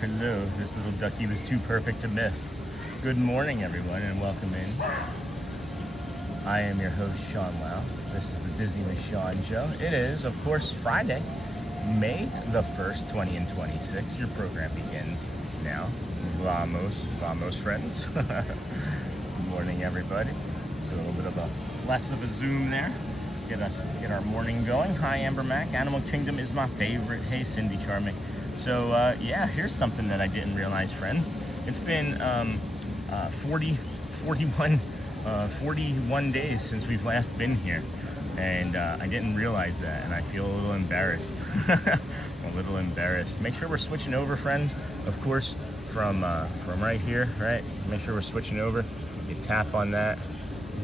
Hello. This little ducky was too perfect to miss. Good morning, everyone, and welcome in. I am your host, Sean Lau. This is the Disney with Sean show. It is, of course, Friday, May the 1st, 20 and 26. Your program begins now. Vamos, friends. Good morning, everybody. So a little bit of less of a zoom there. Get our morning going. Hi, Amber Mac. Animal Kingdom is my favorite. Hey, Cindy Charming. So yeah, here's something that I didn't realize, friends. It's been 41 days since we've last been here, and I didn't realize that, and I feel a little embarrassed. A little embarrassed. Make sure we're switching over, friends. Of course, from right here, right? Make sure we're switching over. You tap on that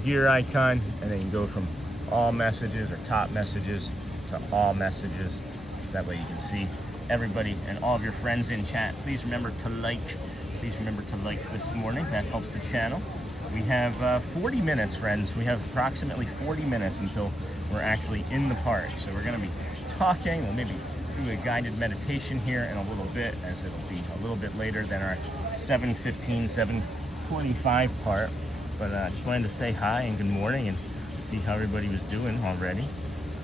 gear icon, and then you go from all messages or top messages to all messages. So that way you can see everybody and all of your friends in chat. Please remember to like. Please remember to like this morning. That helps the channel. We have 40 minutes, friends. We have approximately 40 minutes until we're actually in the park. So we're going to be talking. We'll maybe do a guided meditation here in a little bit, as it'll be a little bit later than our 7:15, 7:25 part. But I just wanted to say hi and good morning and see how everybody was doing already.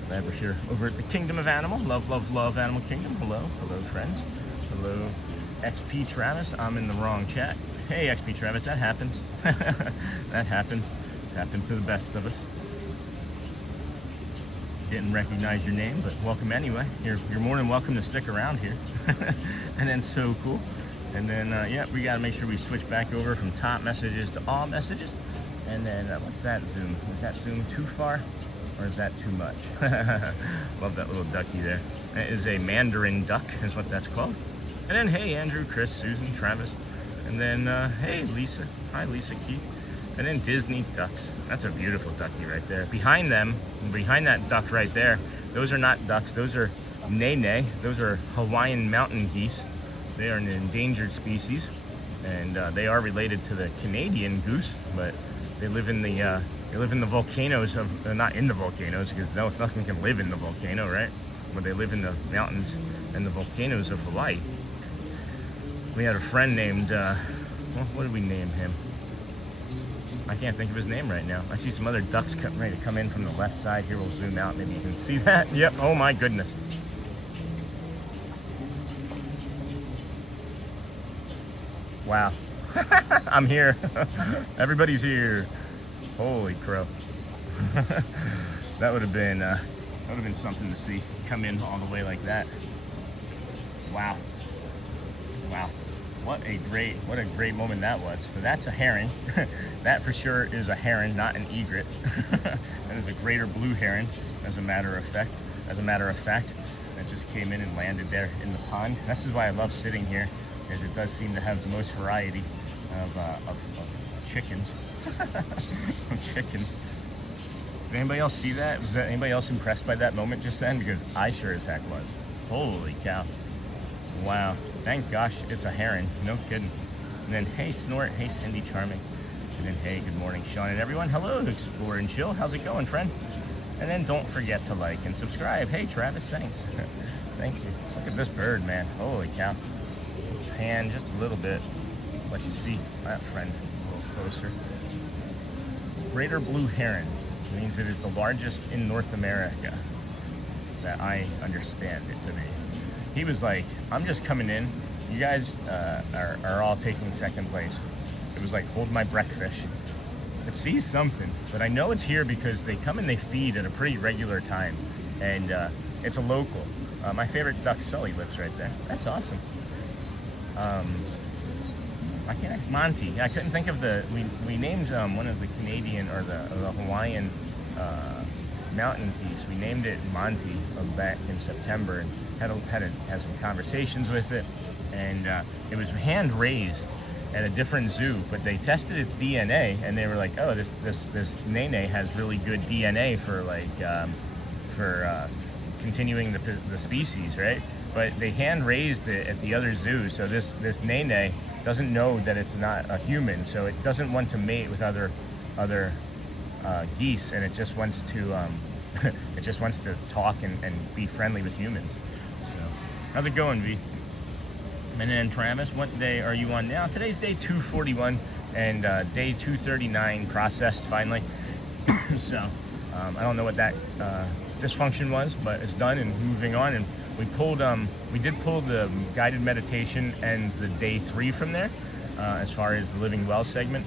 Glad we're here over at the Kingdom of Animal. Love Animal Kingdom. Hello, friends. Hello, XP Travis. I'm in the wrong chat. Hey, XP Travis, that happens. That happens. It's happened to the best of us. Didn't recognize your name, but welcome anyway. You're more than welcome to stick around here. And then so cool. And then yeah, we gotta make sure we switch back over from top messages to all messages. And then what's that zoom? Is that zoom too far? Or is that too much? Love that little ducky there. It is a Mandarin duck, is what that's called. And then, hey, Andrew, Chris, Susan, Travis. And then, hey, Lisa. Hi, Lisa Keith. And then Disney ducks. That's a beautiful ducky right there. Behind them, behind that duck right there, those are not ducks. Those are nene. Those are Hawaiian mountain geese. They are an endangered species. And they are related to the Canadian goose, but they live in the volcanoes of, not in the volcanoes, because nothing can live in the volcano, right? But they live in the mountains and the volcanoes of Hawaii. We had a friend named, well, what did we name him? I can't think of his name right now. I see some other ducks ready to come in from the left side. Here, we'll zoom out. Maybe you can see that. Yep. Oh my goodness. Wow. I'm here. Everybody's here. Holy crow. That would have been something to see come in all the way like that. Wow. What a great moment that was. So that's a heron. That for sure is a heron, not an egret. That is a greater blue heron, as a matter of fact. That just came in and landed there in the pond. This is why I love sitting here, because it does seem to have the most variety of chickens. Chickens. Did anybody else see that? Was anybody else impressed by that moment just then? Because I sure as heck was. Holy cow. Wow. Thank gosh it's a heron. No kidding. And then, hey, Snort. Hey, Cindy Charming. And then, hey, good morning, Sean and everyone. Hello, Explore and Chill. How's it going, friend? And then don't forget to like and subscribe. Hey, Travis, thanks. Thank you. Look at this bird, man. Holy cow. Pan just a little bit. Let you see that friend a little closer. Greater blue heron means it is the largest in North America, that I understand it to be. He was like, I'm just coming in. You guys are all taking second place. It was like, hold my breakfast. It sees something, but I know it's here because they come and they feed at a pretty regular time. And it's a local. My favorite duck, Sully, lives right there. That's awesome. Monty. I couldn't think of we named one of the Canadian or the Hawaiian mountain piece. We named it Monty back in September, and had some conversations with it, and it was hand raised at a different zoo, but they tested its DNA, and they were like, oh, this Nene has really good DNA for continuing the species, right? But they hand raised it at the other zoo, so this Nene doesn't know that it's not a human, so it doesn't want to mate with other geese, and it just wants to it just wants to talk and be friendly with humans. So how's it going, V? And then Travis, what day are you on now? Today's day 241 and day 239 processed finally. So I don't know what that dysfunction was, but it's done and moving on. And we did pull the guided meditation and the day 3 from there, as far as the Living Well segment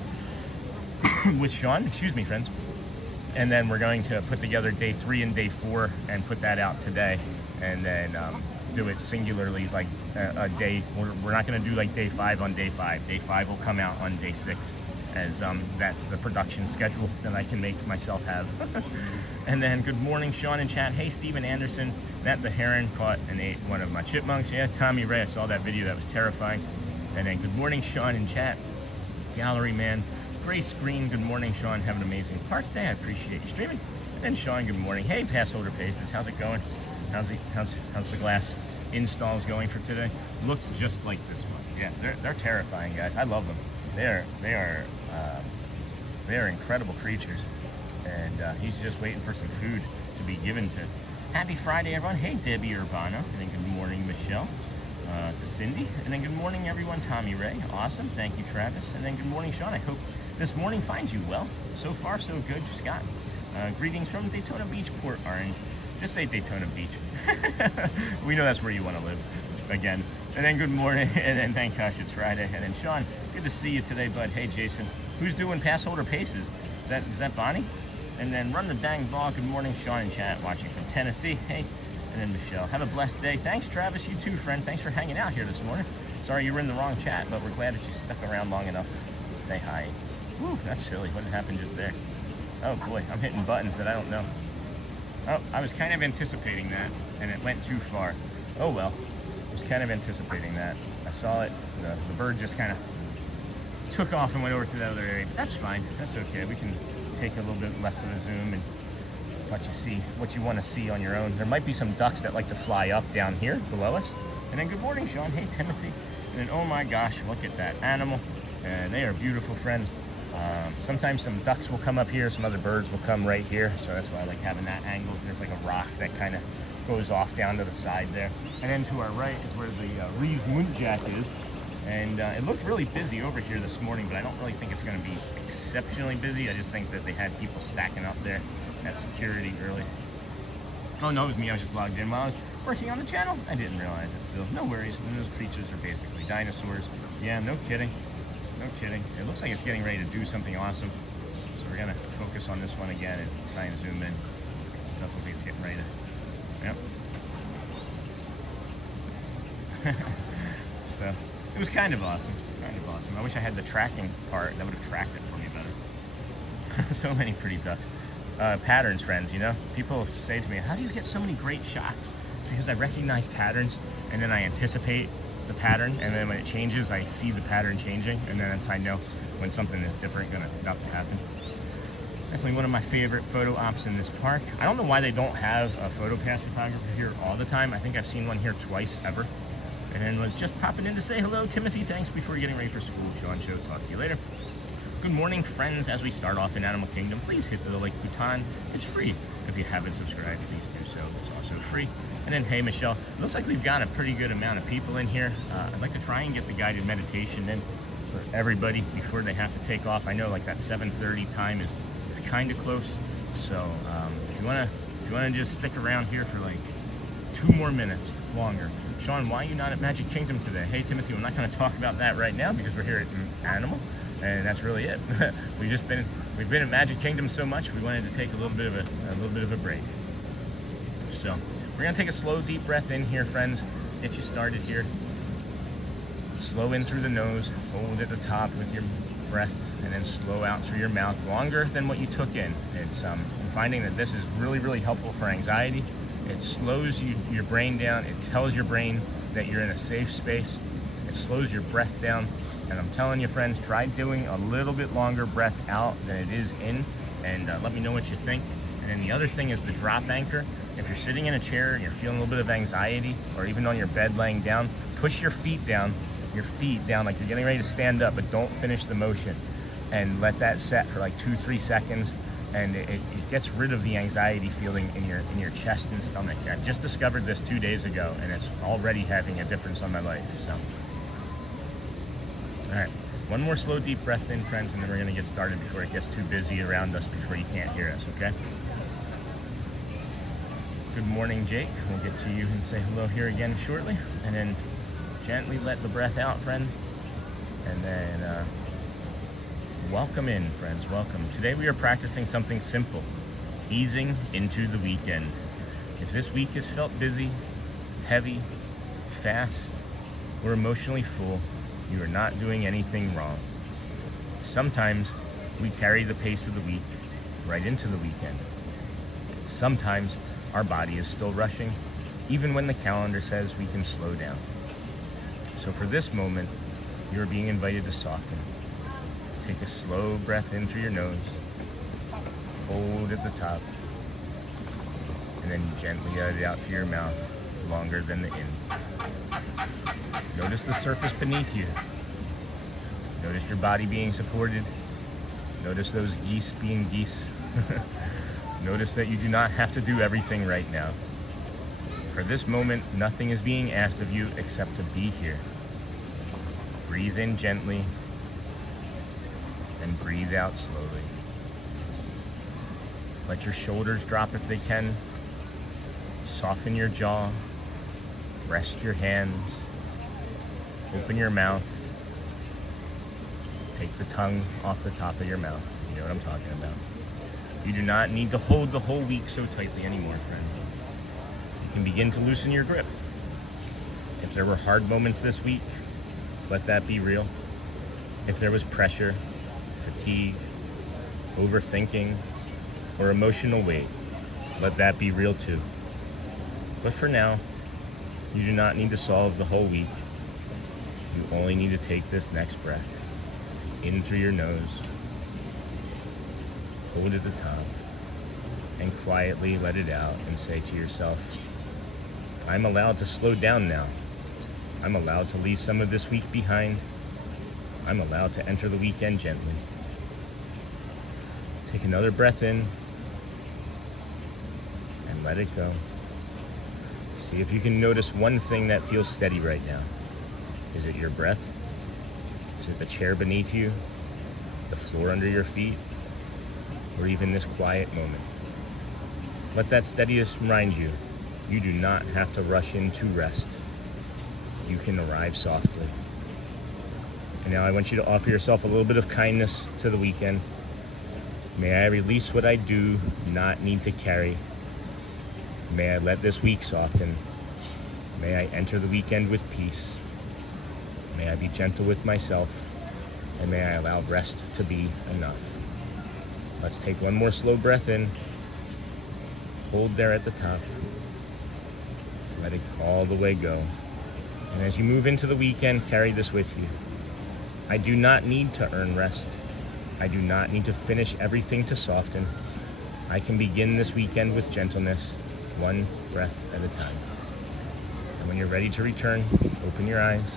with Sean. Excuse me, friends. And then we're going to put together day 3 and day 4 and put that out today, and then do it singularly, like a day. We're not going to do like day 5 on day 5. Day 5 will come out on day 6, as that's the production schedule that I can make myself have. And then good morning, Sean in chat. Hey, Steven Anderson, that the heron caught and ate one of my chipmunks. Yeah, Tommy Ray, I saw that video. That was terrifying. And then good morning, Sean in chat. Gallery man, Grace Green. Good morning, Sean. Have an amazing park day. I appreciate you streaming. And then Sean, good morning. Hey, Passholder Paces, how's it going? How's the glass installs going for today? Looks just like this one. Yeah, they're terrifying, guys. I love them. They are incredible creatures. And he's just waiting for some food to be given to. Happy Friday, everyone. Hey, Debbie Urbana. And then good morning, Michelle. To Cindy. And then good morning, everyone. Tommy Ray. Awesome. Thank you, Travis. And then good morning, Sean. I hope this morning finds you well. So far, so good. Scott. Greetings from Daytona Beach, Port Orange. Just say Daytona Beach. We know that's where you want to live. Again. And then good morning. And then thank gosh it's Friday. And then Sean, good to see you today, bud. Hey, Jason. Who's doing Passholder Paces? Is that Bonnie? And then Run the Dang Ball. Good morning, Sean in chat, watching from Tennessee. Hey. And then Michelle. Have a blessed day. Thanks, Travis. You too, friend. Thanks for hanging out here this morning. Sorry you were in the wrong chat, but we're glad that you stuck around long enough to say hi. Woo, that's silly. What happened just there? Oh boy, I'm hitting buttons that I don't know. Oh, I was kind of anticipating that, and it went too far. Oh well, I was kind of anticipating that. I saw it. The bird just kind of took off and went over to that other area, but that's fine. That's okay. We can take a little bit less of a zoom and let you see what you want to see on your own. There might be some ducks that like to fly up down here below us. And then good morning, Sean. Hey, Timothy. And then, oh my gosh, look at that animal. And they are beautiful, friends. Sometimes some ducks will come up here, some other birds will come right here. So that's why I like having that angle. There's like a rock that kind of goes off down to the side there. And then to our right is where the Reeves Muntjac is. And it looked really busy over here this morning, but I don't really think it's going to be exceptionally busy. I just think that they had people stacking up there at security early. Oh no, it was me. I was just logged in while I was working on the channel. I didn't realize it still. No worries. And those creatures are basically dinosaurs. Yeah, no kidding. No kidding. It looks like it's getting ready to do something awesome. So we're going to focus on this one again and try and zoom in. It does look like it's getting ready to... Yep. So it was kind of awesome. Kind of awesome. I wish I had the tracking part that would have tracked it for me better. So many pretty ducks. Patterns, friends, you know? People say to me, how do you get so many great shots? It's because I recognize patterns, and then I anticipate the pattern, and then when it changes, I see the pattern changing, and then I know when something is different about to happen. Definitely one of my favorite photo ops in this park. I don't know why they don't have a photo pass photographer here all the time. I think I've seen one here twice ever. And then was just popping in to say hello, Timothy. Thanks before getting ready for school. Sean Show. Talk to you later. Good morning, friends. As we start off in Animal Kingdom, please hit the like button. It's free. If you haven't subscribed, please do so. It's also free. And then, hey, Michelle, it looks like we've got a pretty good amount of people in here. I'd like to try and get the guided meditation in for everybody before they have to take off. I know like that 7:30 time is kind of close. So if you wanna just stick around here for like 2 more minutes longer. Sean, why are you not at Magic Kingdom today? Hey, Timothy, we're not going to talk about that right now because we're here at Animal. And that's really it. We've been at Magic Kingdom so much, we wanted to take a little bit of a break. So we're gonna take a slow, deep breath in here, friends. Get you started here. Slow in through the nose. Hold at the top with your breath. and then slow out through your mouth longer than what you took in. It's I'm finding that this is really, really helpful for anxiety. It slows your brain down. It tells your brain that you're in a safe space. It slows your breath down. And I'm telling you, friends, try doing a little bit longer breath out than it is in, and let me know what you think. And then the other thing is the drop anchor. If you're sitting in a chair and you're feeling a little bit of anxiety, or even on your bed laying down, push your feet down like you're getting ready to stand up, but don't finish the motion. And let that set for like 2-3 seconds, and it gets rid of the anxiety feeling in your chest and stomach. I just discovered this 2 days ago, and it's already having a difference on my life. So, all right, one more slow, deep breath in, friends, and then we're gonna get started before it gets too busy around us, before you can't hear us, okay? Good morning, Jake. We'll get to you and say hello here again shortly, and then gently let the breath out, friend, and then welcome in, friends, welcome. Today we are practicing something simple, easing into the weekend. If this week has felt busy, heavy, fast, or emotionally full, you are not doing anything wrong. Sometimes we carry the pace of the week right into the weekend. Sometimes our body is still rushing, even when the calendar says we can slow down. So for this moment, you're being invited to soften. Take a slow breath in through your nose, hold at the top, and then gently let it out through your mouth, longer than the in. Notice the surface beneath you. Notice your body being supported. Notice those geese being geese. Notice that you do not have to do everything right now. For this moment, nothing is being asked of you except to be here. Breathe in gently, and breathe out slowly. Let your shoulders drop if they can. Soften your jaw. Rest your hands. Open your mouth. Take the tongue off the top of your mouth. You know what I'm talking about. You do not need to hold the whole week so tightly anymore, friend. You can begin to loosen your grip. If there were hard moments this week, let that be real. If there was pressure, fatigue, overthinking, or emotional weight, let that be real too. But for now, you do not need to solve the whole week. You only need to take this next breath in through your nose, hold at the top, and quietly let it out and say to yourself, I'm allowed to slow down now. I'm allowed to leave some of this week behind. I'm allowed to enter the weekend gently. Take another breath in and let it go. See if you can notice one thing that feels steady right now. Is it your breath? Is it the chair beneath you? The floor under your feet? Or even this quiet moment? Let that steadiness remind you, you do not have to rush into rest. You can arrive softly. And now I want you to offer yourself a little bit of kindness to the weekend. May I release what I do not need to carry. May I let this week soften. May I enter the weekend with peace. May I be gentle with myself. And may I allow rest to be enough. Let's take one more slow breath in. Hold there at the top. Let it all the way go. And as you move into the weekend, carry this with you. I do not need to earn rest. I do not need to finish everything to soften. I can begin this weekend with gentleness, one breath at a time. And when you're ready to return, open your eyes,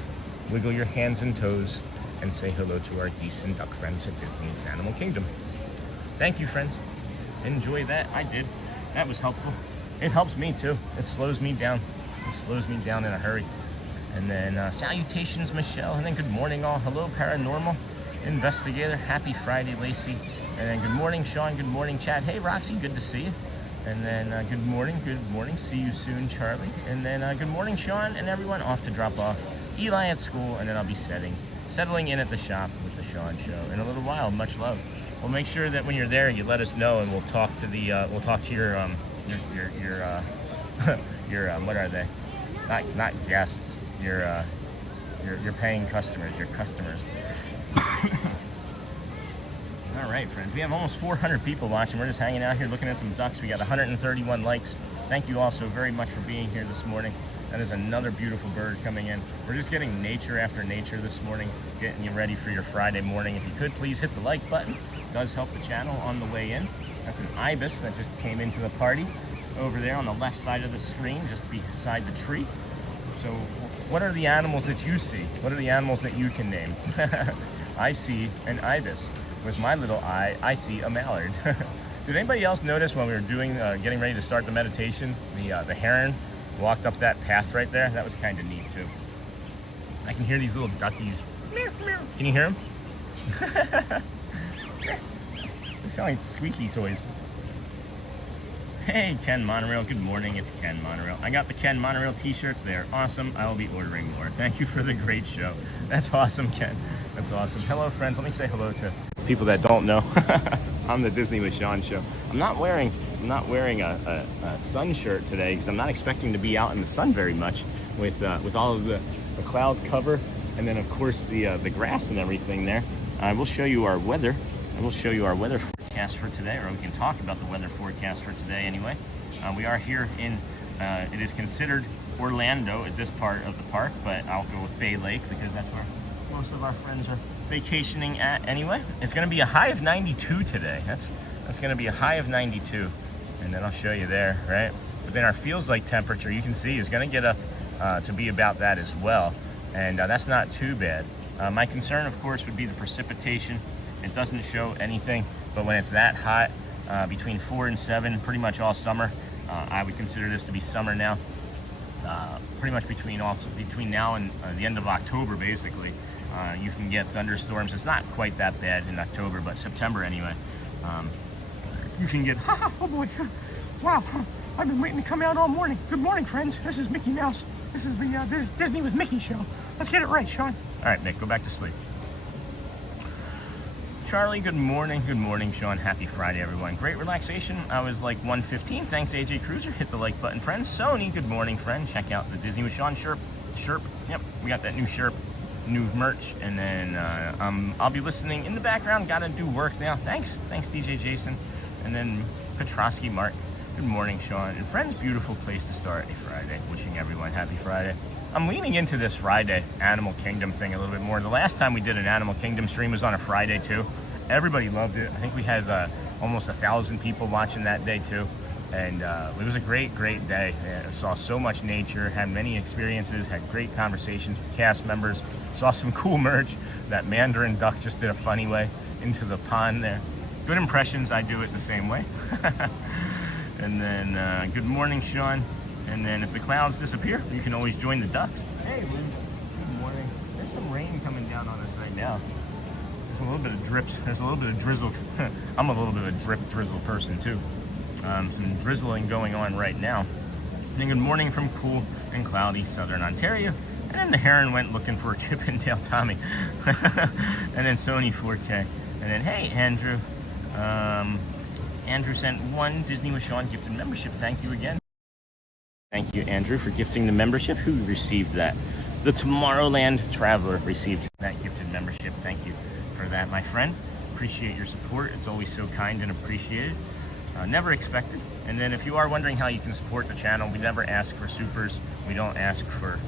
wiggle your hands and toes, and say hello to our geese and duck friends at Disney's Animal Kingdom. Thank you, friends. Enjoy that. I did. That was helpful. It helps me too. It slows me down. It slows me down in a hurry. And then salutations, Michelle. And then good morning, all. Hello, paranormal investigator. Happy Friday, Lacey. And then good morning, Sean. Good morning, Chad. Hey, Roxy. Good to see you. And then good morning. Good morning. See you soon, Charlie. And then good morning, Sean, and everyone. Off to drop off Eli at school, and then I'll be settling in at the shop with the Sean Show in a little while. Much love. We'll make sure that when you're there, you let us know, and we'll talk to the your what are they? Not guests. Your paying customers. Your customers. All right, friends, we have almost 400 people watching. We're just hanging out here looking at some ducks. We got 131 likes. Thank you all so very much for being here this morning. That is another beautiful bird coming in. We're just getting nature after nature this morning, getting you ready for your Friday morning. If you could, please hit the like button. It does help the channel on the way in. That's an ibis that just came into the party over there on the left side of the screen, just beside the tree. So what are the animals that you see? What are the animals that you can name? I see an ibis. With my little eye, I see a mallard. Did anybody else notice when we were getting ready to start the meditation, the heron walked up that path right there? That was kind of neat too. I can hear these little duckies. Can you hear them? They sound like squeaky toys. Hey, Ken Monorail. Good morning. It's Ken Monorail. I got the Ken Monorail t-shirts. They are awesome. I will be ordering more. Thank you for the great show. That's awesome, Ken. That's awesome. Hello, friends. Let me say hello to people that don't know. I'm the Disney with Sean show. I'm not wearing a sun shirt today because I'm not expecting to be out in the sun very much with all of the cloud cover and then of course the grass and everything there. I will show you our weather. I will show you our weather forecast for today, or we can talk about the weather forecast for today anyway. We are here in, it is considered Orlando at this part of the park, but I'll go with Bay Lake because that's where most of our friends are vacationing at anyway. It's going to be a high of 92 today. That's going to be a high of 92, and then I'll show you there, right? But then our feels like temperature, you can see, is going to get up to be about that as well, and that's not too bad. My concern, of course, would be the precipitation. It doesn't show anything, but when it's that hot, between 4 and 7, pretty much all summer, I would consider this to be summer now. Pretty much between now and the end of October, basically. You can get thunderstorms. It's not quite that bad in October, but September anyway. You can get, oh boy, wow, I've been waiting to come out all morning. Good morning, friends. This is Mickey Mouse. This is the Disney with Mickey show. Let's get it right, Sean. All right, Nick, go back to sleep. Charlie, good morning. Good morning, Sean. Happy Friday, everyone. Great relaxation. I was like 1:15. Thanks, AJ Cruiser. Hit the like button, friends. Sony, good morning, friend. Check out the Disney with Sean Sherp. Yep, we got that new Sherp, new merch. And then I'll be listening in the background. Got to do work now. Thanks, DJ Jason. And then Petrosky Mark. Good morning, Sean. And friends, beautiful place to start a Friday. Wishing everyone happy Friday. I'm leaning into this Friday Animal Kingdom thing a little bit more. The last time we did an Animal Kingdom stream was on a Friday too. Everybody loved it. I think we had almost 1,000 people watching that day too. And it was a great day. I saw so much nature, had many experiences, had great conversations with cast members, saw some cool merch. That Mandarin duck just did a funny way into the pond there. Good impressions, I do it the same way. And then, good morning, Sean. And then if the clouds disappear, you can always join the ducks. Hey, Lynn. Good morning. There's some rain coming down on us right now. There's a little bit of drips. There's a little bit of drizzle. I'm a little bit of a drip drizzle person too. Some drizzling going on right now. And then good morning from cool and cloudy southern Ontario. And then the heron went looking for a Chippendale Tommy. And then Sony 4K. And then, hey, Andrew. Andrew sent one Disney with Sean gifted membership. Thank you again. Thank you, Andrew, for gifting the membership. Who received that? The Tomorrowland Traveler received that gifted membership. Thank you for that, my friend. Appreciate your support. It's always so kind and appreciated. Never expected. And then if you are wondering how you can support the channel, we never ask for supers. We don't ask for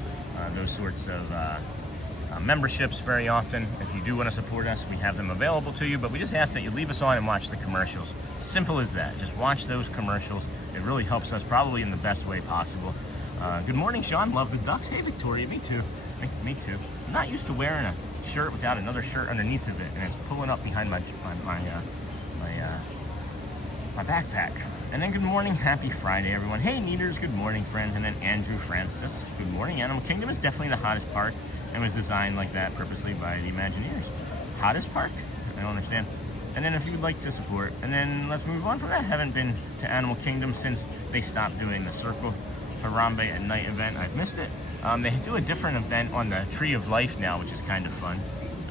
those sorts of memberships very often. If you do want to support us, we have them available to you, but we just ask that you leave us on and watch the commercials. Simple as that. Just watch those commercials. It really helps us probably in the best way possible. Good morning, Sean. Love the ducks. Hey, Victoria. Me too. Me too. I'm not used to wearing a shirt without another shirt underneath of it, and it's pulling up behind my backpack. And then good morning, happy Friday, everyone. Hey, Neaters, good morning, friend. And then Andrew Francis, good morning. Animal Kingdom is definitely the hottest park and was designed like that purposely by the Imagineers. Hottest park? I don't understand. And then if you would like to support, and then let's move on from that. Haven't been to Animal Kingdom since they stopped doing the Circle Harambe at Night event. I've missed it. They do a different event on the Tree of Life now, which is kind of fun.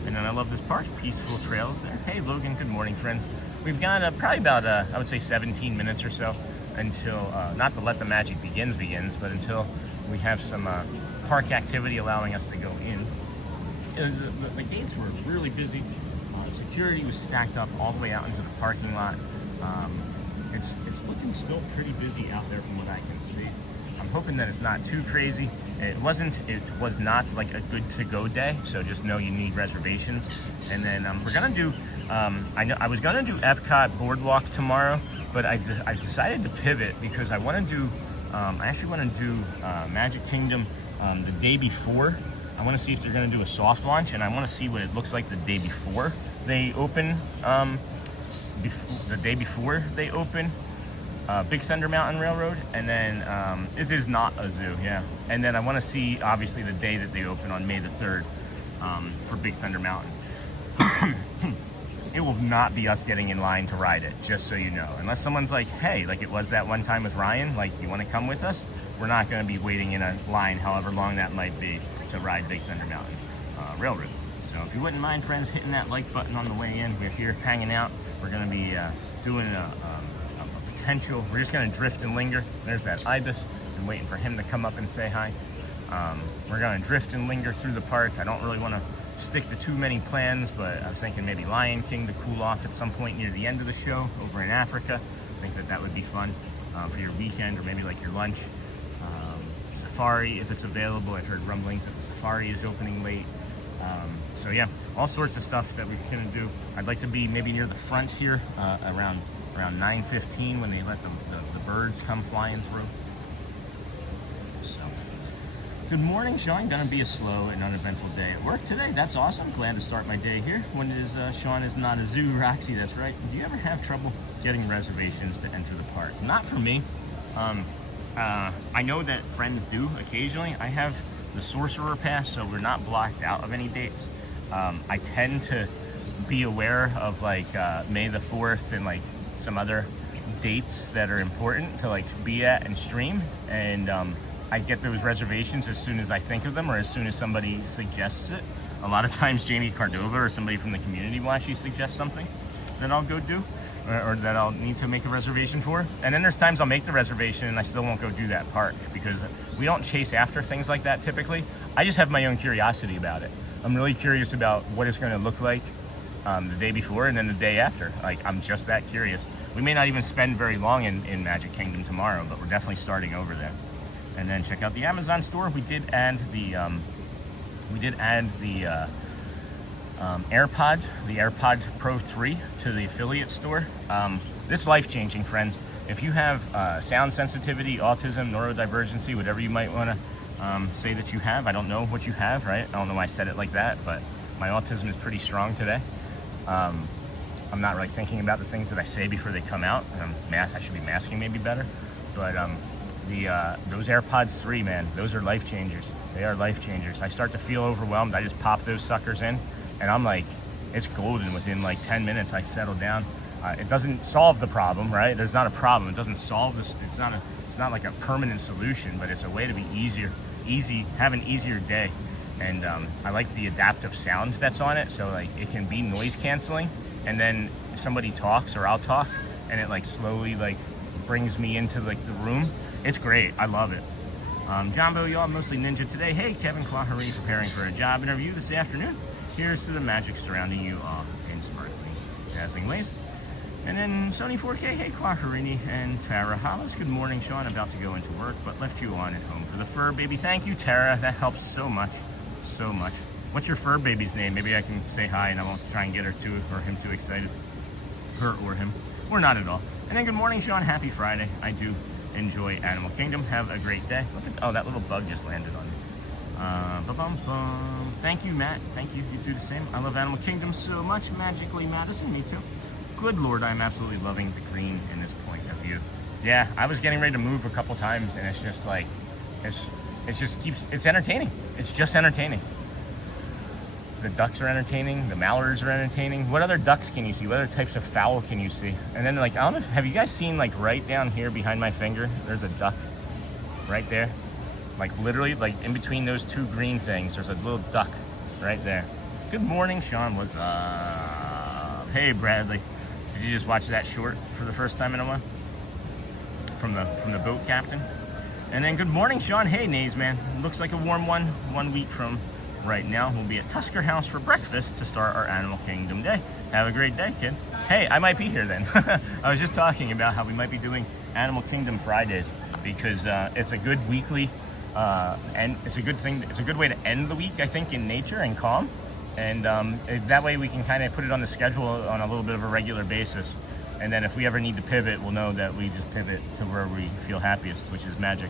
And then I love this park, peaceful trails there. Hey, Logan, good morning, friends. We've got probably about, I would say 17 minutes or so until, not to let the magic begins, but until we have some park activity allowing us to go in. The gates were really busy Security was stacked up all the way out into the parking lot. It's looking still pretty busy out there from what I can see. I'm hoping that it's not too crazy. It was not like a good to-go day, so just know you need reservations. And then we're gonna do, I was gonna do Epcot Boardwalk tomorrow, but I decided to pivot because I want to do, I actually want to do Magic Kingdom the day before. I want to see if they're going to do a soft launch, and I want to see what it looks like the day before they open. The day before they open Big Thunder Mountain Railroad, and then it is not a zoo, yeah. And then I want to see obviously the day that they open on May the 3rd for Big Thunder Mountain. It will not be us getting in line to ride it, just so you know. Unless someone's like, hey, like it was that one time with Ryan, like, you want to come with us? We're not going to be waiting in a line, however long that might be, to ride Big Thunder Mountain Railroad. So if you wouldn't mind, friends, hitting that like button on the way in. We're here hanging out. We're going to be doing a potential, we're just going to drift and linger. There's that ibis. Been waiting for him to come up and say hi. We're going to drift and linger through the park. I don't really want to stick to too many plans, but I was thinking maybe Lion King to cool off at some point near the end of the show over in Africa. I think that would be fun for your weekend, or maybe like your lunch. Safari, if it's available. I've heard rumblings that the Safari is opening late. So yeah, all sorts of stuff that we're gonna do. I'd like to be maybe near the front here around 9:15 when they let the birds come flying through. So, good morning, Sean. Gonna be a slow and uneventful day at work today. That's awesome. Glad to start my day here. When is Sean is not a zoo, Roxy? That's right. Do you ever have trouble getting reservations to enter the park? Not for me. I know that friends do occasionally. I have the Sorcerer Pass, so we're not blocked out of any dates. I tend to be aware of like May the 4th and like some other dates that are important to like be at and stream, and I get those reservations as soon as I think of them or as soon as somebody suggests it. A lot of times Jamie Cardova or somebody from the community will actually suggest something that I'll go do, or that I'll need to make a reservation for. And then there's times I'll make the reservation and I still won't go do that park because we don't chase after things like that typically. I just have my own curiosity about it. I'm really curious about what it's going to look like the day before and then the day after. Like, I'm just that curious. We may not even spend very long in Magic Kingdom tomorrow, but we're definitely starting over there. And then check out the Amazon store. We did add the AirPods, the AirPods Pro 3 to the affiliate store. This is life-changing, friends. If you have sound sensitivity, autism, neurodivergency, whatever you might want to say that you have, I don't know what you have, right? I don't know why I said it like that, but my autism is pretty strong today. I'm not really thinking about the things that I say before they come out. I should be masking maybe better. But those AirPods 3, man, those are life changers. They are life changers. I start to feel overwhelmed. I just pop those suckers in, and I'm like, it's golden. Within like 10 minutes, I settle down. It doesn't solve the problem, right? There's not a problem. It doesn't solve this. It's not like a permanent solution, but it's a way to be have an easier day. And I like the adaptive sound that's on it. So like it can be noise canceling, and then if somebody talks or I'll talk, and it like slowly like brings me into like the room. It's great. I love it. Jumbo, y'all, mostly ninja today. Hey, Kevin Clawery, preparing for a job interview this afternoon. Here's to the magic surrounding you all in sparkling, dazzling ways. And then Sony 4K, hey, Clawerini and Tara Hollis. Good morning, Sean. About to go into work, but left you on at home for the fur baby. Thank you, Tara. That helps so much. So much. What's your fur baby's name? Maybe I can say hi and I won't try and get her or him too excited. Her or him. Or not at all. And then good morning, Sean. Happy Friday. I do enjoy Animal Kingdom. Have a great day. Oh, that little bug just landed on me. Thank you, Matt. Thank you. You do the same. I love Animal Kingdom so much. Magically Madison, me too. Good Lord, I'm absolutely loving the green in this point of view. Yeah, I was getting ready to move a couple times, and it's just like, it's entertaining. It's just entertaining. The ducks are entertaining. The mallards are entertaining. What other ducks can you see? What other types of fowl can you see? And then like, I don't know, have you guys seen like right down here behind my finger, there's a duck right there. Like literally like in between those two green things, there's a little duck right there. Good morning, Sean. What's up? Hey, Bradley. Did you just watch that short for the first time in a while? From the boat captain? And then good morning, Sean. Hey, Nays, man. Looks like a warm 1 week from right now we'll be at Tusker House for breakfast to start our Animal Kingdom day. Have a great day, kid. Hey, I might be here then. I was just talking about how we might be doing Animal Kingdom Fridays because it's a good weekly and it's a good thing. It's a good way to end the week, I think, in nature and calm. And that way we can kind of put it on the schedule on a little bit of a regular basis. And then if we ever need to pivot, we'll know that we just pivot to where we feel happiest, which is magic.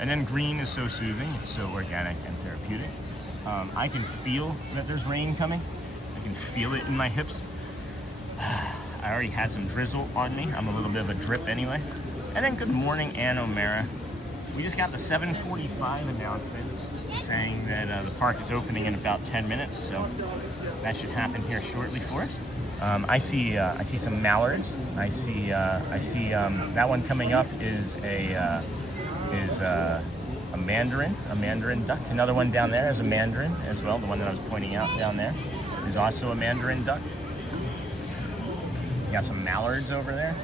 And then green is so soothing. It's so organic and therapeutic. I can feel that there's rain coming. I can feel it in my hips. I already had some drizzle on me. I'm a little bit of a drip anyway. And then good morning, Ann O'Mara. We just got the 7:45 announcement saying that the park is opening in about 10 minutes, so that should happen here shortly for us. I see some mallards. I see that one coming up is a mandarin duck. Another one down there is a mandarin as well. The one that I was pointing out down there is also a mandarin duck. You got some mallards over there.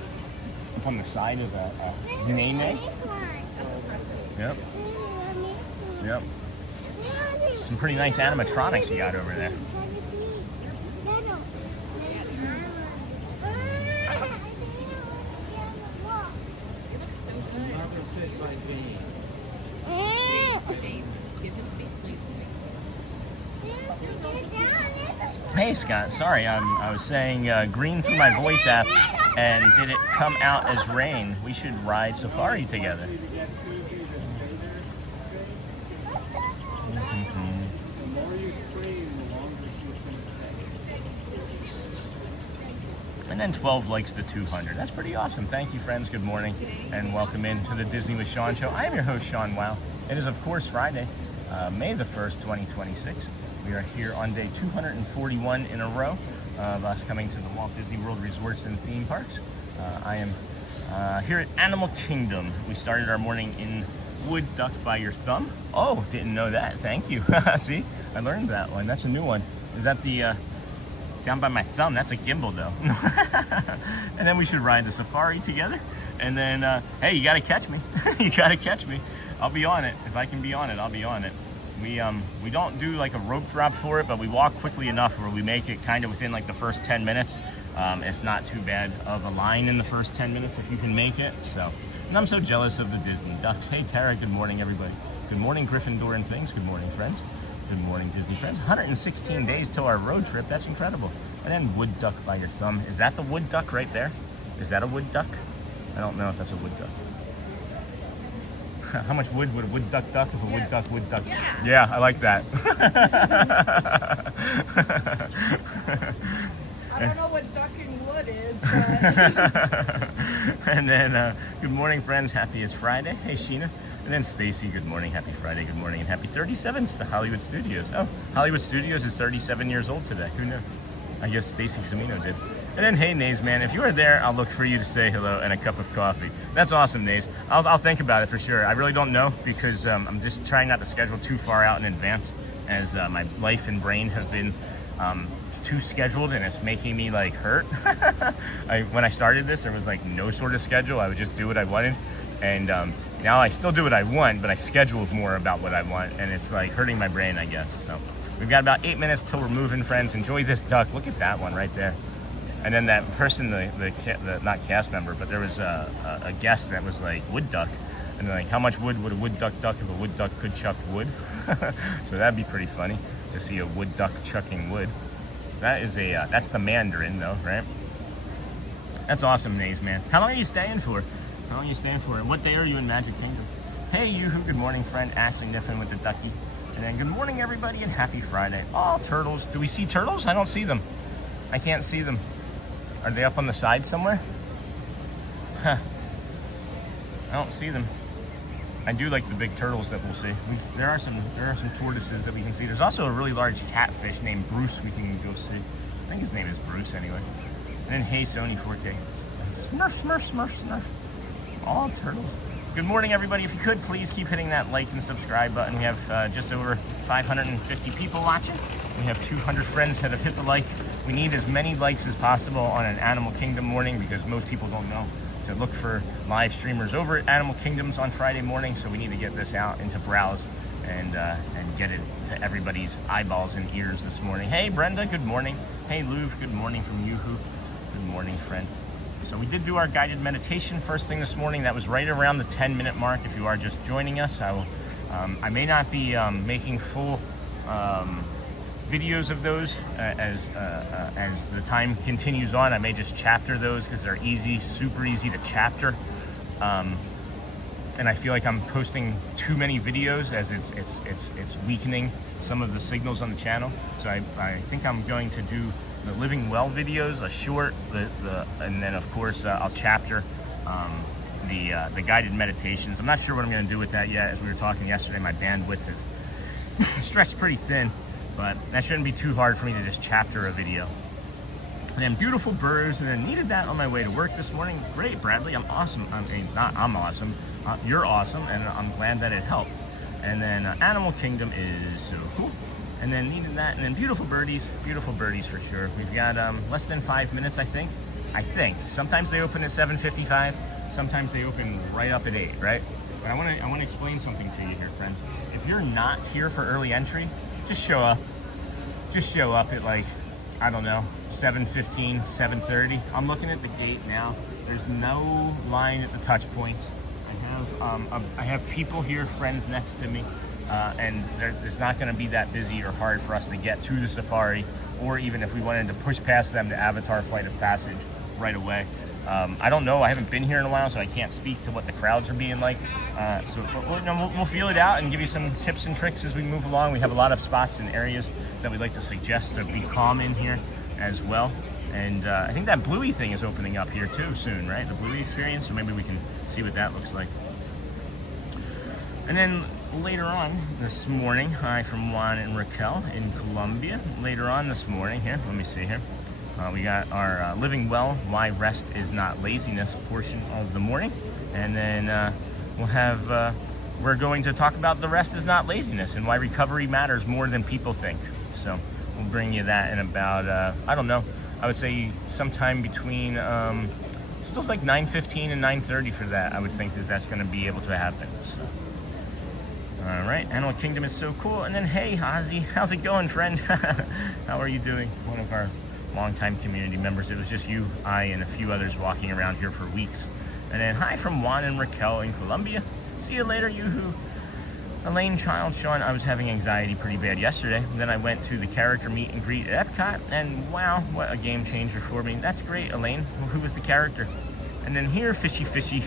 Up on the side is a Nemo. Yep. Yep. Some pretty nice animatronics you got over there. Hey Scott, sorry, I was saying green through my voice app, and did it come out as rain? We should ride safari together. And then 12 likes to 200. That's pretty awesome. Thank you, friends. Good morning, and welcome into the Disney with Sean show. I am your host, Sean Wow. It is, of course, Friday, May the 1st, 2026. We are here on day 241 in a row of us coming to the Walt Disney World resorts and theme parks. I am here at Animal Kingdom. We started our morning in Wood Duck by Your Thumb. Oh, didn't know that. Thank you. See, I learned that one. That's a new one. Is that the down by my thumb? That's a gimbal though. And then we should ride the safari together. And then, hey, you gotta catch me. You gotta catch me. I'll be on it. If I can be on it, I'll be on it. We don't do like a rope drop for it, but we walk quickly enough where we make it kind of within like the first 10 minutes. It's not too bad of a line in the first 10 minutes if you can make it. So, and I'm so jealous of the Disney ducks. Hey Tara, good morning everybody. Good morning Gryffindor and things. Good morning friends. Good morning Disney friends. 116 days till our road trip. That's incredible. And then Wood Duck by Your Thumb. Is that the wood duck right there? Is that a wood duck? I don't know if that's a wood duck. How much wood would a wood duck duck if a wood duck would duck? Yeah, I like that. I don't know what ducking wood is, but... And then, good morning, friends. Happy it's Friday. Hey, Sheena. And then Stacy, good morning. Happy Friday. Good morning. And happy 37th to Hollywood Studios. Oh, Hollywood Studios is 37 years old today. Who knew? I guess Stacy Samino did. And then, hey, Nays, man, if you are there, I'll look for you to say hello and a cup of coffee. That's awesome, Nays. I'll think about it for sure. I really don't know because I'm just trying not to schedule too far out in advance as my life and brain have been too scheduled and it's making me like hurt. When I started this, there was like no sort of schedule. I would just do what I wanted. And now I still do what I want, but I schedule more about what I want. And it's like hurting my brain, I guess. So we've got about 8 minutes till we're moving, friends. Enjoy this duck. Look at that one right there. And then that person, the not cast member, but there was a guest that was like, wood duck. And they're like, how much wood would a wood duck duck if a wood duck could chuck wood? So that'd be pretty funny to see a wood duck chucking wood. That is that's the mandarin though, right? That's awesome, Nays, man. How long are you staying for? How long are you staying for? And what day are you in Magic Kingdom? Hey, you, good morning, friend. Ashley Niffin with the ducky. And then good morning, everybody, and happy Friday. Oh, turtles. Do we see turtles? I don't see them. I can't see them. Are they up on the side somewhere? Huh. I don't see them. I do like the big turtles that we'll see. There are some tortoises that we can see. There's also a really large catfish named Bruce we can go see. I think his name is Bruce anyway. And then hey Sony 4K. Smurf, smurf, smurf, smurf. All turtles. Good morning, everybody. If you could, please keep hitting that like and subscribe button. We have just over 550 people watching. We have 200 friends that have hit the like. We need as many likes as possible on an Animal Kingdom morning because most people don't know to look for live streamers over at Animal Kingdoms on Friday morning. So we need to get this out and to browse and get it to everybody's eyeballs and ears this morning. Hey Brenda, good morning. Hey Louv, good morning from Yoo-hoo. Good morning, friend. So we did do our guided meditation first thing this morning. That was right around the 10-minute mark. If you are just joining us, I may not be making full videos of those as the time continues on. I may just chapter those because they're easy, super easy to chapter. And I feel like I'm posting too many videos as it's weakening some of the signals on the channel. So I think I'm going to do the living well videos, a short, and then of course I'll chapter the guided meditations. I'm not sure what I'm going to do with that yet. As we were talking yesterday, my bandwidth is stretched pretty thin, but that shouldn't be too hard for me to just chapter a video. And then beautiful birds, and then needed that on my way to work this morning. Great, Bradley, I'm awesome. I mean, not I'm awesome. You're awesome, and I'm glad that it helped. And then Animal Kingdom is so cool. And then needed that, and then beautiful birdies for sure. We've got less than 5 minutes, I think. Sometimes they open at 7:55. Sometimes they open right up at 8, right? But I want to explain something to you here, friends. If you're not here for early entry, just show up. Just show up at like, I don't know, 7:15, 7:30. I'm looking at the gate now. There's no line at the touch point. I have people here, friends next to me, and it's not going to be that busy or hard for us to get to the safari, or even if we wanted to push past them to Avatar Flight of Passage right away. I don't know. I haven't been here in a while, so I can't speak to what the crowds are being like. We'll feel it out and give you some tips and tricks as we move along. We have a lot of spots and areas that we'd like to suggest to be calm in here as well. And I think that Bluey thing is opening up here too soon, right? The Bluey experience, so maybe we can see what that looks like. And then later on this morning, hi from Juan and Raquel in Colombia. Later on this morning, here, let me see here. We got our Living Well, Why Rest is Not Laziness portion of the morning. And then we'll have, we're going to talk about the rest is not laziness and why recovery matters more than people think. So we'll bring you that in about, I don't know, I would say sometime between, still like 9:15 and 9:30 for that, I would think that's going to be able to happen. So. All right, Animal Kingdom is so cool. And then, hey, Ozzy, how's it going, friend? How are you doing? One of our longtime community members. It was just you, I, and a few others walking around here for weeks. And then, hi from Juan and Raquel in Colombia. See you later, Yoo-hoo. Elaine, Child, Sean, I was having anxiety pretty bad yesterday. And then I went to the character meet and greet at Epcot, and wow, what a game changer for me. That's great, Elaine. Well, who was the character? And then here, Fishy Fishy,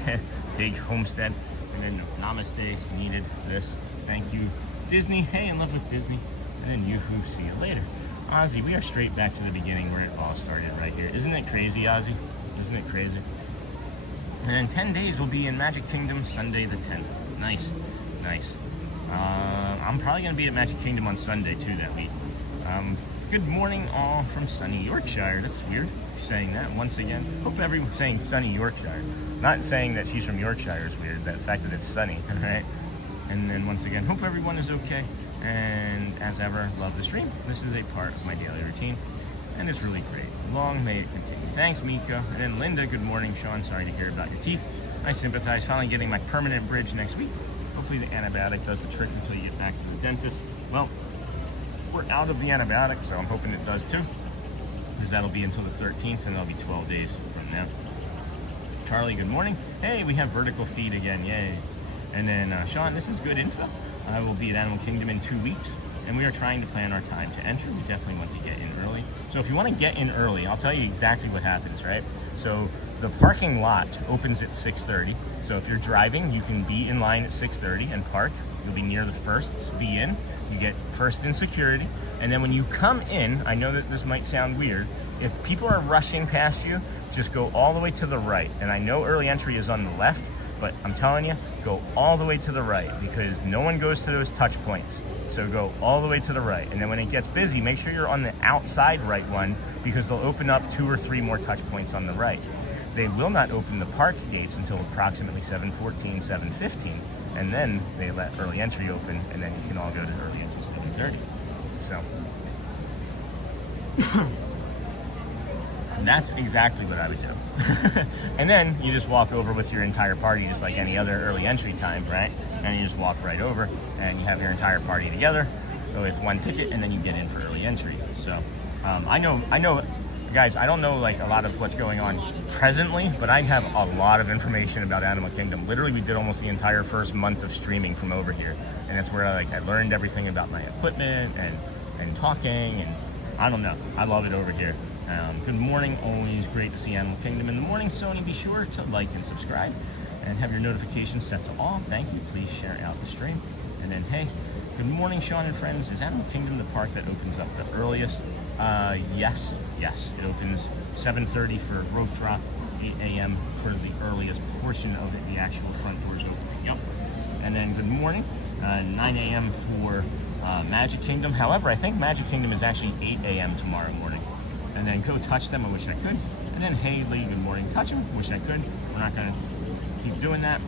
Big Homestead. And then Namaste, needed this. Thank you, Disney. Hey, in love with Disney. And then Yoo-hoo, see you later. Ozzy, we are straight back to the beginning where it all started right here. Isn't it crazy, Ozzy? Isn't it crazy? And in 10 days, we'll be in Magic Kingdom, Sunday the 10th. Nice, nice. I'm probably going to be at Magic Kingdom on Sunday, too, that week. Good morning, all from sunny Yorkshire. That's weird, saying that once again. Hope everyone's saying sunny Yorkshire. Not saying that she's from Yorkshire is weird, the fact that it's sunny, right? And then once again, hope everyone is okay. And as ever, love the stream. This is a part of my daily routine, and it's really great. Long may it continue. Thanks, Mika. And then Linda, good morning. Sean, sorry to hear about your teeth. I sympathize. Finally getting my permanent bridge next week. Hopefully the antibiotic does the trick until you get back to the dentist. Well, we're out of the antibiotic, so I'm hoping it does too, because that'll be until the 13th, and that'll be 12 days from now. Charlie, good morning. Hey, we have vertical feed again. Yay. And then Sean, this is good info. I will be at Animal Kingdom in 2 weeks, and we are trying to plan our time to enter. We definitely want to get in early. So if you want to get in early, I'll tell you exactly what happens, right? So the parking lot opens at 6:30. So if you're driving, you can be in line at 6:30 and park. You'll be near the first to be in. You get first in security. And then when you come in, I know that this might sound weird, if people are rushing past you, just go all the way to the right. And I know early entry is on the left, but I'm telling you, go all the way to the right, because no one goes to those touch points. So go all the way to the right. And then when it gets busy, make sure you're on the outside right one, because they'll open up 2 or 3 more touch points on the right. They will not open the park gates until approximately 7:14, 7:15. And then they let early entry open, and then you can all go to early entry 7:30. So. That's exactly what I would do. And then you just walk over with your entire party, just like any other early entry time, right? And you just walk right over and you have your entire party together with one ticket, and then you get in for early entry. So I know, guys, I don't know like a lot of what's going on presently, but I have a lot of information about Animal Kingdom. Literally, we did almost the entire first month of streaming from over here, and that's where I learned everything about my equipment and talking, and I don't know. I love it over here. Good morning. Always great to see Animal Kingdom in the morning. Sony, be sure to like and subscribe and have your notifications set to all. Thank you. Please share out the stream. And then, hey, good morning, Sean and friends. Is Animal Kingdom the park that opens up the earliest? Yes. It opens 7:30 for rope drop, 8 a.m. for the earliest portion of it. The actual front doors opening. Yep. And then good morning, 9 a.m. for Magic Kingdom. However, I think Magic Kingdom is actually 8 a.m. tomorrow morning. And then go touch them. I wish I could. And then Haley, good morning. Touch them. Wish I could. We're not going to keep doing that.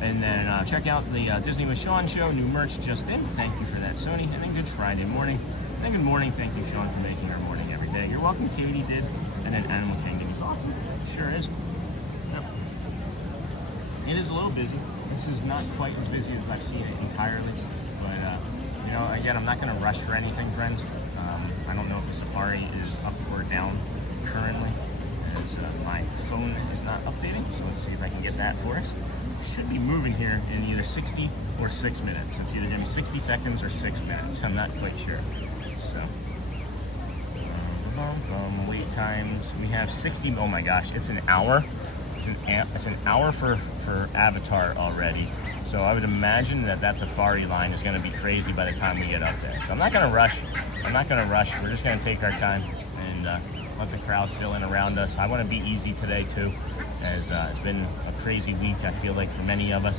And then check out the Disney with Sean show. New merch just in. Thank you for that, Sony. And then Good Friday morning. And then good morning. Thank you, Sean, for making our morning every day. You're welcome. Katie did. And then Animal Kingdom is awesome. Sure is. Yep. It is a little busy. This is not quite as busy as I've seen it entirely. But, you know, again, I'm not going to rush for anything, friends. I don't know if the Safari is up or down currently, as my phone is not updating. So let's see if I can get that for us. Should be moving here in either 60 or 6 minutes. It's either going to be 60 seconds or 6 minutes. I'm not quite sure. So, wait times. We have 60. Oh my gosh, it's an hour. It's an hour for Avatar already. So I would imagine that Safari line is going to be crazy by the time we get up there. So I'm not going to rush. We're just going to take our time and let the crowd fill in around us. I want to be easy today too, as it's been a crazy week, I feel like, for many of us.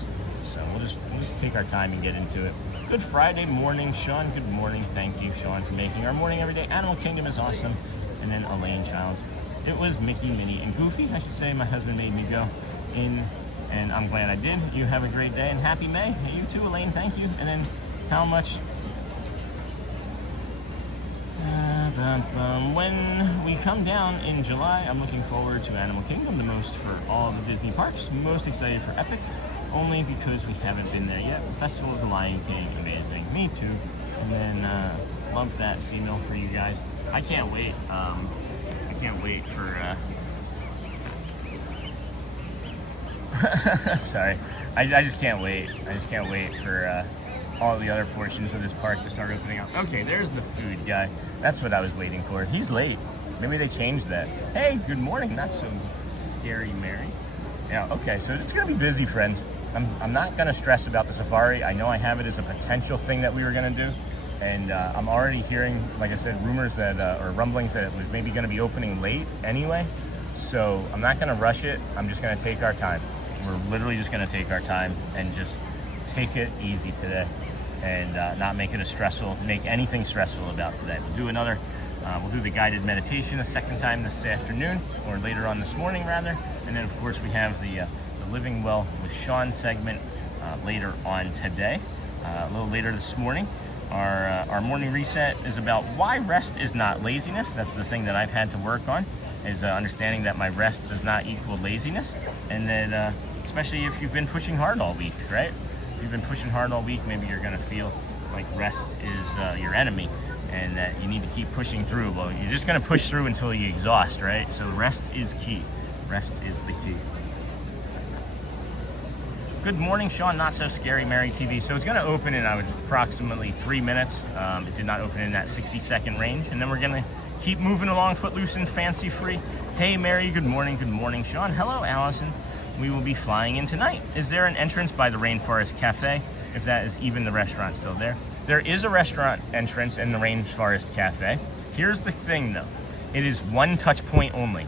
So we'll just take our time and get into it. Good Friday morning, Sean. Good morning. Thank you, Sean, for making our morning every day. Animal Kingdom is awesome. And then Elaine Childs. It was Mickey, Minnie, and Goofy. I should say my husband made me go in, and I'm glad I did. You have a great day and happy May. Hey, you too, Elaine. Thank you. And then how much? When we come down in July, I'm looking forward to Animal Kingdom the most for all the Disney parks. Most excited for Epic, only because we haven't been there yet. Festival of the Lion King, amazing. Me too. And then love that C-Mill for you guys. I can't wait. I can't wait for. Sorry, I just can't wait. I just can't wait for all the other portions of this park to start opening up. Okay, there's the food guy. That's what I was waiting for. He's late. Maybe they changed that. Hey, good morning. Not so scary, Mary. Yeah, okay, so it's going to be busy, friends. I'm not going to stress about the Safari. I know I have it as a potential thing that we were going to do. And I'm already hearing, like I said, rumors that, or rumblings that it was maybe going to be opening late anyway. So I'm not going to rush it. I'm just going to take our time. We're literally just going to take our time and just take it easy today. And not make anything stressful about today. We'll do the guided meditation a second time this afternoon, or later on this morning rather. And then of course we have the Living Well with Sean segment later on today. A little later this morning. Our morning reset is about why rest is not laziness. That's the thing that I've had to work on, is understanding that my rest does not equal laziness. And then especially if you've been pushing hard all week, right? You've been pushing hard all week, maybe you're going to feel like rest is your enemy and that you need to keep pushing through. Well, you're just going to push through until you exhaust, right? So rest is key. Rest is the key. Good morning, Sean. Not so scary, Mary TV. So it's going to open in approximately 3 minutes. It did not open in that 60-second range. And then we're going to keep moving along, footloose and fancy free. Hey, Mary. Good morning. Good morning, Sean. Hello, Allison. We will be flying in tonight. Is there an entrance by the Rainforest Cafe? If that is even the restaurant still there. There is a restaurant entrance in the Rainforest Cafe. Here's the thing though. It is one touch point only.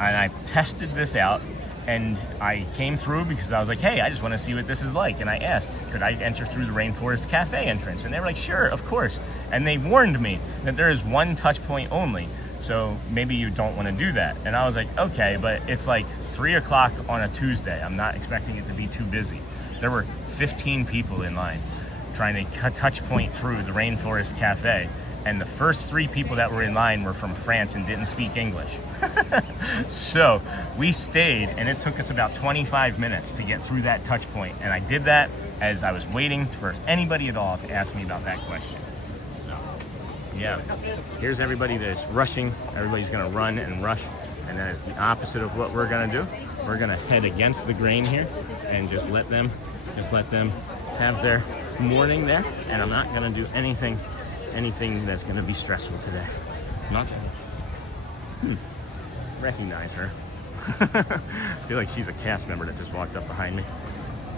And I tested this out and I came through because I was like, hey, I just want to see what this is like. And I asked, could I enter through the Rainforest Cafe entrance? And they were like, sure, of course. And they warned me that there is one touch point only. So maybe you don't want to do that. And I was like, okay, but it's like 3 o'clock on a Tuesday. I'm not expecting it to be too busy. There were 15 people in line trying to touch point through the Rainforest Cafe. and the first 3 people that were in line were from France and didn't speak English. So we stayed, and it took us about 25 minutes to get through that touch point, and I did that as I was waiting for anybody at all to ask me about that question. So yeah, here's everybody that's rushing. Everybody's gonna run and rush, and that is the opposite of what we're gonna do. We're gonna head against the grain here and just let them have their morning there, and I'm not gonna do anything that's gonna be stressful today. Nothing. Recognize her. I feel like she's a cast member that just walked up behind me.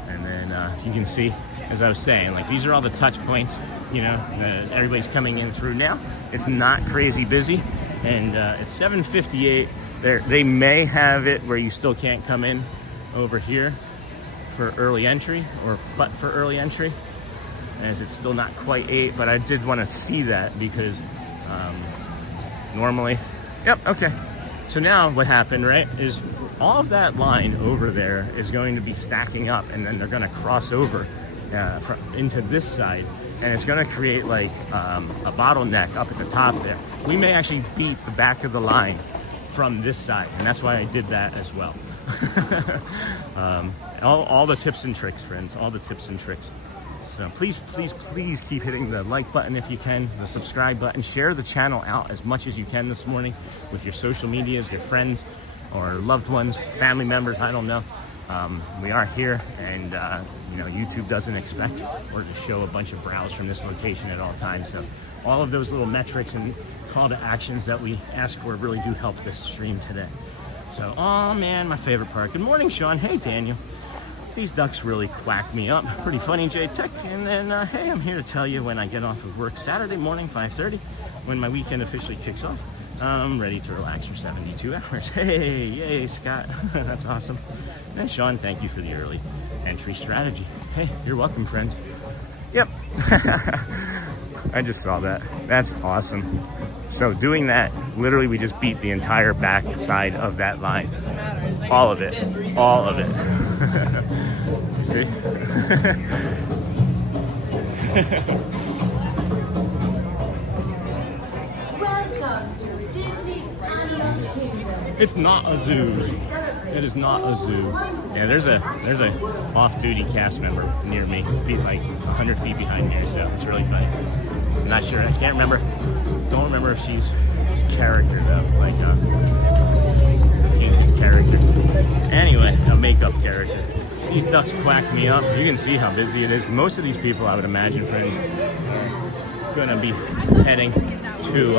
And then you can see, as I was saying, like these are all the touch points, you know, that everybody's coming in through now. It's not crazy busy, and it's 7:58. They may have it where you still can't come in over here for early entry, but for early entry, as it's still not quite 8, but I did want to see that because normally, yep, okay. So now what happened, right, is all of that line over there is going to be stacking up, and then they're going to cross over into this side, and it's going to create like a bottleneck up at the top there. We may actually beat the back of the line from this side, and that's why I did that as well. All the tips and tricks, friends, all the tips and tricks. So please keep hitting the like button if you can, the subscribe button, share the channel out as much as you can this morning with your social medias, your friends or loved ones, family members, I don't know. We are here, and you know, YouTube doesn't expect or to show a bunch of browse from this location at all times. So all of those little metrics and call to actions that we ask for really do help this stream today. So, oh man, my favorite part. Good morning, Sean. Hey, Daniel. These ducks really quack me up. Pretty funny, J-Tech. And then, hey, I'm here to tell you when I get off of work Saturday morning, 5:30, when my weekend officially kicks off. I'm ready to relax for 72 hours. Hey, yay, Scott. That's awesome. And Sean, thank you for the early entry strategy. Hey, you're welcome, friend. Yep. I just saw that. That's awesome. So doing that, literally we just beat the entire back side of that line. All of it. All of it. See? Welcome to Disney's Animal Kingdom. It's not a zoo. It is not a zoo. Yeah, there's a off-duty cast member near me, like 100 feet behind me, so it's really funny. I'm not sure. I can't remember. Don't remember if she's character though, like a painted character. Anyway, a makeup character. These ducks quack me up. You can see how busy it is. Most of these people, I would imagine, friends, are gonna be heading to.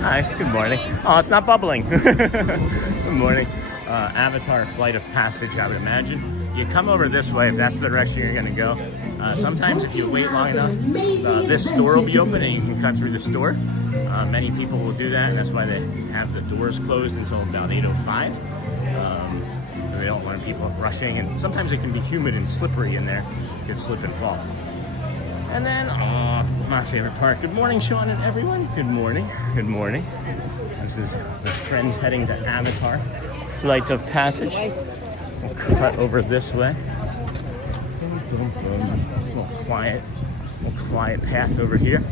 Hi, good morning. Oh, it's not bubbling. Good morning. Avatar Flight of Passage, I would imagine. You come over this way if that's the direction you're gonna go. Sometimes if you wait long enough, this store will be open and you can cut through the store. Many people will do that, and that's why they have the doors closed until about 8:05. They don't want people rushing, and sometimes it can be humid and slippery in there. You could slip and fall. And then, my favorite part. Good morning, Sean and everyone. Good morning. Good morning. This is the friends heading to Avatar Flight of Passage. We'll cut over this way. A little quiet path over here.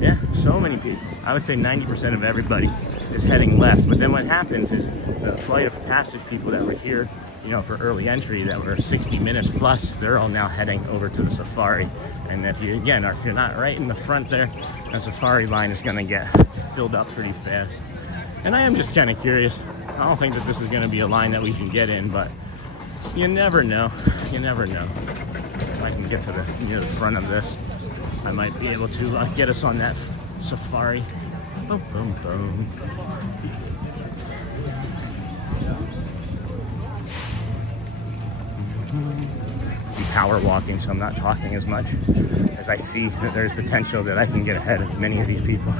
Yeah, so many people. I would say 90% of everybody is heading left. But then what happens is the Flight of Passage people that were here, you know, for early entry that were 60 minutes plus, they're all now heading over to the safari. And if you, again, if you're not right in the front there, the safari line is going to get filled up pretty fast. And I am just kind of curious. I don't think that this is going to be a line that we can get in, but you never know. You never know. If I can get to the near the front of this, I might be able to get us on that safari. Boom, boom, boom. I'm power walking, so I'm not talking as much as I see that there's potential that I can get ahead of many of these people.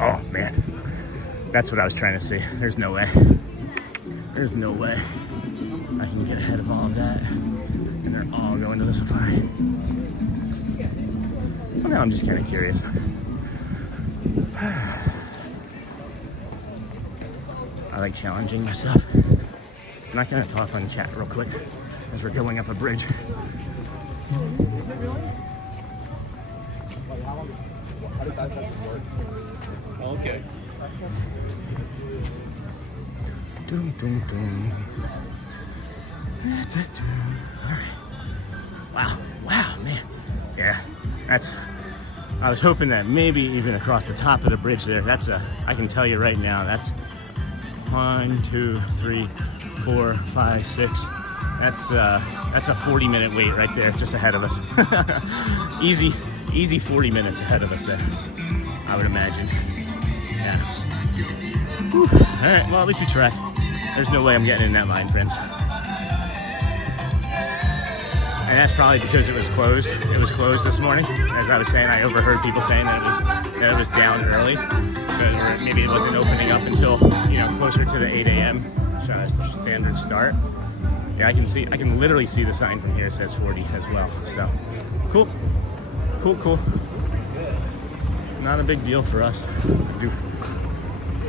Oh man, that's what I was trying to see. There's no way. There's no way I can get ahead of all of that. And they're all going to the safari. Well, now I'm just kind of curious. I like challenging myself. I'm not gonna talk on chat real quick as we're going up a bridge. Okay. Doom, doom, doom. Wow, wow, man. Yeah, I was hoping that maybe even across the top of the bridge there, I can tell you right now, that's 1, 2, 3, 4, 5, 6. That's a 40-minute wait right there, just ahead of us. Easy 40 minutes ahead of us there, I would imagine. Yeah. Whew. All right, well, at least we tried. There's no way I'm getting in that line, friends. And that's probably because it was closed. It was closed this morning. As I was saying, I overheard people saying that it was down early. Because maybe it wasn't opening up until, closer to the 8 a.m. standard start. Yeah, I can literally see the sign from here. It says 40 as well. So, cool. Not a big deal for us.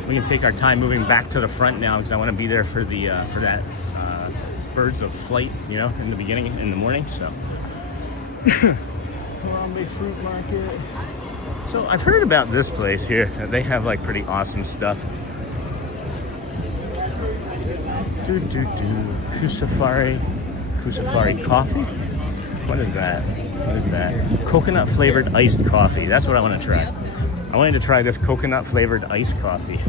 We can take our time moving back to the front now because I want to be there for that birds of flight, in the beginning, in the morning. So, Harambe Fruit Market. So I've heard about this place here. They have like pretty awesome stuff. Kusafari coffee. What is that? Coconut flavored iced coffee. That's what I want to try. I wanted to try this coconut flavored iced coffee.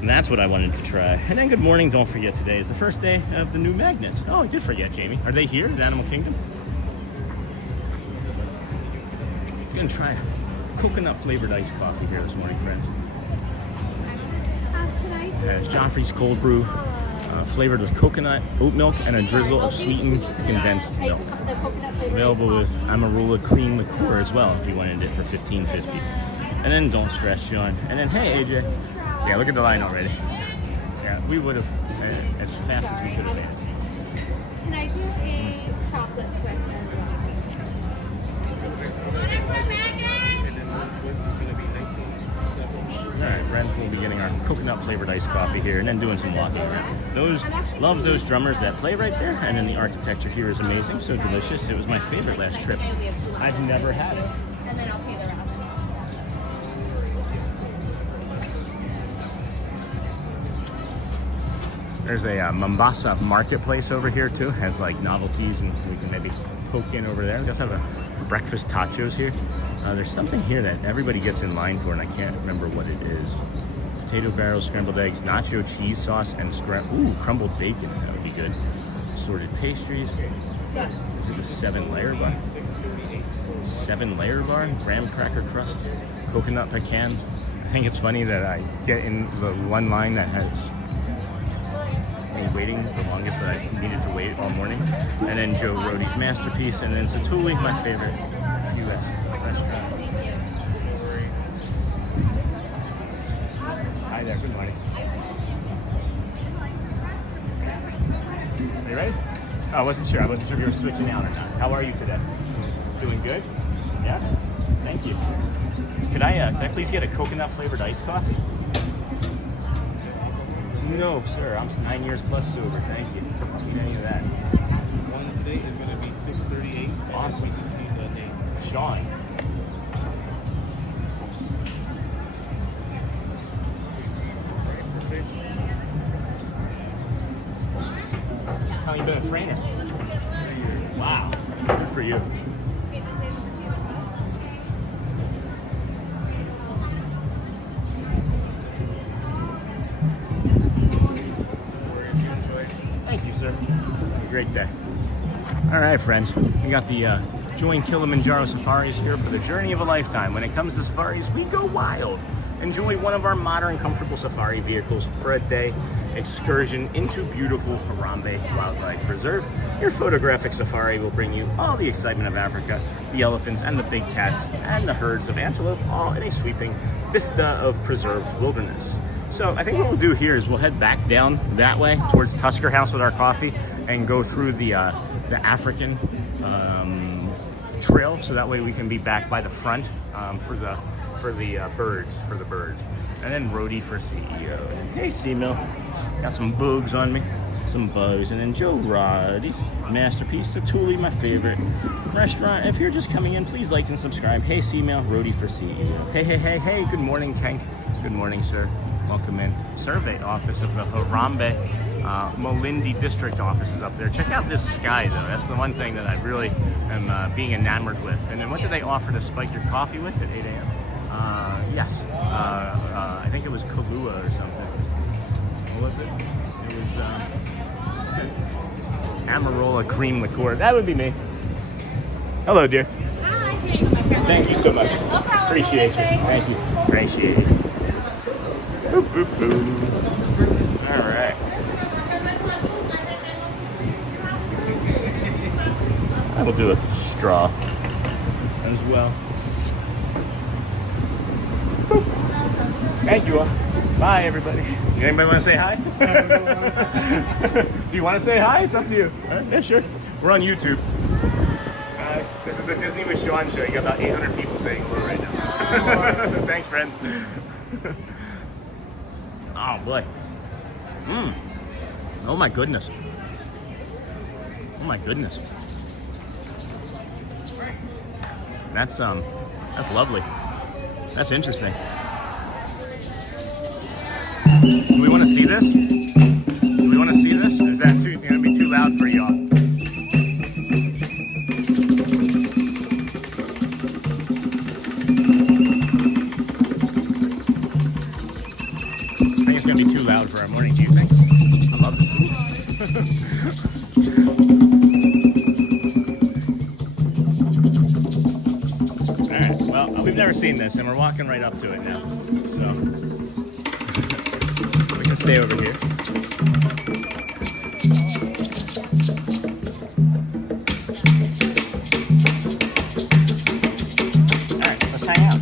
And that's what I wanted to try. And then good morning, don't forget today is the first day of the new magnets. Oh, I did forget, Jamie. Are they here at Animal Kingdom? I'm gonna try coconut flavored iced coffee here this morning, friends. It's Joffrey's cold brew, flavored with coconut, oat milk, and a drizzle of sweetened condensed milk. Available with Amarula cream liqueur as well if you wanted it for $15.50. And then don't stress, Sean. And then, hey, AJ. Yeah, look at the line already. Yeah, we would have, as fast as we could have been. Can I do a chocolate twist as well? Alright, friends, we'll be getting our coconut flavored iced coffee here and then doing some walking around. Love those drummers that play right there, and then the architecture here is amazing, so delicious. It was my favorite last trip. I've never had it. And then I'll pay the rest. There's a Mombasa marketplace over here too. Has like novelties, and we can maybe poke in over there. We also have a breakfast tachos here. There's something here that everybody gets in line for, and I can't remember what it is. Potato barrels, scrambled eggs, nacho cheese sauce, and crumbled bacon. That would be good. Assorted pastries. Is it the 7-layer bar? 7-layer bar? Graham cracker crust, coconut pecans. I think it's funny that I get in the one line that has waiting the longest that I needed to wait all morning, and then Joe Rohde's masterpiece, and then Satuli, my favorite U.S. restaurant. Hi there, good morning. Are you ready? Oh, I wasn't sure if you were switching out or not. How are you today? Doing good? Yeah? Thank you. Could I please get a coconut flavored iced coffee? No, sir. I'm 9 years plus sober. Thank you. I'll need any of that. Wednesday is going to be 6:38. Awesome. We just need the name. Sean. How long you been a trainer? 3 years. Wow. Good for you. Thank you, sir. Have a great day. All right, friends. We got the join Kilimanjaro Safaris here for the journey of a lifetime. When it comes to safaris, we go wild. Enjoy one of our modern, comfortable safari vehicles for a day excursion into beautiful Harambe Wildlife Preserve. Your photographic safari will bring you all the excitement of Africa, the elephants and the big cats and the herds of antelope, all in a sweeping vista of preserved wilderness. So I think what we'll do here is we'll head back down that way towards Tusker House with our coffee and go through the African trail, so that way we can be back by the front for the birds, and then Rhodey for CEO. Hey, Seamill, got some bugs on me. some bugs, and then Joe Roddy's Masterpiece, Satuli, my favorite restaurant. If you're just coming in, please like and subscribe. Hey, C-Mail, Rody for CEO. Hey, good morning, Tank. Good morning, sir. Welcome in. Survey office of the Harambe Malindi district office is up there. Check out this sky, though. That's the one thing that I really am being enamored with. And then what do they offer to spike your coffee with at 8 a.m.? Yes. I think it was Kahlua or something. What was it? It was Amarola cream liqueur. That would be me. Hello, dear. Hi, here you go, my friend. Thank you so much. No problem. Appreciate you. Thank you. Appreciate it. Boop, boop, boop. All right. I will do a straw as well. Boop. Thank you all. Bye, everybody. Anybody want to say hi? Do you want to say hi? It's up to you. All right. Yeah, sure. We're on YouTube. This is the Disney with Sean show. You got about 800 people saying hello right now. Thanks, friends. Oh boy. Oh my goodness. Oh my goodness. That's lovely. That's interesting. Do we want to see this? Do we want to see this? Or is that gonna be too loud for y'all? I think it's gonna be too loud for our morning. Do you think? I love this. Alright, well, we've never seen this, and we're walking right up to it now. So, we can stay over here. Alright, let's hang out.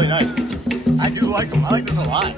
really nice. I do like them. I like this a lot.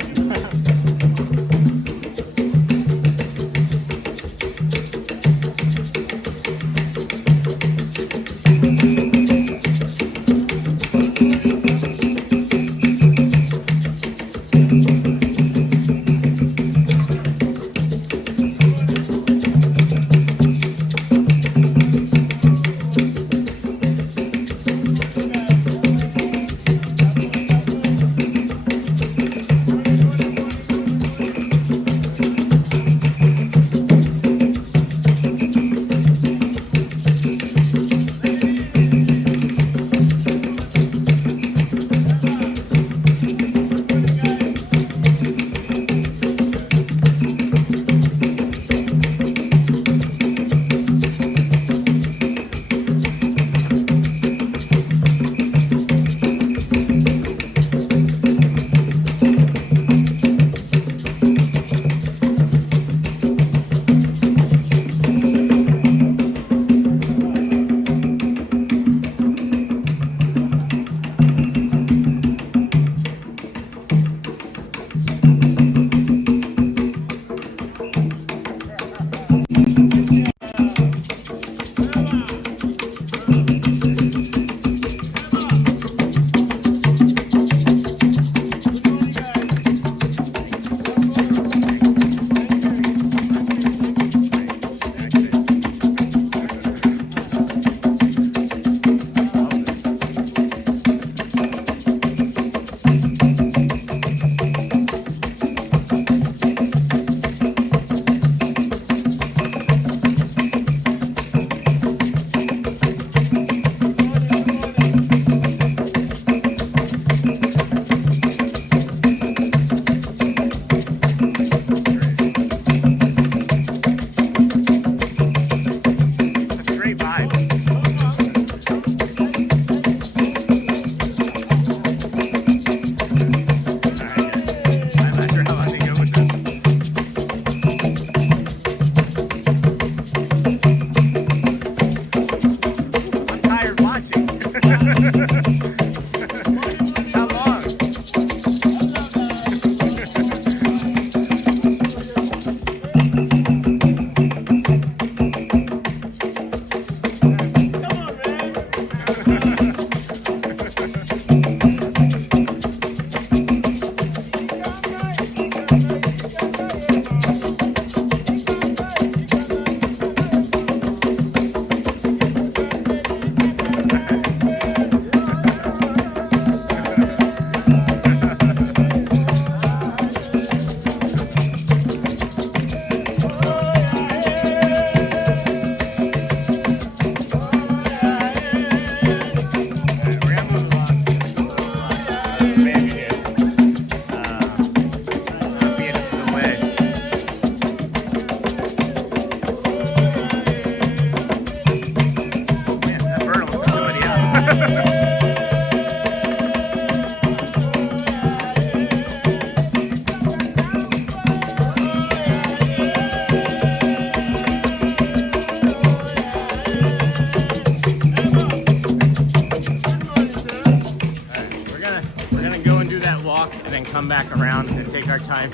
come back around and take our time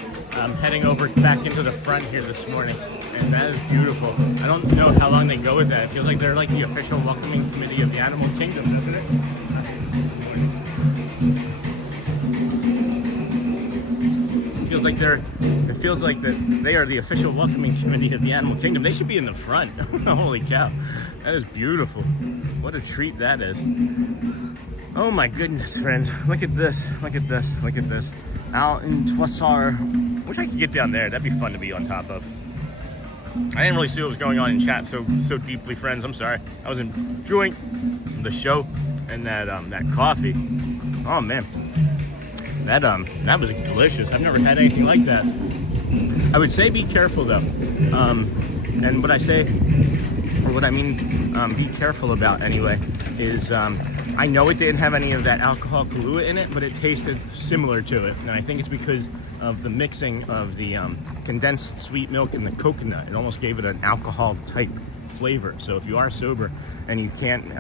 heading over back into the front here this morning. And that is beautiful. I don't know how long they go with that. It feels like they're like the official welcoming committee of the animal kingdom, doesn't it? It feels like that they are the official welcoming committee of the animal kingdom. They should be in the front. Holy cow. That is beautiful. What a treat that is. Oh my goodness, friend. Look at this. Look at this. Look at this. Out in Toissar. Wish I could get down there. That'd be fun to be on top of. I didn't really see what was going on in chat so deeply, friends. I'm sorry. I was enjoying the show and that coffee. Oh man. That was delicious. I've never had anything like that. I would say be careful though. And what I say, or what I mean, be careful about anyway, is I know it didn't have any of that alcohol Kahlua in it, but it tasted similar to it. And I think it's because of the mixing of the condensed sweet milk and the coconut. It almost gave it an alcohol type flavor. So if you are sober and you can't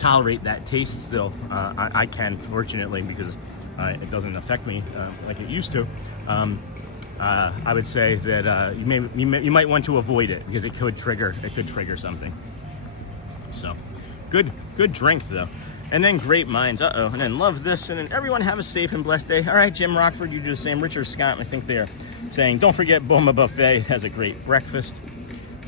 tolerate that taste still. I can, fortunately, because it doesn't affect me like it used to. I would say that you might want to avoid it because it could trigger something. So, good drink though. And then Great Minds, and then love this, and then everyone have a safe and blessed day. All right, Jim Rockford, you do the same. Richard Scott, I think they're saying, don't forget Boma Buffet, it has a great breakfast.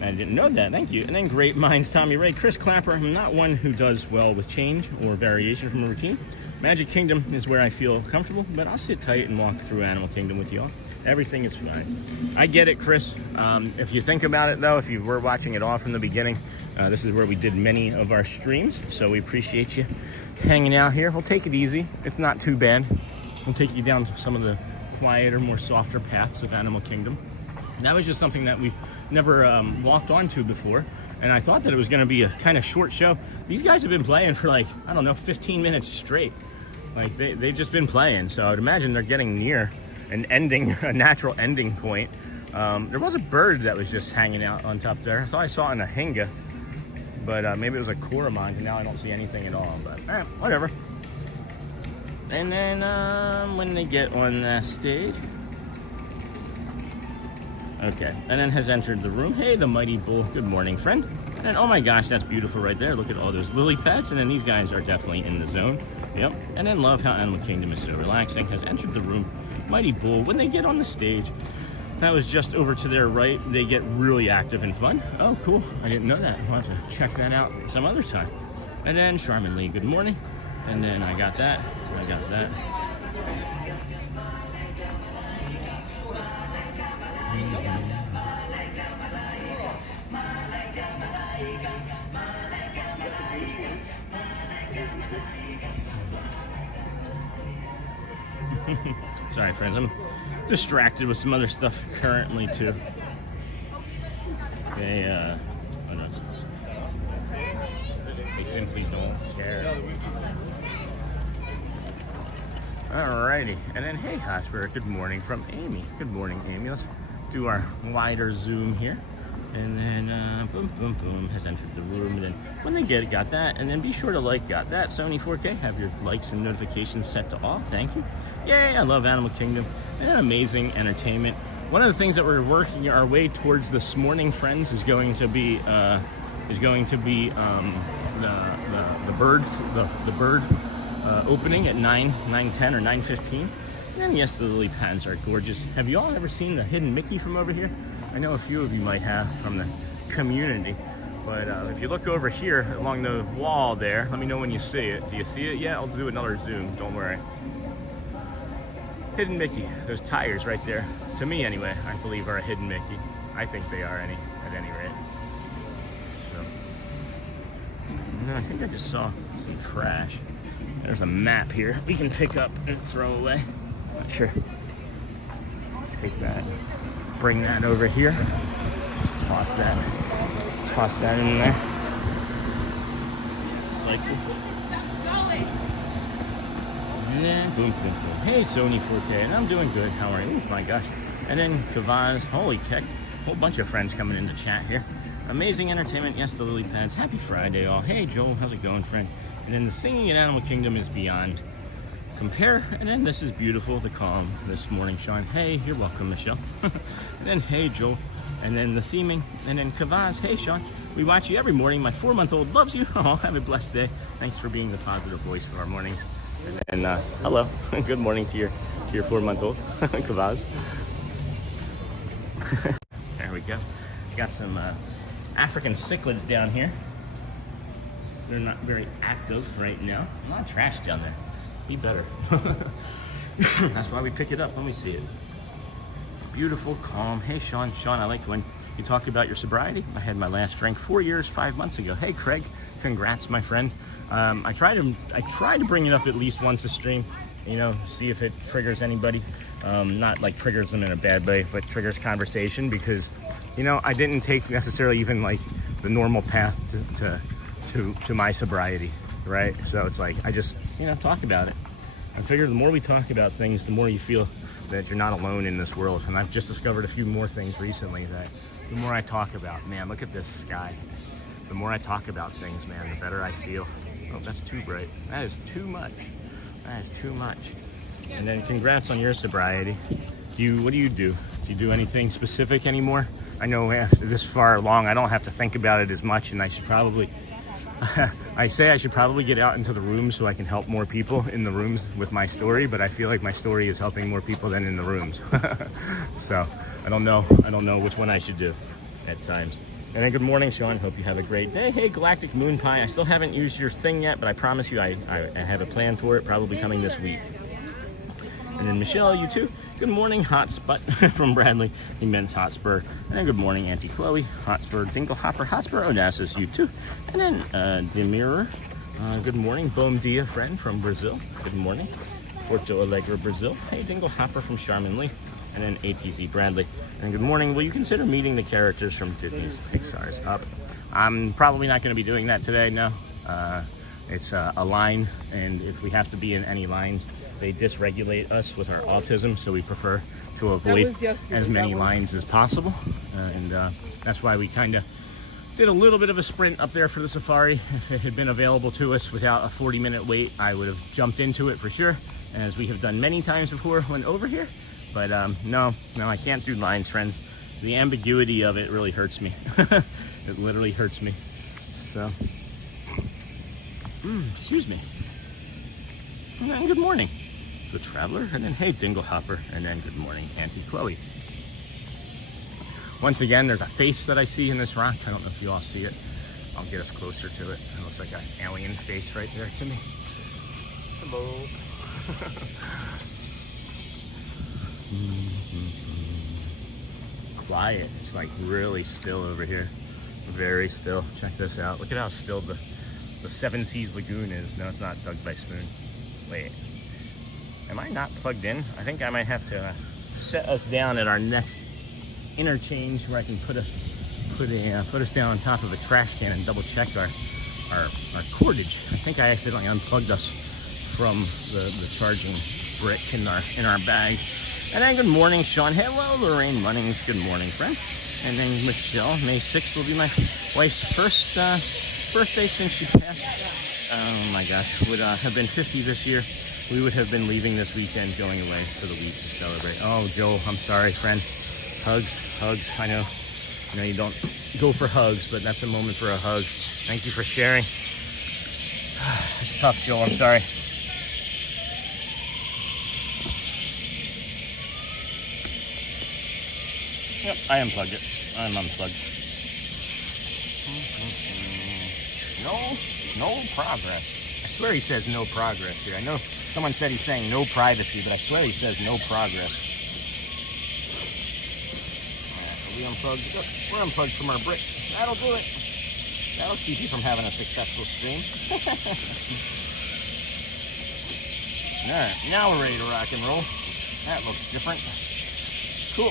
I didn't know that, thank you. And then Great Minds, Tommy Ray, Chris Clapper, I'm not one who does well with change or variation from a routine. Magic Kingdom is where I feel comfortable, but I'll sit tight and walk through Animal Kingdom with y'all. Everything is fine. I get it, Chris. If you think about it, though, if you were watching it all from the beginning, this is where we did many of our streams, so we appreciate you hanging out here. We'll take it easy. It's not too bad. We'll take you down to some of the quieter, more softer paths of Animal Kingdom. And that was just something that we've never walked onto before, and I thought that it was going to be a kind of short show. These guys have been playing for like, I don't know, 15 minutes straight. Like, they've just been playing, so I'd imagine they're getting near an ending, a natural ending point. There was a bird that was just hanging out on top there. I thought I saw it in a hinga, but maybe it was a coromon, and now I don't see anything at all, but whatever. And then when they get on the stage, okay, and then has entered the room. Hey, the Mighty Bull, good morning, friend. And then, oh my gosh, that's beautiful right there. Look at all those lily pads, and then these guys are definitely in the zone. Yep, and then love how Animal Kingdom is so relaxing, has entered the room. Mighty Bull, when they get on the stage, that was just over to their right, they get really active and fun. Oh, cool, I didn't know that. I'll have to check that out some other time. And then Charmin Lee, good morning. And then I got that, I got that. Sorry, friends, I'm distracted with some other stuff currently too. They simply don't care. Alrighty, and then hey, Hotspur, good morning from Amy. Good morning, Amy. Let's do our wider zoom here. And then boom, boom, boom, has entered the room. And then when they get it, got that. And then be sure to like, got that. Sony 4K, have your likes and notifications set to all. Thank you. Yay, I love Animal Kingdom. And amazing entertainment. One of the things that we're working our way towards this morning, friends, is going to be the bird opening at 9:10 or 9:15. And then yes, the lily pads are gorgeous. Have you all ever seen the hidden Mickey from over here? I know a few of you might have from the community, but if you look over here along the wall there, let me know when you see it. Do you see it yet? I'll do another zoom, don't worry. Hidden Mickey, those tires right there, to me anyway, I believe are a hidden Mickey. I think they are at any rate. So, and then I think I just saw some trash. There's a map here we can pick up and throw away. Not sure. Take that. Bring that over here. Just toss that in there. Cycle. And then boom, boom, boom. Hey, Sony 4K, and I'm doing good. How are you? Oh my gosh. And then Kavaz, holy heck, whole bunch of friends coming into chat here. Amazing entertainment. Yes, the lily pads. Happy Friday, all. Hey, Joel, how's it going, friend? And then the singing in Animal Kingdom is beyond compare. And then this is beautiful, the calm this morning, Sean. Hey, you're welcome, Michelle. And then hey, Joel. And then the theming. And then Kavaz. Hey, Sean. We watch you every morning. My 4-month-old loves you. Oh, have a blessed day. Thanks for being the positive voice of our mornings. And hello. Good morning to your 4-month-old, Kavaz. There we go. Got some African cichlids down here. They're not very active right now. A lot of trash down there. Be better. That's why we pick it up when we see it. Beautiful, calm. Hey, Sean. Sean, I liked when you talked about your sobriety. I had my last drink 4 years, 5 months ago. Hey, Craig. Congrats, my friend. I try to bring it up at least once a stream. You know, see if it triggers anybody. Not like triggers them in a bad way, but triggers conversation, because, you know, I didn't take necessarily even like the normal path to my sobriety, right? So it's like, I just, you know, talk about it. I figure the more we talk about things, the more you feel that you're not alone in this world. And I've just discovered a few more things recently that the more I talk about, man, look at this sky. The more I talk about things, man, the better I feel. Oh, that's too bright. That is too much. That is too much. And then congrats on your sobriety. What do you do? Do you do anything specific anymore? I know after this far along, I don't have to think about it as much, and I should probably, I should probably get out into the rooms so I can help more people in the rooms with my story, but I feel like my story is helping more people than in the rooms. So I don't know which one I should do at times. And then good morning, Sean. Hope you have a great day. Hey, Galactic Moon Pie. I still haven't used your thing yet, but I promise you I have a plan for it, probably coming this week. And then Michelle, you too. Good morning, Hotspot from Bradley. He meant Hotspur. And then good morning, Auntie Chloe. Hotspur, Dingle Hopper, Hotspur, Onassis, you too. And then the Mirror. Good morning, Bom Dia friend from Brazil. Good morning. Porto Alegre, Brazil. Hey, Dingle Hopper from Charmin Lee. And then ATZ Bradley. And good morning. Will you consider meeting the characters from Disney's Pixar's Up? I'm probably not going to be doing that today, no. It's a line, and if we have to be in any lines, they dysregulate us with our autism, so we prefer to avoid as many lines as possible. And that's why we kind of did a little bit of a sprint up there for the safari. If it had been available to us without a 40-minute wait, I would have jumped into it for sure, as we have done many times before when over here. But no, I can't do lines, friends. The ambiguity of it really hurts me. It literally hurts me. So, excuse me. And good morning, Good Traveler. And then, hey, Dingle Hopper. And then, good morning, Auntie Chloe. Once again, there's a face that I see in this rock. I don't know if you all see it. I'll get us closer to it. It looks like an alien face right there to me. Hello. Quiet. It's like really still over here. Very still. Check this out. Look at how still the Seven Seas Lagoon is. No, it's not dug by Spoon. Wait. Am I not plugged in? I think I might have to set us down at our next interchange where I can put us down on top of a trash can and double check our cordage. I think I accidentally unplugged us from the charging brick in our bag. And then good morning, Sean. Hello, Lorraine Runnings. Good morning, friend. And then Michelle. May 6th will be my wife's first birthday since she passed. Oh my gosh, would have been 50 this year. We would have been leaving this weekend, going away for the week to celebrate. Oh, Joe, I'm sorry, friend. Hugs. I know you don't go for hugs, but that's a moment for a hug. Thank you for sharing. It's tough, Joe. I'm sorry. Yep, I unplugged it. I'm unplugged. No progress. I swear he says no progress here. I know someone said he's saying no privacy, but I swear he says no progress. We unplugged. Look, we're unplugged from our brick. That'll do it. That'll keep you from having a successful stream. All right, now we're ready to rock and roll. That looks different. Cool.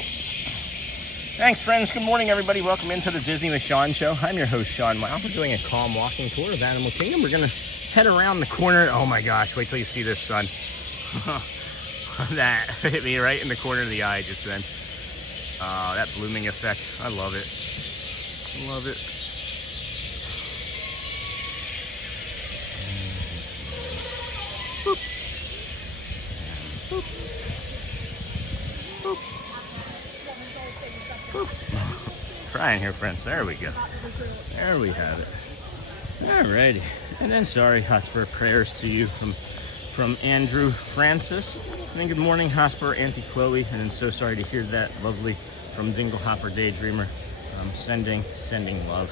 Thanks, friends. Good morning, everybody. Welcome into the Disney with Sean show. I'm your host, Sean Miles. We're doing a calm walking tour of Animal Kingdom. We're going to head around the corner. Oh my gosh, wait till you see this sun. That hit me right in the corner of the eye just then. That blooming effect. I love it. Love it. Boop. Boop. Boop. Boop. Trying here, friends. There we go. There we have it. Alrighty. And then, sorry, Hotspur, prayers to you from Andrew Francis. And then good morning, Hotspur, Auntie Chloe. And then so sorry to hear that. Lovely from Dingle Hopper Daydreamer. Sending love.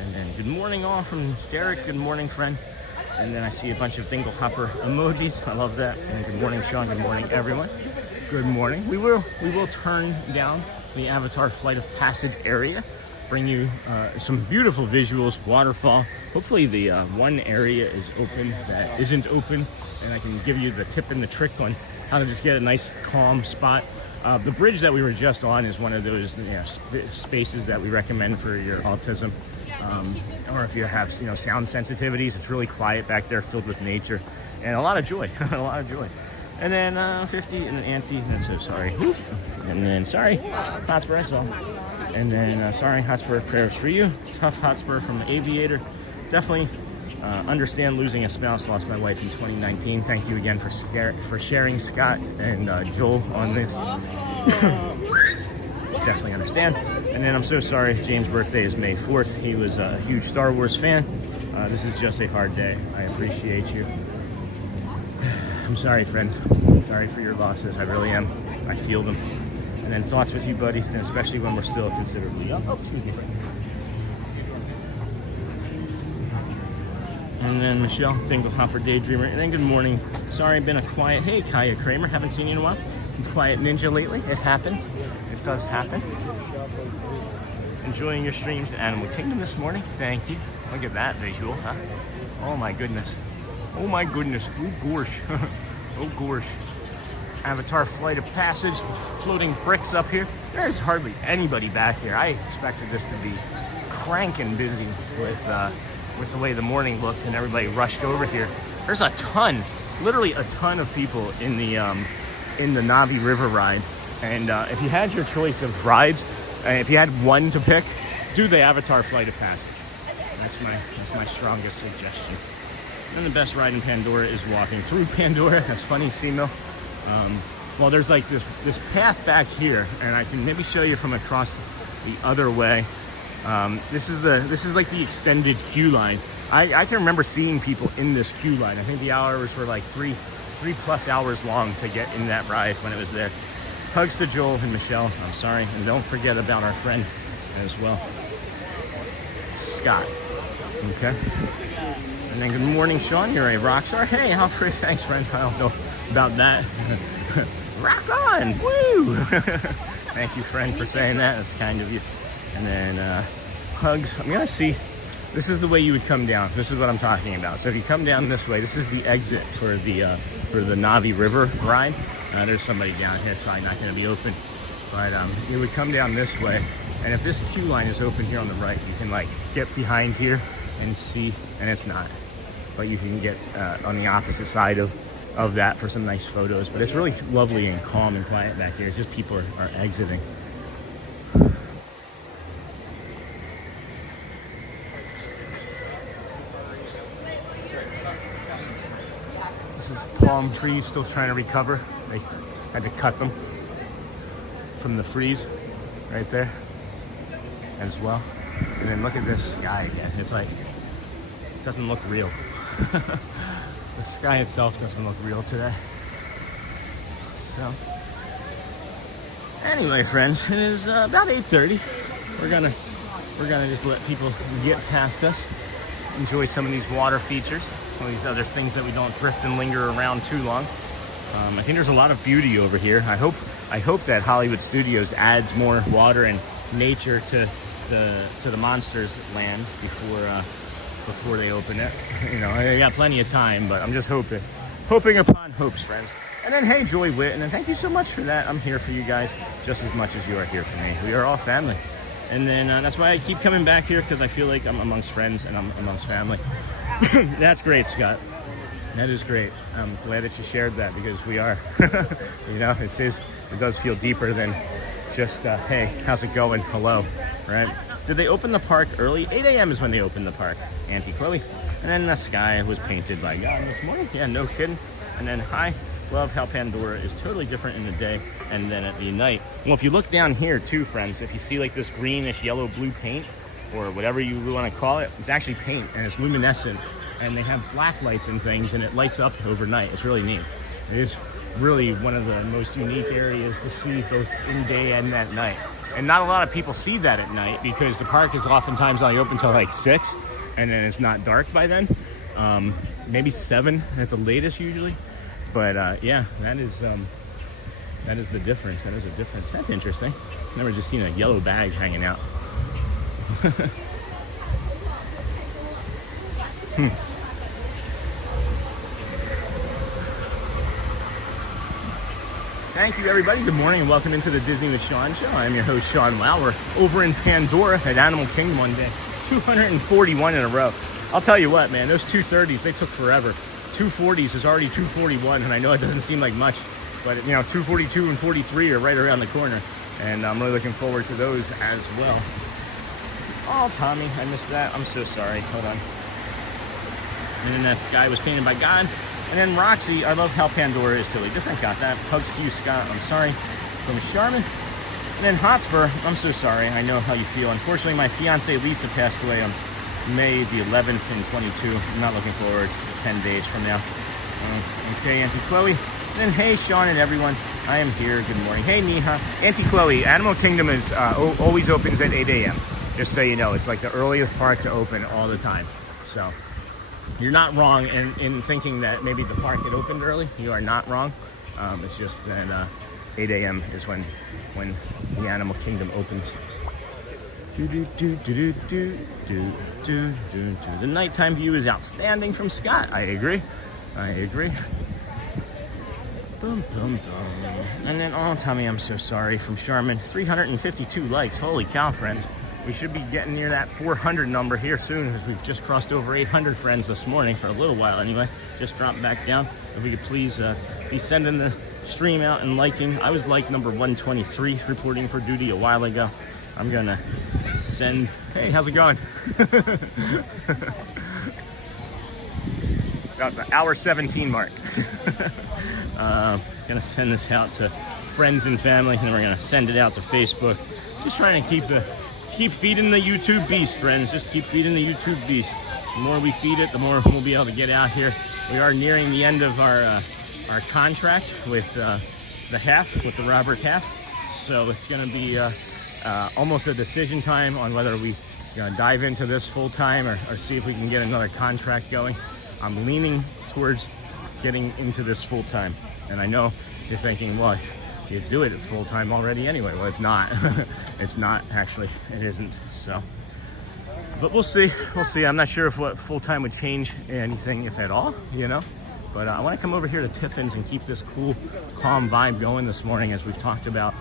And then good morning all from Derek. Good morning, friend. And then I see a bunch of Dingle Hopper emojis. I love that. And good morning, Sean. Good morning, everyone. Good morning. We will turn down the Avatar Flight of Passage area. Bring you some beautiful visuals, waterfall. Hopefully the one area is open that isn't open, and I can give you the tip and the trick on how to just get a nice calm spot. The bridge that we were just on is one of those spaces that we recommend for your autism, or if you have sound sensitivities. It's really quiet back there, filled with nature, and a lot of joy, a lot of joy. And then 50 and Auntie. I'm so sorry. And then sorry, Hotspur, I saw. And then sorry, Hotspur, prayers for you. Tough Hotspur from the Aviator. Definitely Understand losing a spouse. Lost my wife in 2019. Thank you again for sharing, Scott and Joel, on this. Definitely understand. And then I'm so sorry. James' birthday is May 4th. He was a huge Star Wars fan. This is just a hard day. I appreciate you. I'm sorry, friends. Sorry for your losses. I really am. I feel them. And then thoughts with you, buddy, and especially when we're still considerably young. Oh, excuse me. And then Michelle, Dingle Hopper Daydreamer. And then good morning. Sorry, I've been a quiet. Hey, Kaya Kramer. Haven't seen you in a while. Quiet ninja lately. It happens. It does happen. Enjoying your streams to Animal Kingdom this morning. Thank you. Look at that visual, huh? Oh my goodness. Oh my goodness. Oh gosh. Oh gosh. Avatar Flight of Passage. Floating bricks up here. There's hardly anybody back here. I expected this to be cranking busy with the way the morning looked and everybody rushed over here. There's a ton, literally a ton of people in the Navi River ride. And if you had your choice of rides, if you had one to pick, do the Avatar Flight of Passage. That's my strongest suggestion. And the best ride in Pandora is walking through Pandora. That's funny, Simo. Well, there's like this path back here, and I can maybe show you from across the other way. This is like the extended queue line. I can remember seeing people in this queue line. I think the hours were like three plus hours long to get in that ride when it was there. Hugs to Joel and Michelle. I'm sorry, and don't forget about our friend as well, Scott. Okay. And then good morning, Sean. You're a rock star. Hey, Alfred. Thanks, friend. I don't know about that. Rock on! Woo! Thank you, friend, for saying that. That's kind of you. And then hugs. I'm gonna see. This is the way you would come down. This is what I'm talking about. So if you come down this way, this is the exit for the Navi River ride. There's somebody down here. It's probably not going to be open, but you would come down this way. And if this queue line is open here on the right, you can like get behind here and see. And it's not, but you can get on the opposite side of that for some nice photos. But it's really lovely and calm and quiet back here. It's just people are exiting. Palm trees still trying to recover. They had to cut them from the freeze right there as well. And then look at this sky again. It's like, it doesn't look real. The sky itself doesn't look real today. So, anyway, friends, it is about 8:30. We're gonna just let people get past us, enjoy some of these water features. All these other things that we don't drift and linger around too long. I think there's a lot of beauty over here. I hope that Hollywood Studios adds more water and nature to the Monsters Land before they open it. You know, I got plenty of time, but I'm just hoping upon hopes, friends. And then hey, Joy Witt, and then thank you so much for that. I'm here for you guys just as much as you are here for me. We are all family. And then that's why I keep coming back here, because I feel like I'm amongst friends and I'm amongst family. That's great, Scott. That is great. I'm glad that you shared that, because we are. You know, it does feel deeper than just, hey, how's it going? Hello, right? Did they open the park early? 8 a.m. is when they opened the park, Auntie Chloe. And then the sky was painted by God this morning. Yeah, no kidding. And then hi, love how Pandora is totally different in the day and then at the night. Well, if you look down here too, friends, if you see like this greenish yellow blue paint, or whatever you want to call it, it's actually paint and it's luminescent, and they have black lights and things, and it lights up overnight. It's really neat. It is really one of the most unique areas to see both in day and at night. And not a lot of people see that at night, because the park is oftentimes only open till like 6, and then it's not dark by then. Maybe 7 at the latest usually. But yeah, that is the difference. That is a difference. That's interesting. Never just seen a yellow bag hanging out. Thank you, everybody. Good morning and welcome into the Disney with Sean show. I'm your host, Sean Wow. We're over in Pandora at Animal Kingdom one day. 241 in a row. I'll tell you what, man, those 230s, they took forever. 240s is already 241, and I know it doesn't seem like much, but you know, 242 and 43 are right around the corner, and I'm really looking forward to those as well. Oh, Tommy, I missed that. I'm so sorry. Hold on. And then that sky was painted by God. And then Roxy, I love how Pandora is totally different. Got that. Hugs to you, Scott. I'm sorry. From Charmin. And then Hotspur, I'm so sorry. I know how you feel. Unfortunately, my fiance Lisa passed away on May the 11th in 22. I'm not looking forward to 10 days from now. Okay, Auntie Chloe. And then hey, Sean and everyone. I am here. Good morning. Hey, Neha. Auntie Chloe, Animal Kingdom is always opens at 8 a.m. Just so you know, it's like the earliest park to open all the time. So you're not wrong in thinking that maybe the park had opened early. You are not wrong. It's just that 8 a.m. is when the Animal Kingdom opens. The nighttime view is outstanding from Scott. I agree. Boom, boom, boom. And then, oh, Tommy, I'm so sorry from Charmin. 352 likes. Holy cow, friends. We should be getting near that 400 number here soon, because we've just crossed over 800 friends this morning for a little while anyway. Just dropped back down. If we could please be sending the stream out and liking. I was like number 123 reporting for duty a while ago. I'm gonna send, hey, how's it going? About the hour 17 mark. Gonna send this out to friends and family, and then we're gonna send it out to Facebook. Just trying to keep feeding the YouTube beast, friends. Just keep feeding the YouTube beast. The more we feed it, the more we'll be able to get out here. We are nearing the end of our contract with the Robert Half. So it's gonna be almost a decision time on whether we dive into this full time or see if we can get another contract going. I'm leaning towards getting into this full time. And I know you're thinking, well, you do it at full time already anyway. Well, it's not. It's not actually. It isn't. So, but we'll see. We'll see. I'm not sure if what full time would change anything, if at all. You know. But I want to come over here to Tiffin's and keep this cool, calm vibe going this morning, as we've talked about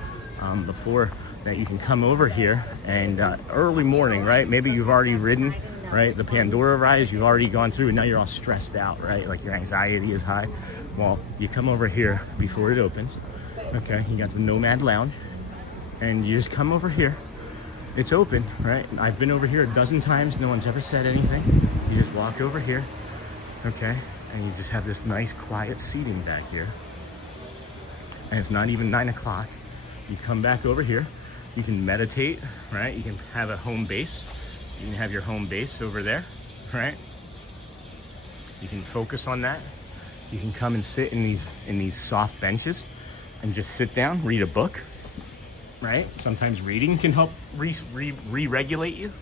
before. That you can come over here and early morning, right? Maybe you've already ridden, right? The Pandora ride, you've already gone through, and now you're all stressed out, right? Like your anxiety is high. Well, you come over here before it opens. Okay, you got the Nomad Lounge, and you just come over here. It's open, right? I've been over here a dozen times. No one's ever said anything. You just walk over here, okay? And you just have this nice, quiet seating back here. And it's not even 9 o'clock. You come back over here. You can meditate, right? You can have a home base. You can have your home base over there, right? You can focus on that. You can come and sit in these soft benches and just sit down, read a book, right? Sometimes reading can help re-regulate you.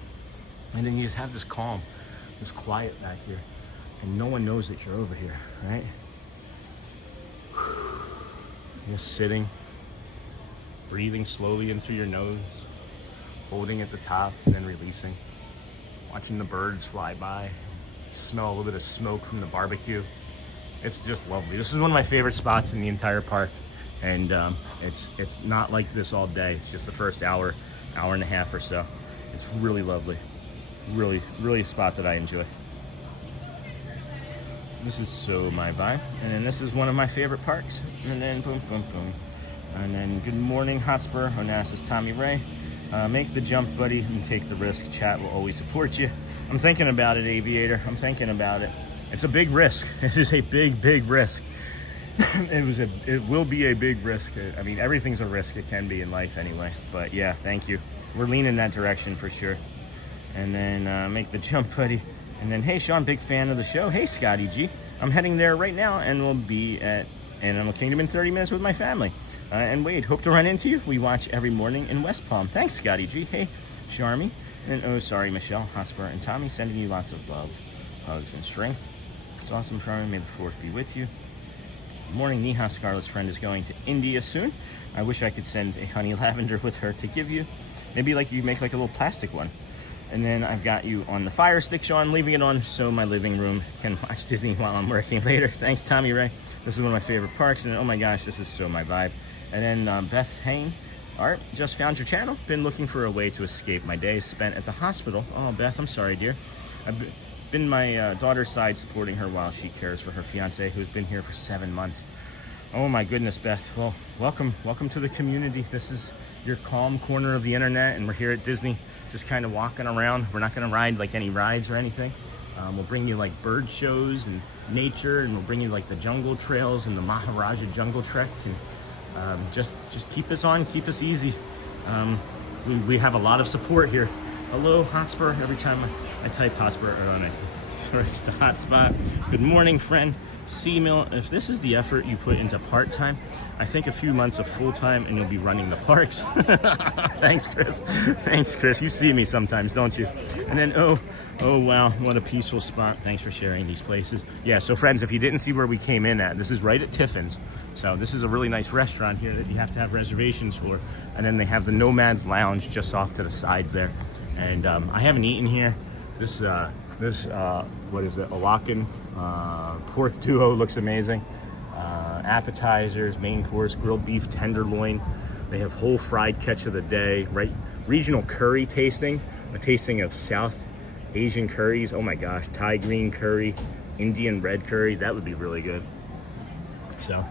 And then you just have this calm, this quiet back here. And no one knows that you're over here, right? Just sitting, breathing slowly in through your nose, holding at the top and then releasing. Watching the birds fly by, smell a little bit of smoke from the barbecue. It's just lovely. This is one of my favorite spots in the entire park. And it's not like this all day. It's just the first hour and a half or so. It's really lovely. Really, really a spot that I enjoy. This is so my vibe. And then this is one of my favorite parks. And then boom, boom, boom. And then good morning, Hotspur. Onassis, Tommy Ray. Make the jump, buddy, and take the risk. Chat will always support you. I'm thinking about it, Aviator. I'm thinking about it. It's a big risk. It is a big, big risk. It will be a big risk. I mean, everything's a risk. It can be in life anyway. But yeah, thank you. We're leaning that direction for sure. And then make the jump, buddy. And then, hey, Sean, big fan of the show. Hey, Scotty G. I'm heading there right now, and we'll be at Animal Kingdom in 30 minutes with my family. And Wade, hope to run into you. We watch every morning in West Palm. Thanks, Scotty G. Hey, Charmy. And oh, sorry, Michelle, Hotspur, and Tommy, sending you lots of love, hugs, and strength. It's awesome, Charmy. May the force be with you. Good morning, Neha. Scarlett's friend is going to India soon. I wish I could send a honey lavender with her to give you. Maybe like you make like a little plastic one. And then I've got you on the Fire Stick, Sean, leaving it on so my living room can watch Disney while I'm working later. Thanks, Tommy Ray. This is one of my favorite parks, and oh my gosh, this is so my vibe. And then Beth Hain, Art, just found your channel. Been looking for a way to escape my days spent at the hospital. Oh, Beth, I'm sorry, dear. I've been my daughter's side, supporting her while she cares for her fiance, who's been here for 7 months. Oh my goodness, Beth. Well, welcome to the community. This is your calm corner of the internet, and we're here at Disney, just kind of walking around. We're not going to ride like any rides or anything. We'll bring you like bird shows and nature, and we'll bring you like the jungle trails and the Maharaja Jungle Trek. And just keep us on, keep us easy. We have a lot of support here. Hello, Hotspur. Every time I type Hotspur on it, it's the hotspot. Good morning, friend. C-Mill. If this is the effort you put into part-time, I think a few months of full-time and you'll be running the parks. Thanks, Chris. Thanks, Chris. You see me sometimes, don't you? And then, oh wow, what a peaceful spot. Thanks for sharing these places. Yeah, so friends, if you didn't see where we came in at, this is right at Tiffin's. So this is a really nice restaurant here that you have to have reservations for. And then they have the Nomad's Lounge just off to the side there. And I haven't eaten here. This what is it, Awaken pork duo looks amazing. Appetizers, main course, grilled beef tenderloin. They have whole fried catch of the day, right? Regional curry tasting, a tasting of South Asian curries. Oh my gosh, Thai green curry, Indian red curry. That would be really good. So,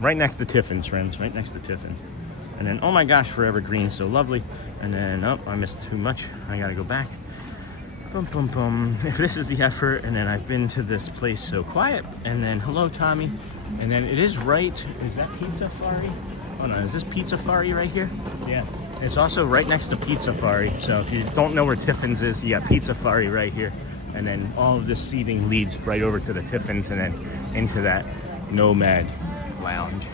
right next to Tiffin's, friends, right next to Tiffin's. And then, oh my gosh, Forever Green, so lovely. And then, oh, I missed too much. I gotta go back. Boom, boom, boom. If this is the effort, and then I've been to this place so quiet. And then, hello, Tommy. And then it is right, is that Pizza Fari? Oh no, is this Pizza Fari right here? Yeah. It's also right next to Pizza Fari. So if you don't know where Tiffin's is, you got Pizza Fari right here. And then all of this seating leads right over to the Tiffin's and then into that Nomad Lounge.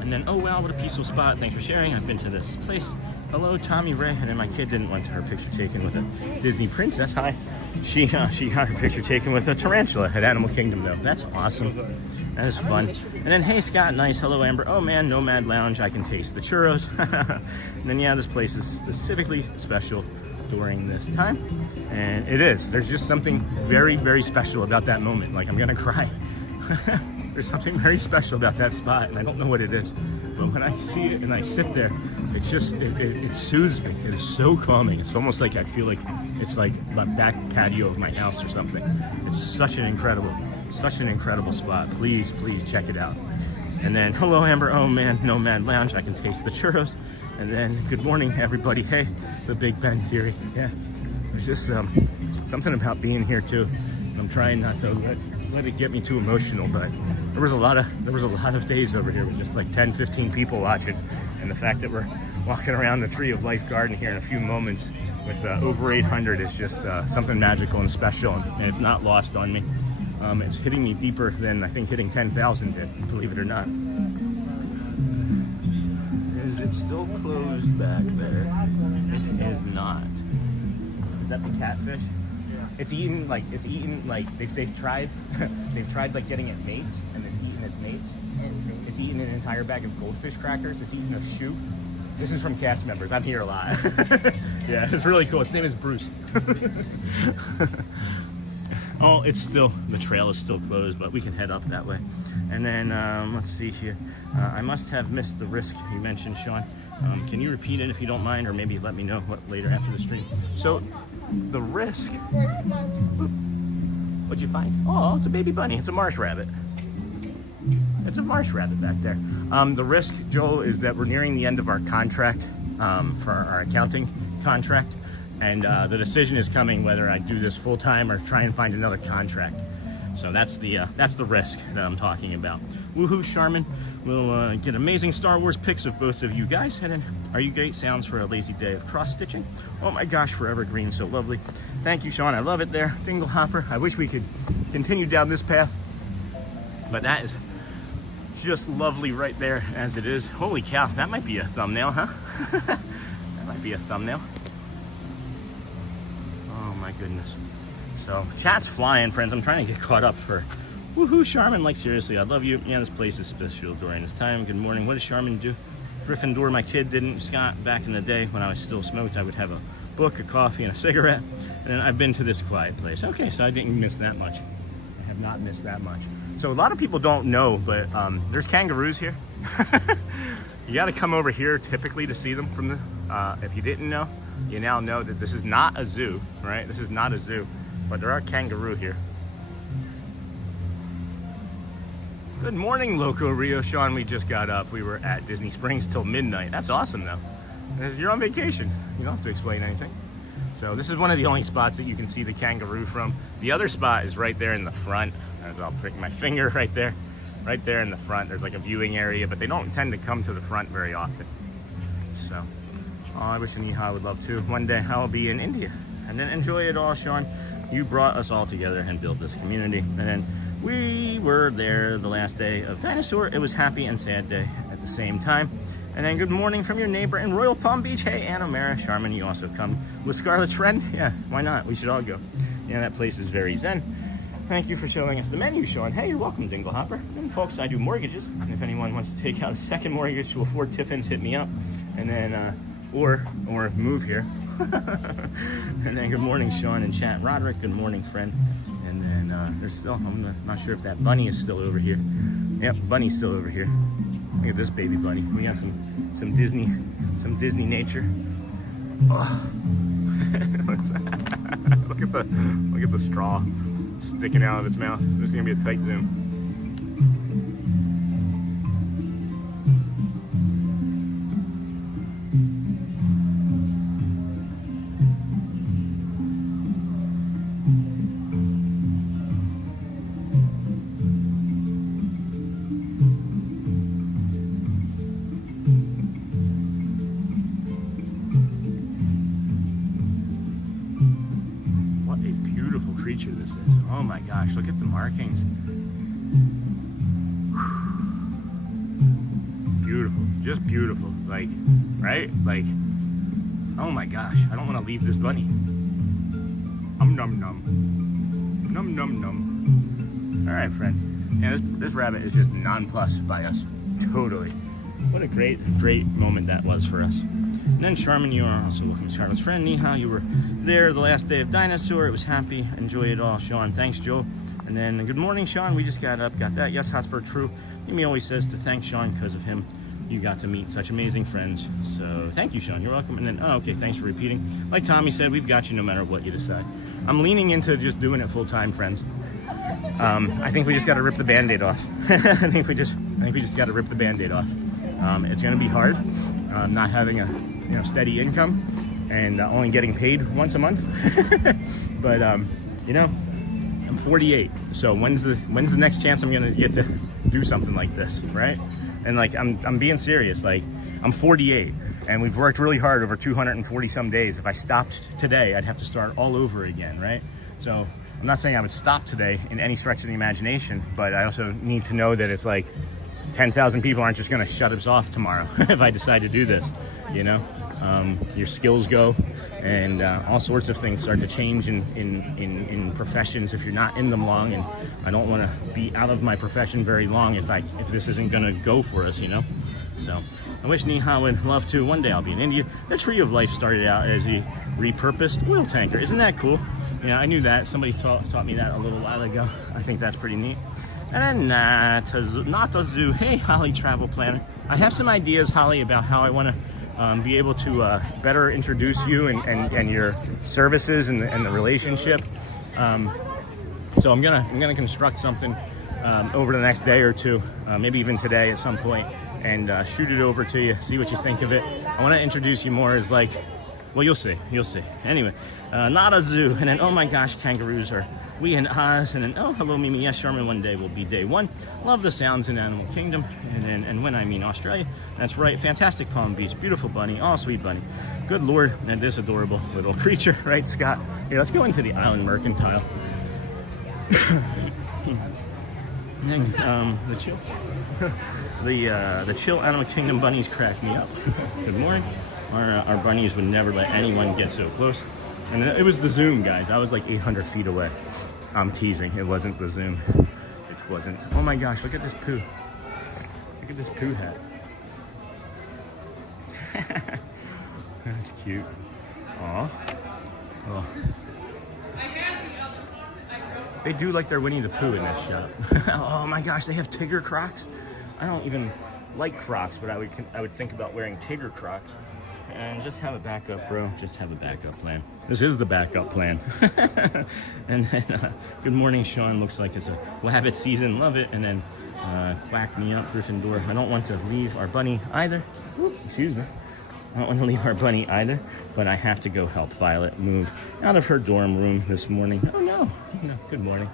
And then, oh wow, what a peaceful spot. Thanks for sharing. I've been to this place. Hello, Tommy Ray. And then my kid didn't want her picture taken with a Disney princess. Hi. She got her picture taken with a tarantula at Animal Kingdom, though. That's awesome. That is fun. And then, hey, Scott, nice. Hello, Amber. Oh, man, Nomad Lounge. I can taste the churros. And then, yeah, this place is specifically special during this time. And it is. There's just something very, very special about that moment. Like, I'm going to cry. There's something very special about that spot, and I don't know what it is. But when I see it and I sit there, it's just, it soothes me. It is so calming. It's almost like I feel like it's like the back patio of my house or something. It's such an incredible spot. Please, please check it out. And then, hello, Amber. Oh, man, Nomad Lounge. I can taste the churros. And then, good morning, everybody. Hey, the Big Ben Theory. Yeah, there's just something about being here, too. I'm trying not to let it get me too emotional, but there was a lot of days over here with just like 10, 15 people watching, and the fact that we're walking around the Tree of Life garden here in a few moments with over 800 is just something magical and special, and it's not lost on me. It's hitting me deeper than I think hitting 10,000 did, believe it or not. Is it still closed back there? It is not. Is that the catfish? It's eaten like they've tried like getting it mates, and it's eaten its mates. It's eaten an entire bag of goldfish crackers. It's eaten a shoe. This is from cast members. I'm here a lot. Yeah, it's really cool. Its name is Bruce. Oh, the trail is still closed, but we can head up that way. And then let's see here. I must have missed the risk you mentioned, Sean. Can you repeat it if you don't mind, or maybe let me know what later after the stream. So. The risk. What'd you find? Oh, it's a baby bunny. It's a marsh rabbit. It's a marsh rabbit back there. The risk, Joel, is that we're nearing the end of our contract for our accounting contract, and the decision is coming whether I do this full time or try and find another contract. So that's the risk that I'm talking about. Woohoo, Charmin. We'll get amazing Star Wars pics of both of you guys. And then, are you great? Sounds for a lazy day of cross-stitching. Oh my gosh, Forever Green, so lovely. Thank you, Sean. I love it there. Dingle Hopper. I wish we could continue down this path, but that is just lovely right there as it is. Holy cow, that might be a thumbnail, huh? That might be a thumbnail. Oh my goodness. So, chat's flying, friends. I'm trying to get caught up for... Woohoo, Charmin, like seriously, I love you. Yeah, this place is special during this time. Good morning. What does Charmin do? Gryffindor, my kid didn't. Scott, back in the day when I was still smoked, I would have a book, a coffee, and a cigarette. And then I've been to this quiet place. Okay, so I didn't miss that much. I have not missed that much. So a lot of people don't know, but there's kangaroos here. You got to come over here typically to see them from the, if you didn't know, you now know that this is not a zoo, right? This is not a zoo, but there are kangaroo here. Good morning, Loco Rio. Sean, we just got up. We were at Disney Springs till midnight. That's awesome, though. You're on vacation. You don't have to explain anything. So this is one of the only spots that you can see the kangaroo from. The other spot is right there in the front. I'll prick my finger right there in the front. There's like a viewing area, but they don't tend to come to the front very often. So, I wish Neha would love to. One day I'll be in India and then enjoy it all, Sean. You brought us all together and built this community. And then we were there the last day of Dinosaur. It was happy and sad day at the same time. And then good morning from your neighbor in Royal Palm Beach. Hey, Anna Mara, Charmin, you also come with Scarlett's friend? Yeah, why not? We should all go. Yeah, that place is very zen. Thank you for showing us the menu, Sean. Hey, you're welcome, Dinglehopper. And folks, I do mortgages. And if anyone wants to take out a second mortgage to afford Tiffins, hit me up. And then, or move here. And then good morning, Sean and chat. Roderick, good morning, friend. And then there's still, I'm not sure if that bunny is still over here. Yep, bunny's still over here. Look at this baby bunny. We got some Disney nature. Oh. look at the straw sticking out of its mouth. This is gonna be a tight zoom. Creature this is. Oh my gosh, look at the markings. Beautiful, just beautiful. Like, right? Like, oh my gosh, I don't want to leave this bunny. Num num. Num num num. All right, friend. Yeah, this rabbit is just nonplussed by us. Totally. What a great moment that was for us. And then Charmin, you are also welcome. Charmin's friend, Neha, you were there the last day of Dinosaur. It was happy. Enjoy it all, Sean. Thanks, Joe. And then good morning, Sean. We just got up, got that. Yes, Hotspur, true. Amy always says to thank Sean because of him. You got to meet such amazing friends. So thank you, Sean. You're welcome. And then, oh, okay, thanks for repeating. Like Tommy said, we've got you no matter what you decide. I'm leaning into just doing it full time, friends. I think we just got to rip the Band-Aid off. I think we just got to rip the Band-Aid off. It's going to be hard, not having a steady income and only getting paid once a month. But I'm 48, so when's the next chance I'm gonna get to do something like this, right? And like I'm being serious. Like, I'm 48 and we've worked really hard over 240 some days. If I stopped today, I'd have to start all over again, right? So I'm not saying I would stop today in any stretch of the imagination, but I also need to know that it's like 10,000 people aren't just going to shut us off tomorrow if I decide to do this, your skills go, and all sorts of things start to change in professions if you're not in them long. And I don't want to be out of my profession very long if this isn't going to go for us, So I wish Neha would love to. One day I'll be in India. The Tree of Life started out as a repurposed oil tanker. Isn't that cool? I knew that. Somebody taught me that a little while ago. I think that's pretty neat. And then not a zoo. Hey, Holly, travel planner. I have some ideas, Holly, about how I want to be able to better introduce you and your services and the relationship. So I'm gonna construct something over the next day or two, maybe even today at some point, and shoot it over to you. See what you think of it. I want to introduce you more as like, well, you'll see. Anyway, not a zoo. And then, oh my gosh, kangaroos are we in Oz. And then, oh, hello, Mimi. Yes, Sherman, one day will be day one. Love the sounds in Animal Kingdom. And when I mean Australia, that's right. Fantastic Palm Beach. Beautiful bunny. Oh, sweet bunny. Good Lord. And this adorable little creature, right, Scott? Here, let's go into the Island Mercantile. And the chill. The chill Animal Kingdom bunnies crack me up. Good morning. Our bunnies would never let anyone get so close. And it was the Zoom, guys. I was like 800 feet away. I'm teasing. It wasn't the Zoom. It wasn't. Oh my gosh, look at this poo. Look at this poo hat. That's cute. Aw. Oh. They do like their Winnie the Pooh in this shop. Oh my gosh, they have Tigger Crocs. I don't even like Crocs, but I would think about wearing Tigger Crocs. And just have a backup, bro. Just have a backup plan. This is the backup plan. And then, good morning, Sean. Looks like it's a rabbit season. Love it. And then, quack me up, Gryffindor. I don't want to leave our bunny either. Whoop, excuse me. I don't want to leave our bunny either, but I have to go help Violet move out of her dorm room this morning. Oh no, good morning.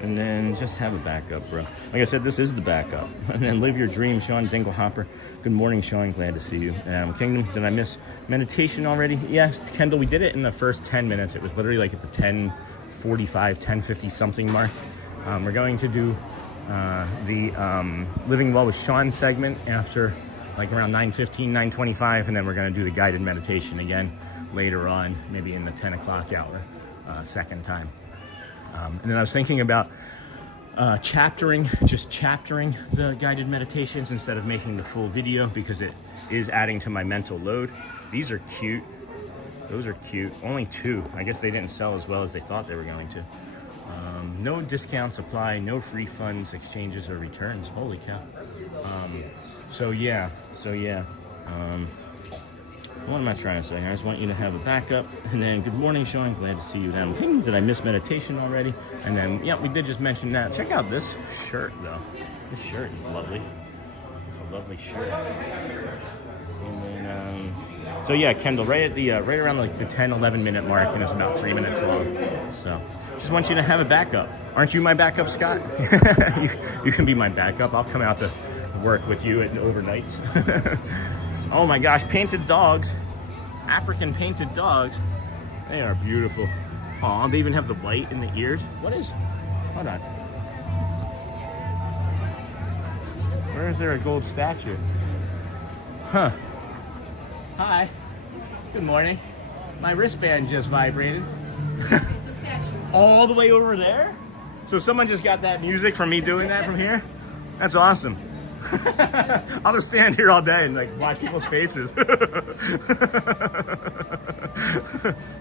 And then just have a backup, bro. Like I said, this is the backup. And then live your dream, Sean Dinglehopper. Good morning, Sean. Glad to see you. Kingdom, did I miss meditation already? Yes, Kendall, we did it in the first 10 minutes. It was literally like at the 10:45, 10:50 something mark. We're going to do the Living Well with Sean segment after like around 9:15, 9:25, and then we're going to do the guided meditation again later on, maybe in the 10 o'clock hour, second time. And then I was thinking about chaptering the guided meditations instead of making the full video, because it is adding to my mental load. These are cute. Those are cute. Only 2. I guess they didn't sell as well as they thought they were going to. No discounts apply, no free funds, exchanges, or returns. Holy cow. So yeah. What am I trying to say? I just want you to have a backup. And then, good morning, Sean. Glad to see you down. Did I miss meditation already? And then, yeah, we did just mention that. Check out this shirt, though. This shirt is lovely. It's a lovely shirt. And then, so yeah, Kendall, right around like the 10, 11 minute mark, and it's about 3 minutes long. So, just want you to have a backup. Aren't you my backup, Scott? you can be my backup. I'll come out to work with you at overnights. Oh my gosh, painted dogs. African painted dogs. They are beautiful. Oh, they even have the white in the ears. Hold on. Where is there a gold statue? Huh. Hi. Good morning. My wristband just vibrated. All the way over there? So someone just got that music from me doing that from here? That's awesome. I'll just stand here all day and like watch people's faces.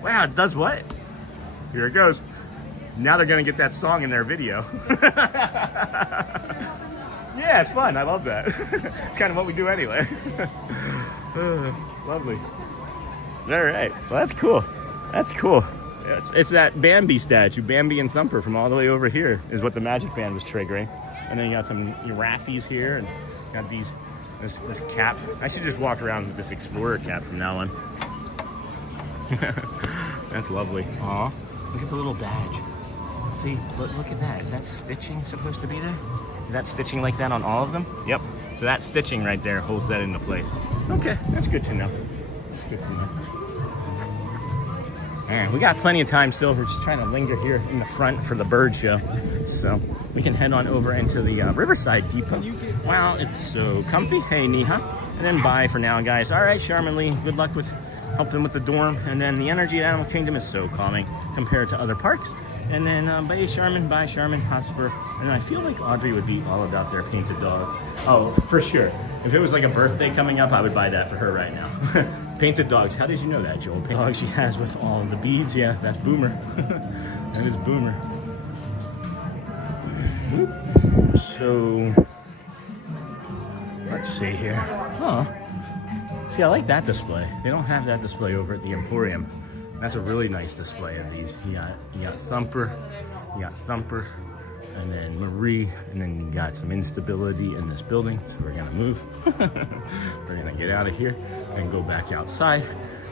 Wow, it does what? Here it goes. Now they're gonna get that song in their video. Yeah, it's fun. I love that. It's kind of what we do anyway. Lovely. All right. Well, that's cool. That's cool. It's that Bambi statue, Bambi and Thumper, from all the way over here is what the magic band was triggering. And then you got some Raffies here, and got this cap. I should just walk around with this Explorer cap from now on. That's lovely. Aw, look at the little badge. See, look at that. Is that stitching supposed to be there? Is that stitching like that on all of them? Yep. So that stitching right there holds that into place. Okay, that's good to know. That's good to know. All right, we got plenty of time still. We're just trying to linger here in the front for the bird show. So we can head on over into the Riverside Depot. Wow, it's so comfy. Hey, Neha. And then bye for now, guys. All right, Charmin Lee, good luck with helping with the dorm. And then the energy at Animal Kingdom is so calming compared to other parks. And then bye, Charmin, Hotspur. And I feel like Audrey would be all about their painted dog. Oh, for sure. If it was like a birthday coming up, I would buy that for her right now. Painted dogs. How did you know that, Joel? Painted dog she has with all the beads. Yeah, that's Boomer. That is Boomer. So, let's see here. Huh. See, I like that display. They don't have that display over at the Emporium. That's a really nice display of these. You got Thumper, and then Marie, and then you got some instability in this building. So we're gonna move. We're gonna get out of here and go back outside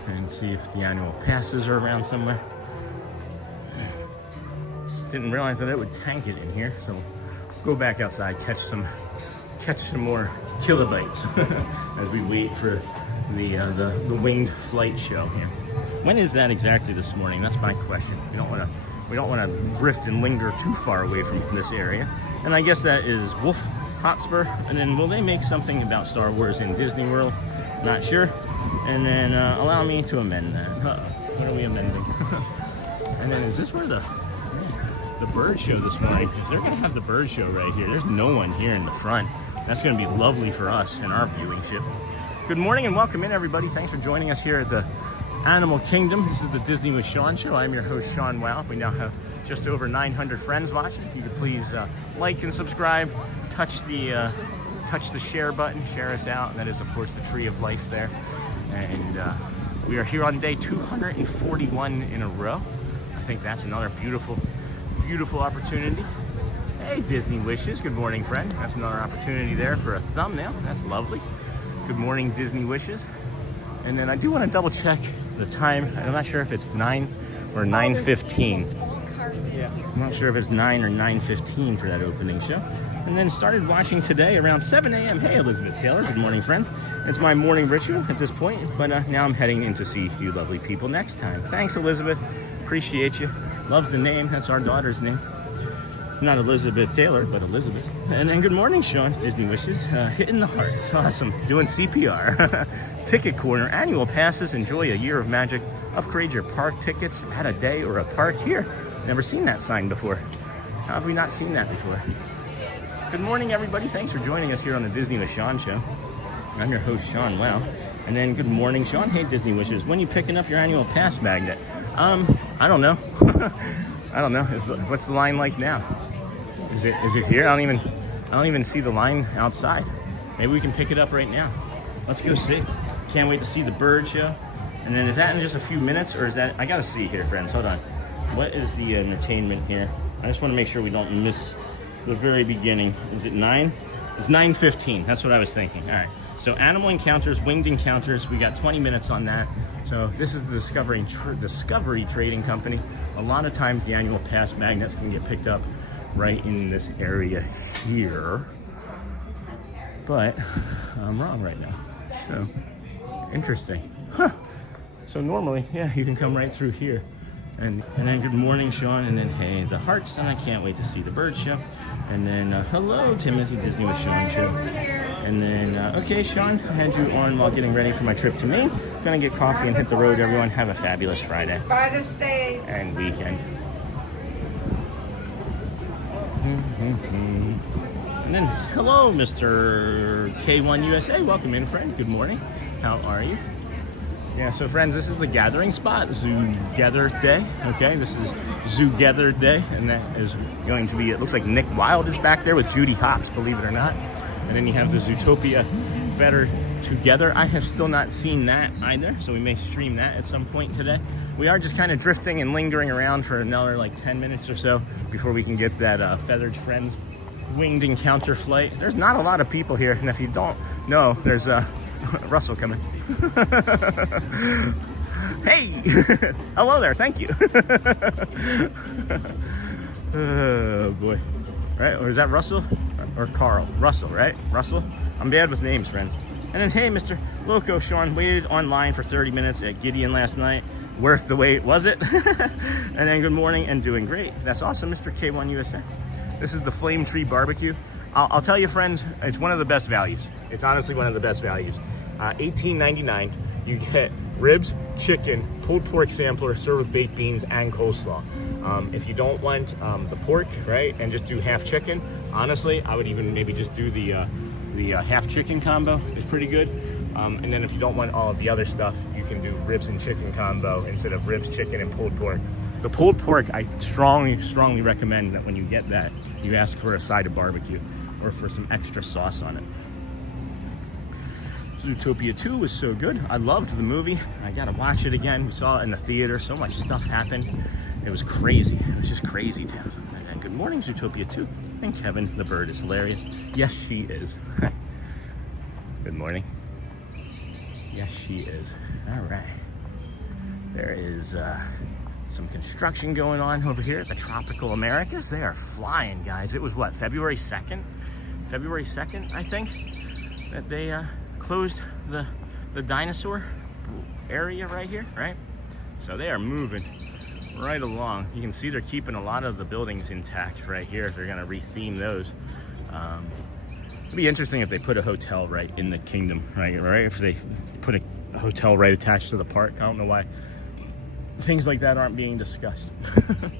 and see if the annual passes are around somewhere. Didn't realize that it would tank it in here, so go back outside, catch some more kilobytes as we wait for the winged flight show here. When is that exactly this morning? That's my question. We don't want to drift and linger too far away from this area. And I guess that is Wolf Hotspur. And then will they make something about Star Wars in Disney World? Not sure. And then allow me to amend that. What are we amending? And then is this where the bird show this morning? Because they're going to have the bird show right here. There's no one here in the front. That's going to be lovely for us and our viewing ship. Good morning and welcome in, everybody. Thanks for joining us here at the Animal Kingdom. This is the Disney with Sean show. I'm your host, Sean Wow. We now have just over 900 friends watching. If you could please like and subscribe, touch the share button, share us out. And that is, of course, the Tree of Life there. And we are here on day 241 in a row. I think that's another beautiful, beautiful opportunity. Hey, Disney Wishes. Good morning, friend. That's another opportunity there for a thumbnail. That's lovely. Good morning, Disney Wishes. And then I do want to double check the time. I'm not sure if it's 9 or 9:15. Yeah. I'm not sure if it's 9 or 9:15 for that opening show. And then started watching today around 7 a.m. Hey, Elizabeth Taylor. Good morning, friend. It's my morning ritual at this point, but now I'm heading in to see you lovely people next time. Thanks, Elizabeth. Appreciate you. Love the name. That's our daughter's name. Not Elizabeth Taylor, but Elizabeth. And then good morning, Sean. Disney Wishes. Hitting the hearts. Awesome. Doing CPR. Ticket corner. Annual passes. Enjoy a year of magic. Upgrade your park tickets. Add a day or a park here. Never seen that sign before. How have we not seen that before? Good morning, everybody. Thanks for joining us here on the Disney with Sean show. I'm your host, Sean Wow. And then good morning, Sean. Hey, Disney Wishes. When you picking up your annual pass magnet? I don't know. I don't know. What's the line like now? Is it here? I don't even see the line outside. Maybe we can pick it up right now. Let's go see. Can't wait to see the bird show. And then is that in just a few minutes, or is that? I gotta see here, friends. Hold on. What is the entertainment here? I just want to make sure we don't miss the very beginning. Is it 9? It's 9:15. That's what I was thinking. All right. So animal encounters, winged encounters. We got 20 minutes on that. So this is the Discovery Trading Company. A lot of times the annual pass magnets can get picked up right in this area here. But I'm wrong right now. So interesting. Huh. So normally, yeah, you can come right through here. And then good morning, Sean. And then, hey, the hearts. And I can't wait to see the bird show. And then, hello, Timothy, Disney with Sean show. And then, okay, Sean, I had you on while getting ready for my trip to Maine. Gonna get coffee and hit the road, everyone. Have a fabulous Friday. By the stage. And weekend. And then, hello, Mr. K1USA. Welcome in, friend. Good morning. How are you? Yeah, so friends, this is the gathering spot, Zoo-Gather Day, okay? This is Zoo-Gather Day, and that is going to be, it looks like Nick Wilde is back there with Judy Hopps, believe it or not. And then you have the Zootopia Better Together. I have still not seen that either, so we may stream that at some point today. We are just kind of drifting and lingering around for another like 10 minutes or so before we can get that Feathered Friends winged encounter flight. There's not a lot of people here, and if you don't know, there's Russell coming. Hey! Hello there, thank you. Oh boy. Right, or is that Russell or Carl? Russell, right? Russell? I'm bad with names, friends. And then, hey, Mr. Loco Sean, waited online for 30 minutes at Gideon last night. Worth the wait, was it? And then good morning and doing great. That's awesome, Mr. K1USA. This is the Flame Tree Barbecue. I'll tell you, friends, it's one of the best values. It's honestly one of the best values. $18.99. You get ribs, chicken, pulled pork sampler, served with baked beans and coleslaw. If you don't want the pork, right, and just do half chicken, honestly, I would even maybe just do the half chicken combo. It's pretty good. And then if you don't want all of the other stuff, you can do ribs and chicken combo instead of ribs, chicken, and pulled pork. The pulled pork, I strongly recommend that when you get that, you ask for a side of barbecue or for some extra sauce on it. Zootopia 2 was so good. I loved the movie. I gotta watch it again. We saw it in the theater. So much stuff happened. It was crazy. It was just crazy town. And good morning, Zootopia 2. And Kevin, the bird, is hilarious. Yes, she is. Good morning. Yes, she is. All right. There is some construction going on over here at the Tropical Americas. They are flying, guys. It was what, February 2nd? February 2nd, I think, that they closed the dinosaur area right here, right? So they are moving right along. You can see they're keeping a lot of the buildings intact right here. They're gonna re-theme those. It'd be interesting if they put a hotel right in the kingdom, right? If they put a hotel right attached to the park. I don't know why things like that aren't being discussed. Can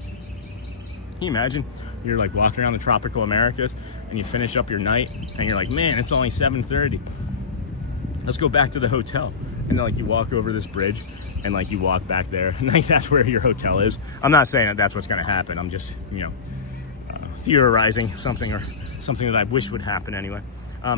you imagine? You're like walking around the Tropical Americas and you finish up your night and you're like, man, it's only 7:30. Let's go back to the hotel. And then, like, you walk over this bridge and like you walk back there and like that's where your hotel is. I'm not saying that that's what's going to happen. I'm just, you know, theorizing something that I wish would happen anyway.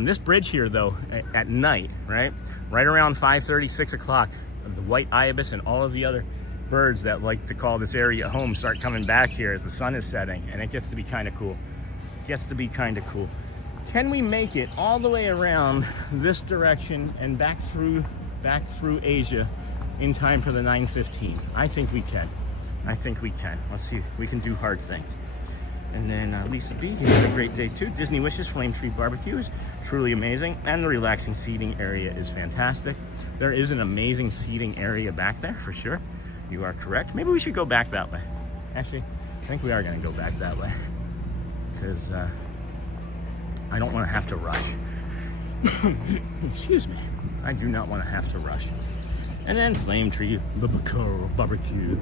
This bridge here though, at night, right around 5:30, 6 o'clock, the white ibis and all of the other birds that like to call this area home start coming back here as the sun is setting, and it gets to be kind of cool. can we make it all the way around this direction and back through Asia in time for the 9:15? I think we can. I think we can. Let's see if we can do hard thing. And then Lisa B, you had a great day too. Disney Wishes Flame Tree Barbecue is truly amazing, and the relaxing seating area is fantastic. There is an amazing seating area back there for sure. You are correct. Maybe we should go back that way. Actually, I think we are going to go back that way because I don't want to have to rush. Excuse me. I do not want to have to rush. And then Flame Tree barbecue.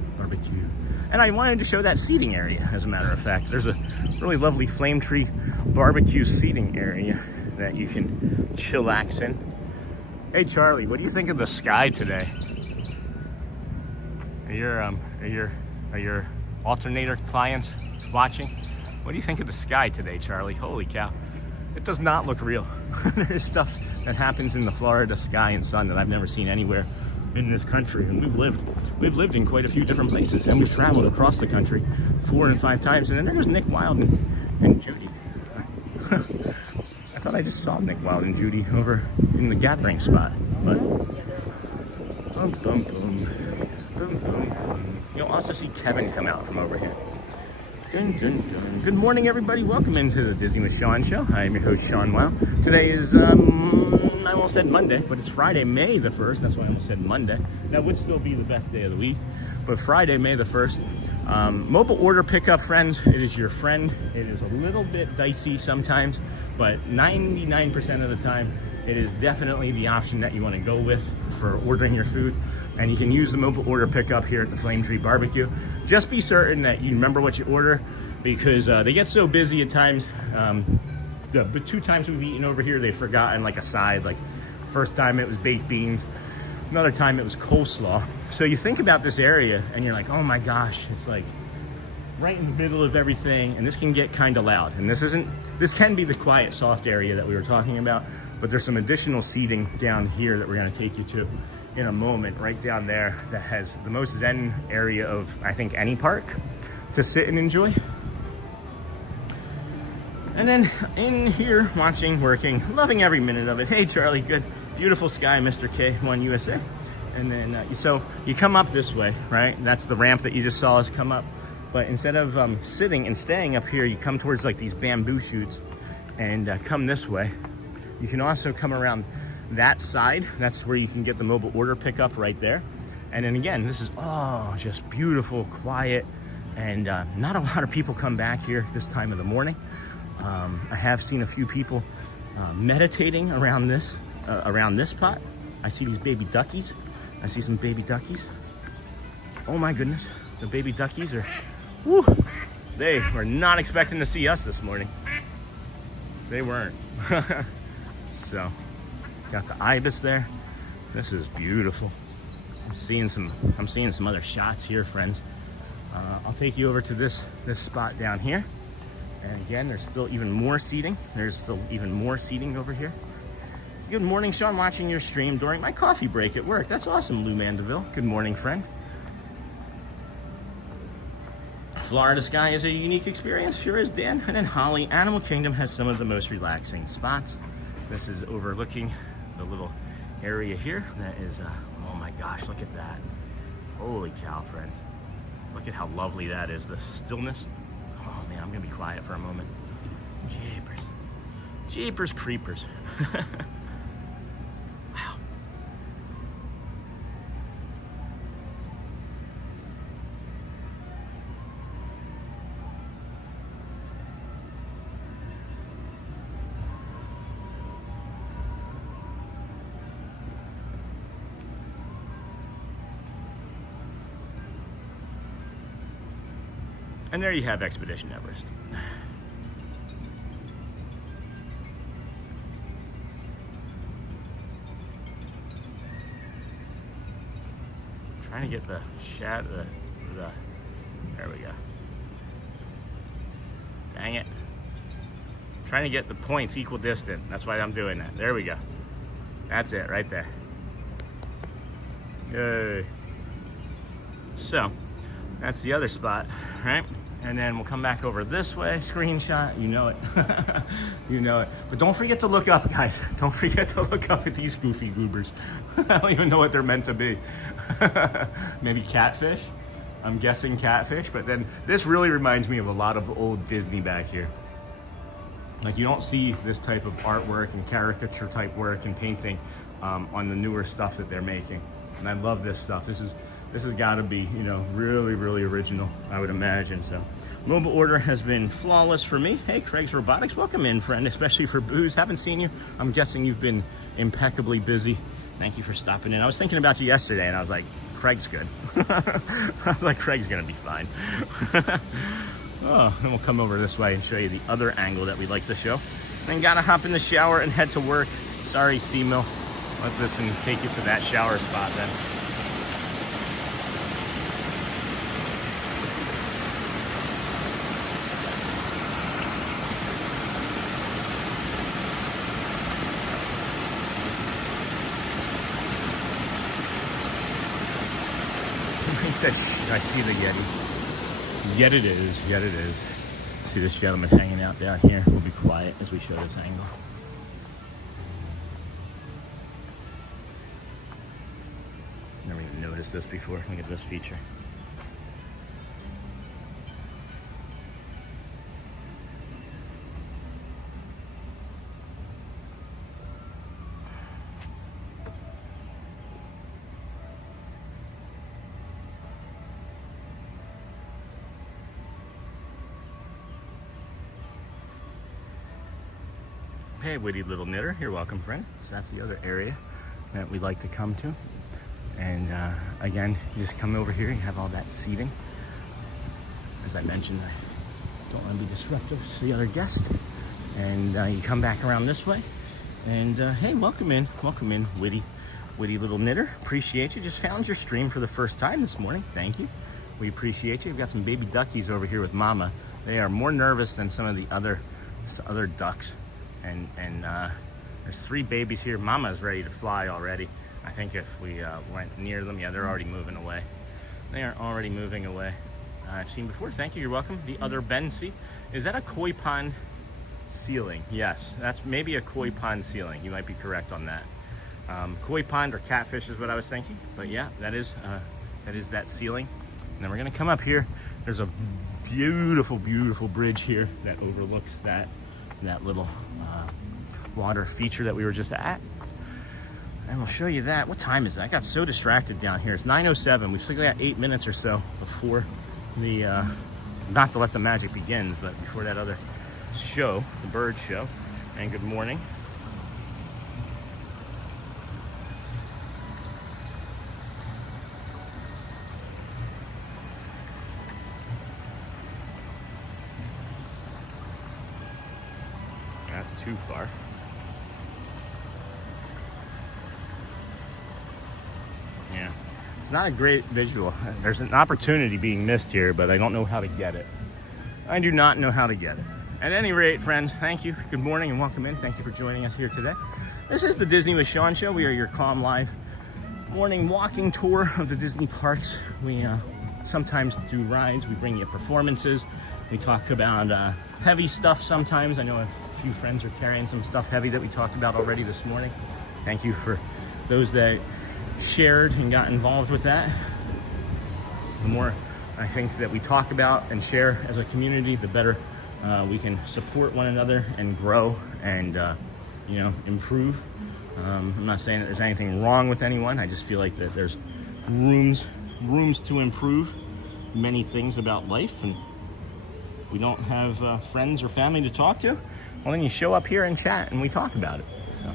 And I wanted to show that seating area, as a matter of fact. There's a really lovely Flame Tree barbecue seating area that you can chillax in. Hey Charlie, what do you think of the sky today? Are your alternator clients watching? What do you think of the sky today, Charlie? Holy cow. It does not look real. There's stuff that happens in the Florida sky and sun that I've never seen anywhere in this country. And we've lived in quite a few different places, and we've traveled across the country 4 and 5 times. And then there's Nick Wilde and Judy. I thought I just saw Nick Wilde and Judy over in the gathering spot, but boom, boom, boom, boom, boom, boom. You'll also see Kevin come out from over here. Dun, dun, dun. Good morning, everybody. Welcome into the Disney with Sean show. I am your host, Sean Wow. Today is, I almost said Monday, but it's Friday, May the 1st. That's why I almost said Monday. That would still be the best day of the week, but Friday, May the 1st. Mobile order pickup, friends. It is your friend. It is a little bit dicey sometimes, but 99% of the time, it is definitely the option that you want to go with for ordering your food. And you can use the mobile order pickup here at the Flame Tree Barbecue. Just be certain that you remember what you order, because they get so busy at times. The 2 times we've eaten over here, they've forgotten like a side. Like first time it was baked beans, another time it was coleslaw. So you think about this area and you're like, oh my gosh, it's like right in the middle of everything, and this can get kind of loud. And this can be the quiet, soft area that we were talking about, but there's some additional seating down here that we're going to take you to in a moment, right down there, that has the most zen area of, I think, any park to sit and enjoy. And then in here, watching, working, loving every minute of it. Hey Charlie, good, beautiful sky, Mr. K1 USA. And then so you come up this way, right? That's the ramp that you just saw us come up. But instead of sitting and staying up here, you come towards like these bamboo shoots and come this way. You can also come around that side. That's where you can get the mobile order pickup right there. And then again, this is just beautiful, quiet, and not a lot of people come back here this time of the morning. I have seen a few people meditating around this spot. I see these baby duckies. I see some baby duckies. Oh my goodness, the baby duckies are, whew, they were not expecting to see us this morning. They weren't. So, got the ibis there. This is beautiful. I'm seeing some other shots here, friends. I'll take you over to this spot down here. And again, there's still even more seating. There's still even more seating over here. Good morning, Sean, watching your stream during my coffee break at work. That's awesome, Lou Mandeville. Good morning, friend. Florida sky is a unique experience. Sure is, Dan. And then Holly, Animal Kingdom has some of the most relaxing spots. This is overlooking the little area here. That is, oh my gosh, look at that. Holy cow, friends. Look at how lovely that is, the stillness. Oh man, I'm gonna be quiet for a moment. Jeepers. Jeepers creepers. Wow. And there you have Expedition Everest. Trying to get the shadow, there we go. Dang it. Trying to get the points equal distant. That's why I'm doing that. There we go. That's it right there. Yay. So, that's the other spot, right? And then we'll come back over this way, screenshot, you know it. You know it. But don't forget to look up, guys. Don't forget to look up at these goofy goobers. I don't even know what they're meant to be. Maybe catfish? I'm guessing catfish, but then this really reminds me of a lot of old Disney back here. Like, you don't see this type of artwork and caricature type work and painting on the newer stuff that they're making. And I love this stuff. This has got to be, you know, really, really original, I would imagine. So mobile order has been flawless for me. Hey, Craig's Robotics, welcome in, friend, especially for booze. Haven't seen you. I'm guessing you've been impeccably busy. Thank you for stopping in. I was thinking about you yesterday, and I was like, Craig's good. I was like, Craig's gonna be fine. Oh, then we'll come over this way and show you the other angle that we like to show. Then gotta hop in the shower and head to work. Sorry, C-Mill. Let this and take you to that shower spot then. He said, I see the Yeti. Yet it is, yet it is. See this gentleman hanging out down here. We'll be quiet as we show this angle. Never even noticed this before. Look at this feature. Hey, witty little knitter, you're welcome, friend. So that's the other area that we like to come to. And again, you just come over here, you have all that seating. As I mentioned, I don't want to be disruptive to the other guest. And you come back around this way. And hey, welcome in, witty little knitter. Appreciate you. Just found your stream for the first time this morning. Thank you. We appreciate you. We've got some baby duckies over here with Mama. They are more nervous than some of the other ducks. And there's 3 babies here. Mama's ready to fly already. I think if we went near them, yeah, they're already moving away. They are already moving away. I've seen before. Thank you. You're welcome. The other Bensi. Is that a koi pond ceiling? Yes, that's maybe a koi pond ceiling. You might be correct on that. Koi pond or catfish is what I was thinking. But yeah, that is that ceiling. And then we're gonna come up here. There's a beautiful, beautiful bridge here that overlooks that little water feature that we were just at. And we'll show you that. What time is it? I got so distracted down here. It's 9:07. We've still got 8 minutes or so before the, not to let the magic begins, but before that other show, the bird show. And good morning. That's too far. Yeah, it's not a great visual. There's an opportunity being missed here, but I don't know how to get it. I do not know how to get it. At any rate, friends, thank you. Good morning and welcome in. Thank you for joining us here today. This is the Disney with Sean show. We are your Calm Live morning walking tour of the Disney parks. We sometimes do rides. We bring you performances. We talk about heavy stuff sometimes. I know a few friends are carrying some stuff heavy that we talked about already this morning. Thank you for those that shared and got involved with that. The more I think that we talk about and share as a community, the better we can support one another and grow and you know, improve. I'm not saying that there's anything wrong with anyone. I just feel like that there's rooms to improve many things about life, and we don't have friends or family to talk to. Well, then you show up here and chat and we talk about it. So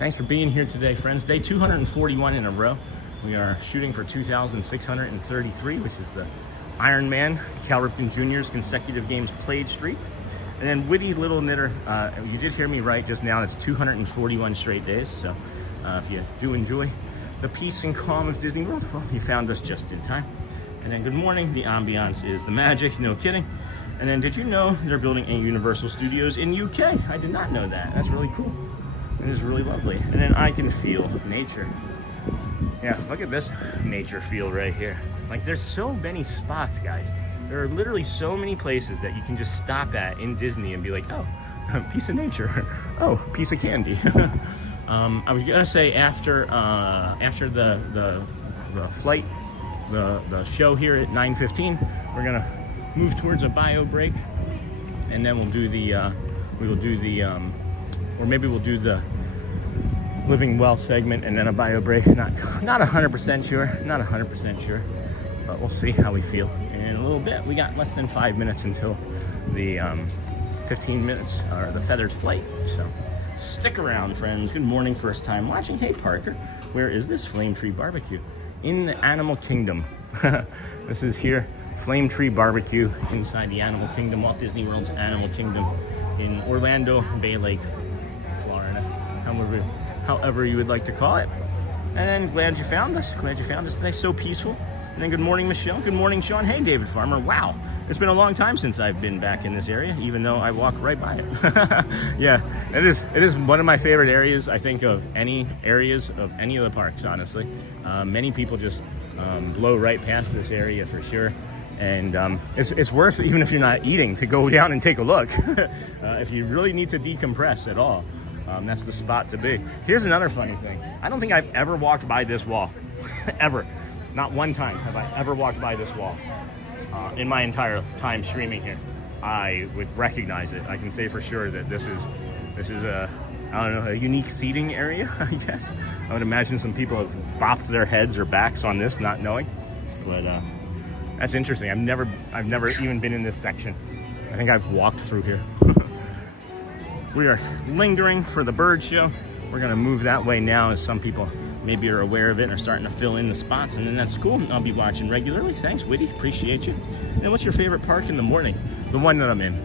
thanks for being here today, friends. Day 241 in a row. We are shooting for 2,633, which is the Ironman, Cal Ripken Jr.'s consecutive games played streak. And then witty little knitter, you did hear me right just now, it's 241 straight days. So if you do enjoy the peace and calm of Disney World, well, you found us just in time. And then good morning, the ambiance is the magic, no kidding. And then did you know they're building a Universal Studios in UK? I did not know that. That's really cool. It is really lovely. And then I can feel nature. Yeah, look at this nature feel right here. Like there's so many spots, guys. There are literally so many places that you can just stop at in Disney and be like, oh, piece of nature. Oh, piece of candy. I was gonna say after the flight, the show here at 9:15, we're gonna move towards a bio break, and then we'll do the or maybe we'll do the living well segment and then a bio break. Not 100% sure. Not 100% sure, but we'll see how we feel in a little bit. We got less than 5 minutes until the 15 minutes or the feathered flight. So stick around, friends. Good morning, first time watching. Hey Parker, where is this Flame Tree Barbecue? In the Animal Kingdom. This is here, Flame Tree Barbecue inside the Animal Kingdom, Walt Disney World's Animal Kingdom in Orlando Bay Lake, Florida. However you would like to call it. And glad you found us. Glad you found us today. So peaceful. And then good morning, Michelle. Good morning, Sean. Hey, David Farmer. Wow. It's been a long time since I've been back in this area, even though I walk right by it. Yeah, it is one of my favorite areas, I think, of any areas of any of the parks, honestly. Many people just blow right past this area for sure. And it's worth, even if you're not eating, to go down and take a look. If you really need to decompress at all, that's the spot to be. Here's another funny thing. I don't think I've ever walked by this wall. Ever. Not one time have I ever walked by this wall. In my entire time streaming here, I would recognize it. I can say for sure that this is a, I don't know, a unique seating area, I guess. I would imagine some people have bopped their heads or backs on this, not knowing. But that's interesting. I've never even been in this section. I think I've walked through here. We are lingering for the bird show. We're gonna move that way now, as some people maybe are aware of it and are starting to fill in the spots, and then that's cool. I'll be watching regularly. Thanks, Whitty. Appreciate you. And what's your favorite park in the morning? The one that I'm in.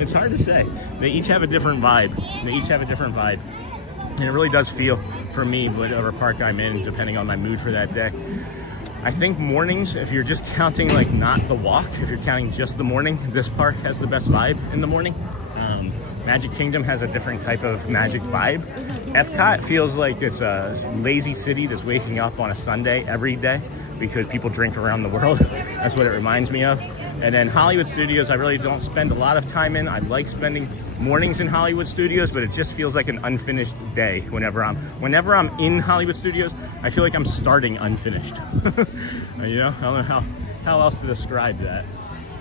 It's hard to say. They each have a different vibe. And it really does feel, for me, whatever park I'm in, depending on my mood for that day. I think mornings, if you're just counting like not the walk, if you're counting just the morning, this park has the best vibe in the morning. Magic Kingdom has a different type of magic vibe. Epcot feels like it's a lazy city that's waking up on a Sunday every day because people drink around the world. That's what it reminds me of. And then Hollywood Studios, I really don't spend a lot of time in. I like spending mornings in Hollywood Studios, but it just feels like an unfinished day whenever I'm in Hollywood Studios. I feel like I'm starting unfinished. You know, I don't know how else to describe that.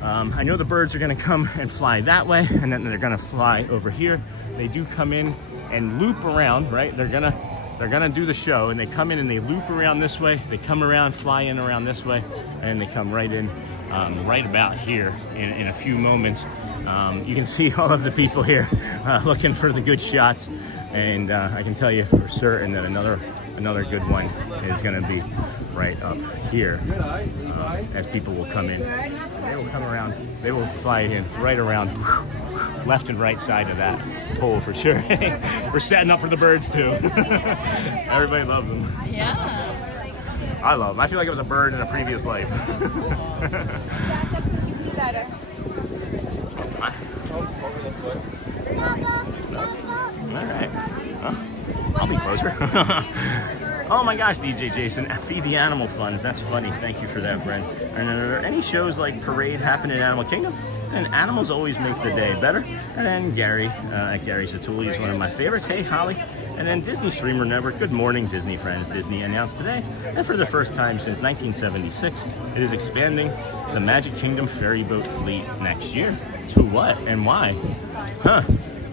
I know the birds are gonna come and fly that way, and then they're gonna fly over here. They do come in and loop around, right? They're gonna do the show, and they come in and they loop around this way. They come around, fly in around this way, and they come right in, right about here in a few moments. You can see all of the people here looking for the good shots, and I can tell you for certain that another good one is gonna be right up here, as people will come in. They will come around, they will fly in right around left and right side of that pole for sure. We're setting up for the birds too. Everybody loves them. Yeah. I love them. I feel like I was a bird in a previous life. All right. I'll be closer. Oh my gosh, DJ Jason, feed the animal funds. That's funny. Thank you for that, friend. And are there any shows like Parade happen in Animal Kingdom? And animals always make the day better. And then Gary Satuli is one of my favorites. Hey, Holly. And then Disney Streamer Network. Good morning, Disney friends. Disney announced today that for the first time since 1976, it is expanding the Magic Kingdom ferry boat fleet next year. To what and why? Huh.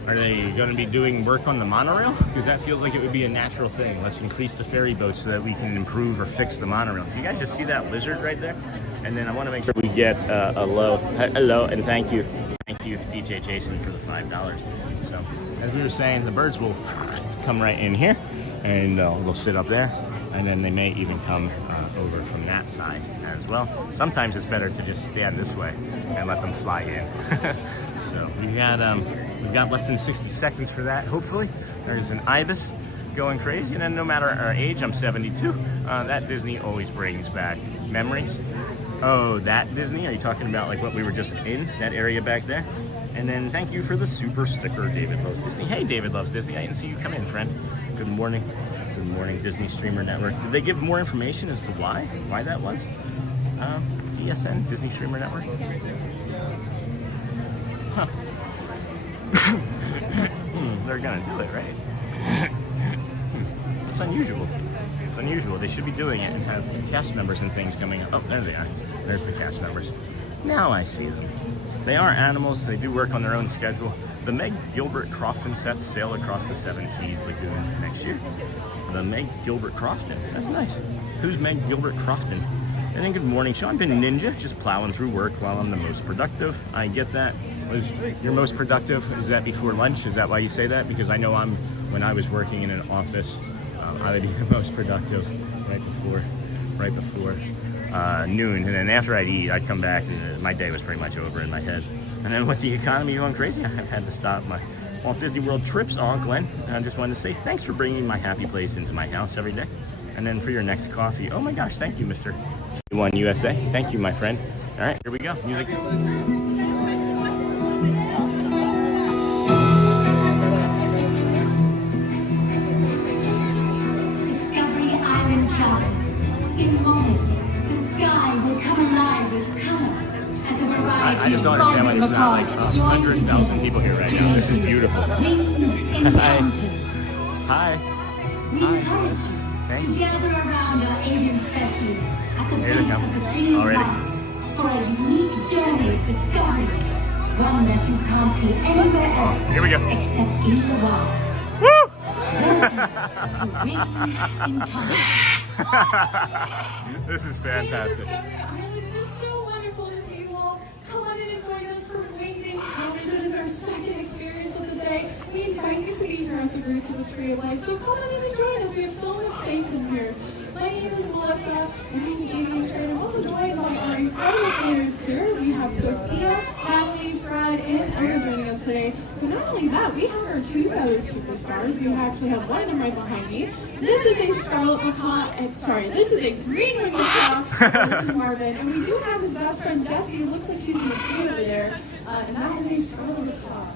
Are they going to be doing work on the monorail? Because that feels like it would be a natural thing. Let's increase the ferry boats so that we can improve or fix the monorail. Did you guys just see that lizard right there? And then I want to make sure we get a hello, and thank you, DJ Jason, for the $5. So, as we were saying, the birds will come right in here, and they'll sit up there, and then they may even come over from that side as well. Sometimes it's better to just stand this way and let them fly in. So we've got less than 60 seconds for that, hopefully. There's an ibis going crazy, and then no matter our age, I'm 72, that Disney always brings back memories. Oh, that Disney? Are you talking about like what we were just in, that area back there? And then thank you for the super sticker, David Loves Disney. Hey, David Loves Disney. I didn't see you come in, friend. Good morning. Good morning, Disney Streamer Network. Did they give more information as to why that was? DSN, Disney Streamer Network? Huh. They're gonna do it, right? It's unusual. It's unusual. They should be doing it and have cast members and things coming up. Oh, there they are. There's the cast members. Now I see them. They are animals. They do work on their own schedule. The Meg Gilbert Crofton sets sail across the Seven Seas Lagoon next year. The Meg Gilbert Crofton. That's nice. Who's Meg Gilbert Crofton? And then good morning, Sean. Been ninja, just plowing through work while I'm the most productive. I get that. Was your most productive? Is that before lunch? Is that why you say that? Because I know when I was working in an office, I would be the most productive right before noon. And then after I'd eat, I'd come back. My day was pretty much over in my head. And then with the economy going crazy, I had to stop my Walt Disney World trips. Oh, Glenn, I just wanted to say thanks for bringing my happy place into my house every day. And then for your next coffee, oh my gosh, thank you, Mr. G1 USA. Thank you, my friend. All right, here we go. Music. Discovery Island travels. In moments, the sky will come alive with color as a I variety just of don't understand why there's not like macaws join 100,000 together. people here right now. This is beautiful. Winged encounters. Hi. We Hi. encourage you Thank to you. gather around our alien specialists at the Here they base come. of the tree Already. park for a unique journey of discovery, one that you can't see anywhere else Here we go. except in the wild. Woo! Welcome to Winged Encounters. This is Hey, fantastic. Discovery Island, it is so wonderful to see you all. Come on in and join us for Winged Encounters. It is our second experience of the day. We invite you to be here at the roots of the Tree of Life. So come on in and join us. We have so much space in here. My name is Melissa, and I'm the avian trainer. I'm also joined by our incredible trainers here. We have Sophia, Natalie, Brad, and Ella joining us today. But not only that, we have our two feathered superstars. We actually have one of them right behind me. This is a scarlet macaw, this is a green winged macaw. This is Marvin, and we do have his best friend Jessie. It looks like she's in the tree over there, and that is a scarlet macaw.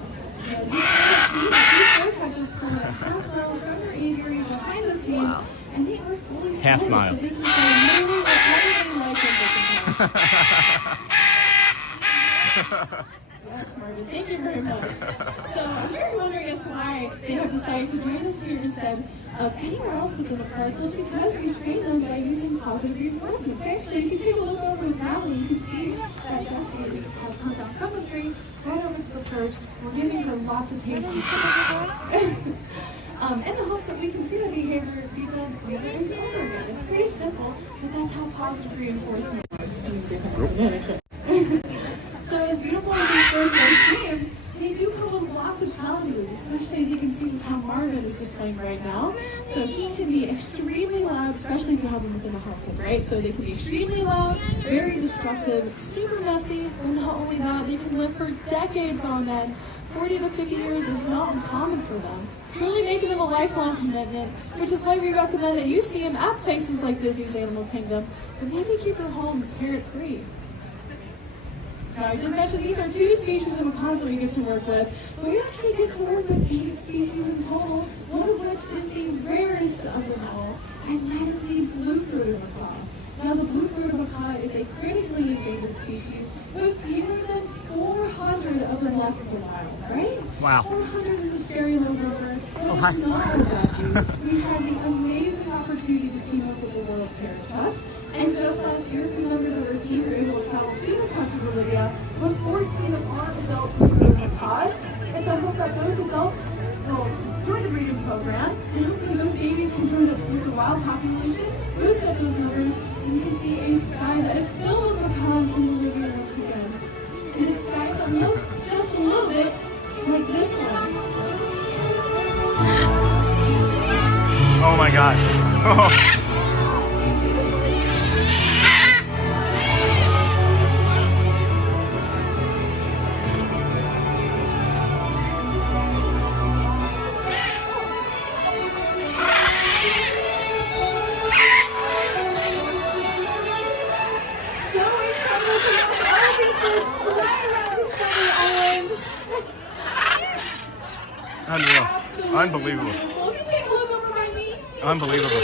As you can see, these birds have just flown a half mile from their aviary behind the scenes, and they are fully Half flooded, mile. so they can fly nearly wherever they like when they can fly. Yes, Marvin, thank you very much. So I'm sure you're wondering as to why they have decided to join us here instead of anywhere else within the park. Well, it's because we train them by using positive reinforcements. Actually, if you take a look over at Natalie, you can see that Jessie has come back from the tree, right over to the perch. We're giving her lots of tasty treats. In the hopes that we can see the behavior be done over and over again. It's pretty simple, but that's how positive reinforcement works. So as beautiful as these birds may seem, they do come with lots of challenges, especially as you can see with how Marvin is displaying right now. So he can be extremely loud, especially if you have them within the household, right? So they can be extremely loud, very destructive, super messy, and not only that, they can live for decades on end. 40 to 50 years is not uncommon for them, truly making them a lifelong commitment, which is why we recommend that you see them at places like Disney's Animal Kingdom, but maybe keep your homes parrot-free. Now, I did mention these are 2 species of macaws that we get to work with, but we actually get to work with 8 species in total, one of which is the rarest of them all, and that is the blue-throated macaw. Now, the blue-throated macaw is a critically endangered species with fewer than 400 of them left in the wild, right? Wow. 400 is a scary little number, but hi. it's not for bad news. We had the amazing opportunity to team up with the World Parrot Trust, and just last year, 3 members of our team were able to travel to the country of Bolivia with 14 of our adult blue-throated macaws. And so I hope that those adults will join the breeding program, and hopefully those babies can join with the wild population, boost up those numbers, and you can see a sky that is filled with macaws in Bolivia once again. And it's skies that look just a little bit like this one. Oh my God. Oh. So incredible to watch all of these birds fly around Discovery Island. Unreal. Absolutely Unbelievable. beautiful. If you take a look over by me, see Unbelievable. the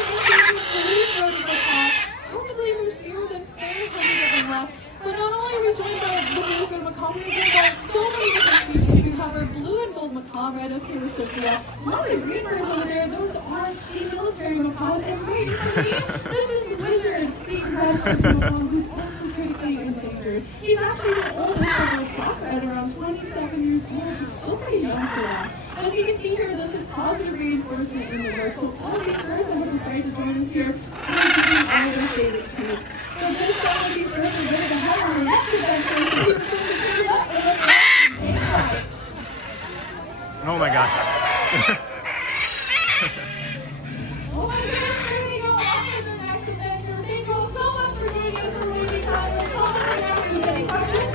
blue-throated macaw. Ultimately, there's fewer than 400 of them left. But not only are we joined by the blue-throated macaw, we're joined by so many different species. We have our blue and gold macaw right up here with Sophia. Lots of green birds over there. Those are the military macaws. And right in front of me, this is Wizard, the red-hearted macaw, who's also critically endangered. He's actually the oldest of our flock, right around 27 years old, which is still pretty young for that. And as you can see here, this is positive reinforcement in the work. So all of these birds that have decided to join us here are giving all their favorite treats. But this time of these birds are going to have our next adventure. So keep the birds up and let's watch and take a ride. Oh my gosh. Oh my goodness, here we go on to the next adventure. Thank you all so much for joining us for Wavy Congress. So many answers, any questions?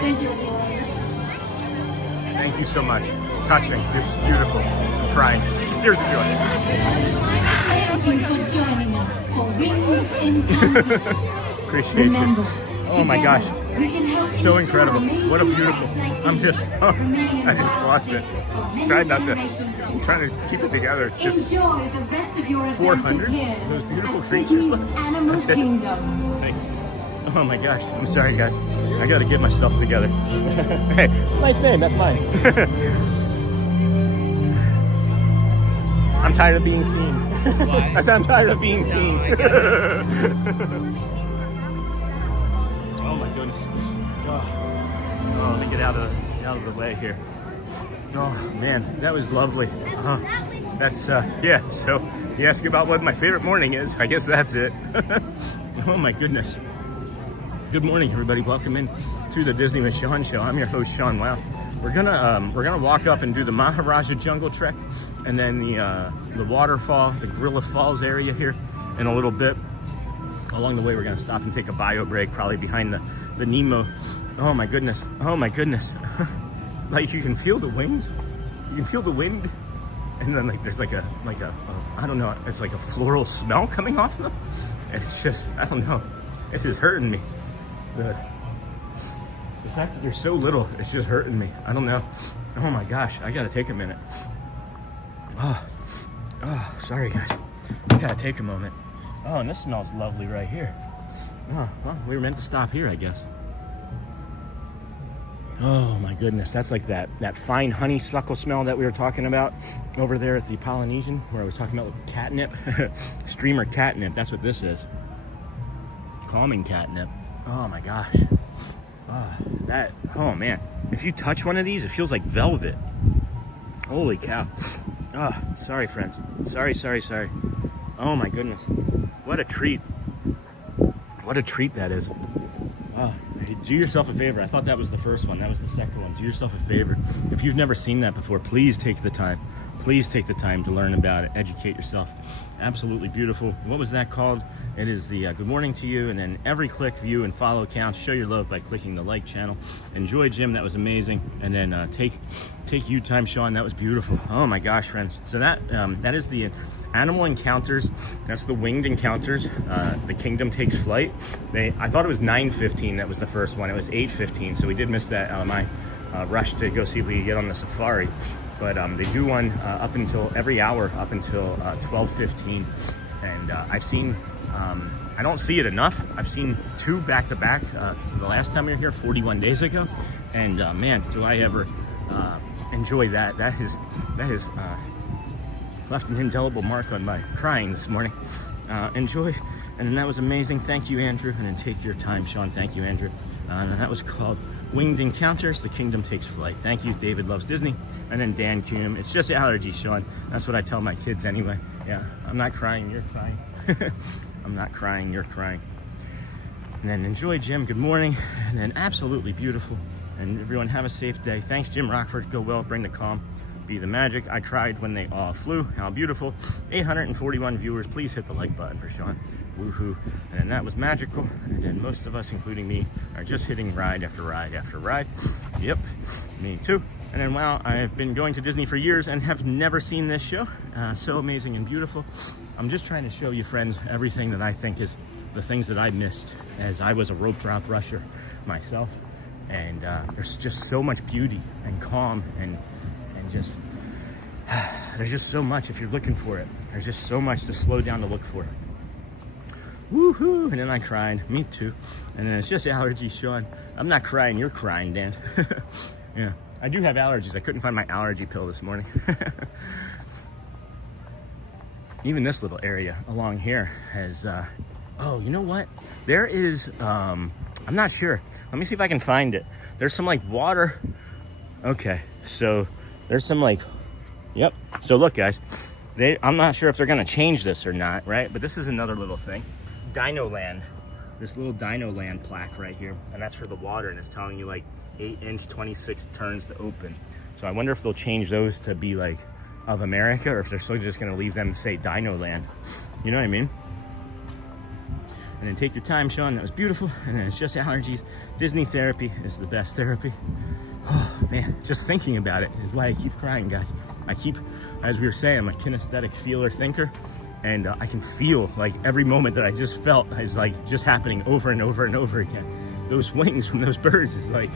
Thank you, everyone. Thank you so much. Touching. It's beautiful. I'm crying. Tears of joy. Thank you for joining us for Winged Encounters. Appreciate Remember, you. Oh my gosh. we can help So ensure incredible. amazing What a beautiful. sights like I'm these just, remain I just lost it. for many Tried not to, generations to I'm trying to keep it together. It's just Enjoy the rest of your 400. adventures here Those beautiful at creatures. Disney's Look. Animal That's it. Kingdom. Thank you. Oh my gosh. I'm sorry, guys. I gotta get myself together. Hey, nice name. That's mine. I'm tired of being seen. Why? I said I'm tired of being seen. I get it. Oh my goodness. Oh, let me get out of the way here. Oh man, that was lovely. That's yeah. So you ask about what my favorite morning is. I guess that's it. Oh my goodness. Good morning, everybody. Welcome in to the Disney with Sean show. I'm your host, Sean. Wow. We're gonna walk up and do the Maharaja Jungle Trek, and then the waterfall, the Gorilla Falls area here in a little bit. Along the way, we're gonna stop and take a bio break, probably behind the Nemo. Oh my goodness! Oh my goodness! Like you can feel the wings, you can feel the wind, and then like there's like a I don't know. It's like a floral smell coming off of them. It's just I don't know. It's just hurting me. The fact that they're so little, it's just hurting me. I don't know. Oh my gosh, I gotta take a minute. Oh, sorry guys. I gotta take a moment. Oh, and this smells lovely right here. Oh, well, we were meant to stop here, I guess. Oh my goodness, that's like that fine honeysuckle smell that we were talking about over there at the Polynesian, where I was talking about with catnip. Streamer catnip, that's what this is. Calming catnip. Oh my gosh. Oh man, if you touch one of these, it feels like velvet. Holy cow. Oh, sorry friends. Sorry. Oh my goodness. What a treat. What a treat that is. Oh, do yourself a favor. I thought that was the first one. That was the second one. Do yourself a favor. If you've never seen that before, please take the time. Please take the time to learn about it. Educate yourself. Absolutely beautiful. What was that called? It is the good morning to you, and then every click, view, and follow counts. Show your love by clicking the like channel. Enjoy Jim, that was amazing. And then take you time, Sean, that was beautiful. Oh my gosh, friends. So that is the animal encounters. That's the winged encounters. The Kingdom Takes Flight. I thought it was 9:15. That was the first one. It was 8:15, so we did miss that out of my rush to go see if we could get on the safari. But they do one up until every hour up until 12:15, and I've seen. I don't see it enough. I've seen 2 back-to-back. The last time we were here, 41 days ago, and man, do I ever enjoy that. That has left an indelible mark on my crying this morning. Enjoy, and then that was amazing. Thank you, Andrew, and then take your time, Sean. Thank you, Andrew. And that was called Winged Encounters, The Kingdom Takes Flight. Thank you, David Loves Disney, and then Dan Kuhn. It's just allergies, Sean. That's what I tell my kids anyway. Yeah, I'm not crying, you're crying. I'm not crying, you're crying. And then enjoy, Jim. Good morning. And then absolutely beautiful. And everyone have a safe day. Thanks, Jim Rockford. Go well, bring the calm, be the magic. I cried when they all flew. How beautiful. 841 viewers. Please hit the like button for Sean. Woohoo. And then that was magical. And then most of us, including me, are just hitting ride after ride after ride. Yep, me too. And then, wow, I've been going to Disney for years and have never seen this show. So amazing and beautiful. I'm just trying to show you, friends, everything that I think is the things that I missed as I was a rope drop rusher myself. And there's just so much beauty and calm and just There's just so much if you're looking for it. There's just so much to slow down to look for. Woohoo! And then I cried. Me too. And then it's just allergies, Sean. I'm not crying. You're crying, Dan. Yeah. I do have allergies. I couldn't find my allergy pill this morning. Even this little area along here has, oh, you know what? There is, I'm not sure. Let me see if I can find it. There's some like water. Okay. So there's some like, yep. So look, guys, I'm not sure if they're going to change this or not, right? But this is another little thing. Dino Land. This little Dino Land plaque right here. And that's for the water. And it's telling you like 8-inch, 26 turns to open. So I wonder if they'll change those to be like of America, or if they're still just going to leave them say Dino Land. You know what I mean? And then take your time, Sean. That was beautiful. And then it's just allergies. Disney therapy is the best therapy. Oh, man, just thinking about it is why I keep crying, guys. I keep, as we were saying, I'm a kinesthetic feeler thinker. And I can feel like every moment that I just felt is like just happening over and over and over again. Those wings from those birds is like,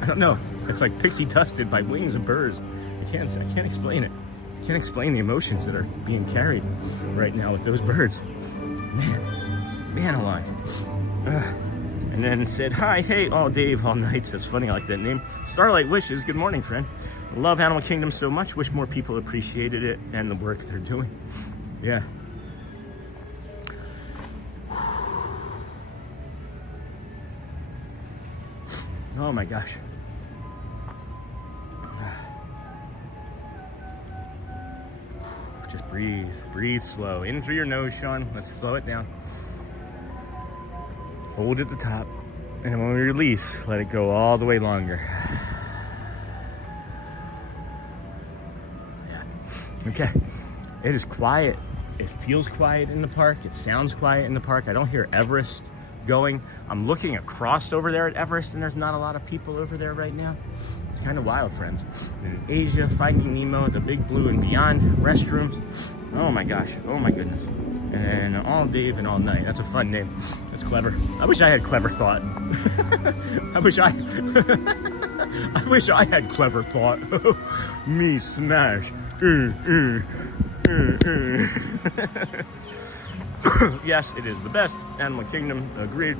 I don't know. It's like pixie dusted by wings of birds. I can't explain it. I can't explain the emotions that are being carried right now with those birds. Man alive. And then said, hi, hey, all Dave, all nights. That's funny, I like that name. Starlight Wishes, good morning, friend. Love Animal Kingdom so much. Wish more people appreciated it and the work they're doing. Yeah. Oh my gosh. Just breathe slow. In through your nose, Sean. Let's slow it down. Hold at the top. And then when we release, let it go all the way longer. Yeah. Okay. It is quiet. It feels quiet in the park. It sounds quiet in the park. I don't hear Everest going. I'm looking across over there at Everest, and there's not a lot of people over there right now. It's kind of wild, friends. In Asia, Finding Nemo, the Big Blue and Beyond restrooms. Oh my gosh. Oh my goodness. And All Dave and All Night. That's a fun name. That's clever. I wish I had clever thought. I wish I had clever thought. Me smash. Yes, it is the best. Animal Kingdom, agreed.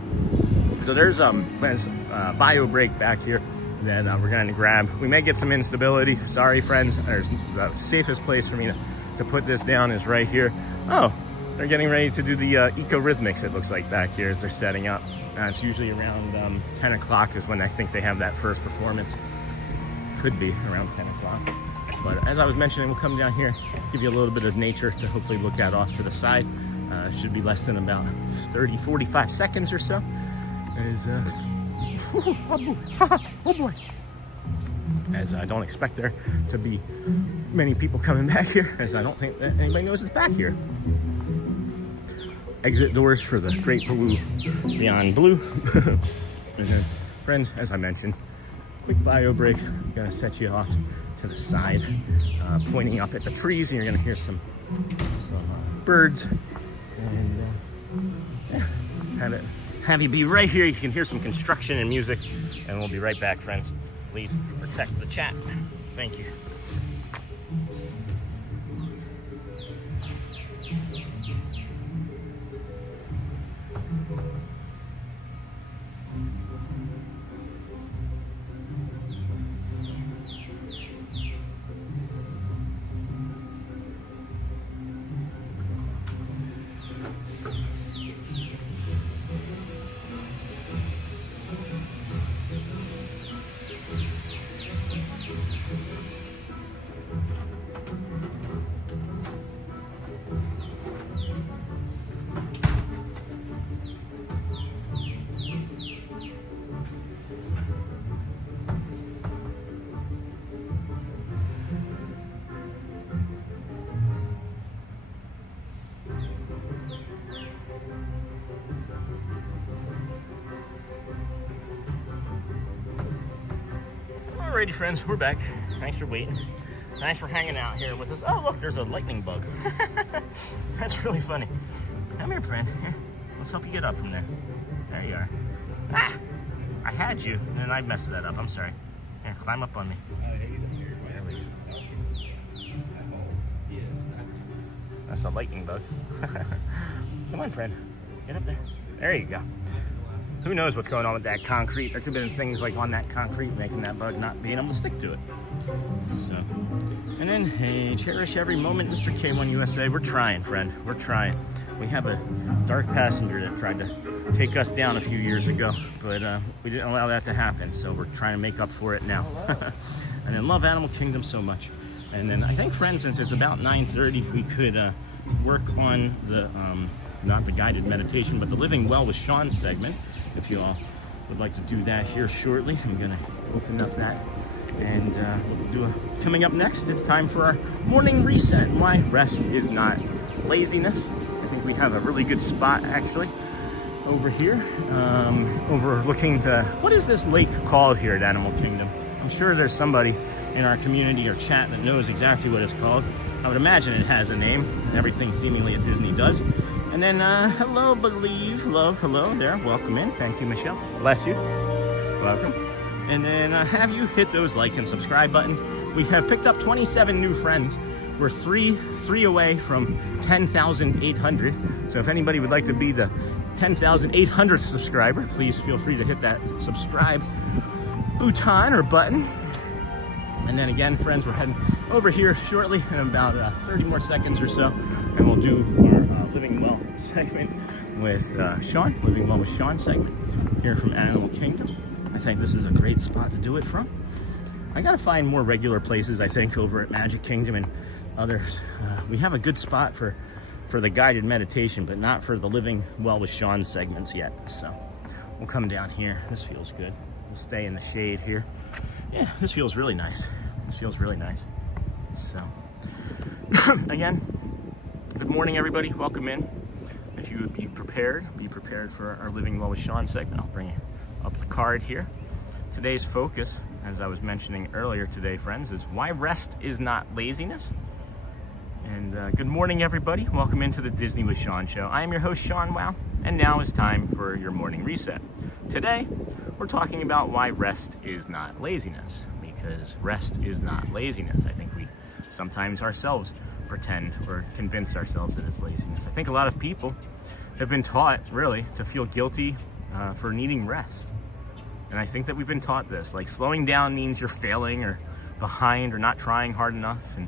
So there's bio break back here that we're going to grab. We may get some instability. Sorry, friends. There's the safest place for me to put this down is right here. Oh, they're getting ready to do the eco-rhythmics, it looks like, back here as they're setting up. It's usually around 10 o'clock is when I think they have that first performance. Could be around 10 o'clock. But as I was mentioning, we'll come down here, give you a little bit of nature to hopefully look at off to the side. Should be less than about 30, 45 seconds or so. Oh boy. As I don't expect there to be many people coming back here, as I don't think that anybody knows it's back here. Exit doors for the Great Blue Beyond Blue. And then, friends, as I mentioned, quick bio break. Gonna set you off to the side, pointing up at the trees, and you're gonna hear some birds. And have you be right here. You can hear some construction and music, and we'll be right back, friends. Please protect the chat. Thank you. Alrighty, friends, we're back. Thanks for waiting. Thanks for hanging out here with us. Oh, look, there's a lightning bug. That's really funny. Come here, friend. Here, let's help you get up from there. There you are. Ah! I had you, and then I messed that up. I'm sorry. Here, climb up on me. There we go. That's a lightning bug. Come on, friend. Get up there. There you go. Who knows what's going on with that concrete? There could have been things like on that concrete making that bug not being able to stick to it. So, and then, hey, cherish every moment, Mr. K1 USA. We're trying, friend. We're trying. We have a dark passenger that tried to take us down a few years ago, but we didn't allow that to happen. So we're trying to make up for it now. And then love Animal Kingdom so much. And then I think, friends, since it's about 9:30, we could work on the, not the guided meditation, but the Living Well with Sean segment. If you all would like to do that here shortly, I'm gonna open up that. And we'll do coming up next, it's time for our morning reset. Why rest is not laziness. I think we have a really good spot actually over here, overlooking to, what is this lake called here at Animal Kingdom? I'm sure there's somebody in our community or chat that knows exactly what it's called. I would imagine it has a name, everything seemingly at Disney does. And then, hello, believe, love, hello there, welcome in. Thank you, Michelle. Bless you. Welcome. And then have you hit those like and subscribe buttons. We have picked up 27 new friends. We're three away from 10,800. So if anybody would like to be the 10,800th subscriber, please feel free to hit that subscribe button or button. And then again, friends, we're heading over here shortly in about 30 more seconds or so, and we'll do our Living Well segment with Sean, Living Well with Sean segment here from Animal Kingdom. I think this is a great spot to do it from. I gotta find more regular places, I think, over at Magic Kingdom and others. We have a good spot for the guided meditation, but not for the Living Well with Sean segments yet. So we'll come down here. This feels good. We'll stay in the shade here. Yeah, this feels really nice. This feels really nice. So, again, good morning, everybody. Welcome in. If you would be prepared for our Living Well with Sean segment. I'll bring up the card here. Today's focus, as I was mentioning earlier today, friends, is why rest is not laziness. And good morning, everybody. Welcome into the Disney with Sean show. I am your host, Sean Wow, and now is time for your morning reset. Today, we're talking about why rest is not laziness, because rest is not laziness. I think we sometimes ourselves pretend or convince ourselves that it's laziness. I think a lot of people have been taught, really, to feel guilty for needing rest. And I think that we've been taught this, like slowing down means you're failing or behind or not trying hard enough. And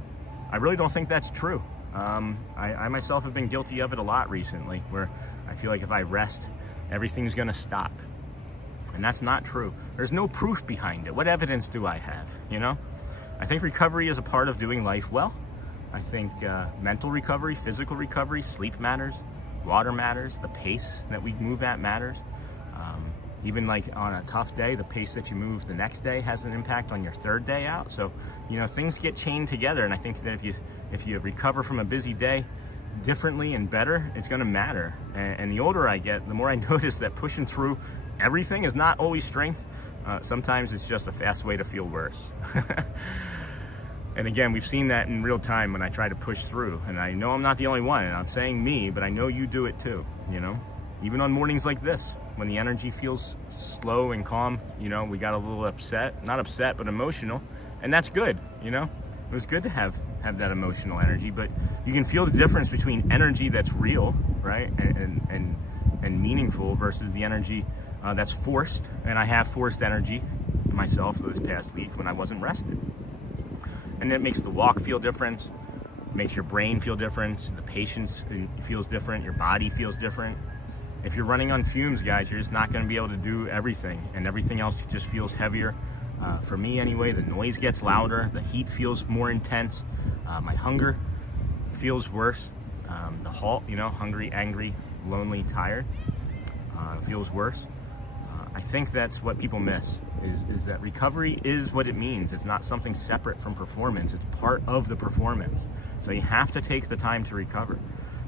I really don't think that's true. I myself have been guilty of it a lot recently, where I feel like if I rest, everything's gonna stop. And that's not true. There's no proof behind it. What evidence do I have, you know? I think recovery is a part of doing life well. I think mental recovery, physical recovery, sleep matters, water matters, the pace that we move at matters. Even like on a tough day, the pace that you move the next day has an impact on your third day out. So, you know, things get chained together. And I think that if you recover from a busy day differently and better, it's gonna matter. And the older I get, the more I notice that pushing through everything is not always strength. Sometimes it's just a fast way to feel worse. And again, we've seen that in real time when I try to push through. And I know I'm not the only one, and I'm saying me, but I know you do it too, you know? Even on mornings like this, when the energy feels slow and calm, you know, we got a little upset, not upset, but emotional. And that's good, you know? It was good to have that emotional energy, but you can feel the difference between energy that's real, right? And meaningful versus the energy that's forced. And I have forced energy myself this past week when I wasn't rested. And it makes the walk feel different, makes your brain feel different, the patience feels different, your body feels different. If you're running on fumes, guys, you're just not going to be able to do everything, and everything else just feels heavier. For me anyway, the noise gets louder, the heat feels more intense, my hunger feels worse, the halt, you know, hungry, angry, lonely, tired, feels worse. I think that's what people miss, is that recovery is what it means. It's not something separate from performance. It's part of the performance. So you have to take the time to recover.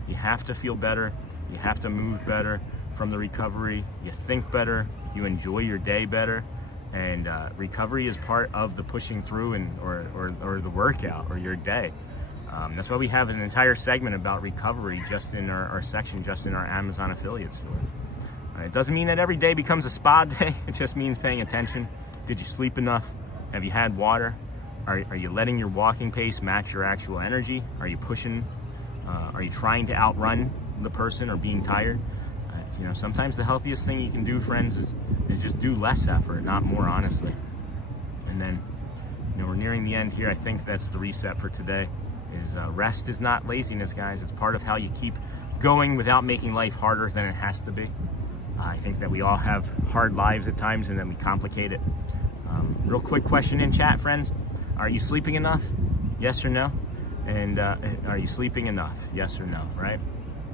You have to feel better. You have to move better from the recovery. You think better. You enjoy your day better. And recovery is part of the pushing through or the workout or your day. That's why we have an entire segment about recovery just in our section, just in our Amazon affiliate store. It doesn't mean that every day becomes a spa day. It just means paying attention. Did you sleep enough? Have you had water? Are you letting your walking pace match your actual energy? Are you pushing Are you trying to outrun the person or being tired? You know, sometimes the healthiest thing you can do, friends, is just do less effort, not more, honestly. And then, you know, we're nearing the end here. I think that's the reset for today. Is rest is not laziness, guys. It's part of how you keep going without making life harder than it has to be. I think that we all have hard lives at times, and then we complicate it. Real quick question in chat, friends. Are you sleeping enough? Yes or no? And are you sleeping enough? Yes or no, right?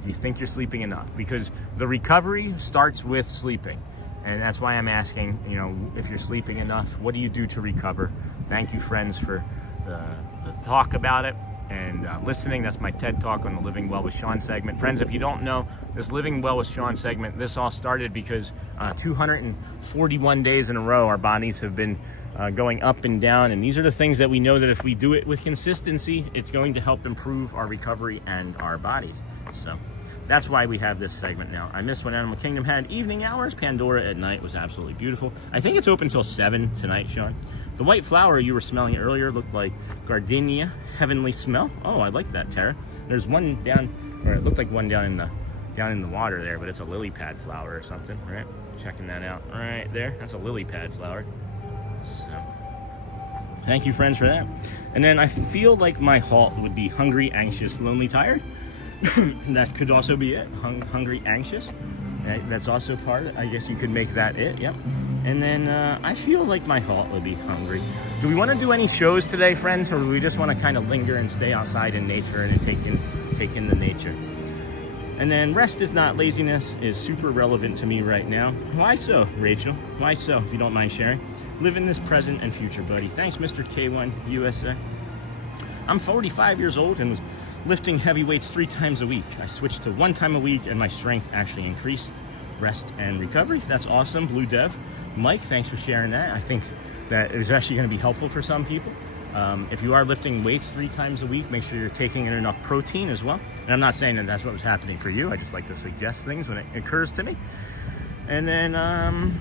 Do you think you're sleeping enough? Because the recovery starts with sleeping. And that's why I'm asking, you know, if you're sleeping enough, what do you do to recover? Thank you, friends, for the talk about it and listening. That's my TED Talk on the Living Well with Sean segment. Friends, if you don't know, this Living Well with Sean segment, this all started because 241 days in a row, our bodies have been going up and down. And these are the things that we know that if we do it with consistency, it's going to help improve our recovery and our bodies. So that's why we have this segment now. I missed when Animal Kingdom had evening hours. Pandora at night was absolutely beautiful. I think it's open till 7 tonight, Sean. The white flower you were smelling earlier looked like gardenia, heavenly smell. Oh, I like that, Tara. There's one down, or it looked like one down in the water there, but it's a lily pad flower or something, right? Checking that out right there. That's a lily pad flower. So, thank you, friends, for that. And then I feel like my halt would be hungry, anxious, lonely, tired. That could also be it. Hungry, anxious. That's also part. I guess you could make that it. Yep. And then I feel like my halt would be hungry. Do we want to do any shows today, friends, or do we just want to kind of linger and stay outside in nature and take in the nature? And then rest is not laziness is super relevant to me right now. Why so, Rachel? Why so, if you don't mind sharing? Live in this present and future, buddy. Thanks, Mr. K1 USA. I'm 45 years old and was lifting heavy weights 3 times a week. I switched to 1 time a week and my strength actually increased. Rest and recovery. That's awesome, Blue Dev. Mike, thanks for sharing that. I think that is actually going to be helpful for some people. If you are lifting weights 3 times a week, make sure you're taking in enough protein as well. And I'm not saying that that's what was happening for you. I just like to suggest things when it occurs to me. And then,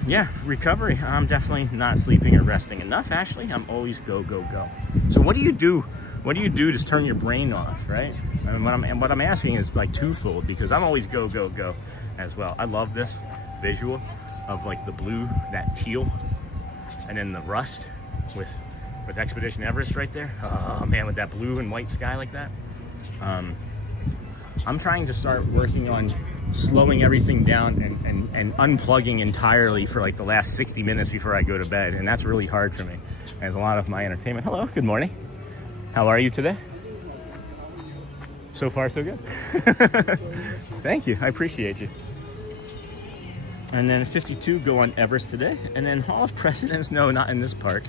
yeah, recovery. I'm definitely not sleeping or resting enough, Ashley. I'm always go, go, go. So what do you do? What do you do to turn your brain off, right? And what I'm asking is like twofold, because I'm always go, go, go as well. I love this visual of like the blue, that teal, and then the rust with Expedition Everest right there. Oh man, with that blue and white sky like that. I'm trying to start working on slowing everything down and unplugging entirely for like the last 60 minutes before I go to bed. And that's really hard for me, as a lot of my entertainment. Hello, good morning. How are you today? So far, so good. Thank you, I appreciate you. And then 52, go on Everest today. And then Hall of Presidents, no, not in this park.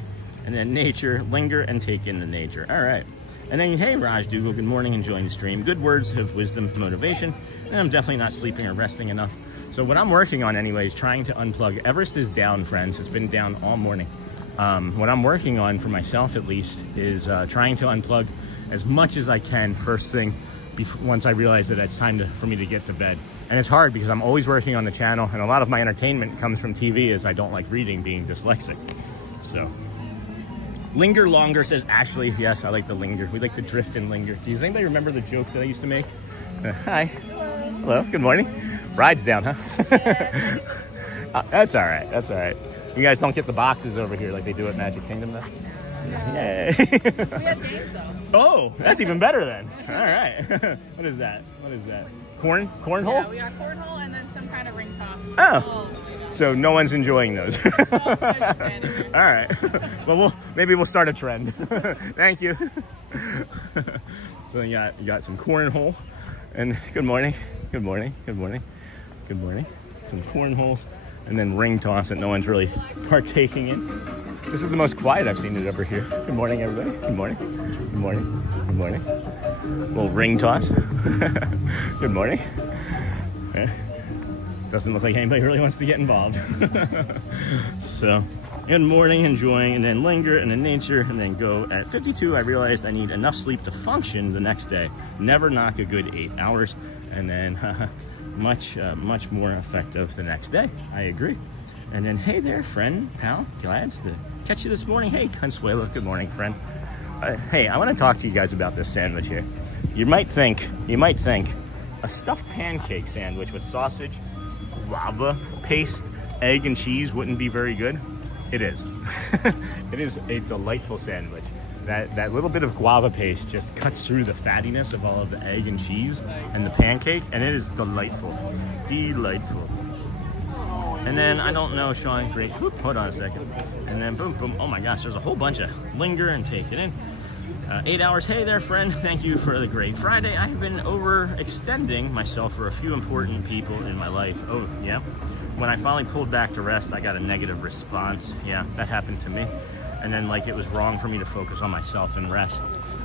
And then nature, linger and take in the nature. All right. And then, hey, Raj Dougal, good morning, enjoying the stream. Good words have wisdom, motivation. And I'm definitely not sleeping or resting enough. So what I'm working on anyway is trying to unplug. Everest is down, friends. It's been down all morning. What I'm working on, for myself at least, is trying to unplug as much as I can first thing once I realize that it's time for me to get to bed. And it's hard because I'm always working on the channel, and a lot of my entertainment comes from TV, as I don't like reading, being dyslexic. So, linger longer, says Ashley. Yes, I like to linger. We like to drift and linger. Does anybody remember the joke that I used to make? Hi. Hello. Good morning. Ride's down, huh? That's all right. That's all right. You guys don't get the boxes over here like they do at Magic Kingdom, though? Yay. We have games though. Oh, that's even better then. All right. What is that? What is that? Cornhole? Yeah, we got cornhole and then some kind of ring toss. Oh. So no one's enjoying those. No, they're just standing here. All right. Well, maybe we'll start a trend. Thank you. So you got some cornhole, and good morning. Good morning. Good morning. Good morning. Some cornhole, and then ring toss that no one's really partaking in. This is the most quiet I've seen it over here. Good morning, everybody. Good morning. Good morning. Good morning. A little ring toss. Good morning. Doesn't look like anybody really wants to get involved. So, good morning, enjoying, and then linger, and then nature, and then go. At 52, I realized I need enough sleep to function the next day. Never knock a good 8 hours, and then much more effective the next day. I agree. And then, hey there, friend, pal, glad to catch you this morning. Hey, Consuelo, good morning, friend. Hey, I want to talk to you guys about this sandwich here. You might think a stuffed pancake sandwich with sausage, guava paste, egg, and cheese wouldn't be very good. It is. It is a delightful sandwich. That little bit of guava paste just cuts through the fattiness of all of the egg and cheese and the pancake, and it is delightful. Delightful. And then, I don't know, Sean, great. Whoop, hold on a second. And then boom, boom. Oh my gosh, there's a whole bunch of linger and take it in. 8 hours. Hey there, friend. Thank you for the great Friday. I have been overextending myself for a few important people in my life. Oh, yeah. When I finally pulled back to rest, I got a negative response. Yeah, that happened to me. And then, like, it was wrong for me to focus on myself and rest.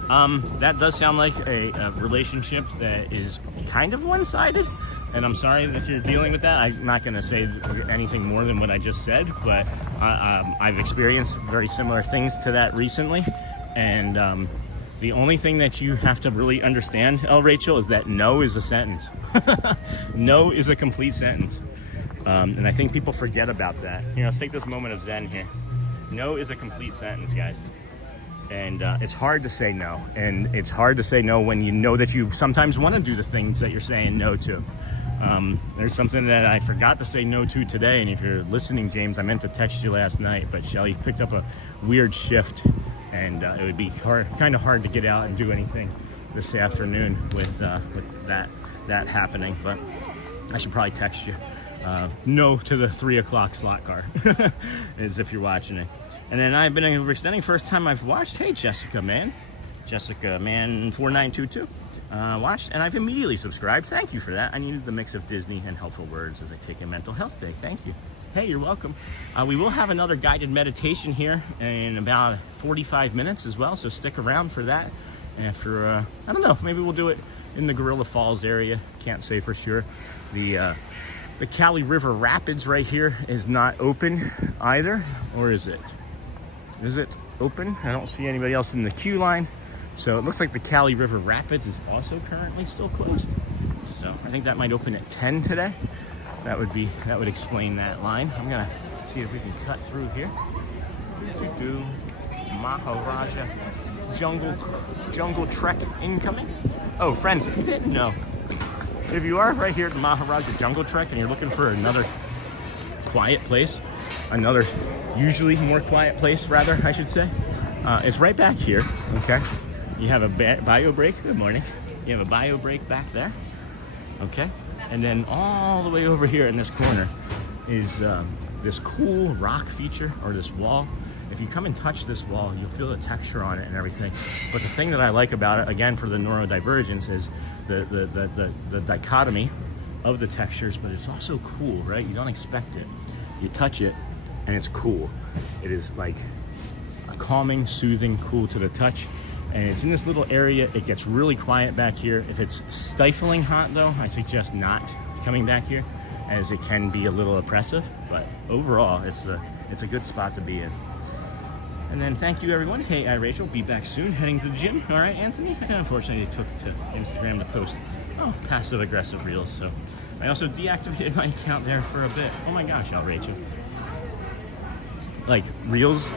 That does sound like a relationship that is kind of one-sided. And I'm sorry that you're dealing with that. I'm not going to say anything more than what I just said, but I've experienced very similar things to that recently. And the only thing that you have to really understand, Rachel, is that no is a sentence. No is a complete sentence. And I think people forget about that. You know, let's take this moment of Zen here. No is a complete sentence, guys. And it's hard to say no. And it's hard to say no when you know that you sometimes want to do the things that you're saying no to. There's something that I forgot to say no to today. And if you're listening, James, I meant to text you last night, but Shelly picked up a weird shift. And it would be kind of hard to get out and do anything this afternoon with that happening. But I should probably text you. No to the 3 o'clock slot car, as if you're watching it. And then I've been overextending. First time I've watched. Hey, Jessica Man 4922 watched, and I've immediately subscribed. Thank you for that. I needed the mix of Disney and helpful words as I take a mental health day. Thank you. Hey, you're welcome. We will have another guided meditation here in about 45 minutes as well, so stick around for that. After, I don't know, maybe we'll do it in the Gorilla Falls area. Can't say for sure. The Cali River Rapids right here is not open either, or is it? Is it open? I don't see anybody else in the queue line. So it looks like the Cali River Rapids is also currently still closed. So I think that might open at 10 today. That would explain that line. I'm gonna see if we can cut through here. Maharaja Jungle Trek incoming. Oh, friends, if you didn't know, if you are right here at the Maharaja Jungle Trek and you're looking for another quiet place, another usually more quiet place, rather, I should say, it's right back here, okay? You have a bio break. Good morning. You have a bio break back there, okay? And then all the way over here in this corner is this cool rock feature, or this wall. If you come and touch this wall, you'll feel the texture on it and everything. But the thing that I like about it, again, for the neurodivergence, is the dichotomy of the textures, but it's also cool, right? You don't expect it. You touch it, and it's cool. It is like a calming, soothing, cool to the touch. And it's in this little area. It gets really quiet back here. If it's stifling hot, though, I suggest not coming back here, as it can be a little oppressive. But overall, it's a good spot to be in. And then thank you, everyone. Hey, Rachel, be back soon. Heading to the gym. All right, Anthony? Unfortunately, I took to Instagram to post passive-aggressive reels. So I also deactivated my account there for a bit. Oh my gosh, Rachel. Like, reels?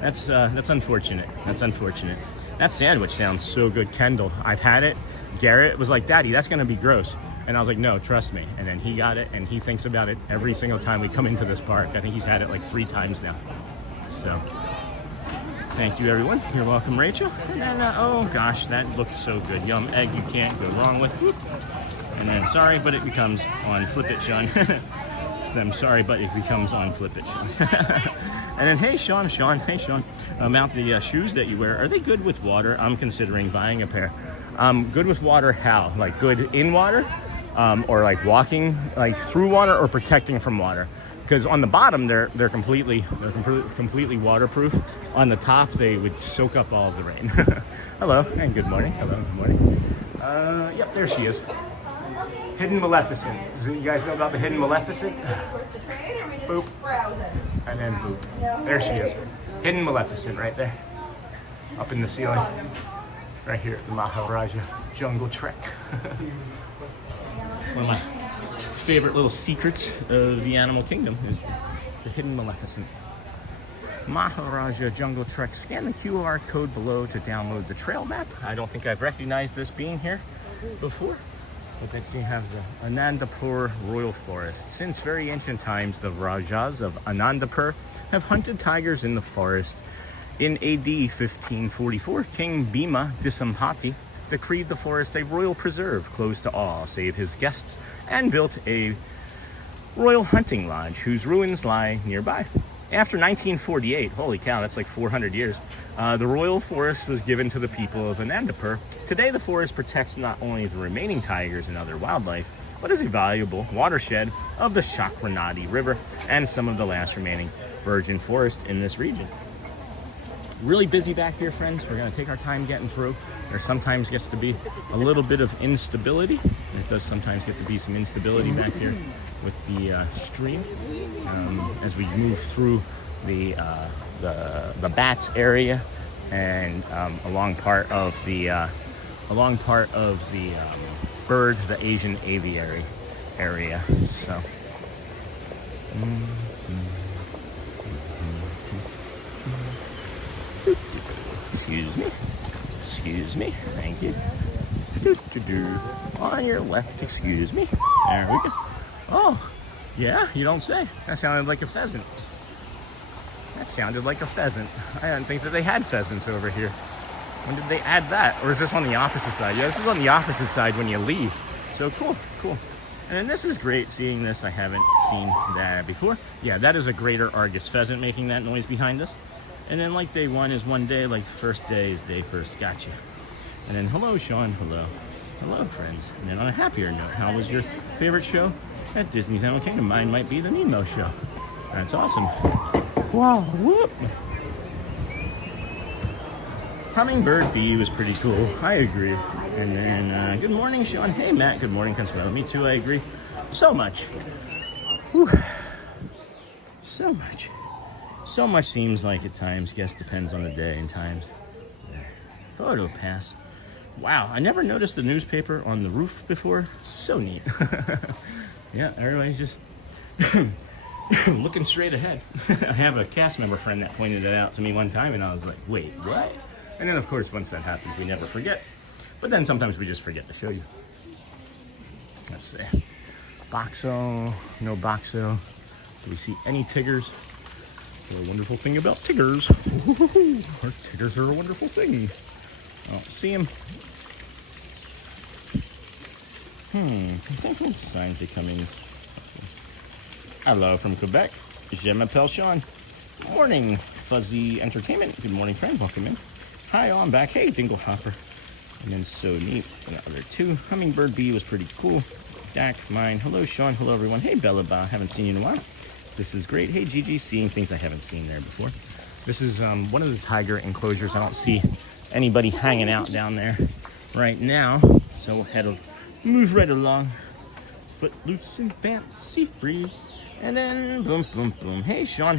That's unfortunate. That's unfortunate. That sandwich sounds so good. Kendall, I've had it. Garrett was like, Daddy, that's gonna be gross. And I was like, no, trust me. And then he got it, and he thinks about it every single time we come into this park. I think he's had it like 3 times now. So, thank you, everyone. You're welcome, Rachel. And then, oh gosh, that looked so good. Yum egg you can't go wrong with. Whoop. And then, sorry, but it becomes on Flip It, Sean. I'm sorry, but it becomes on Flip It, Sean. And then, hey, Sean, hey, Sean, about the shoes that you wear, are they good with water? I'm considering buying a pair. Good with water, how? Like good in water? Or like walking like through water, or protecting from water? Because on the bottom they're completely waterproof. On the top they would soak up all of the rain. Hello and good morning. Hello, good morning. Yep, there she is. Hidden Maleficent. Do you guys know about the Hidden Maleficent? Boop. And then boop. There she is. Hidden Maleficent right there. Up in the ceiling. Right here at the Maharaja Jungle Trek. One of my favorite little secrets of the animal kingdom is the Hidden Maleficent. Maharaja Jungle Trek. Scan the QR code below to download the trail map. I don't think I've recognized this being here before. But next you have the Anandapur Royal Forest. Since very ancient times, the Rajas of Anandapur have hunted tigers in the forest. In AD 1544, King Bhima Disampati decreed the forest a royal preserve closed to all save his guests and built a royal hunting lodge whose ruins lie nearby. After 1948, holy cow, that's like 400 years, the royal forest was given to the people of Anandapur. Today, the forest protects not only the remaining tigers and other wildlife, but is a valuable watershed of the Chakranadi River and some of the last remaining virgin forest in this region. Really busy back here, friends. We're going to take our time getting through. There sometimes gets to be a little bit of instability. It does sometimes get to be some instability back here with the stream as we move through the bats area and along part of the bird, the Asian aviary area. So. Excuse me, thank you. On your left, excuse me. There we go. Oh, yeah, you don't say. That sounded like a pheasant. I didn't think that they had pheasants over here. When did they add that? Or is this on the opposite side? Yeah, this is on the opposite side when you leave. So cool. And then this is great seeing this. I haven't seen that before. Yeah, that is a greater Argus pheasant making that noise behind us. And then like day one is one day, like first day is day first. Gotcha. And then hello, Sean. Hello, friends. And then on a happier note, how was your favorite show at Disney's Animal Kingdom? Mine might be the Nemo show. That's awesome. Wow, whoop. Hummingbird Bee was pretty cool. I agree. And then, good morning, Sean. Hey, Matt. Good morning, Consuelo. Me too, I agree. So much. Whew. So much seems like at times. Guess depends on the day and times. Photo pass. Wow, I never noticed the newspaper on the roof before. So neat. Yeah, everybody's just looking straight ahead. I have a cast member friend that pointed it out to me one time, and I was like, wait, what? And then, of course, once that happens, we never forget. But then sometimes we just forget to show you. Let's see. Boxo, no Boxo. Do we see any Tiggers? The wonderful thing about Tiggers. Our Tiggers are a wonderful thing. I don't see them. Signs are coming. Hello from Quebec. Je m'appelle Sean. Morning, Fuzzy Entertainment. Good morning, friend. Welcome in. Hi, I'm back. Hey, Dingle Hopper. And then so neat. Another two. Hummingbird Bee was pretty cool. Dak, mine. Hello, Sean. Hello, everyone. Hey, Bella Ba. Haven't seen you in a while. This is great. Hey, Gigi. Seeing things I haven't seen there before. This is one of the tiger enclosures. I don't see anybody hanging out down there right now. So we'll move right along. Footloose and fancy free. And then boom, boom, boom. Hey, Sean.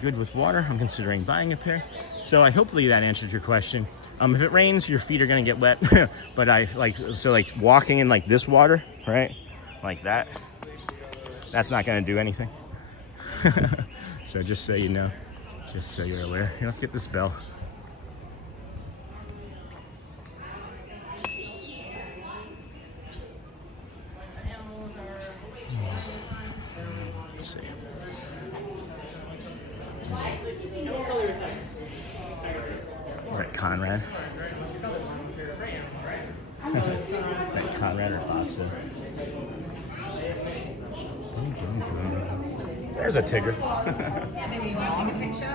Good with water. I'm considering buying a pair. So hopefully that answered your question. If it rains, your feet are gonna get wet. But like walking in like this water, right? Like that. That's not gonna do anything. So just so you know, just so you're aware. Here, let's get this bell. Is that Conrad? Is that Conrad or Boxer? There's a Tigger. Maybe you want to take a picture?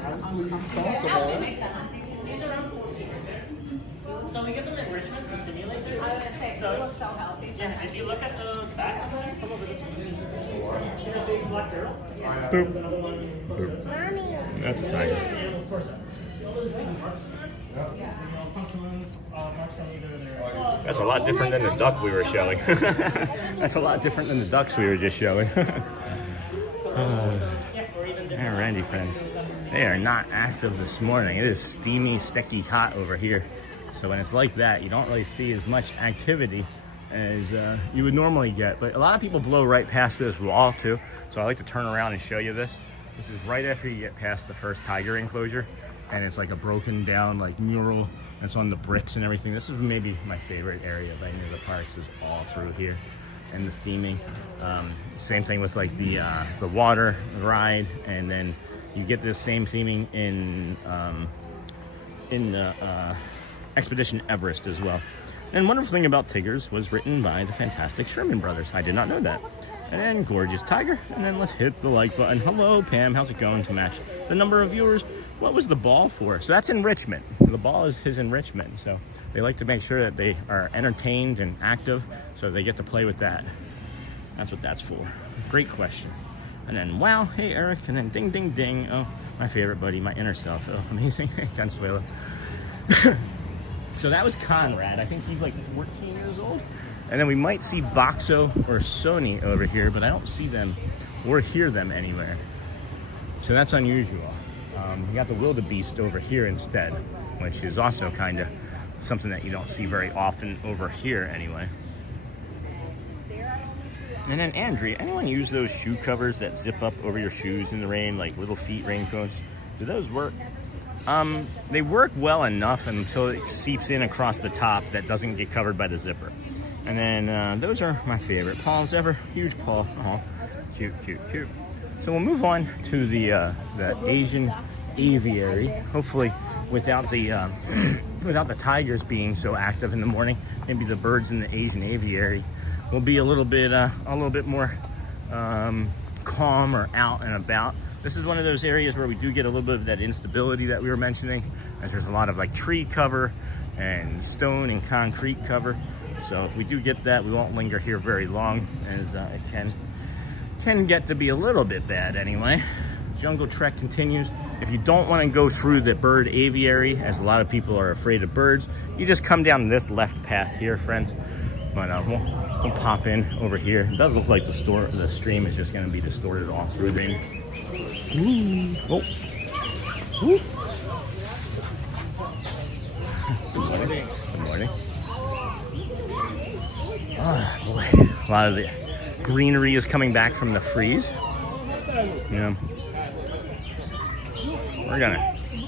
So we give them enrichment to simulate their I was gonna say, so they look so healthy. yeah, if you look at the back of them, come over this way. See the big black turtle? Boop. There's another one. Boop. That's a tiger. Animals first. See all those big marks there? Punctuins, marks from either their That's a lot different than the duck we were showing. That's a lot different than the ducks we were just showing. Alrighty, friends. They are not active this morning. It is steamy, sticky hot over here. So when it's like that, you don't really see as much activity as you would normally get. But a lot of people blow right past this wall too. So I like to turn around and show you this. This is right after you get past the first tiger enclosure, and it's like a broken down like mural that's on the bricks and everything. This is maybe my favorite area of any of the parks, is all through here, and the theming. Same thing with like the water ride, and then you get this same theming in Expedition Everest as well. And wonderful thing about Tigers was written by the fantastic Sherman brothers. I did not know that. And then gorgeous tiger, and then let's hit the like button. Hello Pam, how's it going? To match the number of viewers. What was the ball for? So that's enrichment. The ball is his enrichment. So they like to make sure that they are entertained and active, so they get to play with that. That's what that's for. Great question. And then wow, hey Eric, and then ding ding ding. Oh, my favorite buddy, my inner self. Oh, amazing. Consuelo. So that was Conrad. I think he's like 14 years old. And then we might see Boxo or Sony over here, but I don't see them or hear them anywhere. So that's unusual. We got the wildebeest over here instead, which is also kind of something that you don't see very often over here anyway. And then Andrea, anyone use those shoe covers that zip up over your shoes in the rain, like little feet raincoats? Do those work? They work well enough until it seeps in across the top that doesn't get covered by the zipper. And then those are my favorite. Paul's ever, huge Paul. Oh, cute, cute, cute. So we'll move on to the Asian aviary. Hopefully, without the tigers being so active in the morning, maybe the birds in the Asian aviary will be a little bit more calm or out and about. This is one of those areas where we do get a little bit of that instability that we were mentioning, as there's a lot of like tree cover and stone and concrete cover. So if we do get that, we won't linger here very long, as it can get to be a little bit bad anyway. Jungle Trek continues. If you don't want to go through the bird aviary, as a lot of people are afraid of birds, you just come down this left path here, friends. But we'll pop in over here. It does look like the stream is just going to be distorted all through the rain. Oh. Ooh. Good morning. Good morning. Oh boy, a lot of the greenery is coming back from the freeze. Yeah.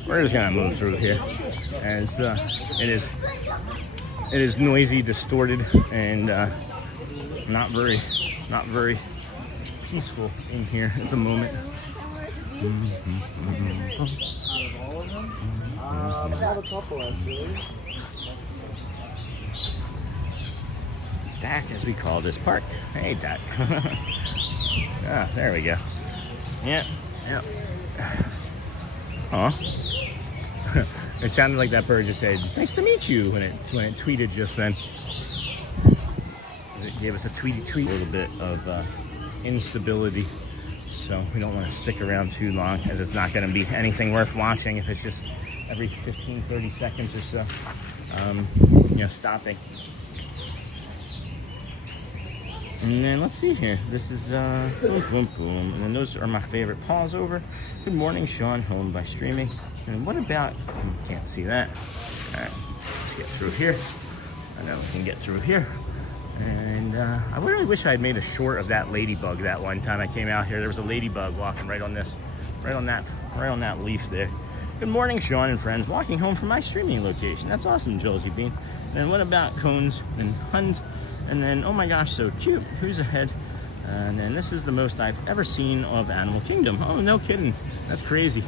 We're just gonna move through here, as it is noisy, distorted, and not very peaceful in here at the moment. Dak, as we call this park. Hey, Dak. Ah, there we go. Yeah. Aw. It sounded like that bird just said, "Nice to meet you," when it tweeted just then. It gave us a tweet, a little bit of instability. So we don't want to stick around too long, as it's not going to be anything worth watching if it's just every 15-30 seconds or so, stopping. And then let's see here. This is boom, boom, boom. And then those are my favorite paws over. Good morning, Sean, home by streaming. And what about, you can't see that. All right, let's get through here. I know we can get through here. And I really wish I had made a short of that ladybug that one time I came out here. There was a ladybug walking right on that leaf there. Good morning, Sean and friends. Walking home from my streaming location. That's awesome, Josie Bean. And what about cones and huns? And then, oh my gosh, so cute. Who's ahead? And then this is the most I've ever seen of Animal Kingdom. Oh, no kidding. That's crazy.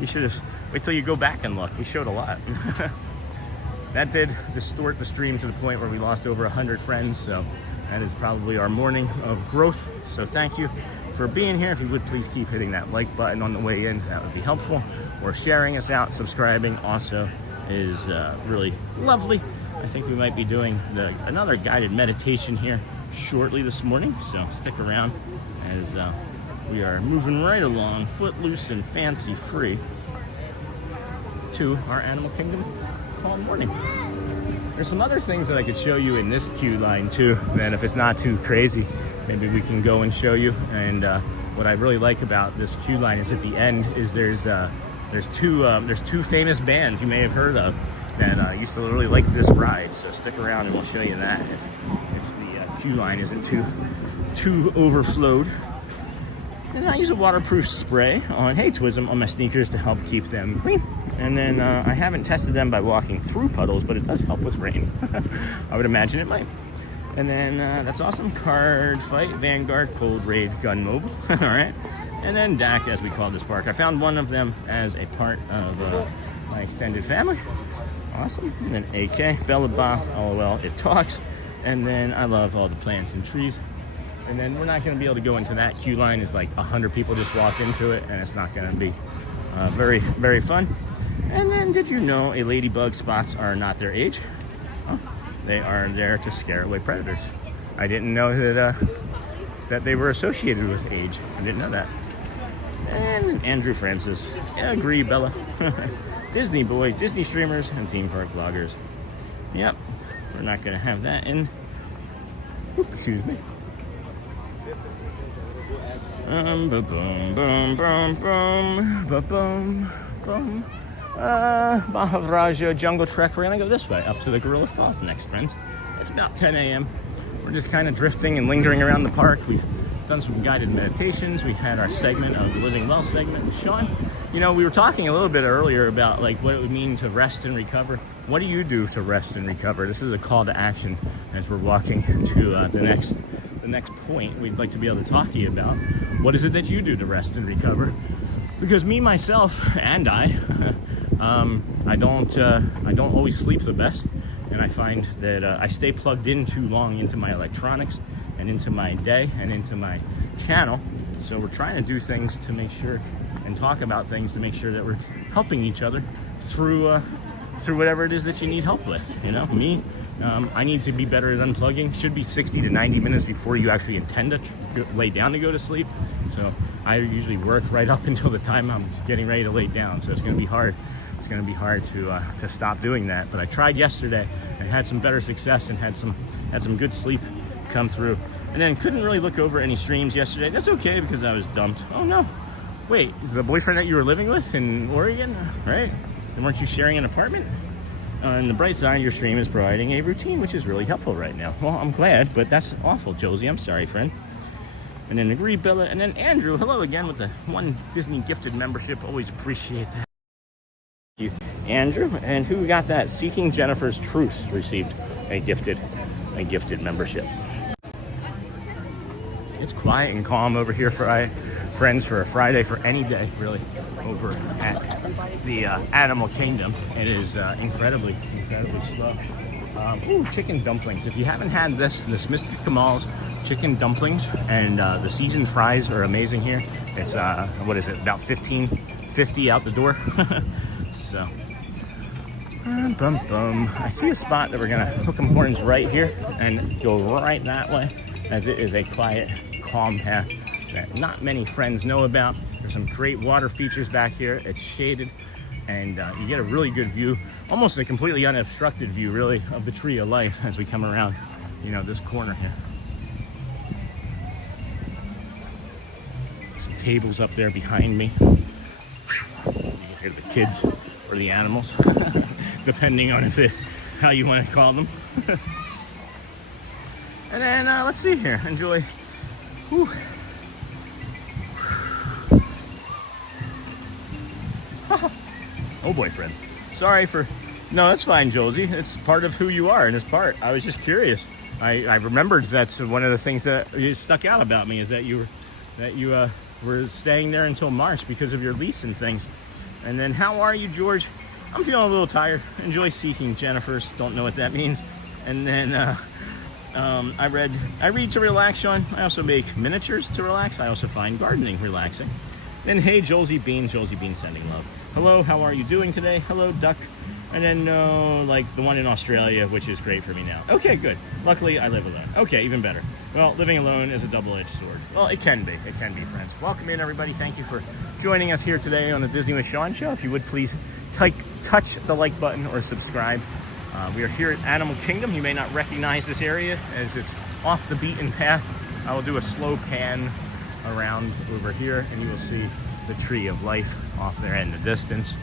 You should have, wait till you go back and look. We showed a lot. That did distort the stream to the point where we lost over 100 friends. So that is probably our morning of growth. So thank you for being here. If you would please keep hitting that like button on the way in, that would be helpful. Or sharing us out, subscribing also is really lovely. I think we might be doing another guided meditation here shortly this morning, so stick around as we are moving right along, footloose and fancy free, to our Animal Kingdom calm morning. There's some other things that I could show you in this queue line too, that if it's not too crazy, maybe we can go and show you. And what I really like about this queue line is at the end is there's two famous bands you may have heard of that used to really like this ride, so stick around and we'll show you that if the queue line isn't too overflowed. And I use a waterproof spray on, hey Twism, on my sneakers to help keep them clean. And then I haven't tested them by walking through puddles, but it does help with rain. I would imagine it might. And then that's awesome. Card Fight, Vanguard, Cold Raid, Gun Mobile. All right. And then DAC, as we call this park. I found one of them as a part of my extended family. Awesome. And then AK, Bella Ba, LOL, it talks. And then I love all the plants and trees. And then we're not going to be able to go into that queue line. It's like 100 people just walked into it, and it's not going to be very, very fun. And then, did you know a ladybug spots are not their age? Oh, they are there to scare away predators. I didn't know that they were associated with age. I didn't know that. And Andrew Francis, yeah, agree, Bella. Disney boy, Disney streamers, and theme park vloggers. Yep, we're not going to have that in. Oop, excuse me. Boom, boom, boom, boom, boom, boom, boom. Maharaja Jungle Trek. We're gonna go this way up to the Gorilla Falls next, friends. It's about 10 a.m. We're just kind of drifting and lingering around the park. We've done some guided meditations. We had our segment of the Living Well segment with Sean. You know, we were talking a little bit earlier about like what it would mean to rest and recover. What do you do to rest and recover? This is a call to action as we're walking to the next point. We'd like to be able to talk to you about what is it that you do to rest and recover, because me, myself, and I don't always sleep the best, and I find that I stay plugged in too long into my electronics and into my day and into my channel. So we're trying to do things to make sure and talk about things to make sure that we're helping each other through whatever it is that you need help with. You know, me, I need to be better at unplugging. Should be 60 to 90 minutes before you actually intend to lay down to go to sleep. So I usually work right up until the time I'm getting ready to lay down. So it's going to be hard. It's going to be hard to stop doing that. But I tried yesterday. I had some better success and had some good sleep come through. And then couldn't really look over any streams yesterday. That's okay because I was dumped. Oh no. Wait, is the boyfriend that you were living with in Oregon, right? And weren't you sharing an apartment? On the bright side, your stream is providing a routine, which is really helpful right now. Well, I'm glad, but that's awful, Josie. I'm sorry, friend. And then agree, Bella. And then Andrew, hello again with the 1 Disney gifted membership. Always appreciate that. Thank you, Andrew. And who got that? Seeking Jennifer's Truth received a gifted membership. It's quiet and calm over here for friends for a Friday, for any day, really, over at the Animal Kingdom. It is incredibly slow. Ooh, chicken dumplings. If you haven't had this Mr. Kamal's chicken dumplings, and the seasoned fries are amazing here. It's what is it, about $15.50 out the door. So I see a spot that we're gonna hook 'em horns right here and go right that way, as it is a quiet, calm path that not many friends know about. There's some great water features back here. It's shaded, and you get a really good view, almost a completely unobstructed view, really, of the Tree of Life as we come around, you know, this corner here. Some tables up there behind me. You can hear the kids or the animals, depending on how you want to call them. And then let's see here. Enjoy. Whew. Oh boy, friends. Sorry for... No, that's fine, Josie. It's part of who you are, and it's part. I was just curious. I remembered that's one of the things that stuck out about me, is that you were staying there until March because of your lease and things. And then, how are you, George? I'm feeling a little tired. Enjoy Seeking Jennifer's. Don't know what that means. And then I read to relax, Sean. I also make miniatures to relax. I also find gardening relaxing. Then, hey, Josie Bean sending love. Hello, how are you doing today? Hello, Duck. And then, like the one in Australia, which is great for me now. Okay, good. Luckily, I live alone. Okay, even better. Well, living alone is a double-edged sword. Well, it can be. It can be, friends. Welcome in, everybody. Thank you for joining us here today on the Disney with Sean show. If you would please touch the like button or subscribe. We are here at Animal Kingdom. You may not recognize this area as it's off the beaten path. I will do a slow pan around over here, and you will see the Tree of Life off there in the distance.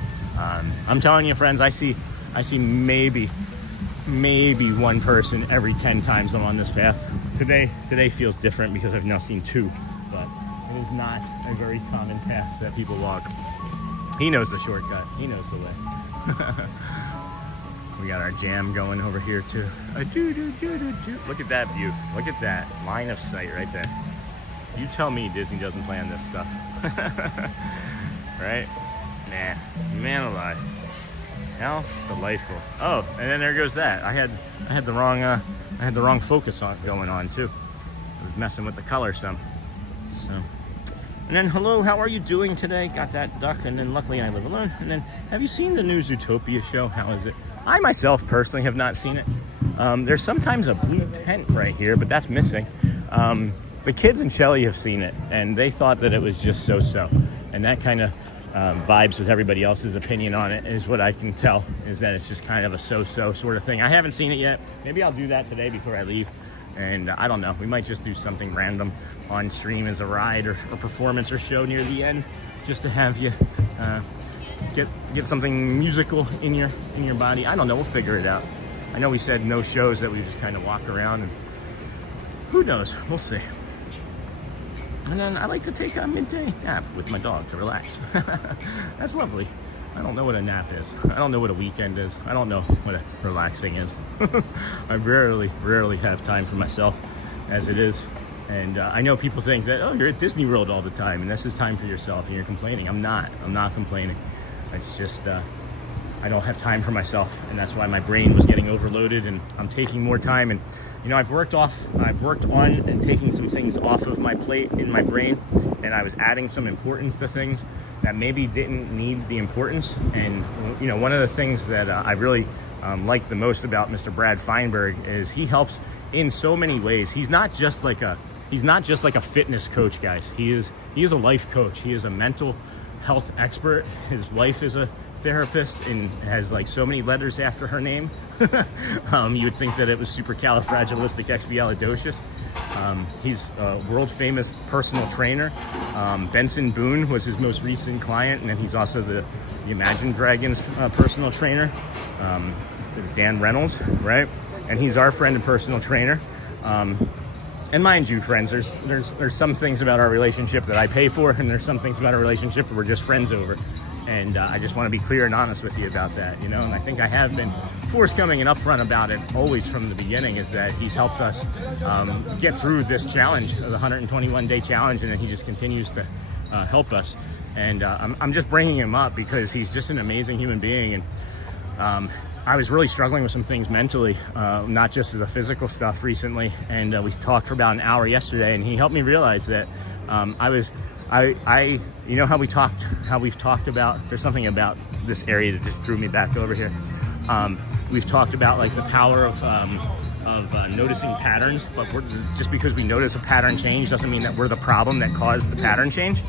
I'm telling you, friends, I see maybe one person every 10 times I'm on this path. Today feels different because I've now seen 2. But It is not a very common path that people walk. He knows the shortcut. He knows the way. We got our jam going over here too. Look at that view. Look at that line of sight right there. You tell me Disney doesn't plan this stuff. Right? Nah, man alive. How delightful. Oh, and then there goes that. I had the wrong focus on going on too. I was messing with the color some. So, and then hello, how are you doing today? Got that duck, and then luckily I live alone. And then, have you seen the new Zootopia show? How is it? I myself personally have not seen it. There's sometimes a blue tent right here, but that's missing. The kids and Shelly have seen it, and they thought that it was just so-so. And that kind of vibes with everybody else's opinion on it, is what I can tell, is that it's just kind of a so-so sort of thing. I haven't seen it yet. Maybe I'll do that today before I leave. And I don't know, we might just do something random on stream as a ride or performance or show near the end, just to have you get something musical in your body. I don't know, we'll figure it out. I know we said no shows, that we just kind of walk around, and who knows, we'll see. And then I like to take a midday nap with my dog to relax. That's lovely. I don't know what a nap is. I don't know what a weekend is. I don't know what a relaxing is. I rarely have time for myself as it is. And I know people think that, oh, you're at Disney World all the time and this is time for yourself and you're complaining. I'm not complaining. It's just, I don't have time for myself, and that's why my brain was getting overloaded, and I'm taking more time. And you know, I've worked on and taking some things off of my plate in my brain, and I was adding some importance to things that maybe didn't need the importance. And you know, one of the things that I really like the most about Mr. Brad Feinberg is he helps in so many ways. He's not just like a fitness coach, guys. He is a life coach. He is a mental health expert. His wife is a therapist and has like so many letters after her name. You would think that it was supercalifragilisticexpialidocious. He's a world famous personal trainer. Benson Boone was his most recent client, and then he's also the Imagine Dragons personal trainer. Dan Reynolds, right? And he's our friend and personal trainer. And mind you, friends, there's some things about our relationship that I pay for, and there's some things about our relationship that we're just friends over. And I just want to be clear and honest with you about that, you know. And I think I have been forthcoming and upfront about it always from the beginning, is that he's helped us get through this challenge, the 121-day challenge, and then he just continues to help us. And I'm just bringing him up because he's just an amazing human being. And I was really struggling with some things mentally, not just the physical stuff recently. And we talked for about an hour yesterday, and he helped me realize that you know how we've talked about, there's something about this area that just drew me back over here. We've talked about like the power of noticing patterns, but just because we notice a pattern change doesn't mean that we're the problem that caused the pattern change.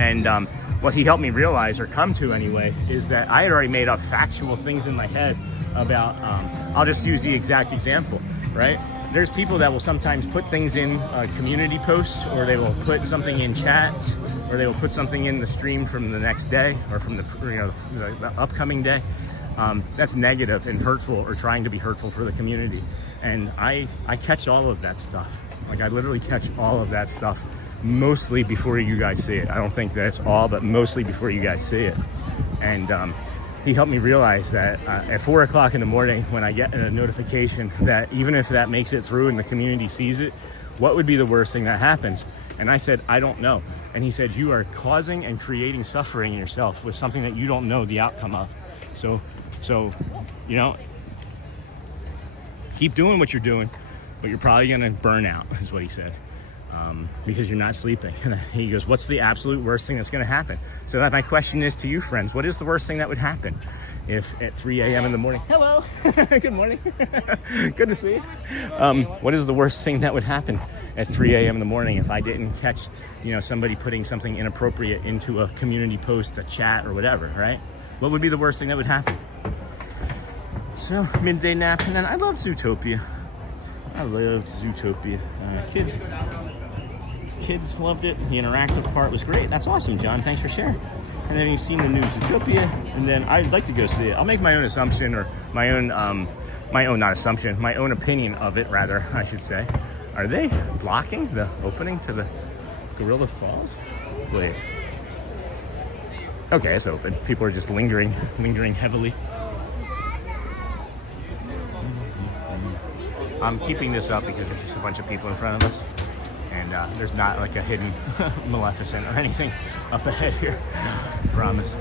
And what he helped me realize, or come to anyway, is that I had already made up factual things in my head about, I'll just use the exact example, right? There's people that will sometimes put things in community posts, or they will put something in chats, or they will put something in the stream from the next day, or from the upcoming day. That's negative and hurtful, or trying to be hurtful for the community. And I catch all of that stuff. Like, I literally catch all of that stuff, mostly before you guys see it. I don't think that's all, but mostly before you guys see it. And he helped me realize that at 4 o'clock in the morning, when I get a notification that even if that makes it through and the community sees it, what would be the worst thing that happens? And I said, I don't know. And he said, you are causing and creating suffering in yourself with something that you don't know the outcome of. So, you know, keep doing what you're doing, but you're probably gonna burn out, is what he said. Because you're not sleeping. And he goes, what's the absolute worst thing that's going to happen? So that my question is to you, friends, what is the worst thing that would happen if at 3 a.m. in the morning, hello, good morning, good to see you. What is the worst thing that would happen at 3 a.m. in the morning if I didn't catch, you know, somebody putting something inappropriate into a community post, a chat, or whatever, right? What would be the worst thing that would happen? So, midday nap, and then I loved Zootopia. Kids loved it. The interactive part was great. That's awesome, John. Thanks for sharing. And then you've seen the new Zootopia, and then I'd like to go see it. I'll make my own assumption, or my own opinion of it, rather, I should say. Are they blocking the opening to the Gorilla Falls? Wait. Okay, it's open. People are just lingering heavily. I'm keeping this up because there's just a bunch of people in front of us, and there's not like a hidden Maleficent or anything up ahead here. Promise.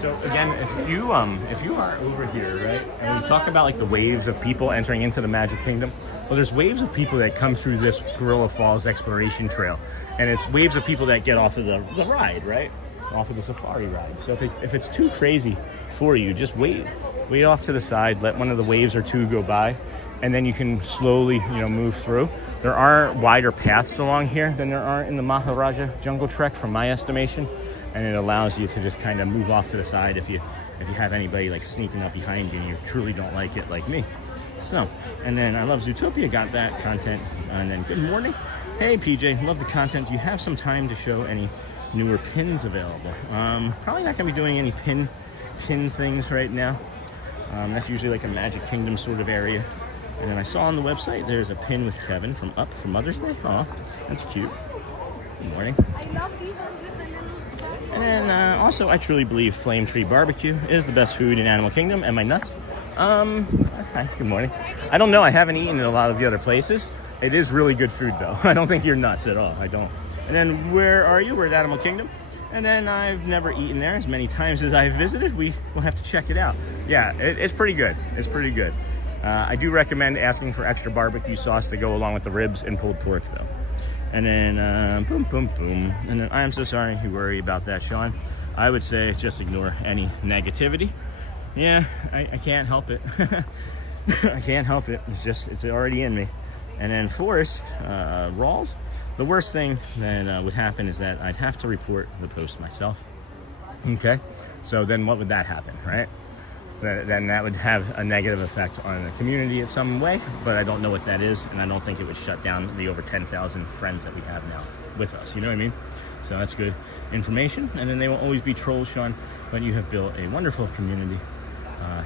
So again, if you are over here, right, and we talk about like the waves of people entering into the Magic Kingdom, well, there's waves of people that come through this Gorilla Falls exploration trail, and it's waves of people that get off of the ride, right, off of the safari ride. So if it's too crazy for you, just wait off to the side, let one of the waves or two go by, and then you can slowly, move through. There are wider paths along here than there are in the Maharaja Jungle Trek, from my estimation, and it allows you to just kind of move off to the side if you have anybody like sneaking up behind you and you truly don't like it, like me. So, and then I love Zootopia, got that content. And then good morning. Hey PJ, love the content. Do you have some time to show any newer pins available? Probably not gonna be doing any pin things right now. That's usually like a Magic Kingdom sort of area. And then I saw on the website there's a pin with Kevin from Up for Mother's Day. Oh, that's cute. Good morning. I love these ones with the And then also, I truly believe Flame Tree Barbecue is the best food in Animal Kingdom. Am I nuts? Hi, good morning. I don't know. I haven't eaten at a lot of the other places. It is really good food, though. I don't think you're nuts at all. I don't. And then where are you? We're at Animal Kingdom. And then I've never eaten there as many times as I've visited. We will have to check it out. Yeah, it's pretty good. It's pretty good. I do recommend asking for extra barbecue sauce to go along with the ribs and pulled pork, though. And then boom, boom, boom. And then I'm so sorry you worry about that, Sean. I would say just ignore any negativity. Yeah, I can't help it. I can't help it. It's already in me. And then Forrest, Rawls, the worst thing that would happen is that I'd have to report the post myself. Okay, so then what would that happen, right? Then that would have a negative effect on the community in some way, but I don't know what that is, and I don't think it would shut down the over 10,000 friends that we have now with us, you know what I mean? So that's good information, and then they will always be trolls, Sean, but you have built a wonderful community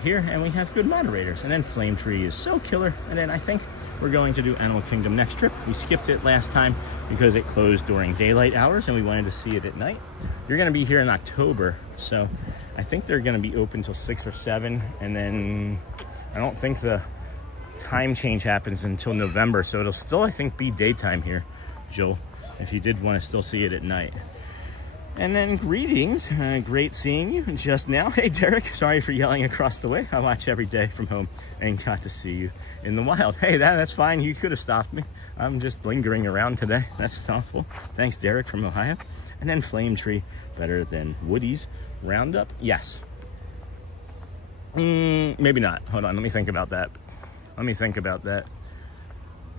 here, and we have good moderators. And then Flame Tree is so killer, and then I think we're going to do Animal Kingdom next trip. We skipped it last time because it closed during daylight hours, and we wanted to see it at night. You're going to be here in October, so I think they're going to be open till 6 or 7, and then I don't think the time change happens until November, so it'll still, I think, be daytime here, Joel, if you did want to still see it at night. And then greetings, great seeing you just now. Hey Derek, sorry for yelling across the way. I watch every day from home and got to see you in the wild. Hey, that's fine, you could have stopped me. I'm just lingering around today. That's thoughtful. Thanks Derek from Ohio. And then Flame Tree, better than Woody's Roundup? Yes. Maybe not. Hold on, let me think about that.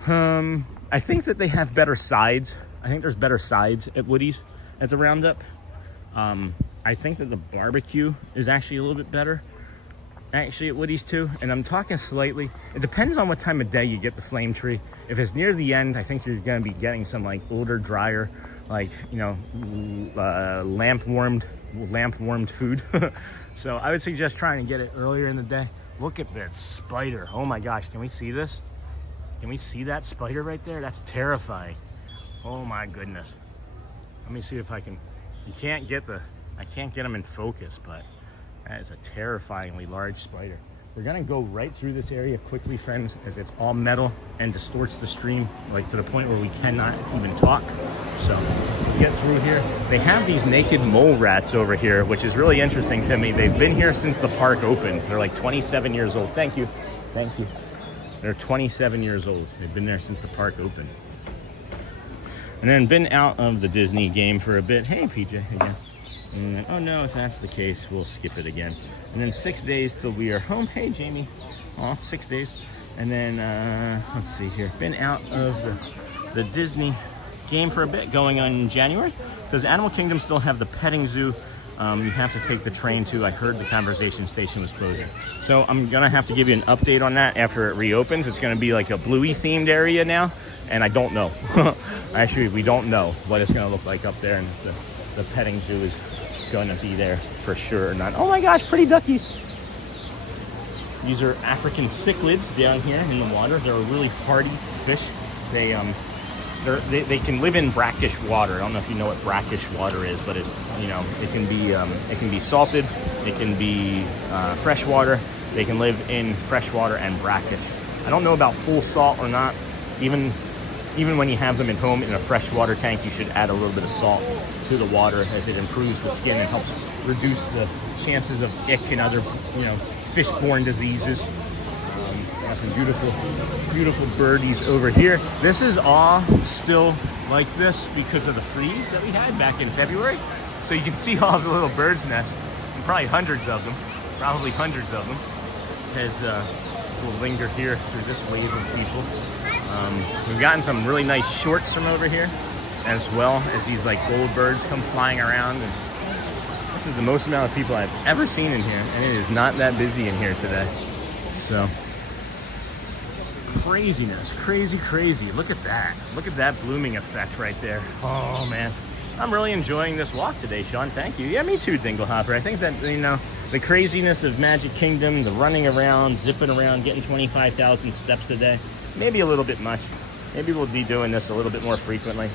I think that they have better sides. I think there's better sides at Woody's at the Roundup. I think that the barbecue is actually a little bit better actually at Woody's too, and I'm talking slightly, it depends on what time of day you get the Flame Tree. If it's near the end, I think you're going to be getting some like older, drier, like, you know, lamp warmed food. So I would suggest trying to get it earlier in the day. Look at that spider. Oh my gosh, can we see this? Can we see that spider right there? That's terrifying. Oh my goodness. Let me see if I can, I can't get them in focus, but that is a terrifyingly large spider. We're gonna go right through this area quickly, friends, as it's all metal and distorts the stream, like to the point where we cannot even talk. So get through here. They have these naked mole rats over here, which is really interesting to me. They've been here since the park opened. They're like 27 years old. Thank you. Thank you. They're 27 years old. They've been there since the park opened. And then been out of the Disney game for a bit. Hey, PJ, again. And then, oh no, if that's the case, we'll skip it again. And then 6 days till we are home. Hey, Jamie. Aw, 6 days. And then, let's see here. Been out of the Disney game for a bit, going on January. Because Animal Kingdom still have the petting zoo. You have to take the train to, I heard the conversation station was closing. So I'm gonna have to give you an update on that after it reopens. It's gonna be like a Bluey themed area now. And I don't know. Actually, we don't know what it's gonna look like up there, and the petting zoo is gonna be there for sure or not. Oh my gosh, pretty duckies. These are African cichlids down here in the water. They're a really hardy fish. They they can live in brackish water. I don't know if you know what brackish water is, but it's, you know, it can be salted, it can be fresh water. They can live in fresh water and brackish. I don't know about full salt or not. Even when you have them at home in a freshwater tank, you should add a little bit of salt to the water, as it improves the skin and helps reduce the chances of ick and other, you know, fish-borne diseases. Got some beautiful birdies over here. This is all still like this because of the freeze that we had back in February. So you can see all the little birds' nests, and probably hundreds of them, as we'll linger here through this wave of people. We've gotten some really nice shorts from over here, as well as these like gold birds come flying around. And this is the most amount of people I've ever seen in here, and it is not that busy in here today. So craziness, crazy. Look at that blooming effect right there. Oh man, I'm really enjoying this walk today, Sean. Thank you. Yeah, me too, Dinglehopper. I think that, you know, the craziness of Magic Kingdom, the running around, zipping around, getting 25,000 steps a day, maybe a little bit much. Maybe we'll be doing this a little bit more frequently.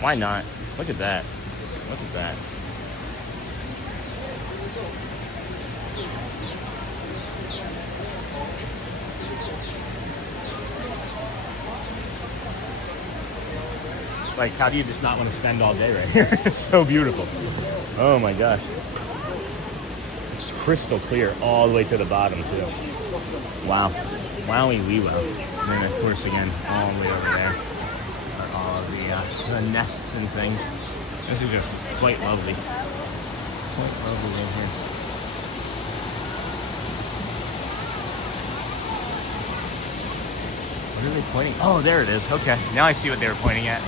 Why not? Look at that. Look at that. Like, how do you just not want to spend all day right here? It's so beautiful. Oh my gosh. It's crystal clear all the way to the bottom too. Wow. Wowie wee wow. And then of course again, all the way over there are all of the nests and things. This is just quite lovely. Quite lovely right here. What are they pointing? Oh, there it is. Okay. Now I see what they were pointing at.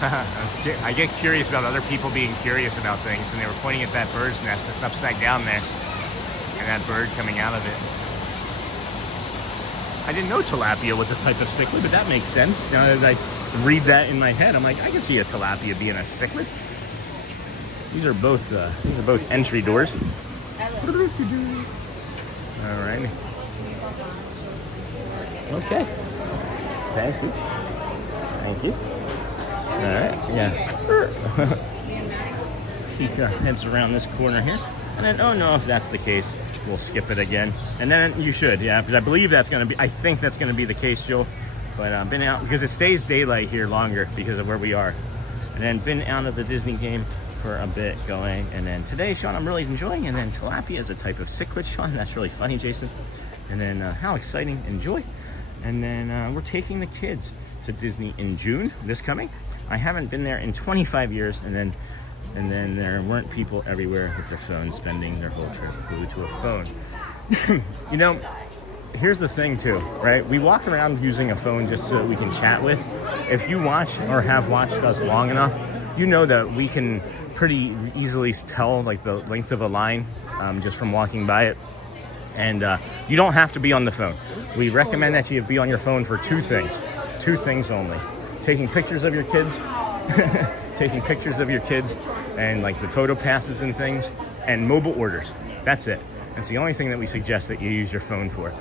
I get curious about other people being curious about things, and they were pointing at that bird's nest that's upside down there, and that bird coming out of it. I didn't know tilapia was a type of cichlid, but that makes sense. Now as I read that in my head, I'm like, I can see a tilapia being a cichlid. These are both entry doors. All right. Okay. Thank you. Thank you. All right, yeah. He heads around this corner here, and then, oh no, if that's the case, we'll skip it again. And then you should, yeah, because I believe that's going to be, I think that's going to be the case, Joel. But I've been out, because it stays daylight here longer because of where we are. And then been out of the Disney game for a bit going. And then today, Sean, I'm really enjoying. And then tilapia is a type of cichlid, Sean. That's really funny, Jason. And then how exciting, enjoy. And then we're taking the kids to Disney in June, this coming. I haven't been there in 25 years, and then there weren't people everywhere with their phones spending their whole trip glued to a phone. You know, here's the thing too, right? We walk around using a phone just so that we can chat with. If you watch or have watched us long enough, you know that we can pretty easily tell like the length of a line just from walking by it. And you don't have to be on the phone. We recommend that you be on your phone for two things only. Taking pictures of your kids, and like the photo passes and things, and mobile orders. That's it. That's the only thing that we suggest that you use your phone for.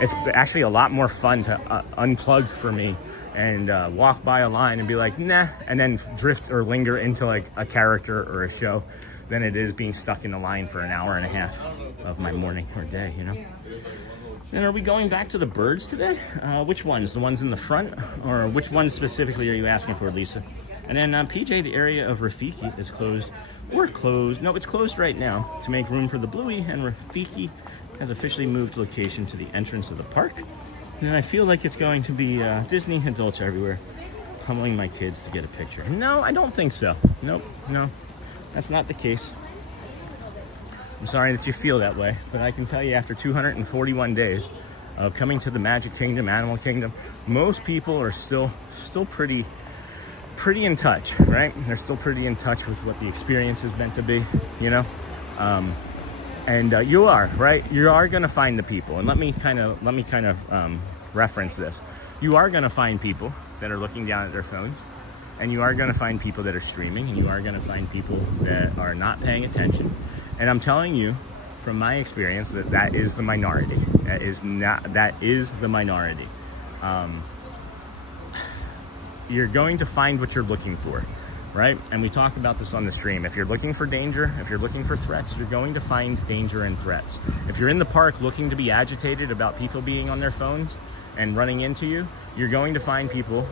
It's actually a lot more fun to unplug for me and walk by a line and be like, nah, and then drift or linger into like a character or a show than it is being stuck in a line for an hour and a half of my morning or day, you know? And are we going back to the birds today? Which ones? The ones in the front? Or which ones specifically are you asking for, Lisa? And then PJ, the area of Rafiki is closed. Or closed. No, it's closed right now to make room for the Bluey, and Rafiki has officially moved location to the entrance of the park. And I feel like it's going to be Disney adults everywhere pummeling my kids to get a picture. No, I don't think so. Nope, no, that's not the case. I'm sorry that you feel that way, but I can tell you after 241 days of coming to the Magic Kingdom, Animal Kingdom, most people are still pretty in touch, right? They're still pretty in touch with what the experience is meant to be, you know? And you are, right? You are gonna find the people. And let me kind of reference this. You are gonna find people that are looking down at their phones, and you are gonna find people that are streaming, and you are gonna find people that are not paying attention. And I'm telling you, from my experience, that is the minority. That is the minority. you're going to find what you're looking for, right? And we talk about this on the stream. If you're looking for danger, if you're looking for threats, you're going to find danger and threats. If you're in the park looking to be agitated about people being on their phones and running into you, you're going to find people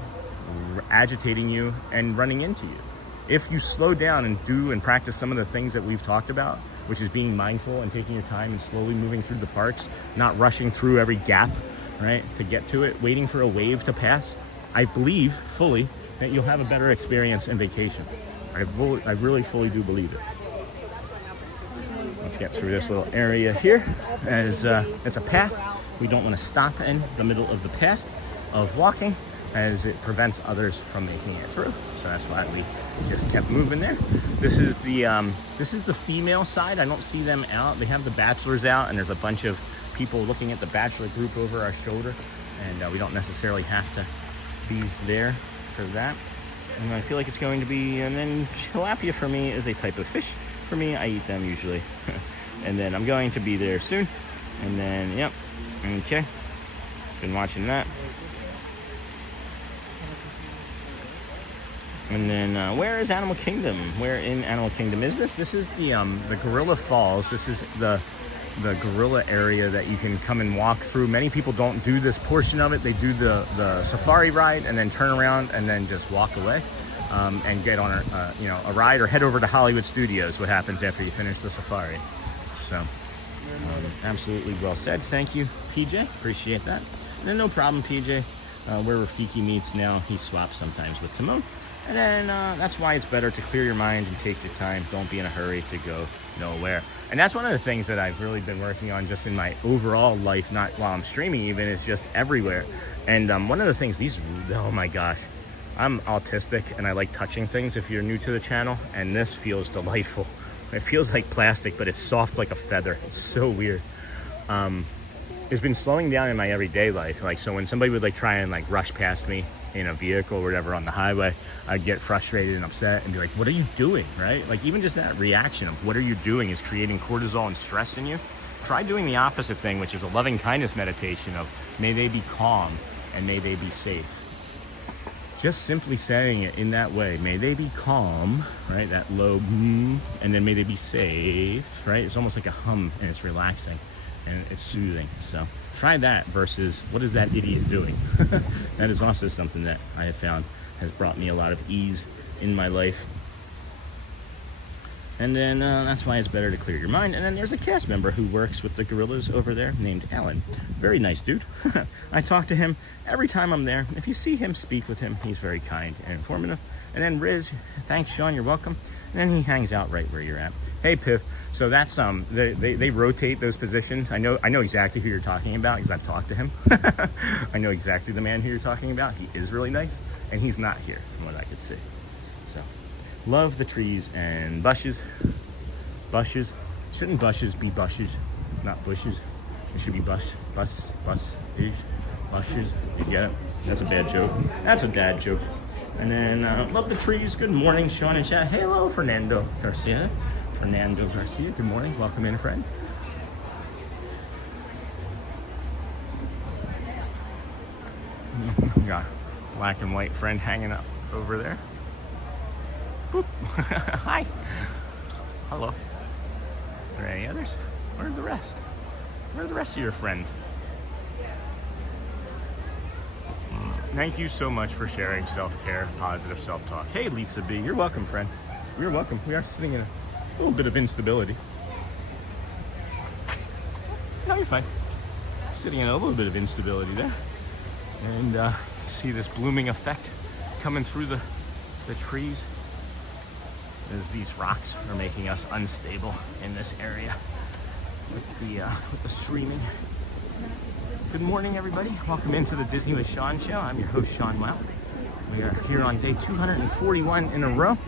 agitating you and running into you. If you slow down and do and practice some of the things that we've talked about, which is being mindful and taking your time and slowly moving through the parks, not rushing through every gap, right, to get to it, waiting for a wave to pass, I believe fully that you'll have a better experience in vacation. I really fully do believe it. Let's get through this little area here. As it's a path. We don't want to stop in the middle of the path of walking, as it prevents others from making it through. So that's why we just kept moving there. This is the female side. I don't see them out. They have the bachelors out, and there's a bunch of people looking at the bachelor group over our shoulder, and we don't necessarily have to be there for that. And I feel like it's going to be, and then tilapia for me is a type of fish. For me, I eat them usually. And then I'm going to be there soon. And then, yep, okay. Been watching that. And then, where is Animal Kingdom? Where in Animal Kingdom is this? This is the Gorilla Falls. This is the gorilla area that you can come and walk through. Many people don't do this portion of it. They do the safari ride and then turn around and then just walk away and get on a ride or head over to Hollywood Studios. What happens after you finish the safari? So, absolutely well said. Thank you, PJ. Appreciate that. And then no problem, PJ. Where Rafiki meets now, he swaps sometimes with Timon. And then that's why it's better to clear your mind and take your time. Don't be in a hurry to go nowhere. And that's one of the things that I've really been working on just in my overall life, not while I'm streaming even, it's just everywhere. And one of the things, oh my gosh, I'm autistic and I like touching things if you're new to the channel, and this feels delightful. It feels like plastic, but it's soft like a feather. It's so weird. It's been slowing down in my everyday life. Like, so when somebody would like try and like rush past me in a vehicle or whatever on the highway, I'd get frustrated and upset and be like, what are you doing, right? Like, even just that reaction of what are you doing is creating cortisol and stress in you. Try doing the opposite thing, which is a loving kindness meditation of may they be calm and may they be safe. Just simply saying it in that way, may they be calm, right? That low and then may they be safe, right? It's almost like a hum, and it's relaxing and it's soothing. So try that versus what is that idiot doing? That is also something that I have found has brought me a lot of ease in my life. And then that's why it's better to clear your mind. And then there's a cast member who works with the gorillas over there named Alan. Very nice dude. I talk to him every time I'm there. If you see him, speak with him. He's very kind and informative. And then Riz, thanks Sean, you're welcome. And then he hangs out right where you're at. Hey Piff. So that's they rotate those positions. I know exactly who you're talking about because I've talked to him. I know exactly the man who you're talking about. He is really nice, and he's not here from what I could see. So love the trees and bushes. Bushes. Shouldn't bushes be bushes, not bushes? It should be bushes. You get it? That's a bad joke. That's a dad joke. And then love the trees. Good morning, Sean and chat. Hello, Fernando Garcia. Good morning. Welcome in, friend. We got black and white friend hanging up over there. Boop. Hi. Hello. Are there any others? Where are the rest? Where are the rest of your friends? Thank you so much for sharing self-care, positive self-talk. Hey, Lisa B. You're welcome, friend. You're welcome. We are sitting in a little bit of instability. No, you're fine. Sitting in a little bit of instability there. And see this blooming effect coming through the trees as these rocks are making us unstable in this area with the streaming. Good morning, everybody. Welcome into the Disney with Sean show. I'm your host, Sean Wow. We are here on day 241 in a row.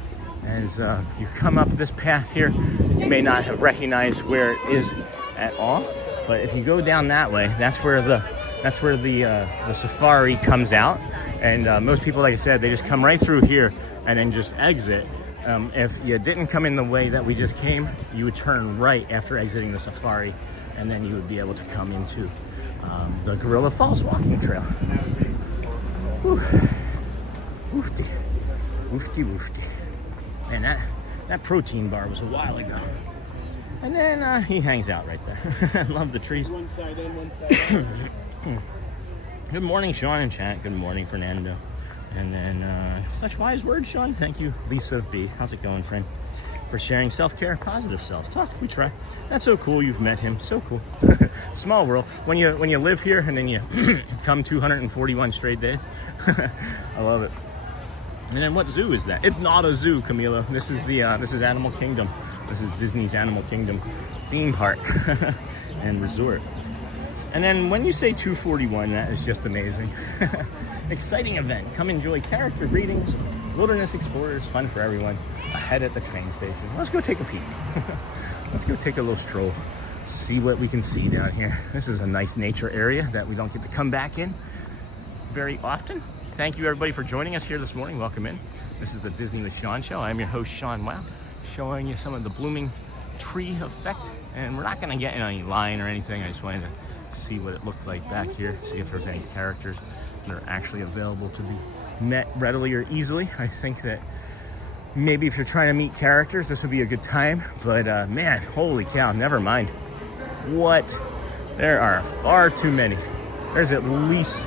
As you come up this path here, you may not have recognized where it is at all, but if you go down that way, that's where the safari comes out. And most people, like I said, they just come right through here and then just exit. If you didn't come in the way that we just came, you would turn right after exiting the safari, and then you would be able to come into the Gorilla Falls walking trail. Whew. Woofty. Woofty, woofty. And that protein bar was a while ago. And then he hangs out right there. I love the trees. One side in, one side out. Good morning, Sean and chat. Good morning, Fernando. And then such wise words, Sean. Thank you, Lisa B. How's it going, friend? For sharing self-care, positive self-talk. We try. That's so cool. You've met him. So cool. Small world. When you live here and then you come 241 straight days. I love it. And then what zoo is that? It's not a zoo, Camila. This is this is Animal Kingdom. This is Disney's Animal Kingdom theme park and resort. And then when you say 241, that is just amazing. Exciting event. Come enjoy character greetings, wilderness explorers, fun for everyone. Ahead at the train station. Let's go take a peek. Let's go take a little stroll. See what we can see down here. This is a nice nature area that we don't get to come back in very often. Thank you everybody for joining us here this morning. Welcome in. This is the Disney with Sean show. I'm your host, Sean Wow, showing you some of the blooming tree effect. And we're not gonna get in any line or anything. I just wanted to see what it looked like back here. See if there's any characters that are actually available to be met readily or easily. I think that maybe if you're trying to meet characters, this would be a good time. But man, holy cow, never mind. What? There are far too many. There's at least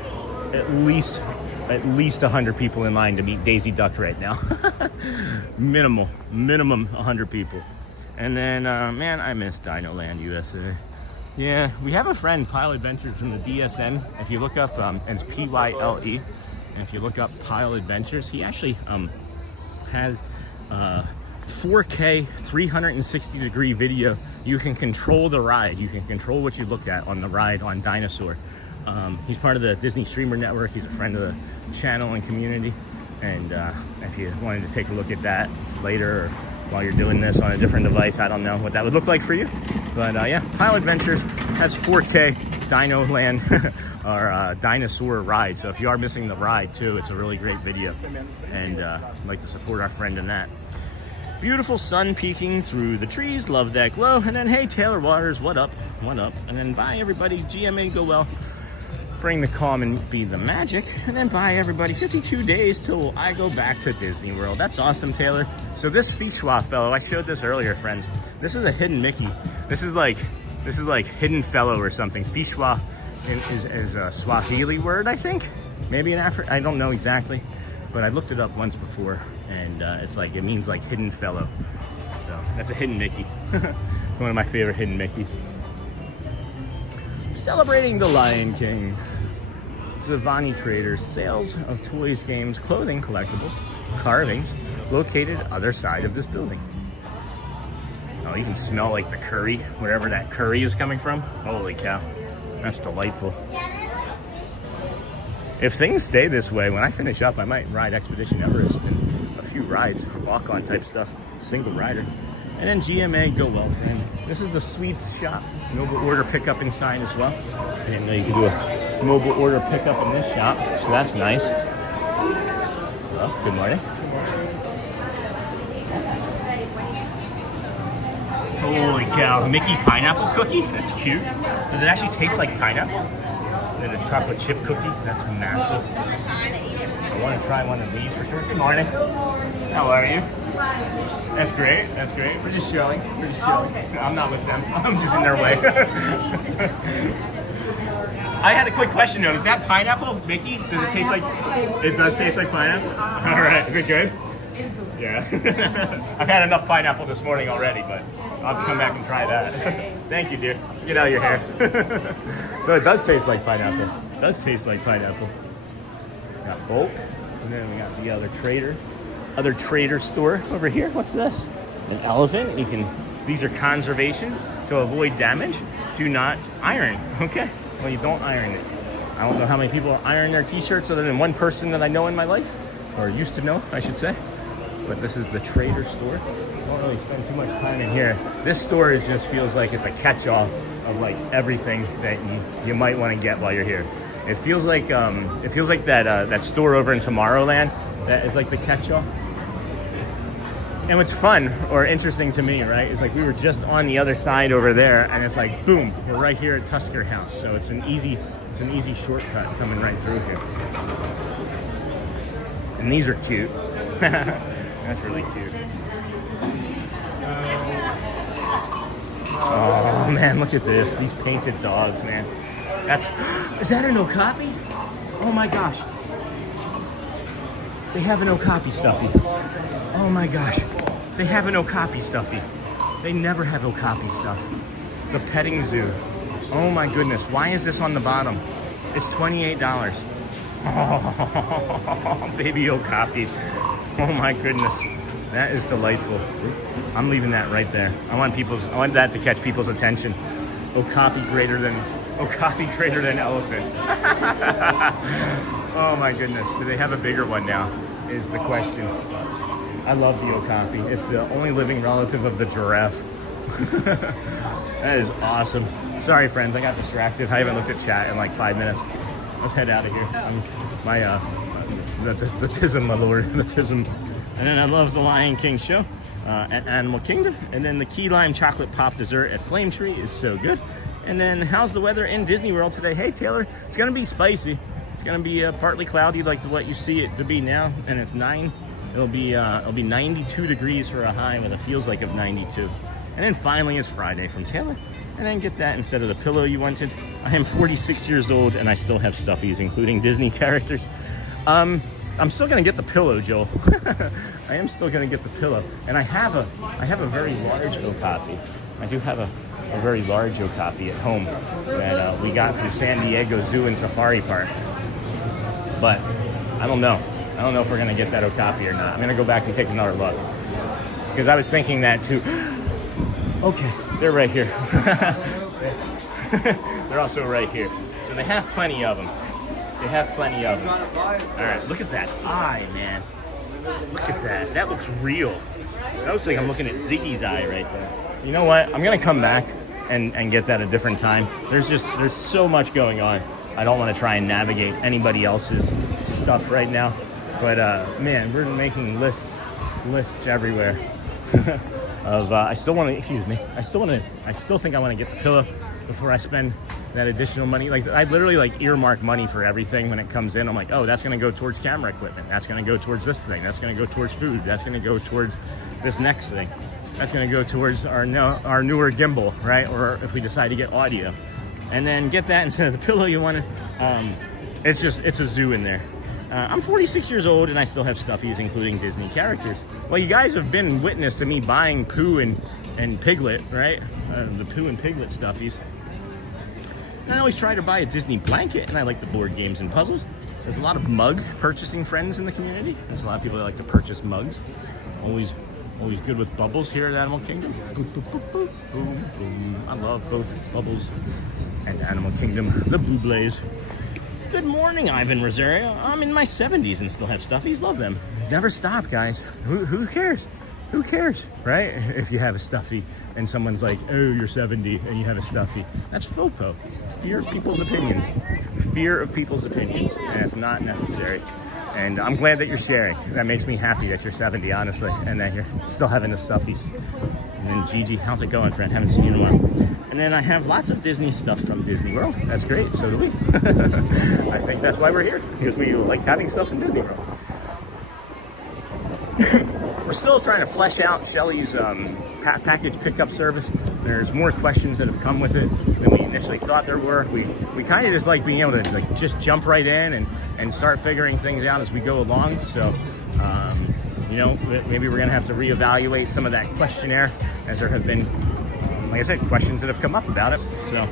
100 people in line to meet Daisy Duck right now. minimum 100 people. And then, man, I miss Dino Land USA. Yeah, we have a friend, Pile Adventures from the DSN. If you look up, it's PYLE. And if you look up Pile Adventures, he actually has 4K 360-degree video. You can control the ride. You can control what you look at on the ride on Dinosaur. He's part of the Disney Streamer Network. He's a friend of the channel and community. And if you wanted to take a look at that later or while you're doing this on a different device, I don't know what that would look like for you. But yeah, Pile Adventures has 4K Dino Land or dinosaur ride. So if you are missing the ride too, it's a really great video. And I'd like to support our friend in that. Beautiful sun peeking through the trees. Love that glow. And then, hey, Taylor Waters, what up? What up? And then bye, everybody. GMA, go well. Bring the calm and be the magic. And then bye, everybody. 52 days till I go back to Disney World. That's awesome, Taylor. So this Fischwa fellow, I showed this earlier, friends. This is a hidden Mickey. This is like hidden fellow or something. Fischwa is a Swahili word, I think. Maybe in Africa. I don't know exactly. But I looked it up once before, and it's like, it means like hidden fellow. So that's a hidden Mickey. It's one of my favorite hidden Mickeys. Celebrating the Lion King. Zavani Traders, sales of toys, games, clothing, collectibles, carvings, located other side of this building. Oh, you can smell like the curry, wherever that curry is coming from. Holy cow, that's delightful. If things stay this way, when I finish up, I might ride Expedition Everest and a few rides, walk-on type stuff, single rider. And then GMA, go well, friend. This is the sweets shop. Mobile order pickup inside as well. I didn't know you could do a mobile order pickup in this shop, so that's nice. Well, good morning. Holy cow, Mickey pineapple cookie? That's cute. Does it actually taste like pineapple? And then a chocolate chip cookie? That's massive. I want to try one of these for sure. Good morning. How are you? That's great. That's great. We're just showing. We're just showing. I'm not with them. I'm just in their way. I had a quick question though. Is that pineapple, Mickey? Does it taste like? It does taste like pineapple. All right. Is it good? Yeah. I've had enough pineapple this morning already, but I'll have to come back and try that. Thank you, dear. Get out of your hair. So it does taste like pineapple. It does taste like pineapple. Got bulk, and then we got the other trader store over here. What's this? An elephant. You can. These are conservation to avoid damage. Do not iron. Okay. Well, you don't iron it. I don't know how many people iron their t-shirts other than one person that I know in my life, or used to know, I should say. But this is the trader store. Don't really spend too much time in here. This store just feels like it's a catch-all of like everything that you might want to get while you're here. It feels like that store over in Tomorrowland that is like the catch-all. And what's fun or interesting to me, right, is like we were just on the other side over there, and it's like boom, we're right here at Tusker House. So it's an easy shortcut coming right through here. And these are cute. That's really cute. Oh man, look at this. These painted dogs, man. Is that an Okapi? Oh my gosh. They have an Okapi Stuffy. Oh my gosh. They have an Okapi Stuffy. They never have Okapi stuff. The petting zoo. Oh my goodness. Why is this on the bottom? It's $28. Oh, baby Okapi. Oh my goodness. That is delightful. I'm leaving that right there. I want that to catch people's attention. Okapi greater than elephant. Oh my goodness. Do they have a bigger one now? Is the question. I love the Okapi. It's the only living relative of the giraffe. That is awesome. Sorry friends, I got distracted. I haven't looked at chat in like 5 minutes. Let's head out of here. The Tism, my lord, the Tism. And then I love the Lion King show at Animal Kingdom. And then the key lime chocolate pop dessert at Flame Tree is so good. And then how's the weather in Disney World today? Hey Taylor, it's gonna be spicy. It's gonna be partly cloudy like what you see it to be now, and it's 9. It'll be 92 degrees for a high with a feels like of 92. And then finally is Friday from Taylor. And then get that instead of the pillow you wanted. I am 46 years old and I still have stuffies, including Disney characters. I'm still gonna get the pillow, Joel. I am still gonna get the pillow. And I have a very large Okapi. I do have a very large Okapi at home that we got from San Diego Zoo and Safari Park. But I don't know. I don't know if we're gonna get that Okapi or not. I'm gonna go back and take another look. Because I was thinking that too. Okay, they're right here. They're also right here. So they have plenty of them. They have plenty of them. All right, look at that eye, man. Look at that. That looks real. That looks like I'm looking at Ziggy's eye right there. You know what? I'm gonna come back and get that a different time. There's so much going on. I don't want to try and navigate anybody else's stuff right now. But man, we're making lists everywhere. I still think I want to get the pillow before I spend that additional money. Like I literally like earmark money for everything when it comes in. I'm like, oh, that's going to go towards camera equipment. That's going to go towards this thing. That's going to go towards food. That's going to go towards this next thing. That's going to go towards our newer gimbal, right? Or if we decide to get audio, and then get that instead of the pillow you wanted. It's a zoo in there. I'm 46 years old and I still have stuffies, including Disney characters. Well, you guys have been witness to me buying Pooh and Piglet, right? The Pooh and Piglet stuffies. And I always try to buy a Disney blanket, and I like the board games and puzzles. There's a lot of mug purchasing friends in the community. There's a lot of people that like to purchase mugs. Always good with bubbles here at Animal Kingdom. Boop, boop, boop, boop, boom, boom. I love both Bubbles and Animal Kingdom, the Bubbles. Good morning, Ivan Rosario. I'm in my 70s and still have stuffies. Love them. Never stop, guys. Who cares? Who cares, right? If you have a stuffy and someone's like, oh, you're 70 and you have a stuffy. That's FOPO. Fear of people's opinions. Fear of people's opinions. And it's not necessary. And I'm glad that you're sharing. That makes me happy that you're 70, honestly, and that you're still having the stuffies. And then Gigi, how's it going, friend? Haven't seen you in a while. And then I have lots of Disney stuff from Disney World. That's great. So do we. I think that's why we're here, because we like having stuff from Disney World. We're still trying to flesh out Shelly's package pickup service. There's more questions that have come with it than we initially thought there were. We kind of just like being able to like just jump right in and start figuring things out as we go along. So, you know, maybe we're gonna have to reevaluate some of that questionnaire, as there have been, like I said, questions that have come up about it. So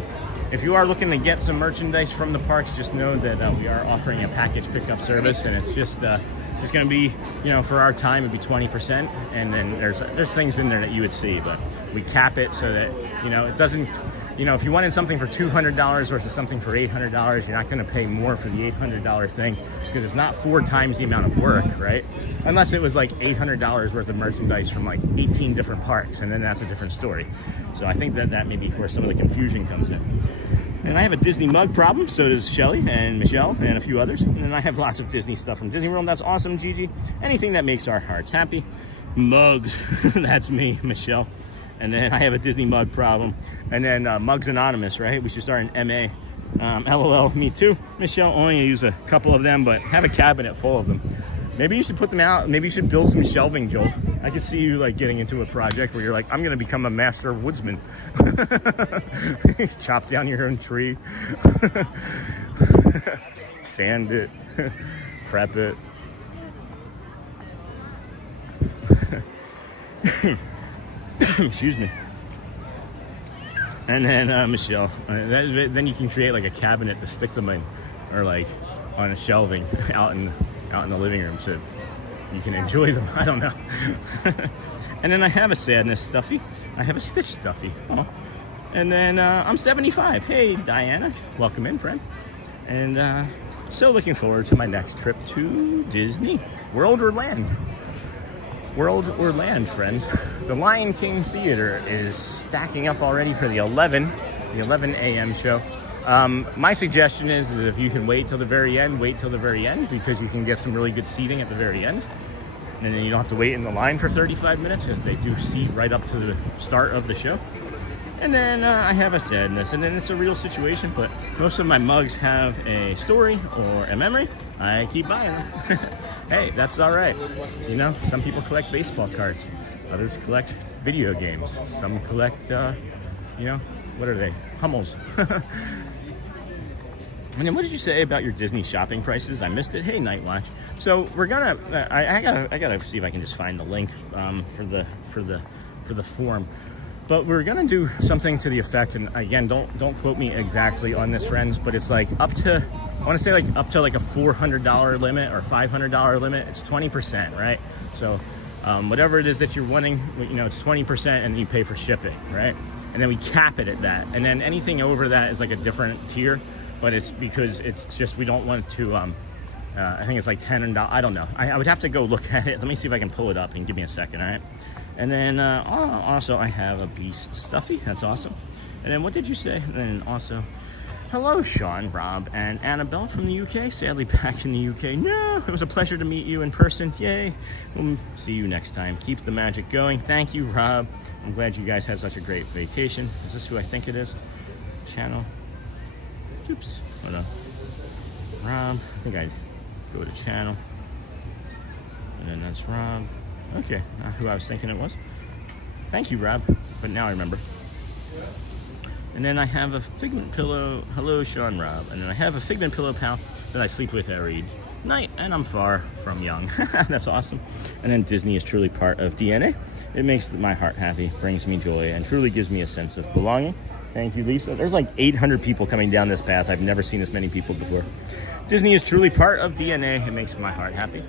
if you are looking to get some merchandise from the parks, just know that we are offering a package pickup service, and it's just going to be, you know, for our time, it'd be 20%. And then there's things in there that you would see, but we cap it so that, you know, it doesn't, you know, if you wanted something for $200 versus something for $800, you're not going to pay more for the $800 thing, because it's not 4 times the amount of work, right? Unless it was like $800 worth of merchandise from like 18 different parks, and then that's a different story. So I think that may be where some of the confusion comes in. And I have a Disney mug problem, so does Shelly and Michelle and a few others. And then I have lots of Disney stuff from Disney World. That's awesome, Gigi. Anything that makes our hearts happy. Mugs, that's me, Michelle. And then I have a Disney mug problem. And then Mugs Anonymous, right? We should start an MA. LOL, me too. Michelle, only use a couple of them, but have a cabinet full of them. Maybe you should put them out. Maybe you should build some shelving, Joel. I could see you like getting into a project where you're like, I'm gonna become a master woodsman. Chop down your own tree, sand it, prep it. Excuse me. And then Michelle, then you can create like a cabinet to stick them in, or like on a shelving out in the living room so you can enjoy them. I don't know. And then I have a sadness stuffy. I have a Stitch stuffy. Oh. And then I'm 75. Hey, Diana, welcome in, friend. And so looking forward to my next trip to Disney World or Land. World or Land, friends. The Lion King Theater is stacking up already for the 11 a.m. show. My suggestion is if you can wait till the very end, because you can get some really good seating at the very end. And then you don't have to wait in the line for 35 minutes, because they do seat right up to the start of the show. And then I have a sadness, and then it's a real situation, but most of my mugs have a story or a memory. I keep buying them. Hey, that's all right. You know, some people collect baseball cards. Others collect video games. Some collect, you know, what are they? Hummels. And then what did you say about your Disney shopping prices? I missed it. Hey, Night Watch. So we're gonna, I gotta see if I can just find the link for the form. But we're gonna do something to the effect, and again, don't quote me exactly on this, friends, but it's like up to, I want to say like up to like a $400 limit or $500 limit. It's 20%, right? So whatever it is that you're wanting, you know, it's 20%, and then you pay for shipping, right? And then we cap it at that, and then anything over that is like a different tier. But it's because it's just, we don't want to, I think it's like $10, I don't know. I would have to go look at it. Let me see if I can pull it up, and give me a second, all right? And then also I have a Beast stuffy, that's awesome. And then what did you say? And then also, hello Sean, Rob, and Annabelle from the UK, sadly back in the UK. No, it was a pleasure to meet you in person, yay. We'll see you next time. Keep the magic going. Thank you, Rob. I'm glad you guys had such a great vacation. Is this who I think it is? Channel. Oops, hold on. Rob, I think I go to channel. And then that's Rob. Okay, not who I was thinking it was. Thank you, Rob, but now I remember. And then I have a Figment pillow. Hello, Sean, Rob. And then I have a Figment pillow pal that I sleep with every night, and I'm far from young. That's awesome. And then Disney is truly part of DNA. It makes my heart happy, brings me joy, and truly gives me a sense of belonging. Thank you, Lisa. There's like 800 people coming down this path. I've never seen this many people before. Disney is truly part of DNA. It makes my heart happy.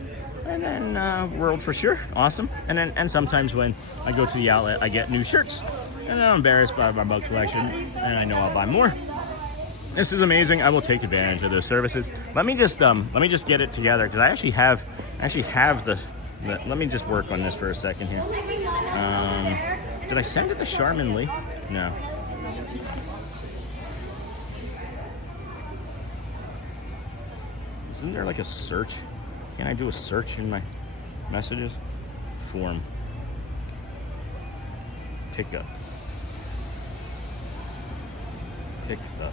And then World for sure, awesome. And sometimes when I go to the outlet, I get new shirts. And I'm embarrassed by my mug collection, and I know I'll buy more. This is amazing. I will take advantage of those services. Let me just get it together, because I actually have the. Let me just work on this for a second here. Did I send it to Charmin Lee? No. Isn't there like a search? Can't I do a search in my messages? Form. Pickup. Pick up.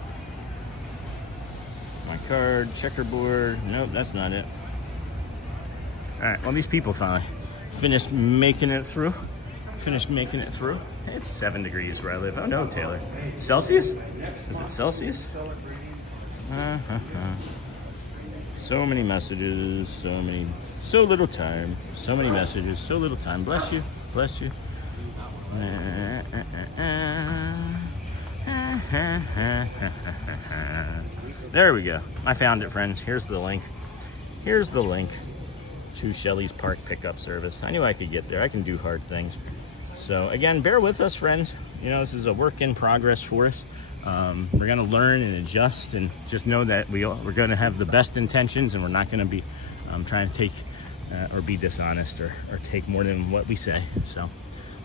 My card, checkerboard. Nope, that's not it. All right, well, these people finally finished making it through. It's 7 degrees where I live. Oh no, Taylor. Celsius? Is it Celsius? So many messages, so little time. So many messages, so little time. Bless you, bless you. There we go. I found it, friends. Here's the link. Here's the link to Shelley's Park pickup service. I knew I could get there. I can do hard things. So again, bear with us, friends. You know, this is a work in progress for us. We're going to learn and adjust, and just know that we're going to have the best intentions, and we're not going to be trying to take or be dishonest or take more than what we say. So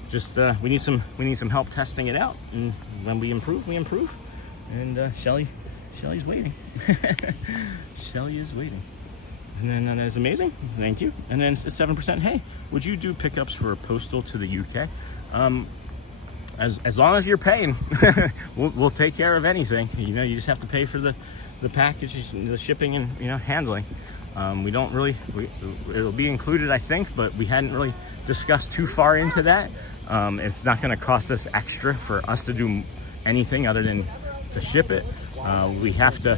just we need some help testing it out, and when we improve, we improve. And Shelley's waiting. Shelley is waiting. And then that is amazing. Thank you. And then it's 7%. Hey, would you do pickups for a postal to the UK? As long as you're paying, we'll take care of anything. You know, you just have to pay for the package, the shipping, and handling. We don't really, it'll be included, I think, but we hadn't really discussed too far into that. It's not going to cost us extra for us to do anything other than to ship it. We have a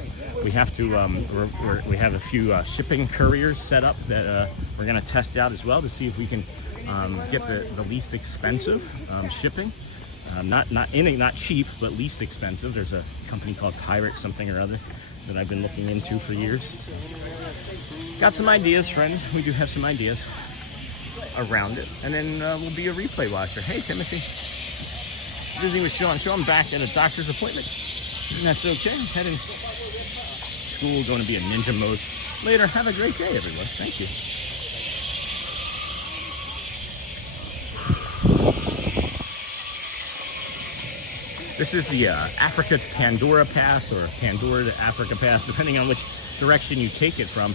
few shipping couriers set up that we're going to test out as well to see if we can get the least expensive shipping. Not cheap, but least expensive. There's a company called Pirate something or other that I've been looking into for years. Got some ideas, friends. We do have some ideas around it. And then we'll be a replay watcher. Hey, Timothy. Disney with Sean. So I'm back at a doctor's appointment. And that's okay. I'm heading school, going to be in ninja mode later. Have a great day, everyone. Thank you. This is the Africa to Pandora path, or Pandora to Africa path, depending on which direction you take it from.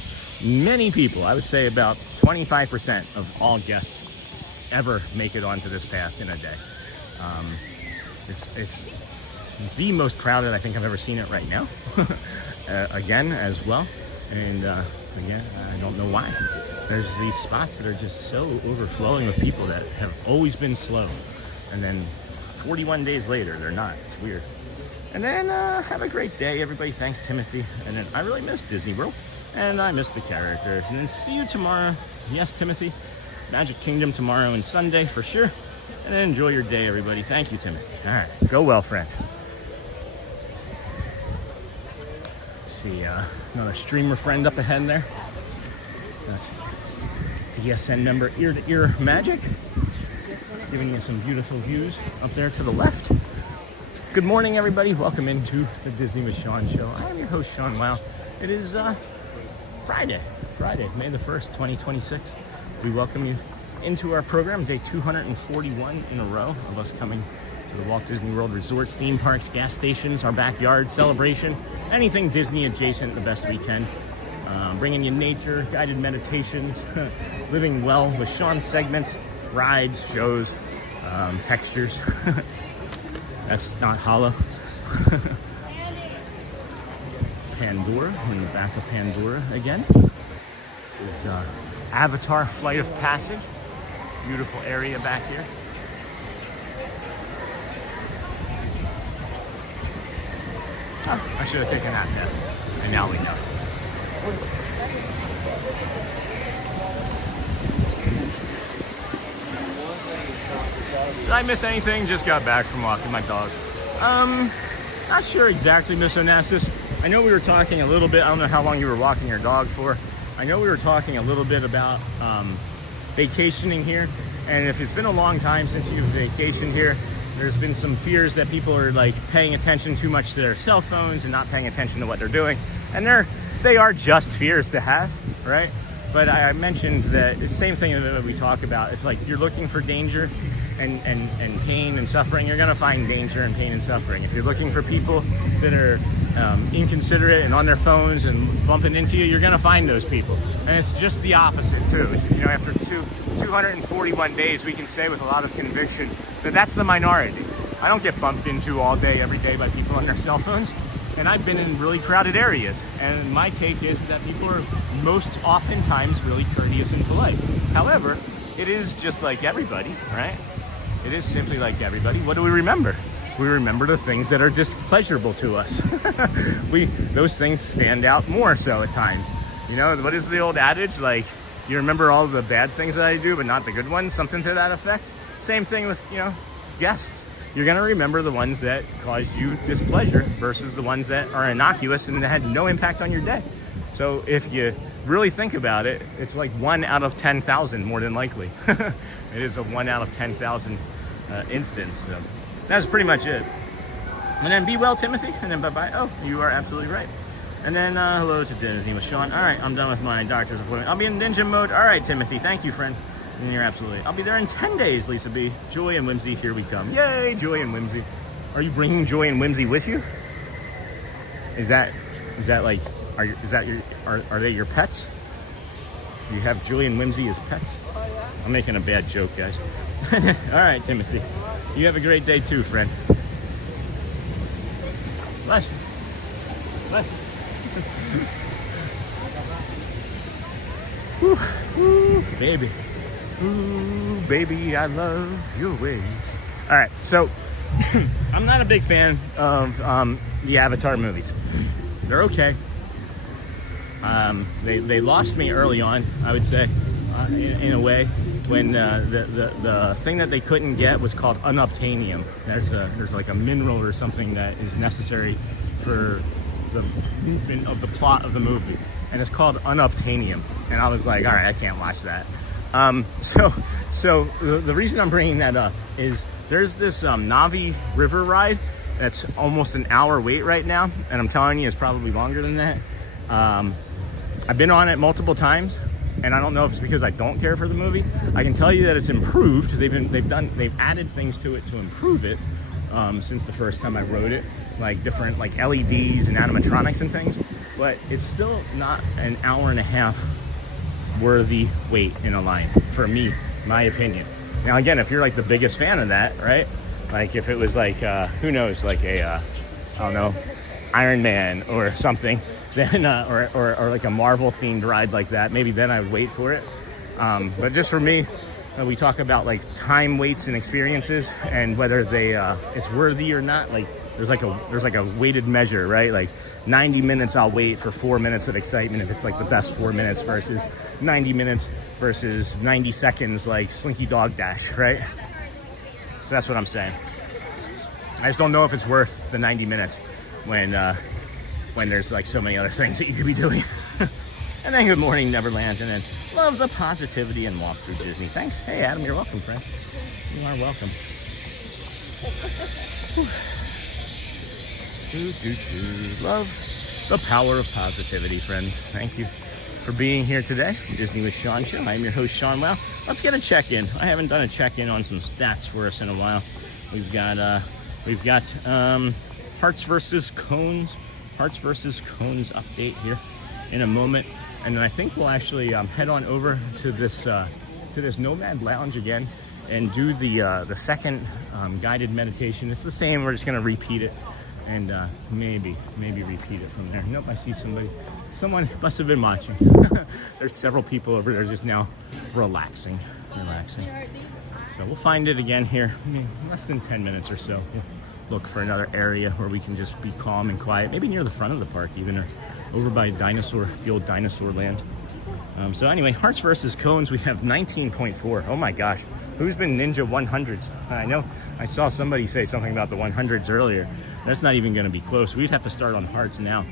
Many people, I would say about 25% of all guests ever make it onto this path in a day. It's the most crowded I think I've ever seen it right now. Again, as well. And again, I don't know why. There's these spots that are just so overflowing with people that have always been slow. And then 41 days later, they're not. It's weird. And then have a great day, everybody. Thanks, Timothy. And then I really miss Disney World. And I miss the characters. And then see you tomorrow. Yes, Timothy. Magic Kingdom tomorrow and Sunday for sure. And then enjoy your day, everybody. Thank you, Timothy. All right. Go well, friend. See another streamer friend up ahead there. That's TDSN member Ear to Ear Magic. Giving you some beautiful views up there to the left. Good morning, everybody. Welcome into the Disney with Sean show. I am your host, Sean Wow. It is Friday, May the 1st, 2026. We welcome you into our program, day 241 in a row of us coming to the Walt Disney World resorts, theme parks, gas stations, our backyard celebration, anything Disney adjacent the best we can. Bringing you nature, guided meditations, living well with Sean's segments, rides, shows, textures. That's not hollow. Pandora, we're in the back of Pandora again. This is Avatar Flight of Passage. Beautiful area back here. Oh, I should have taken that nap, and now we know. Did I miss anything? Just got back from walking my dog. Not sure exactly, Miss Onassis. I know we were talking a little bit, I don't know how long you were walking your dog for. I know we were talking a little bit about vacationing here. And if it's been a long time since you've vacationed here, there's been some fears that people are like paying attention too much to their cell phones and not paying attention to what they're doing. And they are just fears to have, right? But I mentioned that it's the same thing that we talk about. It's like you're looking for danger and pain and suffering, you're gonna find danger and pain and suffering. If you're looking for people that are inconsiderate and on their phones and bumping into you, you're gonna find those people. And it's just the opposite too. You know, after 241 days, we can say with a lot of conviction that that's the minority. I don't get bumped into all day, every day by people on their cell phones. And I've been in really crowded areas. And my take is that people are most oftentimes really courteous and polite. However, it is just like everybody, right? It is simply like everybody. What do we remember? We remember the things that are displeasurable to us. Those things stand out more so at times. You know, what is the old adage? Like, you remember all the bad things that I do, but not the good ones, something to that effect. Same thing with, you know, guests. You're gonna remember the ones that caused you displeasure versus the ones that are innocuous and that had no impact on your day. So if you really think about it, it's like 1 out of 10,000 more than likely. It is a 1 out of 10,000 instance. So that's pretty much it. And then be well, Timothy, and then bye-bye. Oh, you are absolutely right. And then hello to Disney with Sean. All right, I'm done with my doctor's appointment. I'll be in ninja mode. All right, Timothy, thank you, friend. And you're absolutely. I'll be there in 10 days, Lisa B. Joy and whimsy, here we come. Yay, joy and whimsy. Are you bringing joy and whimsy with you? Is that like, are they your pets? Do you have joy and whimsy as pets? I'm making a bad joke, guys. All right, Timothy. You have a great day too, friend. Bless you. Bless you. Ooh, ooh, baby. Ooh, baby, I love your ways. All right, so I'm not a big fan of the Avatar movies. They're okay. They lost me early on, I would say, in a way, when the thing that they couldn't get was called unobtainium. There's like a mineral or something that is necessary for the movement of the plot of the movie, and it's called unobtainium. And I was like, all right, I can't watch that. So the reason I'm bringing that up is there's this Navi River ride that's almost an hour wait right now, and I'm telling you, it's probably longer than that. I've been on it multiple times, and I don't know if it's because I don't care for the movie. I can tell you that it's improved. They've added things to it to improve it since the first time I rode it, like different like LEDs and animatronics and things. But it's still not an hour and a half worthy wait in a line for me, my opinion. Now again, if you're like the biggest fan of that, right? Like if it was like who knows, like a I don't know, Iron Man or something, then or like a Marvel themed ride like that, maybe then I would wait for it. But just for me, we talk about like time waits and experiences and whether they it's worthy or not. Like there's like a weighted measure, right? Like 90 minutes I'll wait for 4 minutes of excitement if it's like the best 4 minutes, versus 90 minutes versus 90 seconds like Slinky Dog Dash, right? So that's what I'm saying. I just don't know if it's worth the 90 minutes when there's like so many other things that you could be doing. And then Good Morning Neverland, and then love the positivity and walk through Disney. Thanks. Hey Adam, you're welcome, friend. You are welcome. Love the power of positivity, friend. Thank you for being here today. Disney with Sean Show. I'm your host, Sean Wow. Let's get a check-in. I haven't done a check-in on some stats for us in a while. We've got Hearts versus Cones update here in a moment, and then I think we'll actually head on over to this Nomad Lounge again and do the second guided meditation. It's the same. We're just gonna repeat it and maybe repeat it from there. Nope, I see somebody. Someone must have been watching. There's several people over there just now relaxing. So we'll find it again here, less than 10 minutes or so. We'll look for another area where we can just be calm and quiet, maybe near the front of the park even, or over by the old dinosaur land. So anyway, Hearts versus Cones, we have 19.4. Oh my gosh, who's been Ninja 100s? I know I saw somebody say something about the 100s earlier. That's not even going to be close. We'd have to start on Hearts now.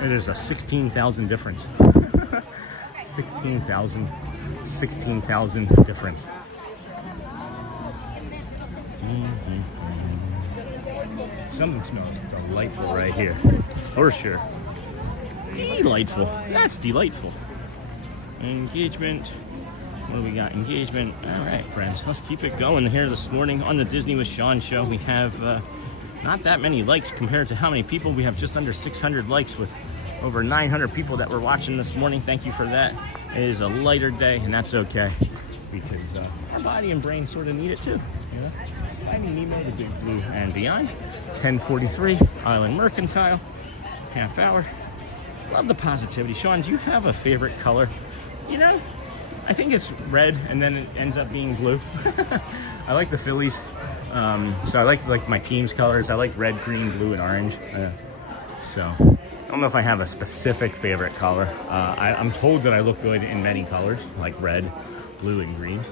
There's a 16,000 difference. 16,000 difference. Something smells delightful right here, for sure. Delightful. That's delightful. Engagement. What do we got? Engagement. All right, friends. Let's keep it going here this morning on the Disney with Sean show. We have not that many likes compared to how many people. We have just under 600 likes with over 900 people that were watching this morning. Thank you for that. It is a lighter day, and that's okay, because our body and brain sort of need it too. You know? Finding Nemo, the Big Blue and Beyond. 10:43, Island Mercantile, half hour. Love the positivity. Sean, do you have a favorite color? You know, I think it's red, and then it ends up being blue. I like the Phillies, so I like my team's colors. I like red, green, blue, and orange. So I don't know if I have a specific favorite color. I'm told that I look good in many colors, like red, blue, and green.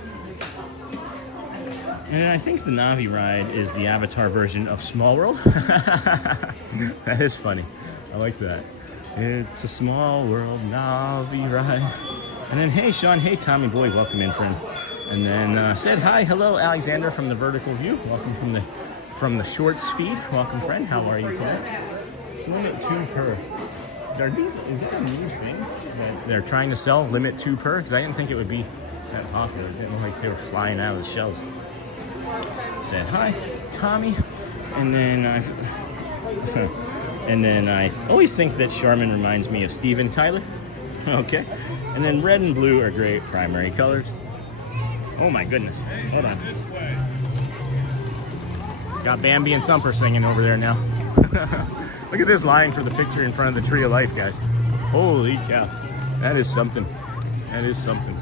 And I think the Navi ride is the Avatar version of Small World. That is funny. I like that. It's a small world Navi ride. And then, hey, Sean. Hey, Tommy Boy. Welcome in, friend. And then said hi. Hello, Alexander from the Vertical View. Welcome from the Shorts feed. Welcome, friend. How are you today? Limit 2 per. Is that a new thing that they're trying to sell? Limit 2 per? Because I didn't think it would be that popular. It didn't look like they were flying out of the shelves. Said hi, Tommy, and then I always think that Charmin reminds me of Steven Tyler. Okay, and then red and blue are great primary colors. Oh my goodness, hold on. Got Bambi and Thumper singing over there now. Look at this line for the picture in front of the Tree of Life, guys. Holy cow, that is something. That is something.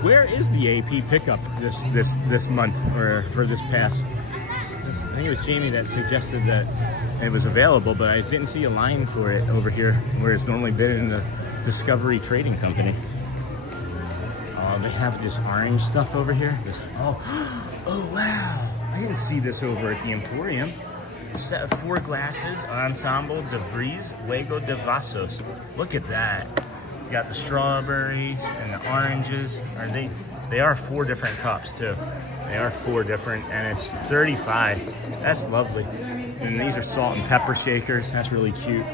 Where is the AP pickup this month or for this pass? I think it was Jamie that suggested that it was available, but I didn't see a line for it over here where it's normally been in the Discovery Trading Company. Oh, they have this orange stuff over here. Oh wow! I didn't see this over at the Emporium. Set of 4 glasses, Ensemble de Vries, Juego de Vasos. Look at that. You got the strawberries and the oranges. They are 4 different cups too. They are 4 different, and it's $35. That's lovely. And these are salt and pepper shakers. That's really cute.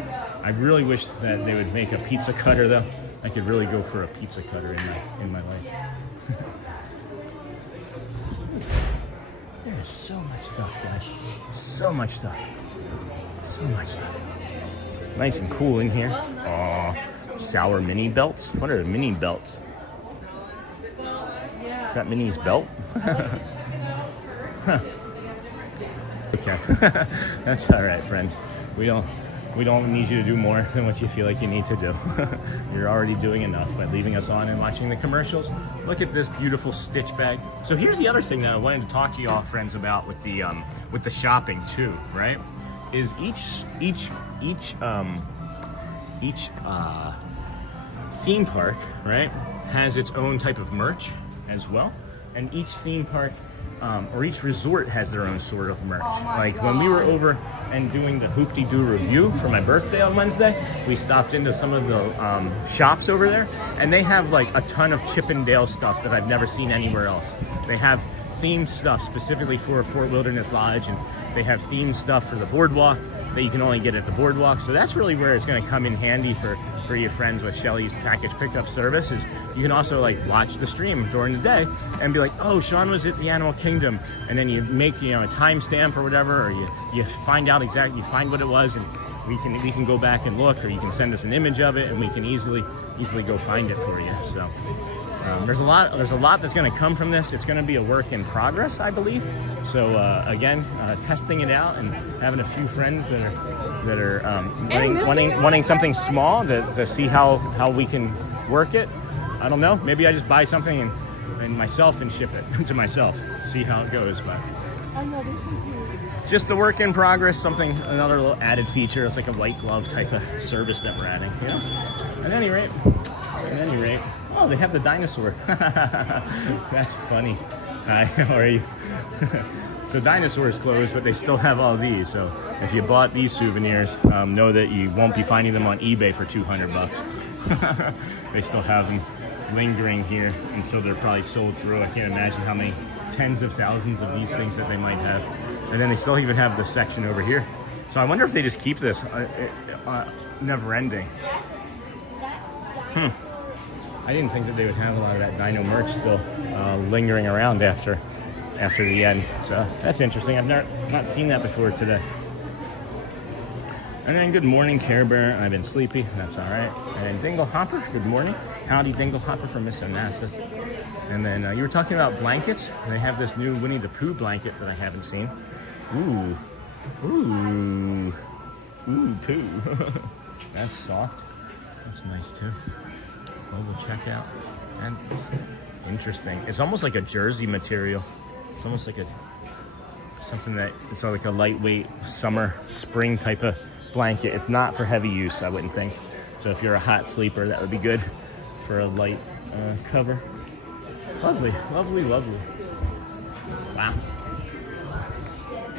I really wish that they would make a pizza cutter though. I could really go for a pizza cutter in my life. There's so much stuff, guys. So much stuff. So much stuff. Nice and cool in here. Aw, sour mini belts. What are mini belts? Is that Minnie's belt? Huh. Okay. That's all right, friends. We don't need you to do more than what you feel like you need to do. You're already doing enough by leaving us on and watching the commercials. Look at this beautiful Stitch bag. So here's the other thing that I wanted to talk to you all, friends, about with the shopping too, right? Is each theme park, right, has its own type of merch as well, and each theme park or each resort has their own sort of merch. Like when we were over and doing the Hoop-de-Doo review for my birthday on Wednesday, we stopped into some of the shops over there, and they have like a ton of Chip and Dale stuff that I've never seen anywhere else. They have themed stuff specifically for Fort Wilderness Lodge, and they have themed stuff for the boardwalk that you can only get at the boardwalk. So that's really where it's going to come in handy for your friends with Shelly's package pickup service. Is you can also like watch the stream during the day and be like, oh, Sean was at the Animal Kingdom, and then you make a timestamp or whatever, or you find out exactly, you find what it was, and we can go back and look, or you can send us an image of it and we can easily go find it for you. So there's a lot that's going to come from this. It's going to be a work in progress, I believe. So again, testing it out and having a few friends that are wanting something small to see how we can work it. I don't know. Maybe I just buy something and myself and ship it to myself. See how it goes. But just a work in progress. Another little added feature. It's like a white glove type of service that we're adding. You know. At any rate. Oh, they have the dinosaur. That's funny. Hi, how are you? So dinosaur is closed, but they still have all these. So if you bought these souvenirs, know that you won't be finding them on eBay for $200. They still have them lingering here until they're probably sold through. I can't imagine how many tens of thousands of these things that they might have. And then they still even have the section over here. So I wonder if they just keep this never ending. I didn't think that they would have a lot of that dino merch still lingering around after the end. So that's interesting. I've not seen that before today. And then good morning, Care Bear. I've been sleepy. That's all right. And then Dingle Hopper. Good morning. Howdy, Dingle Hopper from Miss Onassis. And then you were talking about blankets. They have this new Winnie the Pooh blanket that I haven't seen. Ooh, Pooh. That's soft. That's nice too. Mobile checkout. And it's interesting. It's almost like a jersey material. It's almost like something that it's like a lightweight summer, spring type of blanket. It's not for heavy use, I wouldn't think. So if you're a hot sleeper, that would be good for a light cover. Lovely. Wow.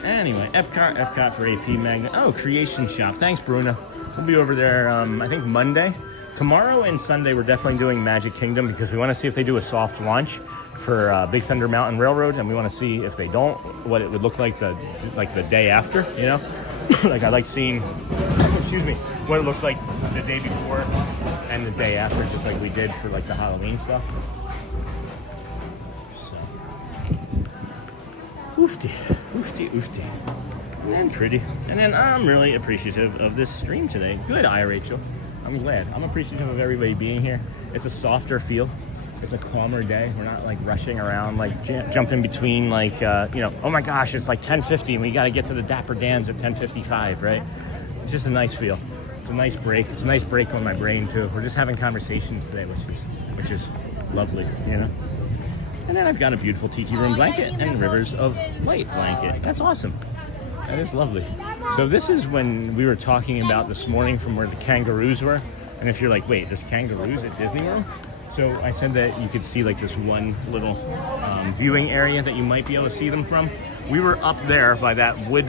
Anyway, Epcot for AP Magnet. Oh, Creation Shop. Thanks, Bruna. We'll be over there, I think Monday. Tomorrow and Sunday, we're definitely doing Magic Kingdom because we want to see if they do a soft launch for Big Thunder Mountain Railroad, and we want to see if they don't, what it would look like the day after, you know? Like I like seeing, what it looks like the day before and the day after, just like we did for like the Halloween stuff. So, oofty. And pretty. And then I'm really appreciative of this stream today. Good eye, Rachel. I'm glad. I'm appreciative of everybody being here. It's a softer feel. It's a calmer day. We're not like rushing around, like jumping between like, oh my gosh, it's like 10:50 and we got to get to the Dapper Dans at 10:55, right? It's just a nice feel. It's a nice break. It's a nice break on my brain too. We're just having conversations today, which is lovely, you know. And then I've got a beautiful TT room blanket and Rivers of Light blanket. That's awesome. That is lovely. So this is when we were talking about this morning from where the kangaroos were. And if you're like, wait, there's kangaroos at Disney World? So I said that you could see like this one little viewing area that you might be able to see them from. We were up there by that wood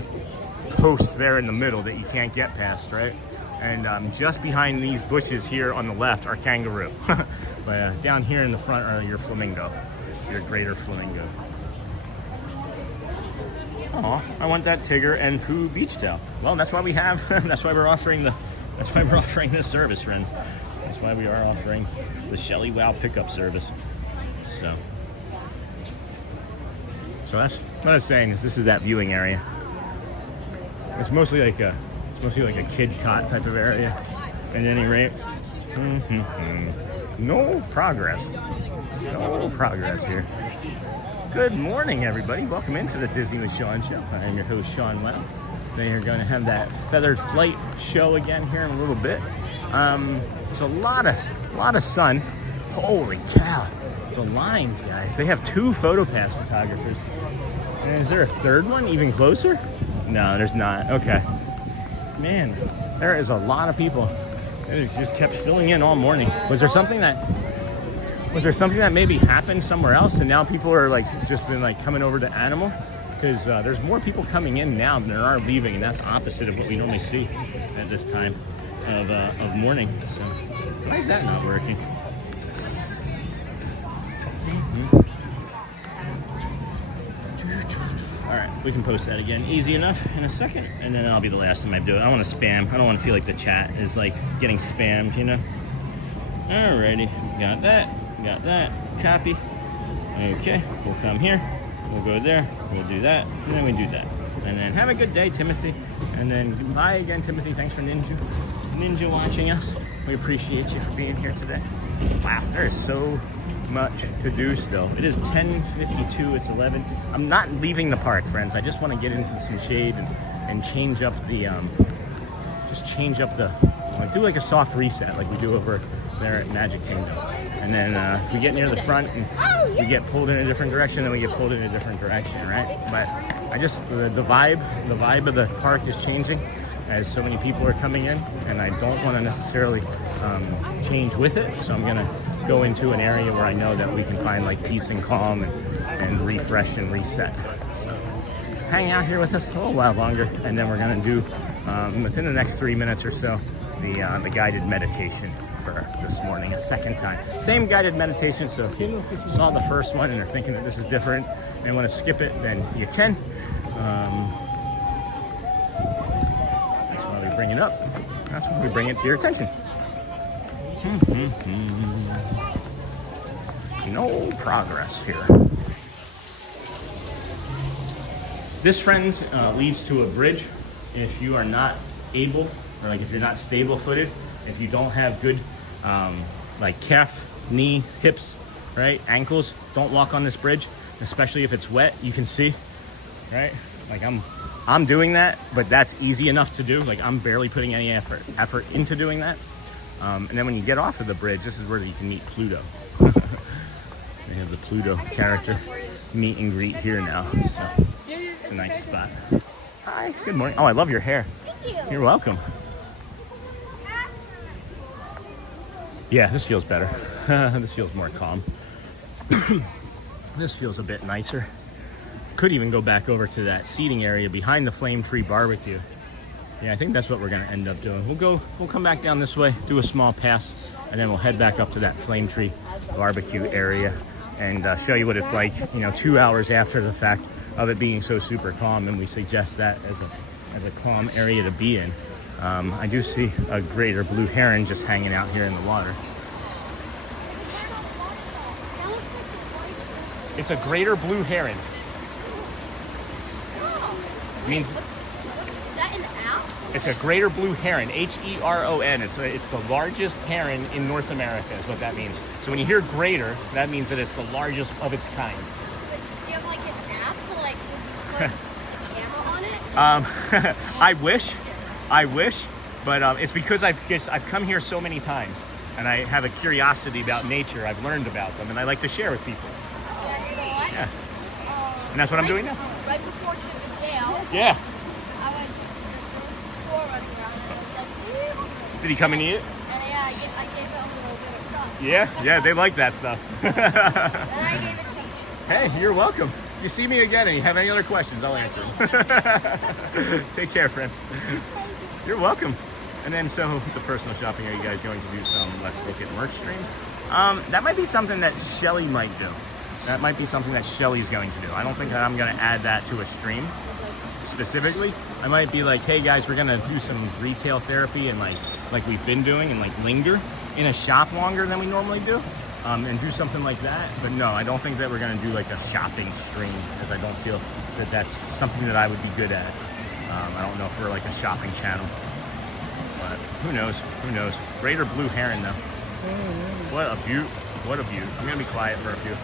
post there in the middle that you can't get past, right? And just behind these bushes here on the left are kangaroo. But down here in the front are your flamingo, your greater flamingo. Oh, I want that Tigger and Pooh beach towel. Well, that's why we have. That's why we're offering this service, friends. That's why we are offering the Shelly Wow pickup service. So that's what I was saying. Is this is that viewing area. It's mostly like a kid cot type of area. At any rate, no progress. No progress here. Good morning, everybody. Welcome into the Disney with Sean show. I am your host, Sean Lennon. They are going to have that Feathered Flight show again here in a little bit. It's a lot of sun. Holy cow! The lines, guys. They have 2 PhotoPass photographers. And is there a third one even closer? No, there's not. Okay. Man, there is a lot of people. It just kept filling in all morning. Was there something that maybe happened somewhere else and now people are like just been like coming over to Animal? Because there's more people coming in now than there are leaving, and that's opposite of what we normally see at this time of morning. So why is that not working? All right, we can post that again easy enough in a second, and then that'll be the last time I do it. I don't want to spam. I don't want to feel like the chat is like getting spammed, you know. Alrighty, got that, copy. Okay, we'll come here, we'll go there, we'll do that, and then we do that. And then have a good day, Timothy. And then goodbye again, Timothy. Thanks for Ninja watching us. We appreciate you for being here today. Wow, there is so much to do still. It is 10:52, it's 11. I'm not leaving the park, friends. I just want to get into some shade and change up the, like, do like a soft reset like we do over there at Magic Kingdom. And then if we get near the front and we get pulled in a different direction, then we get pulled in a different direction, right? But I just, the vibe of the park is changing as so many people are coming in, and I don't want to necessarily change with it. So I'm gonna go into an area where I know that we can find like peace and calm and refresh and reset. So hang out here with us a little while longer, and then we're gonna do within the next 3 minutes or so the guided meditation for this morning, a second time. Same guided meditation, so if you saw the first one and are thinking that this is different and want to skip it, then you can. That's why we bring it up. That's why we bring it to your attention. No progress here. This, friends, leads to a bridge. If you are not able, or like if you're not stable-footed, if you don't have good like calf, knee, hips, right, ankles, don't walk on this bridge, especially if it's wet. You can see, right? Like I'm doing that, but that's easy enough to do. Like I'm barely putting any effort into doing that. And then when you get off of the bridge, this is where you can meet Pluto. They have the Pluto character meet and greet here now. So it's a nice spot. Hi, good morning. Oh, I love your hair. Thank you. You're welcome. Yeah, this feels better. This feels more calm. This feels a bit nicer. Could even go back over to that seating area behind the Flame Tree Barbecue. Yeah, I think that's what we're gonna end up doing. We'll come back down this way, do a small pass, and then we'll head back up to that Flame Tree Barbecue area and show you what it's like, 2 hours after the fact of it being so super calm, and we suggest that as a calm area to be in. I do see a greater blue heron just hanging out here in the water. It's a greater blue heron. Means Is that an app? it's a greater blue heron, H-E-R-O-N. It's the largest heron in North America is what that means. So when you hear greater, that means that it's the largest of its kind. But do you have like an app to like put a camera on it? I wish, But it's because I've come here so many times, and I have a curiosity about nature. I've learned about them, and I like to share with people. Yeah, you know what? Yeah. And that's what I'm doing now. Right before Kilimanjaro, Yeah. I went to the store running around and I was like, Did he come and eat it? and yeah, I gave it a little bit of crust. Yeah, they like that stuff. Then I gave it to you. Hey, you're welcome. If you see me again and you have any other questions, I'll answer them. Take care, friend. You're welcome. And then, so the personal shopping, are you guys going to do some let's look at merch streams? That might be something that Shelly might do. That might be something that Shelly's going to do. I don't think that I'm going to add that to a stream specifically. I might be like, hey guys, we're going to do some retail therapy and like we've been doing and like linger in a shop longer than we normally do. And do something like that. But no, I don't think that we're going to do like a shopping stream, because I don't feel that that's something that I would be good at. I don't know if we're like a shopping channel. But who knows? Who knows? Greater blue heron, though. What a beaut. What a beaut. I'm going to be quiet for a few.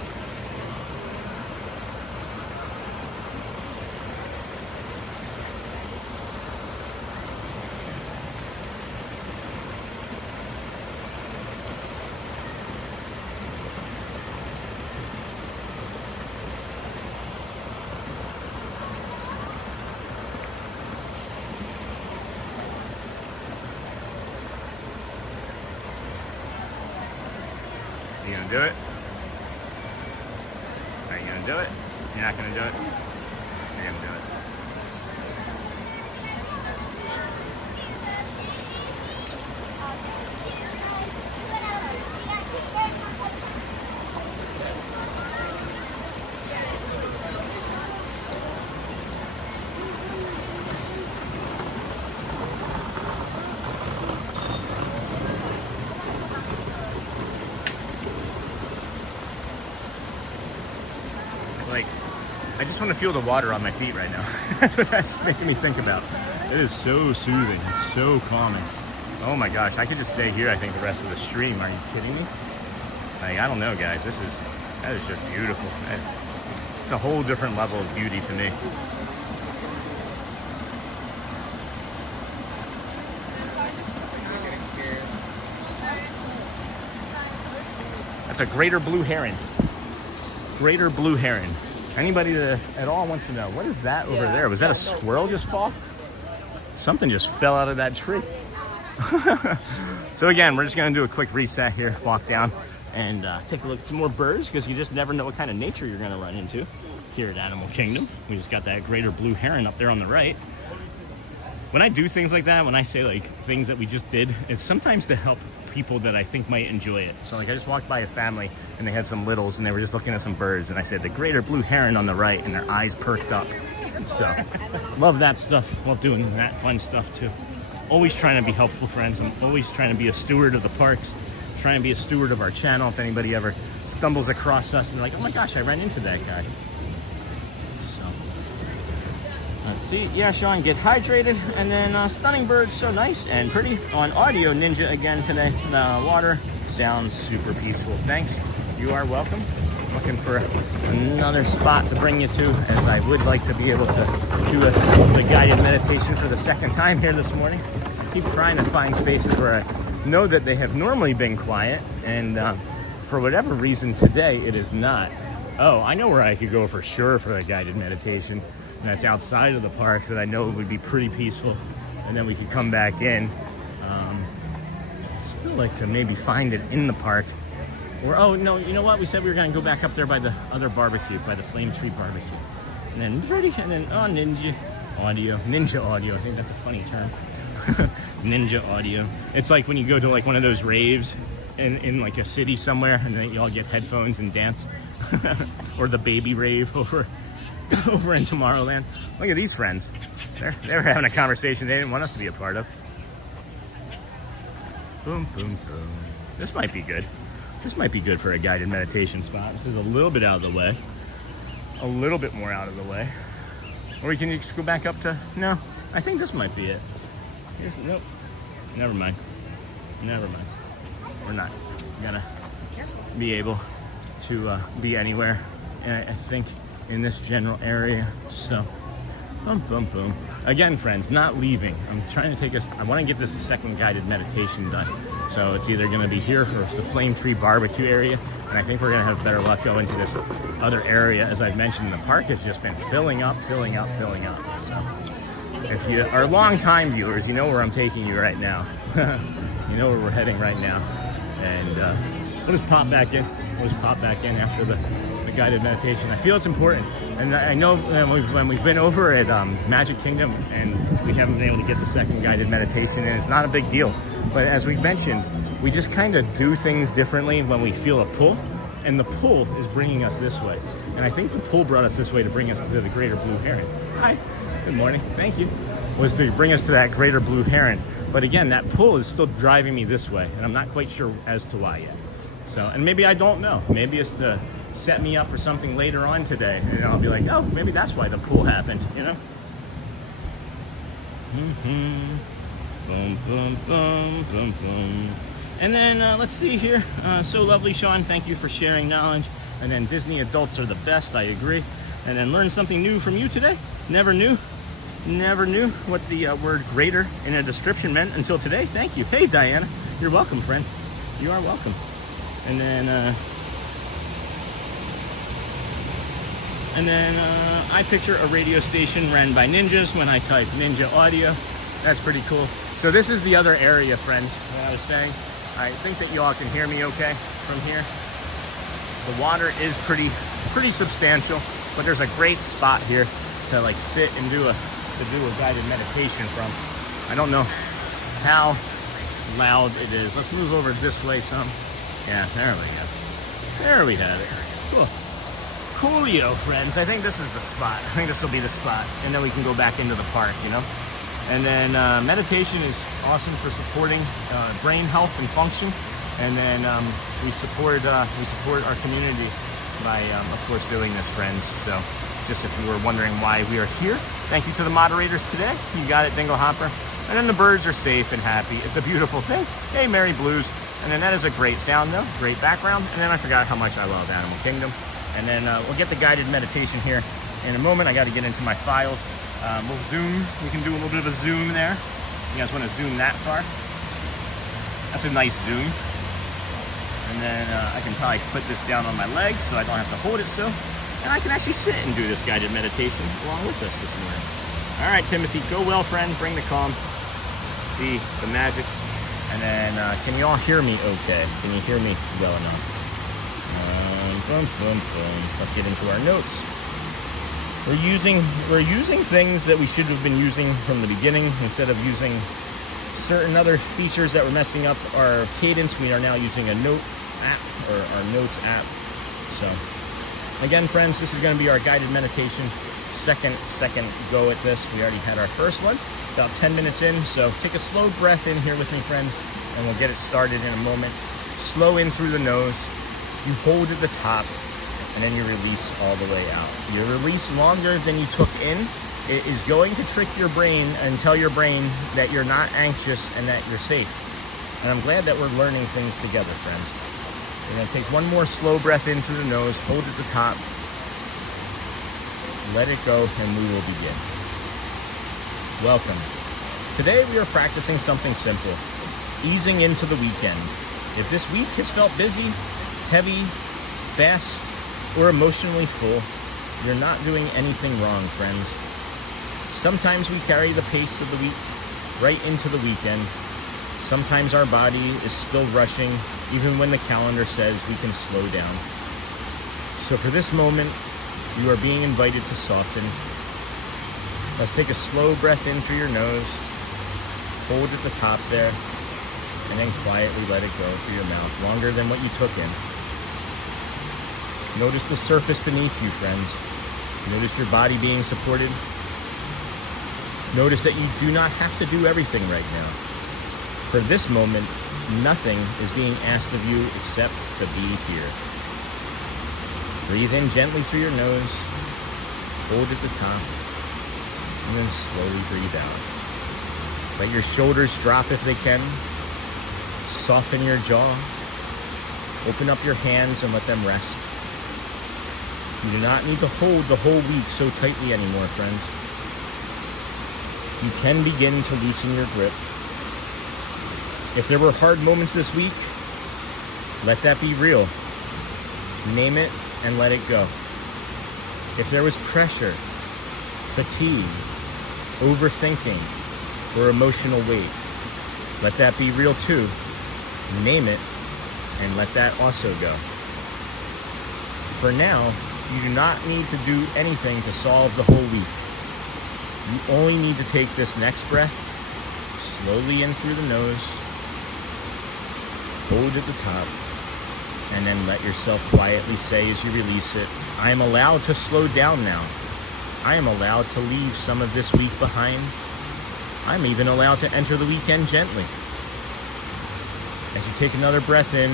You gonna do it? Are you gonna do it? You're not gonna do it? You're gonna do it. Like, I just want to feel the water on my feet right now. That's what that's making me think about. It is so soothing, it's so calming. Oh my gosh, I could just stay here, I think, the rest of the stream. Are you kidding me? Like, I don't know, guys. That is just beautiful. It's a whole different level of beauty to me. That's a greater blue heron. Greater blue heron. Anybody that at all wants to know, what is that over there? Was that a squirrel just fall? Something just fell out of that tree. So again, we're just gonna do a quick reset here, walk down and take a look at some more birds, because you just never know what kind of nature you're gonna run into here at Animal Kingdom. We just got that greater blue heron up there on the right. When I do things like that, when I say like things that we just did, it's sometimes to help people that I think might enjoy it. So like I just walked by a family and they had some littles and they were just looking at some birds, and I said the greater blue heron on the right, and their eyes perked up. So love that stuff. Love doing that fun stuff too. Always trying to be helpful, friends. I'm always trying to be a steward of the parks, trying to be a steward of our channel. If anybody ever stumbles across us and they're like, oh my gosh, I ran into that guy. So let's see. Yeah, Sean, get hydrated. And then stunning birds, so nice and pretty. On audio ninja again today. The water sounds super peaceful. Thanks. You are welcome. Looking for another spot to bring you to, as I would like to be able to do the guided meditation for the second time here this morning. I keep trying to find spaces where I know that they have normally been quiet, and for whatever reason today it is not. Oh, I know where I could go for sure for a guided meditation, and that's outside of the park, that I know would be pretty peaceful, and then we could come back in. Still like to maybe find it in the park. Or, oh no, you know what? We said we were going to go back up there by the other barbecue, by the Flame Tree Barbecue. And then ready, and then Ninja Audio. I think that's a funny term. Ninja Audio. It's like when you go to like one of those raves in like a city somewhere, and then you all get headphones and dance. Or the baby rave over in Tomorrowland. Look at these friends. They're having a conversation they didn't want us to be a part of. Boom, boom, boom. This might be good. This might be good for a guided meditation spot. This is a little bit out of the way. A little bit more out of the way. Or we can just go back up to... No, I think this might be it. Nope. Never mind. Never mind. We're not gonna be able to be anywhere, I think, in this general area. So Boom, boom, boom. Again, friends, not leaving. I'm trying to take us, I want to get this second guided meditation done. So it's either going to be here or the Flame Tree Barbecue area. And I think we're going to have better luck going to this other area. As I've mentioned, the park has just been filling up, filling up, filling up. So if you are long-time viewers, you know where I'm taking you right now. You know where we're heading right now. And we'll just pop back in. We'll just pop back in after the guided meditation. I feel it's important. And I know when we've been over at Magic Kingdom and we haven't been able to get the second guided meditation, and it's not a big deal. But as we've mentioned, we just kind of do things differently when we feel a pull. And the pull is bringing us this way. And I think the pull brought us this way to bring us to the Greater Blue Heron. Hi, good morning, thank you. Was to bring us to that Greater Blue Heron. But again, that pull is still driving me this way. And I'm not quite sure as to why yet. So, and maybe I don't know. Maybe it's to set me up for something later on today. And I'll be like, oh, maybe that's why the pull happened, you know? Boom, boom, boom, boom, boom. And then let's see here. So lovely, Sean. Thank you for sharing knowledge. And then Disney adults are the best. I agree. And then learn something new from you today. Never knew what the word greater in a description meant until today. Thank you. Hey, Diana. You're welcome, friend. You are welcome. And then I picture a radio station ran by ninjas when I type ninja audio. That's pretty cool. So this is the other area, friends, that I was saying. I think that you all can hear me okay from here. The water is pretty substantial, but there's a great spot here to like sit and do a guided meditation from. I don't know how loud it is. Let's move over this way some. Yeah, there we go. There we have it. Cool. Coolio, friends. I think this is the spot. I think this will be the spot. And then we can go back into the park, you know? And then meditation is awesome for supporting brain health and function. And then we support our community by, of course, doing this, friends. So just if you were wondering why we are here, thank you to the moderators today. You got it, Dingle Hopper. And then the birds are safe and happy. It's a beautiful thing. Hey, Mary Blues. And then that is a great sound, though. Great background. And then I forgot how much I love Animal Kingdom. And then we'll get the guided meditation here in a moment. I got to get into my files. We'll zoom. We can do a little bit of a zoom there. You guys want to zoom that far? That's a nice zoom. And then I can probably put this down on my legs so I don't have to hold it so. And I can actually sit and do this guided meditation along with us this morning. All right, Timothy, go well, friend. Bring the calm, the magic. And then can you all hear me okay? Can you hear me well enough? Let's get into our notes. We're using things that we should have been using from the beginning. Instead of using certain other features that were messing up our cadence, we are now using a note app, or our notes app. So again, friends, this is going to be our guided meditation. Second go at this. We already had our first one about 10 minutes in. So take a slow breath in here with me, friends, and we'll get it started in a moment. Slow in through the nose. You hold at the top, and then you release all the way out. You release longer than you took in. It is going to trick your brain and tell your brain that you're not anxious and that you're safe. And I'm glad that we're learning things together, friends. We're going to take one more slow breath in through the nose, hold at the top, let it go, and we will begin. Welcome. Today we are practicing something simple, easing into the weekend. If this week has felt busy, heavy, fast, or emotionally full, you're not doing anything wrong, friends. Sometimes we carry the pace of the week right into the weekend. Sometimes our body is still rushing, even when the calendar says we can slow down. So for this moment, you are being invited to soften. Let's take a slow breath in through your nose, hold at the top there, and then quietly let it go through your mouth, longer than what you took in. Notice the surface beneath you, friends. Notice your body being supported. Notice that you do not have to do everything right now. For this moment, nothing is being asked of you except to be here. Breathe in gently through your nose, hold at the top, and then slowly breathe out. Let your shoulders drop if they can. Soften your jaw. Open up your hands and let them rest. You do not need to hold the whole week so tightly anymore, friends. you can begin to loosen your grip. If there were hard moments this week, let that be real. Name it and let it go. If there was pressure, fatigue, overthinking, or emotional weight, let that be real too. Name it and let that also go. For now, you do not need to do anything to solve the whole week. You only need to take this next breath slowly in through the nose, hold at the top, and then let yourself quietly say as you release it, I am allowed to slow down now. I am allowed to leave some of this week behind. I'm even allowed to enter the weekend gently. As you take another breath in,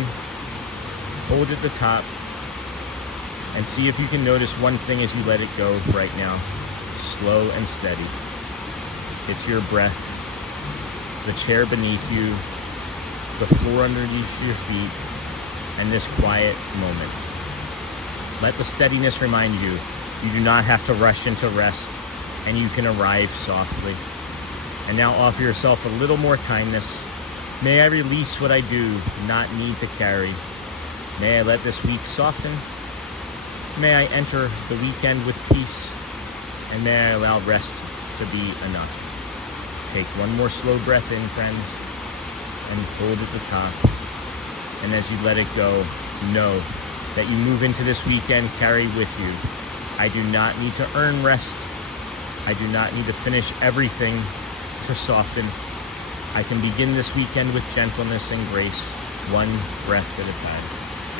hold at the top, and see if you can notice one thing as you let it go right now. Slow and steady. It's your breath, the chair beneath you, the floor underneath your feet, and this quiet moment. Let the steadiness remind you, you do not have to rush into rest, and you can arrive softly. And now offer yourself a little more kindness. May I release what I do not need to carry. May I let this week soften. May I enter the weekend with peace. And may I allow rest to be enough. Take one more slow breath in, friends, and hold at the top. And as you let it go, know that you move into this weekend carry with you. I do not need to earn rest. I do not need to finish everything to soften. I can begin this weekend with gentleness and grace, one breath at a time.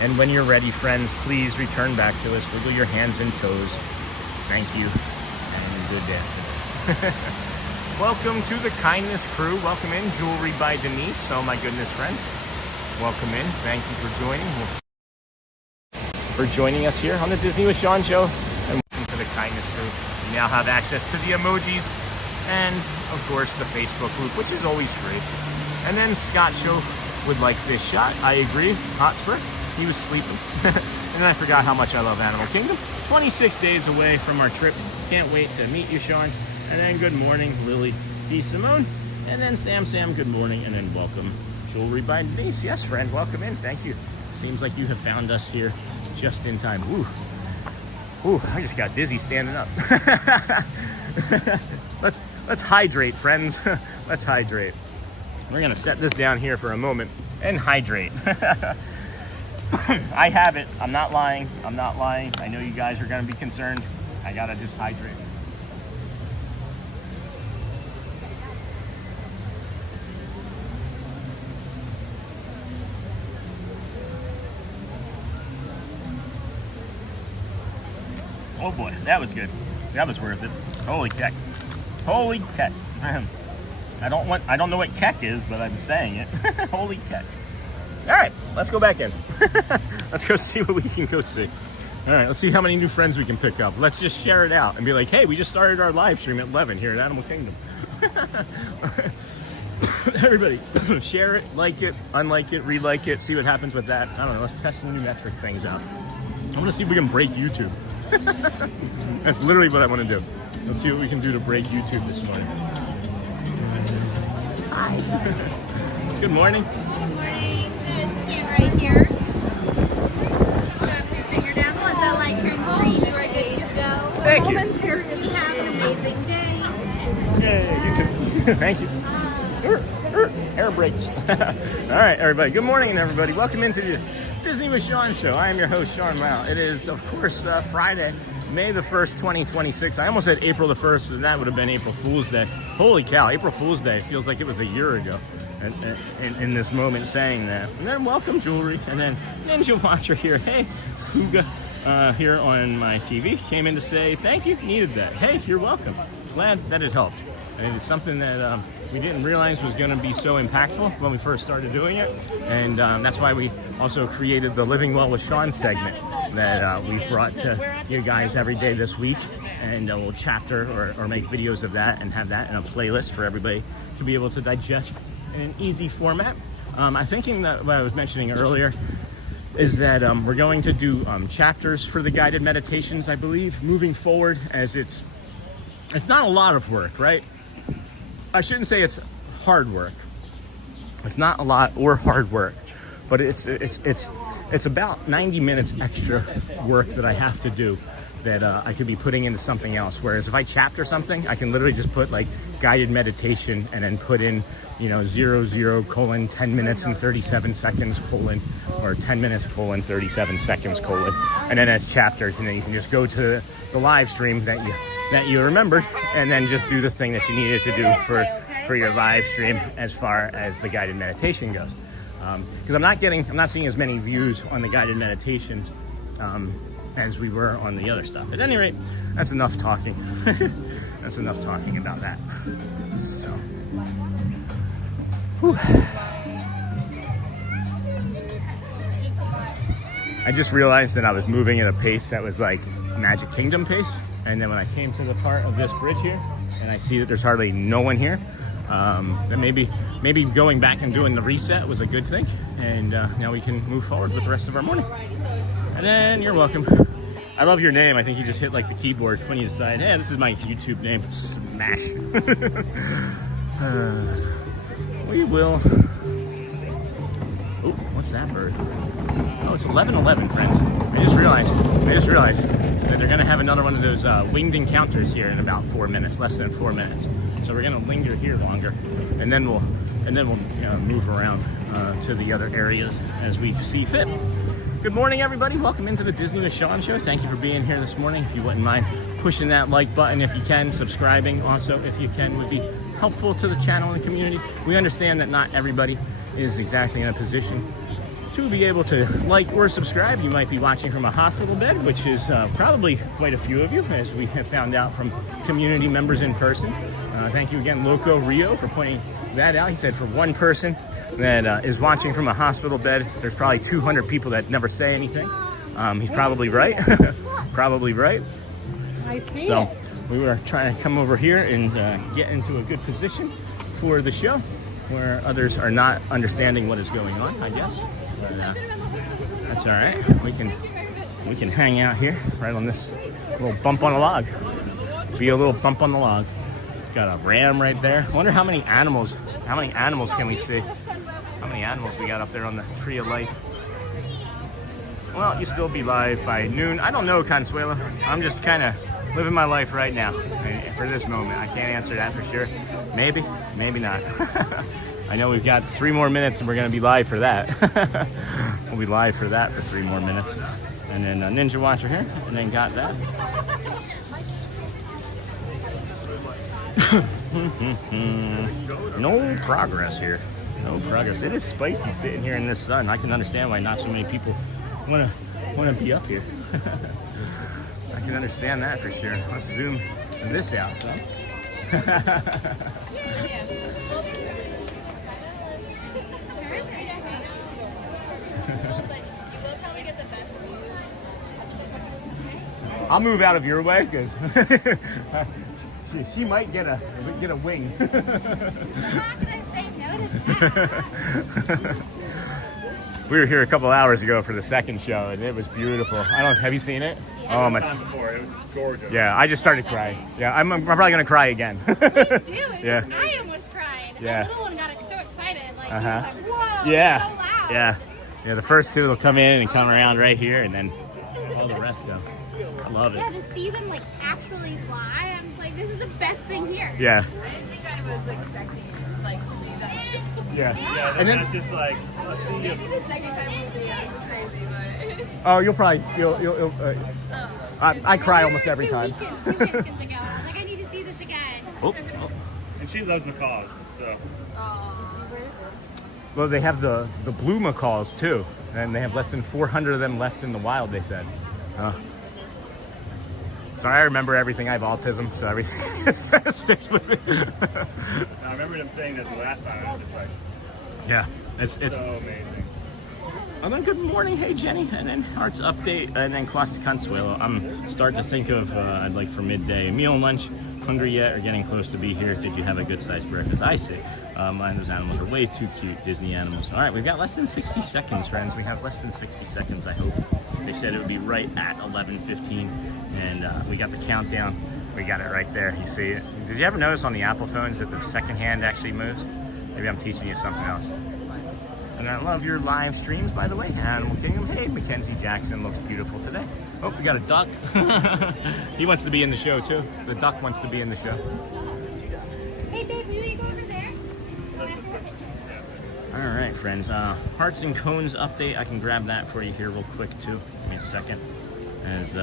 And when you're ready, friends, please return back to us. Wiggle your hands and toes. Thank you, and good day. Welcome to the Kindness Crew. Welcome in, Jewelry by Denise. Oh my goodness, friend. Welcome in. Thank you for joining us here on the Disney with Sean show. And welcome to the Kindness Crew. You now have access to the emojis and, of course, the Facebook group, which is always free. And then Scott Schoaf would like this shot. I agree. Hotspur. He was sleeping. And I forgot how much I love Animal Kingdom. 26 days away from our trip. Can't wait to meet you, Sean. And then good morning, Lily D. Simone. And then Sam, good morning. And then welcome, Jewelry by Denise. Yes, friend, welcome in. Thank you. Seems like you have found us here just in time. Ooh, I just got dizzy standing up. Let's hydrate, friends. Let's hydrate. We're gonna set this down here for a moment and hydrate. I have it. I'm not lying. I know you guys are gonna be concerned. I gotta just hydrate. Oh boy, that was good. That was worth it. Holy keck. Holy keck. I don't know what keck is, but I'm saying it. Holy keck. All right, let's go back in. Let's go see what we can go see. All right, let's see how many new friends we can pick up. Let's just share it out and be like, hey, we just started our live stream at 11 here at Animal Kingdom. Everybody, share it, like it, unlike it, re-like it, see what happens with that. I don't know, let's test some new metric things out. I want to see if we can break YouTube. That's literally what I want to do. Let's see what we can do to break YouTube this morning. Hi. Good morning. Good morning. Good. Scan right here. Drop your finger down. Once that light turns green, you are good to go. Thank you. You have an amazing day. Yay, you too. Thank you. Air brakes. All right, everybody. Good morning, everybody. Welcome into the Disney with Sean show. I am your host, Sean Lau. It is, of course, Friday, May the 1st, 2026. I almost said April the 1st, and that would have been April Fool's Day. Holy cow, April Fool's Day feels like it was a year ago in this moment saying that. And then welcome, Jewelry. And then Ninja Watcher here. Hey, Huga here on my TV. Came in to say thank you. Needed that. Hey, you're welcome. Glad that it helped. And it's something that we didn't realize was going to be so impactful when we first started doing it. And that's why we also created the Living Well with Sean segment that we've brought to you guys every day this week. And we'll chapter or make videos of that and have that in a playlist for everybody to be able to digest in an easy format. I'm thinking that what I was mentioning earlier is that we're going to do chapters for the guided meditations, I believe, moving forward, as it's not a lot of work, right? I shouldn't say it's hard work. It's not a lot or hard work, but it's about 90 minutes extra work that I have to do that I could be putting into something else. Whereas if I chapter something, I can literally just put like guided meditation and then put in, you know, 00:10 minutes and 37 seconds colon, or 10 minutes colon 37 seconds colon, and then it's chaptered, and then you can just go to the live stream that you remembered, and then just do the thing that you needed to do for your live stream as far as the guided meditation goes. Because I'm not seeing as many views on the guided meditations as we were on the other stuff. At any rate, that's enough talking. That's enough talking about that. So, whew. I just realized that I was moving at a pace that was like Magic Kingdom pace. And then when I came to the part of this bridge here, and I see that there's hardly no one here, then maybe going back and doing the reset was a good thing. And now we can move forward with the rest of our morning. And then you're welcome. I love your name. I think you just hit like the keyboard when you decide, hey, this is my YouTube name. Smash. We will. Oh, what's that bird? Oh, it's 11:11, friends. I just realized that they're gonna have another one of those winged encounters here in about 4 minutes, less than 4 minutes. So we're gonna linger here longer, and then we'll move around to the other areas as we see fit. Good morning, everybody. Welcome into the Disney with Sean show. Thank you for being here this morning. If you wouldn't mind pushing that like button, if you can, subscribing also, if you can, would be helpful to the channel and the community. We understand that not everybody is exactly in a position to be able to like or subscribe. You might be watching from a hospital bed, which is probably quite a few of you, as we have found out from community members in person. Thank you again, Loco Rio, for pointing that out. He said for one person that is watching from a hospital bed, there's probably 200 people that never say anything. He's probably right. Probably right. I see. So we were trying to come over here and get into a good position for the show, where others are not understanding what is going on, I guess. But that's all right. We can hang out here right on this little bump on a log. Be a little bump on the log. Got a ram right there. I wonder how many animals can we see? How many animals we got up there on the Tree of Life? Well, you still be live by noon. I don't know, Consuelo. I'm just kind of living my life right now for this moment. I can't answer that for sure. Maybe, maybe not. I know we've got 3 more minutes and we're going to be live for that. We'll be live for that for 3 more minutes. And then Ninja Watcher here, and then got that. No progress here. No progress. It is spicy sitting here in this sun. I can understand why not so many people want to be up here. I can understand that for sure. Let's zoom this out, though. I'll move out of your way because she might get a wing. I'm not gonna say no to that. We were here a couple hours ago for the second show, and it was beautiful. Have you seen it? Yeah. Oh my! Before, it was gorgeous. Yeah, I just started crying. Yeah, I'm probably gonna cry again. Please do. Yeah. I almost cried. Yeah. The little one got so excited. Like, he Uh-huh. was like, whoa, Yeah. it's so loud. Yeah. The first two will come in and come around right here, and then all the rest go. I love Yeah, it. to see them like actually fly, I'm like, this is the best thing here. Yeah. I didn't think I was expecting like to be that. Yeah. Yeah, And then- that's just like a sea Maybe of the second time will be as crazy, but Oh, you'll I cry almost every Two time. weekends ago, I was like, I need to see this again. Oh. and she loves macaws, so Well, they have the blue macaws too, and they have less than 400 of them left in the wild, they said. Sorry, I remember everything. I have autism, so everything sticks with me. I remember them saying that the last time. I was just like, Yeah, it's so amazing. And then good morning, hey Jenny, and then Hearts update, and then Consuelo. I'm starting to think of I'd like for midday meal and lunch. Hungry yet or getting close to be here? Did you have a good sized breakfast? I see. Those animals are way too cute, Disney animals. All right, we've got less than 60 seconds, friends. We have less than 60 seconds, I hope. They said it would be right at 11:15, and we got the countdown We got it right there. You see it? Did you ever notice on the Apple phones that the second hand actually moves? Maybe I'm teaching you something else. And I love your live streams, by the way. Animal Kingdom. Hey, Mackenzie Jackson looks beautiful today. Oh, we got a duck. He wants to be in the show too. The duck wants to be in the show. Hey, babe, will you go over there? All right, friends. Hearts and Cones update. I can grab that for you here real quick too. Give me a second. As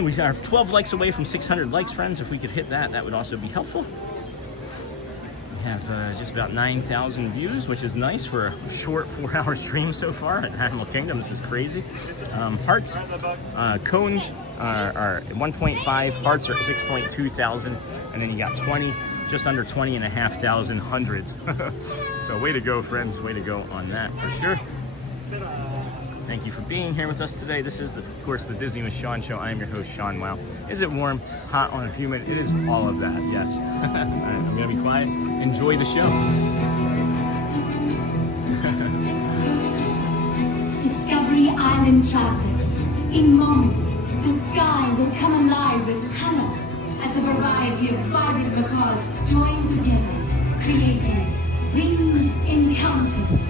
we are 12 likes away from 600 likes, friends. If we could hit that, that would also be helpful. We have just about 9,000 views, which is nice for a short 4-hour stream so far at Animal Kingdom. This is crazy. Hearts, cones are 1.5, hearts are 6.2 thousand, and then you got 20, just under 20,500 hundreds. So way to go, friends. Way to go on that for sure. Thank you for being here with us today. This is, of course, the Disney with Sean show. I am your host, Sean Wow. Is it warm, hot, or humid? It is all of that, yes. I'm going to be quiet. Enjoy the show. Discovery Island travelers. In moments, the sky will come alive with color as a variety of vibrant macaws join together, creating winged encounters.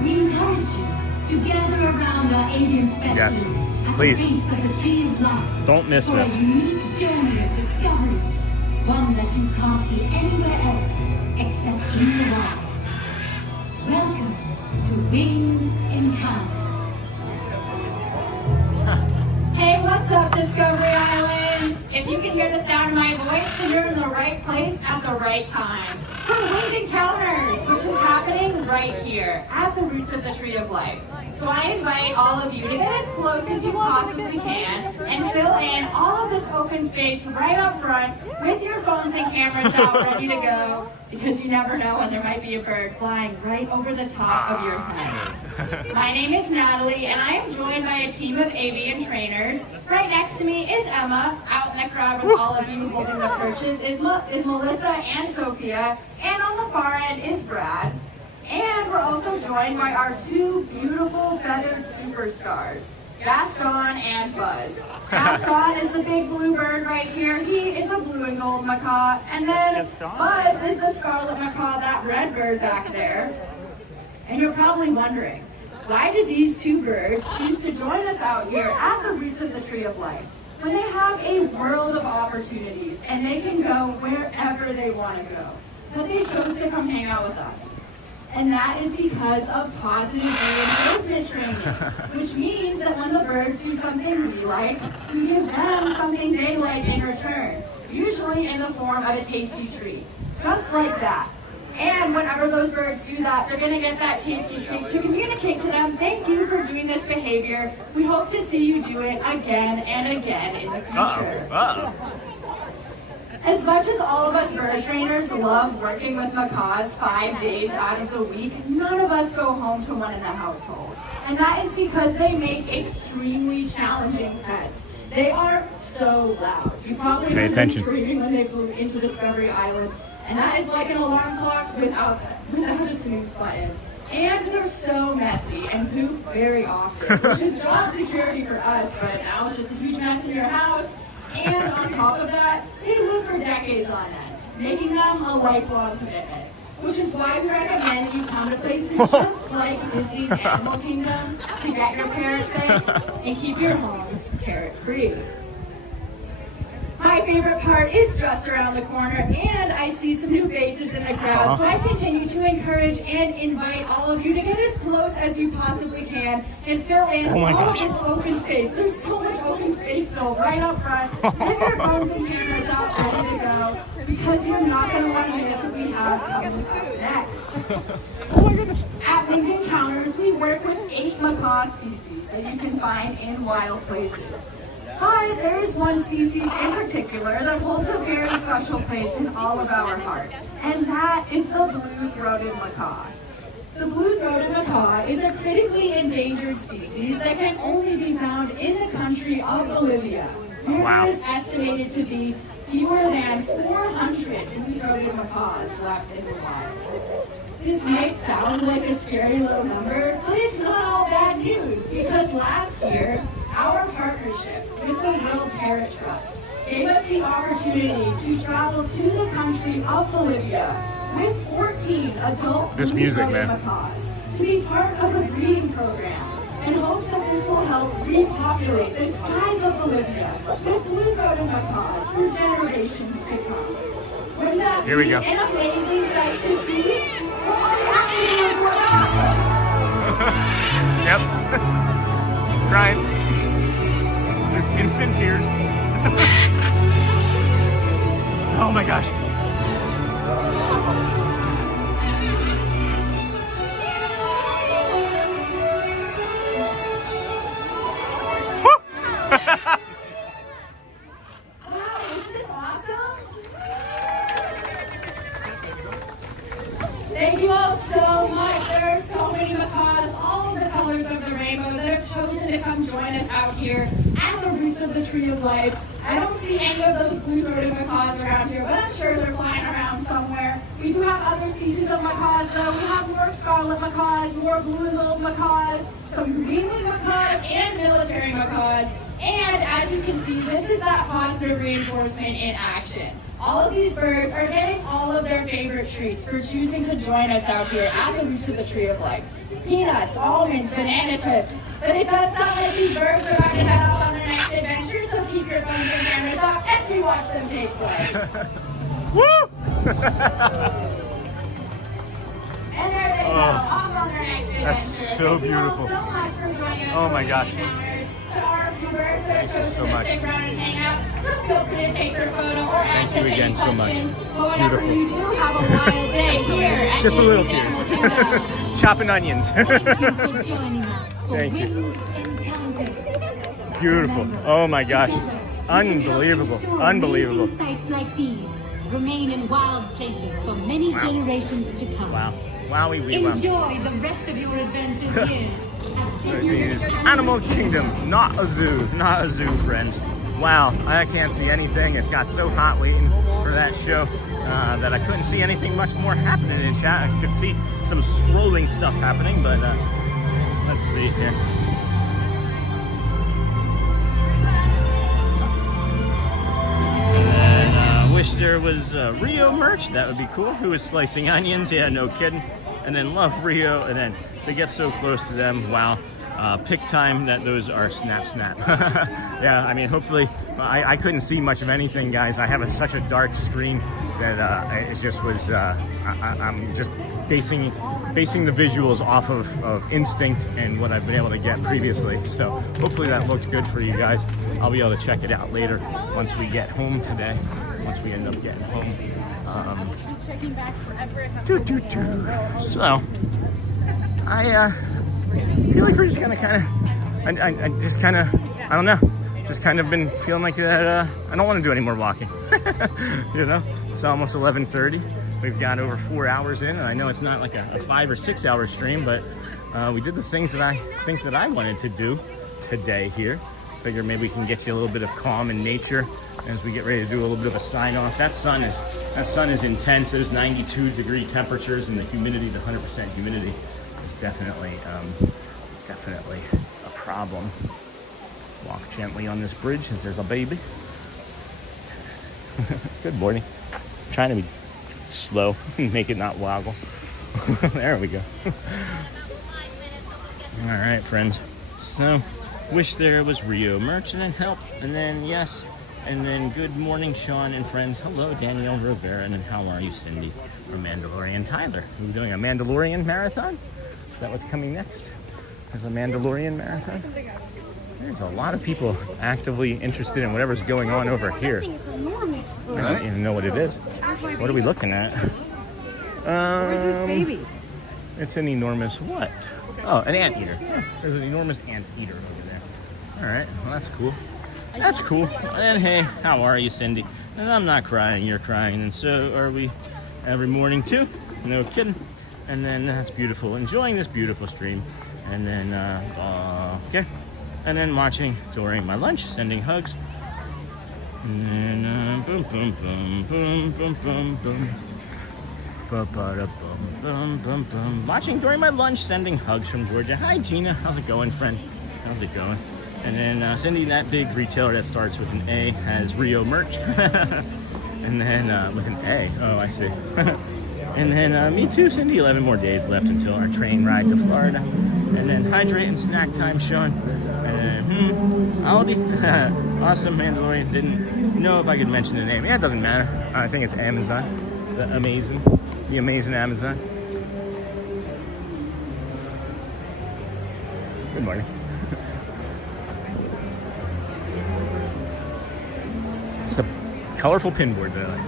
We encourage you to gather around our avian specialists at please. the base of the Tree of Life. Don't miss for this. a unique journey of discovery, one that you can't see anywhere else except in the wild. Welcome to Winged Encounters. Hey, what's up, Discovery Island? If you can hear the sound of my voice, then you're in the right place at the right time. For Winged Encounters, which is happening right here at the roots of the Tree of Life. So I invite all of you to get as close as you possibly can and fill in all of this open space right up front with your phones and cameras out ready to go, because you never know when there might be a bird flying right over the top of your head. My name is Natalie, and I am joined by a team of avian trainers. Right next to me is Emma. Out in the crowd with all of you holding the perches is Melissa and Sophia, and on the far end is Brad. And we're also joined by our two beautiful feathered superstars, Gaston and Buzz. Gaston is the big blue bird right here. He is a blue and gold macaw. And then Buzz is the scarlet macaw, that red bird back there. And you're probably wondering, why did these two birds choose to join us out here at the roots of the Tree of Life when they have a world of opportunities and they can go wherever they want to go? But they chose to come hang out with us. And that is because of positive reinforcement training, which means that when the birds do something we like, we give them something they like in return, usually in the form of a tasty treat, just like that. And whenever those birds do that, they're going to get that tasty treat to communicate to them, thank you for doing this behavior. We hope to see you do it again and again in the future. As much as all of us bird trainers love working with macaws 5 days out of the week, none of us go home to one in the household. And that is because they make extremely challenging pets. They are so loud. You probably heard them screaming when they flew into Discovery Island. And that is like an alarm clock without a snooze button. And they're so messy and poop very often, which is job security for us, but now it's just a huge mess in your house. And on top of that, they live for decades on end, making them a lifelong commitment. Which is why we recommend you come to places just like Disney's Animal Kingdom to get your parrot fix and keep your homes parrot-free. My favorite part is just around the corner, and I see some new faces in the crowd, so I continue to encourage and invite all of you to get as close as you possibly can and fill in all of this open space. There's so much open space still right up front with your phones and cameras out ready to go, because you're not going to want to miss what we have coming up next. Oh my goodness. At Winged Encounters, we work with 8 macaw species that you can find in wild places. But there is one species in particular that holds a very special place in all of our hearts, and that is the blue-throated macaw. The blue-throated macaw is a critically endangered species that can only be found in the country of Bolivia, where there is estimated to be fewer than 400 blue-throated macaws left in the wild. This might sound like a scary little number, but it's not all bad news, because last year, our partnership with the World Parrot Trust gave us the opportunity to travel to the country of Bolivia with 14 adult blue-throated macaws to be part of a breeding program in hopes that this will help repopulate the skies of Bolivia with blue-throated macaws for generations to come. Wouldn't that be an amazing sight to see? Well, all you have to do is look up. Yep. Crying. Just instant tears. Oh my gosh. Wow, isn't this awesome? Thank you all so much. There are so many macaws, all of the colors of the rainbow, that have chosen to come join us out here at the roots of the Tree of Life. I don't see any of those blue-throated macaws around here, but I'm sure they're flying around somewhere. We do have other species of macaws, though. We have more scarlet macaws, more blue-billed macaws, some green-winged macaws, and military macaws. And as you can see, this is that positive reinforcement in action. All of these birds are getting all of their favorite treats for choosing to join us out here at the roots of the Tree of Life. Peanuts, almonds, banana chips. But it does sound like these birds are about to head off on their next adventure, so keep your phones and cameras up as we watch them take flight. Woo! And there they go, off on their next adventure. That's so beautiful. Thank you all so much for joining us. Oh my gosh. There are a few birds that have chosen to stick around and hang out, so feel free to take their photo or ask us any questions. But whenever you do, have a wild day here at Just a little Disneyland. tears. Chopping onions. Thank you for joining us for Thank you. Winged Encounter. Beautiful. Oh my gosh. Together, Unbelievable. we can ensure Unbelievable. amazing sights like these remain in wild places for many generations to come. Wow. Wowie wee wow. Enjoy the rest of your adventures here at Disneyland. Animal Kingdom, not a zoo, not a zoo, friends. Wow, I can't see anything. It got so hot waiting for that show that I couldn't see anything much more happening in chat. I could see some scrolling stuff happening, but let's see here. And then wish there was Rio merch. That would be cool. Who was slicing onions? Yeah, no kidding. And then love Rio, and then to get so close to them, wow. Pick time that those are snap. Yeah, I mean, hopefully, I couldn't see much of anything, guys. I have such a dark screen that it just was, I'm just basing the visuals off of instinct and what I've been able to get previously. So hopefully that looked good for you guys. I'll be able to check it out later once we get home today, once we end up getting home. So, I feel like we're just gonna I don't know, just kind of been feeling like that. I don't want to do any more walking. You know, it's almost 11:30. We've got over 4 hours in, and I know it's not like a 5 or 6 hour stream, but we did the things that I think that I wanted to do today here. Figure maybe we can get you a little bit of calm in nature as we get ready to do a little bit of a sign off. That sun is intense. There's 92-degree temperatures, and the humidity, the 100% humidity, is definitely a problem. Walk gently on this bridge as there's a baby. Good morning. I'm trying to be slow, make it not woggle. There we go. All right, friends. So, wish there was Rio merch and then help, and then yes, and then good morning, Sean and friends. Hello, Danielle Rivera, and then how are you, Cindy? Or Mandalorian Tyler. Are we doing a Mandalorian marathon? Is that what's coming next? Is a Mandalorian marathon? There's a lot of people actively interested in whatever's going on over here. It's enormous. I don't even know what it is. What are we looking at? Where's this baby? It's an enormous what? Oh, an anteater. Yeah, there's an enormous anteater over there. All right, well, that's cool. That's cool. And hey, how are you, Cindy? And I'm not crying, you're crying, and so are we every morning too. No kidding. And then that's beautiful. Enjoying this beautiful stream. And then, okay. And then watching during my lunch, sending hugs. And then, boom, boom, boom, boom, boom, boom, boom. Ba-ba-da-bum, bum, bum. Watching during my lunch, sending hugs from Georgia. Hi, Gina. How's it going, friend? How's it going? And then Cindy, that big retailer that starts with an A, has Rio merch. And then with an A, oh, I see. And then me too, Cindy, 11 more days left until our train ride to Florida. And then hydrate and snack time, Sean. And then, Aldi, awesome Mandalorian. Didn't know if I could mention the name. Yeah, it doesn't matter. I think it's Amazon. The amazing Amazon. Good morning. It's a colorful pinboard that I like.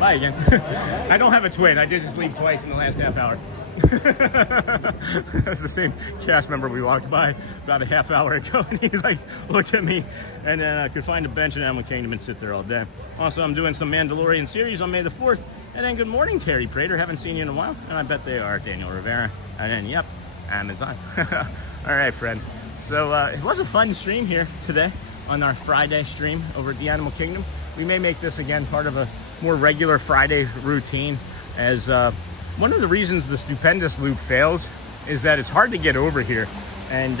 Bye again. I don't have a twin. I did just leave twice in the last half hour. That was the same cast member we walked by about a half hour ago, and he like looked at me, and then I could find a bench in Animal Kingdom and sit there all day. Also, I'm doing some Mandalorian series on May the 4th. And then good morning, Terry Prater. Haven't seen you in a while, and I bet they are Daniel Rivera. And then, yep, Amazon. All right, friends. So it was a fun stream here today on our Friday stream over at the Animal Kingdom. We may make this again part of a more regular Friday routine, as one of the reasons the Stupendous Loop fails is that it's hard to get over here and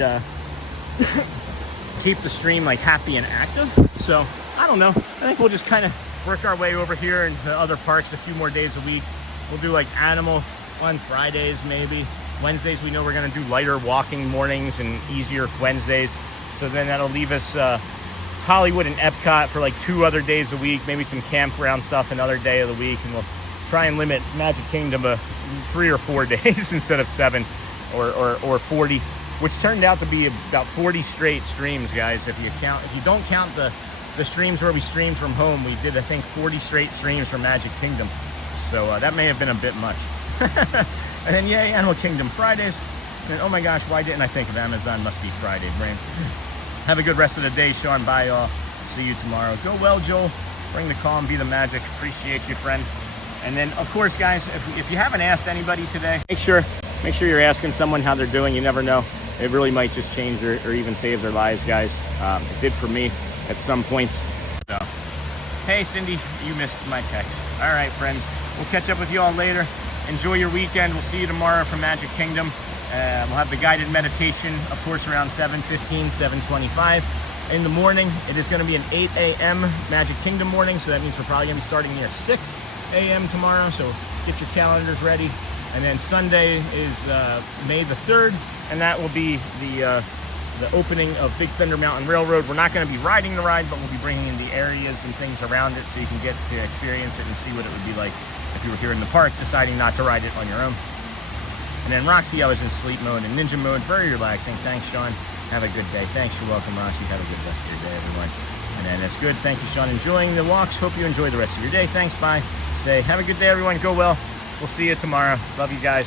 keep the stream like happy and active. So I don't know. I think we'll just kind of work our way over here into other parks a few more days a week. We'll do like Animal on Fridays, maybe. Wednesdays, we know we're going to do lighter walking mornings and easier Wednesdays. So then that'll leave us Hollywood and Epcot for like 2 other days a week, maybe some campground stuff another day of the week, and we'll try and limit Magic Kingdom to 3 or 4 days instead of 7 or 40, which turned out to be about 40 straight streams, guys. If you don't count the streams where we streamed from home, we did, I think, 40 straight streams for Magic Kingdom. So that may have been a bit much. And then, yay, Animal Kingdom Fridays. And oh my gosh, why didn't I think of Amazon Must Be Friday, brain? Have a good rest of the day, Sean. Bye, y'all. See you tomorrow. Go well, Joel. Bring the calm, be the magic. Appreciate you, friend. And then, of course, guys, if you haven't asked anybody today, make sure you're asking someone how they're doing. You never know. It really might just change or even save their lives, guys. It did for me at some points. So, hey, Cindy, you missed my text. All right, friends. We'll catch up with you all later. Enjoy your weekend. We'll see you tomorrow from Magic Kingdom. We'll have the guided meditation, of course, around 7:15, 7:25 in the morning. It is going to be an 8 a.m. Magic Kingdom morning, so that means we're probably going to be starting near 6 a.m. tomorrow, so get your calendars ready. And then Sunday is May the 3rd, and that will be the opening of Big Thunder Mountain Railroad. We're not going to be riding the ride, but we'll be bringing in the areas and things around it so you can get to experience it and see what it would be like if you were here in the park, deciding not to ride it on your own. And then Roxy, I was in sleep mode and ninja mode, very relaxing. Thanks, Sean. Have a good day. Thanks, you're welcome, Roxy. Have a good rest of your day, everyone. And then that's good. Thank you, Sean. Enjoying the walks. Hope you enjoy the rest of your day. Thanks. Bye. Stay. Have a good day, everyone. Go well. We'll see you tomorrow. Love you guys.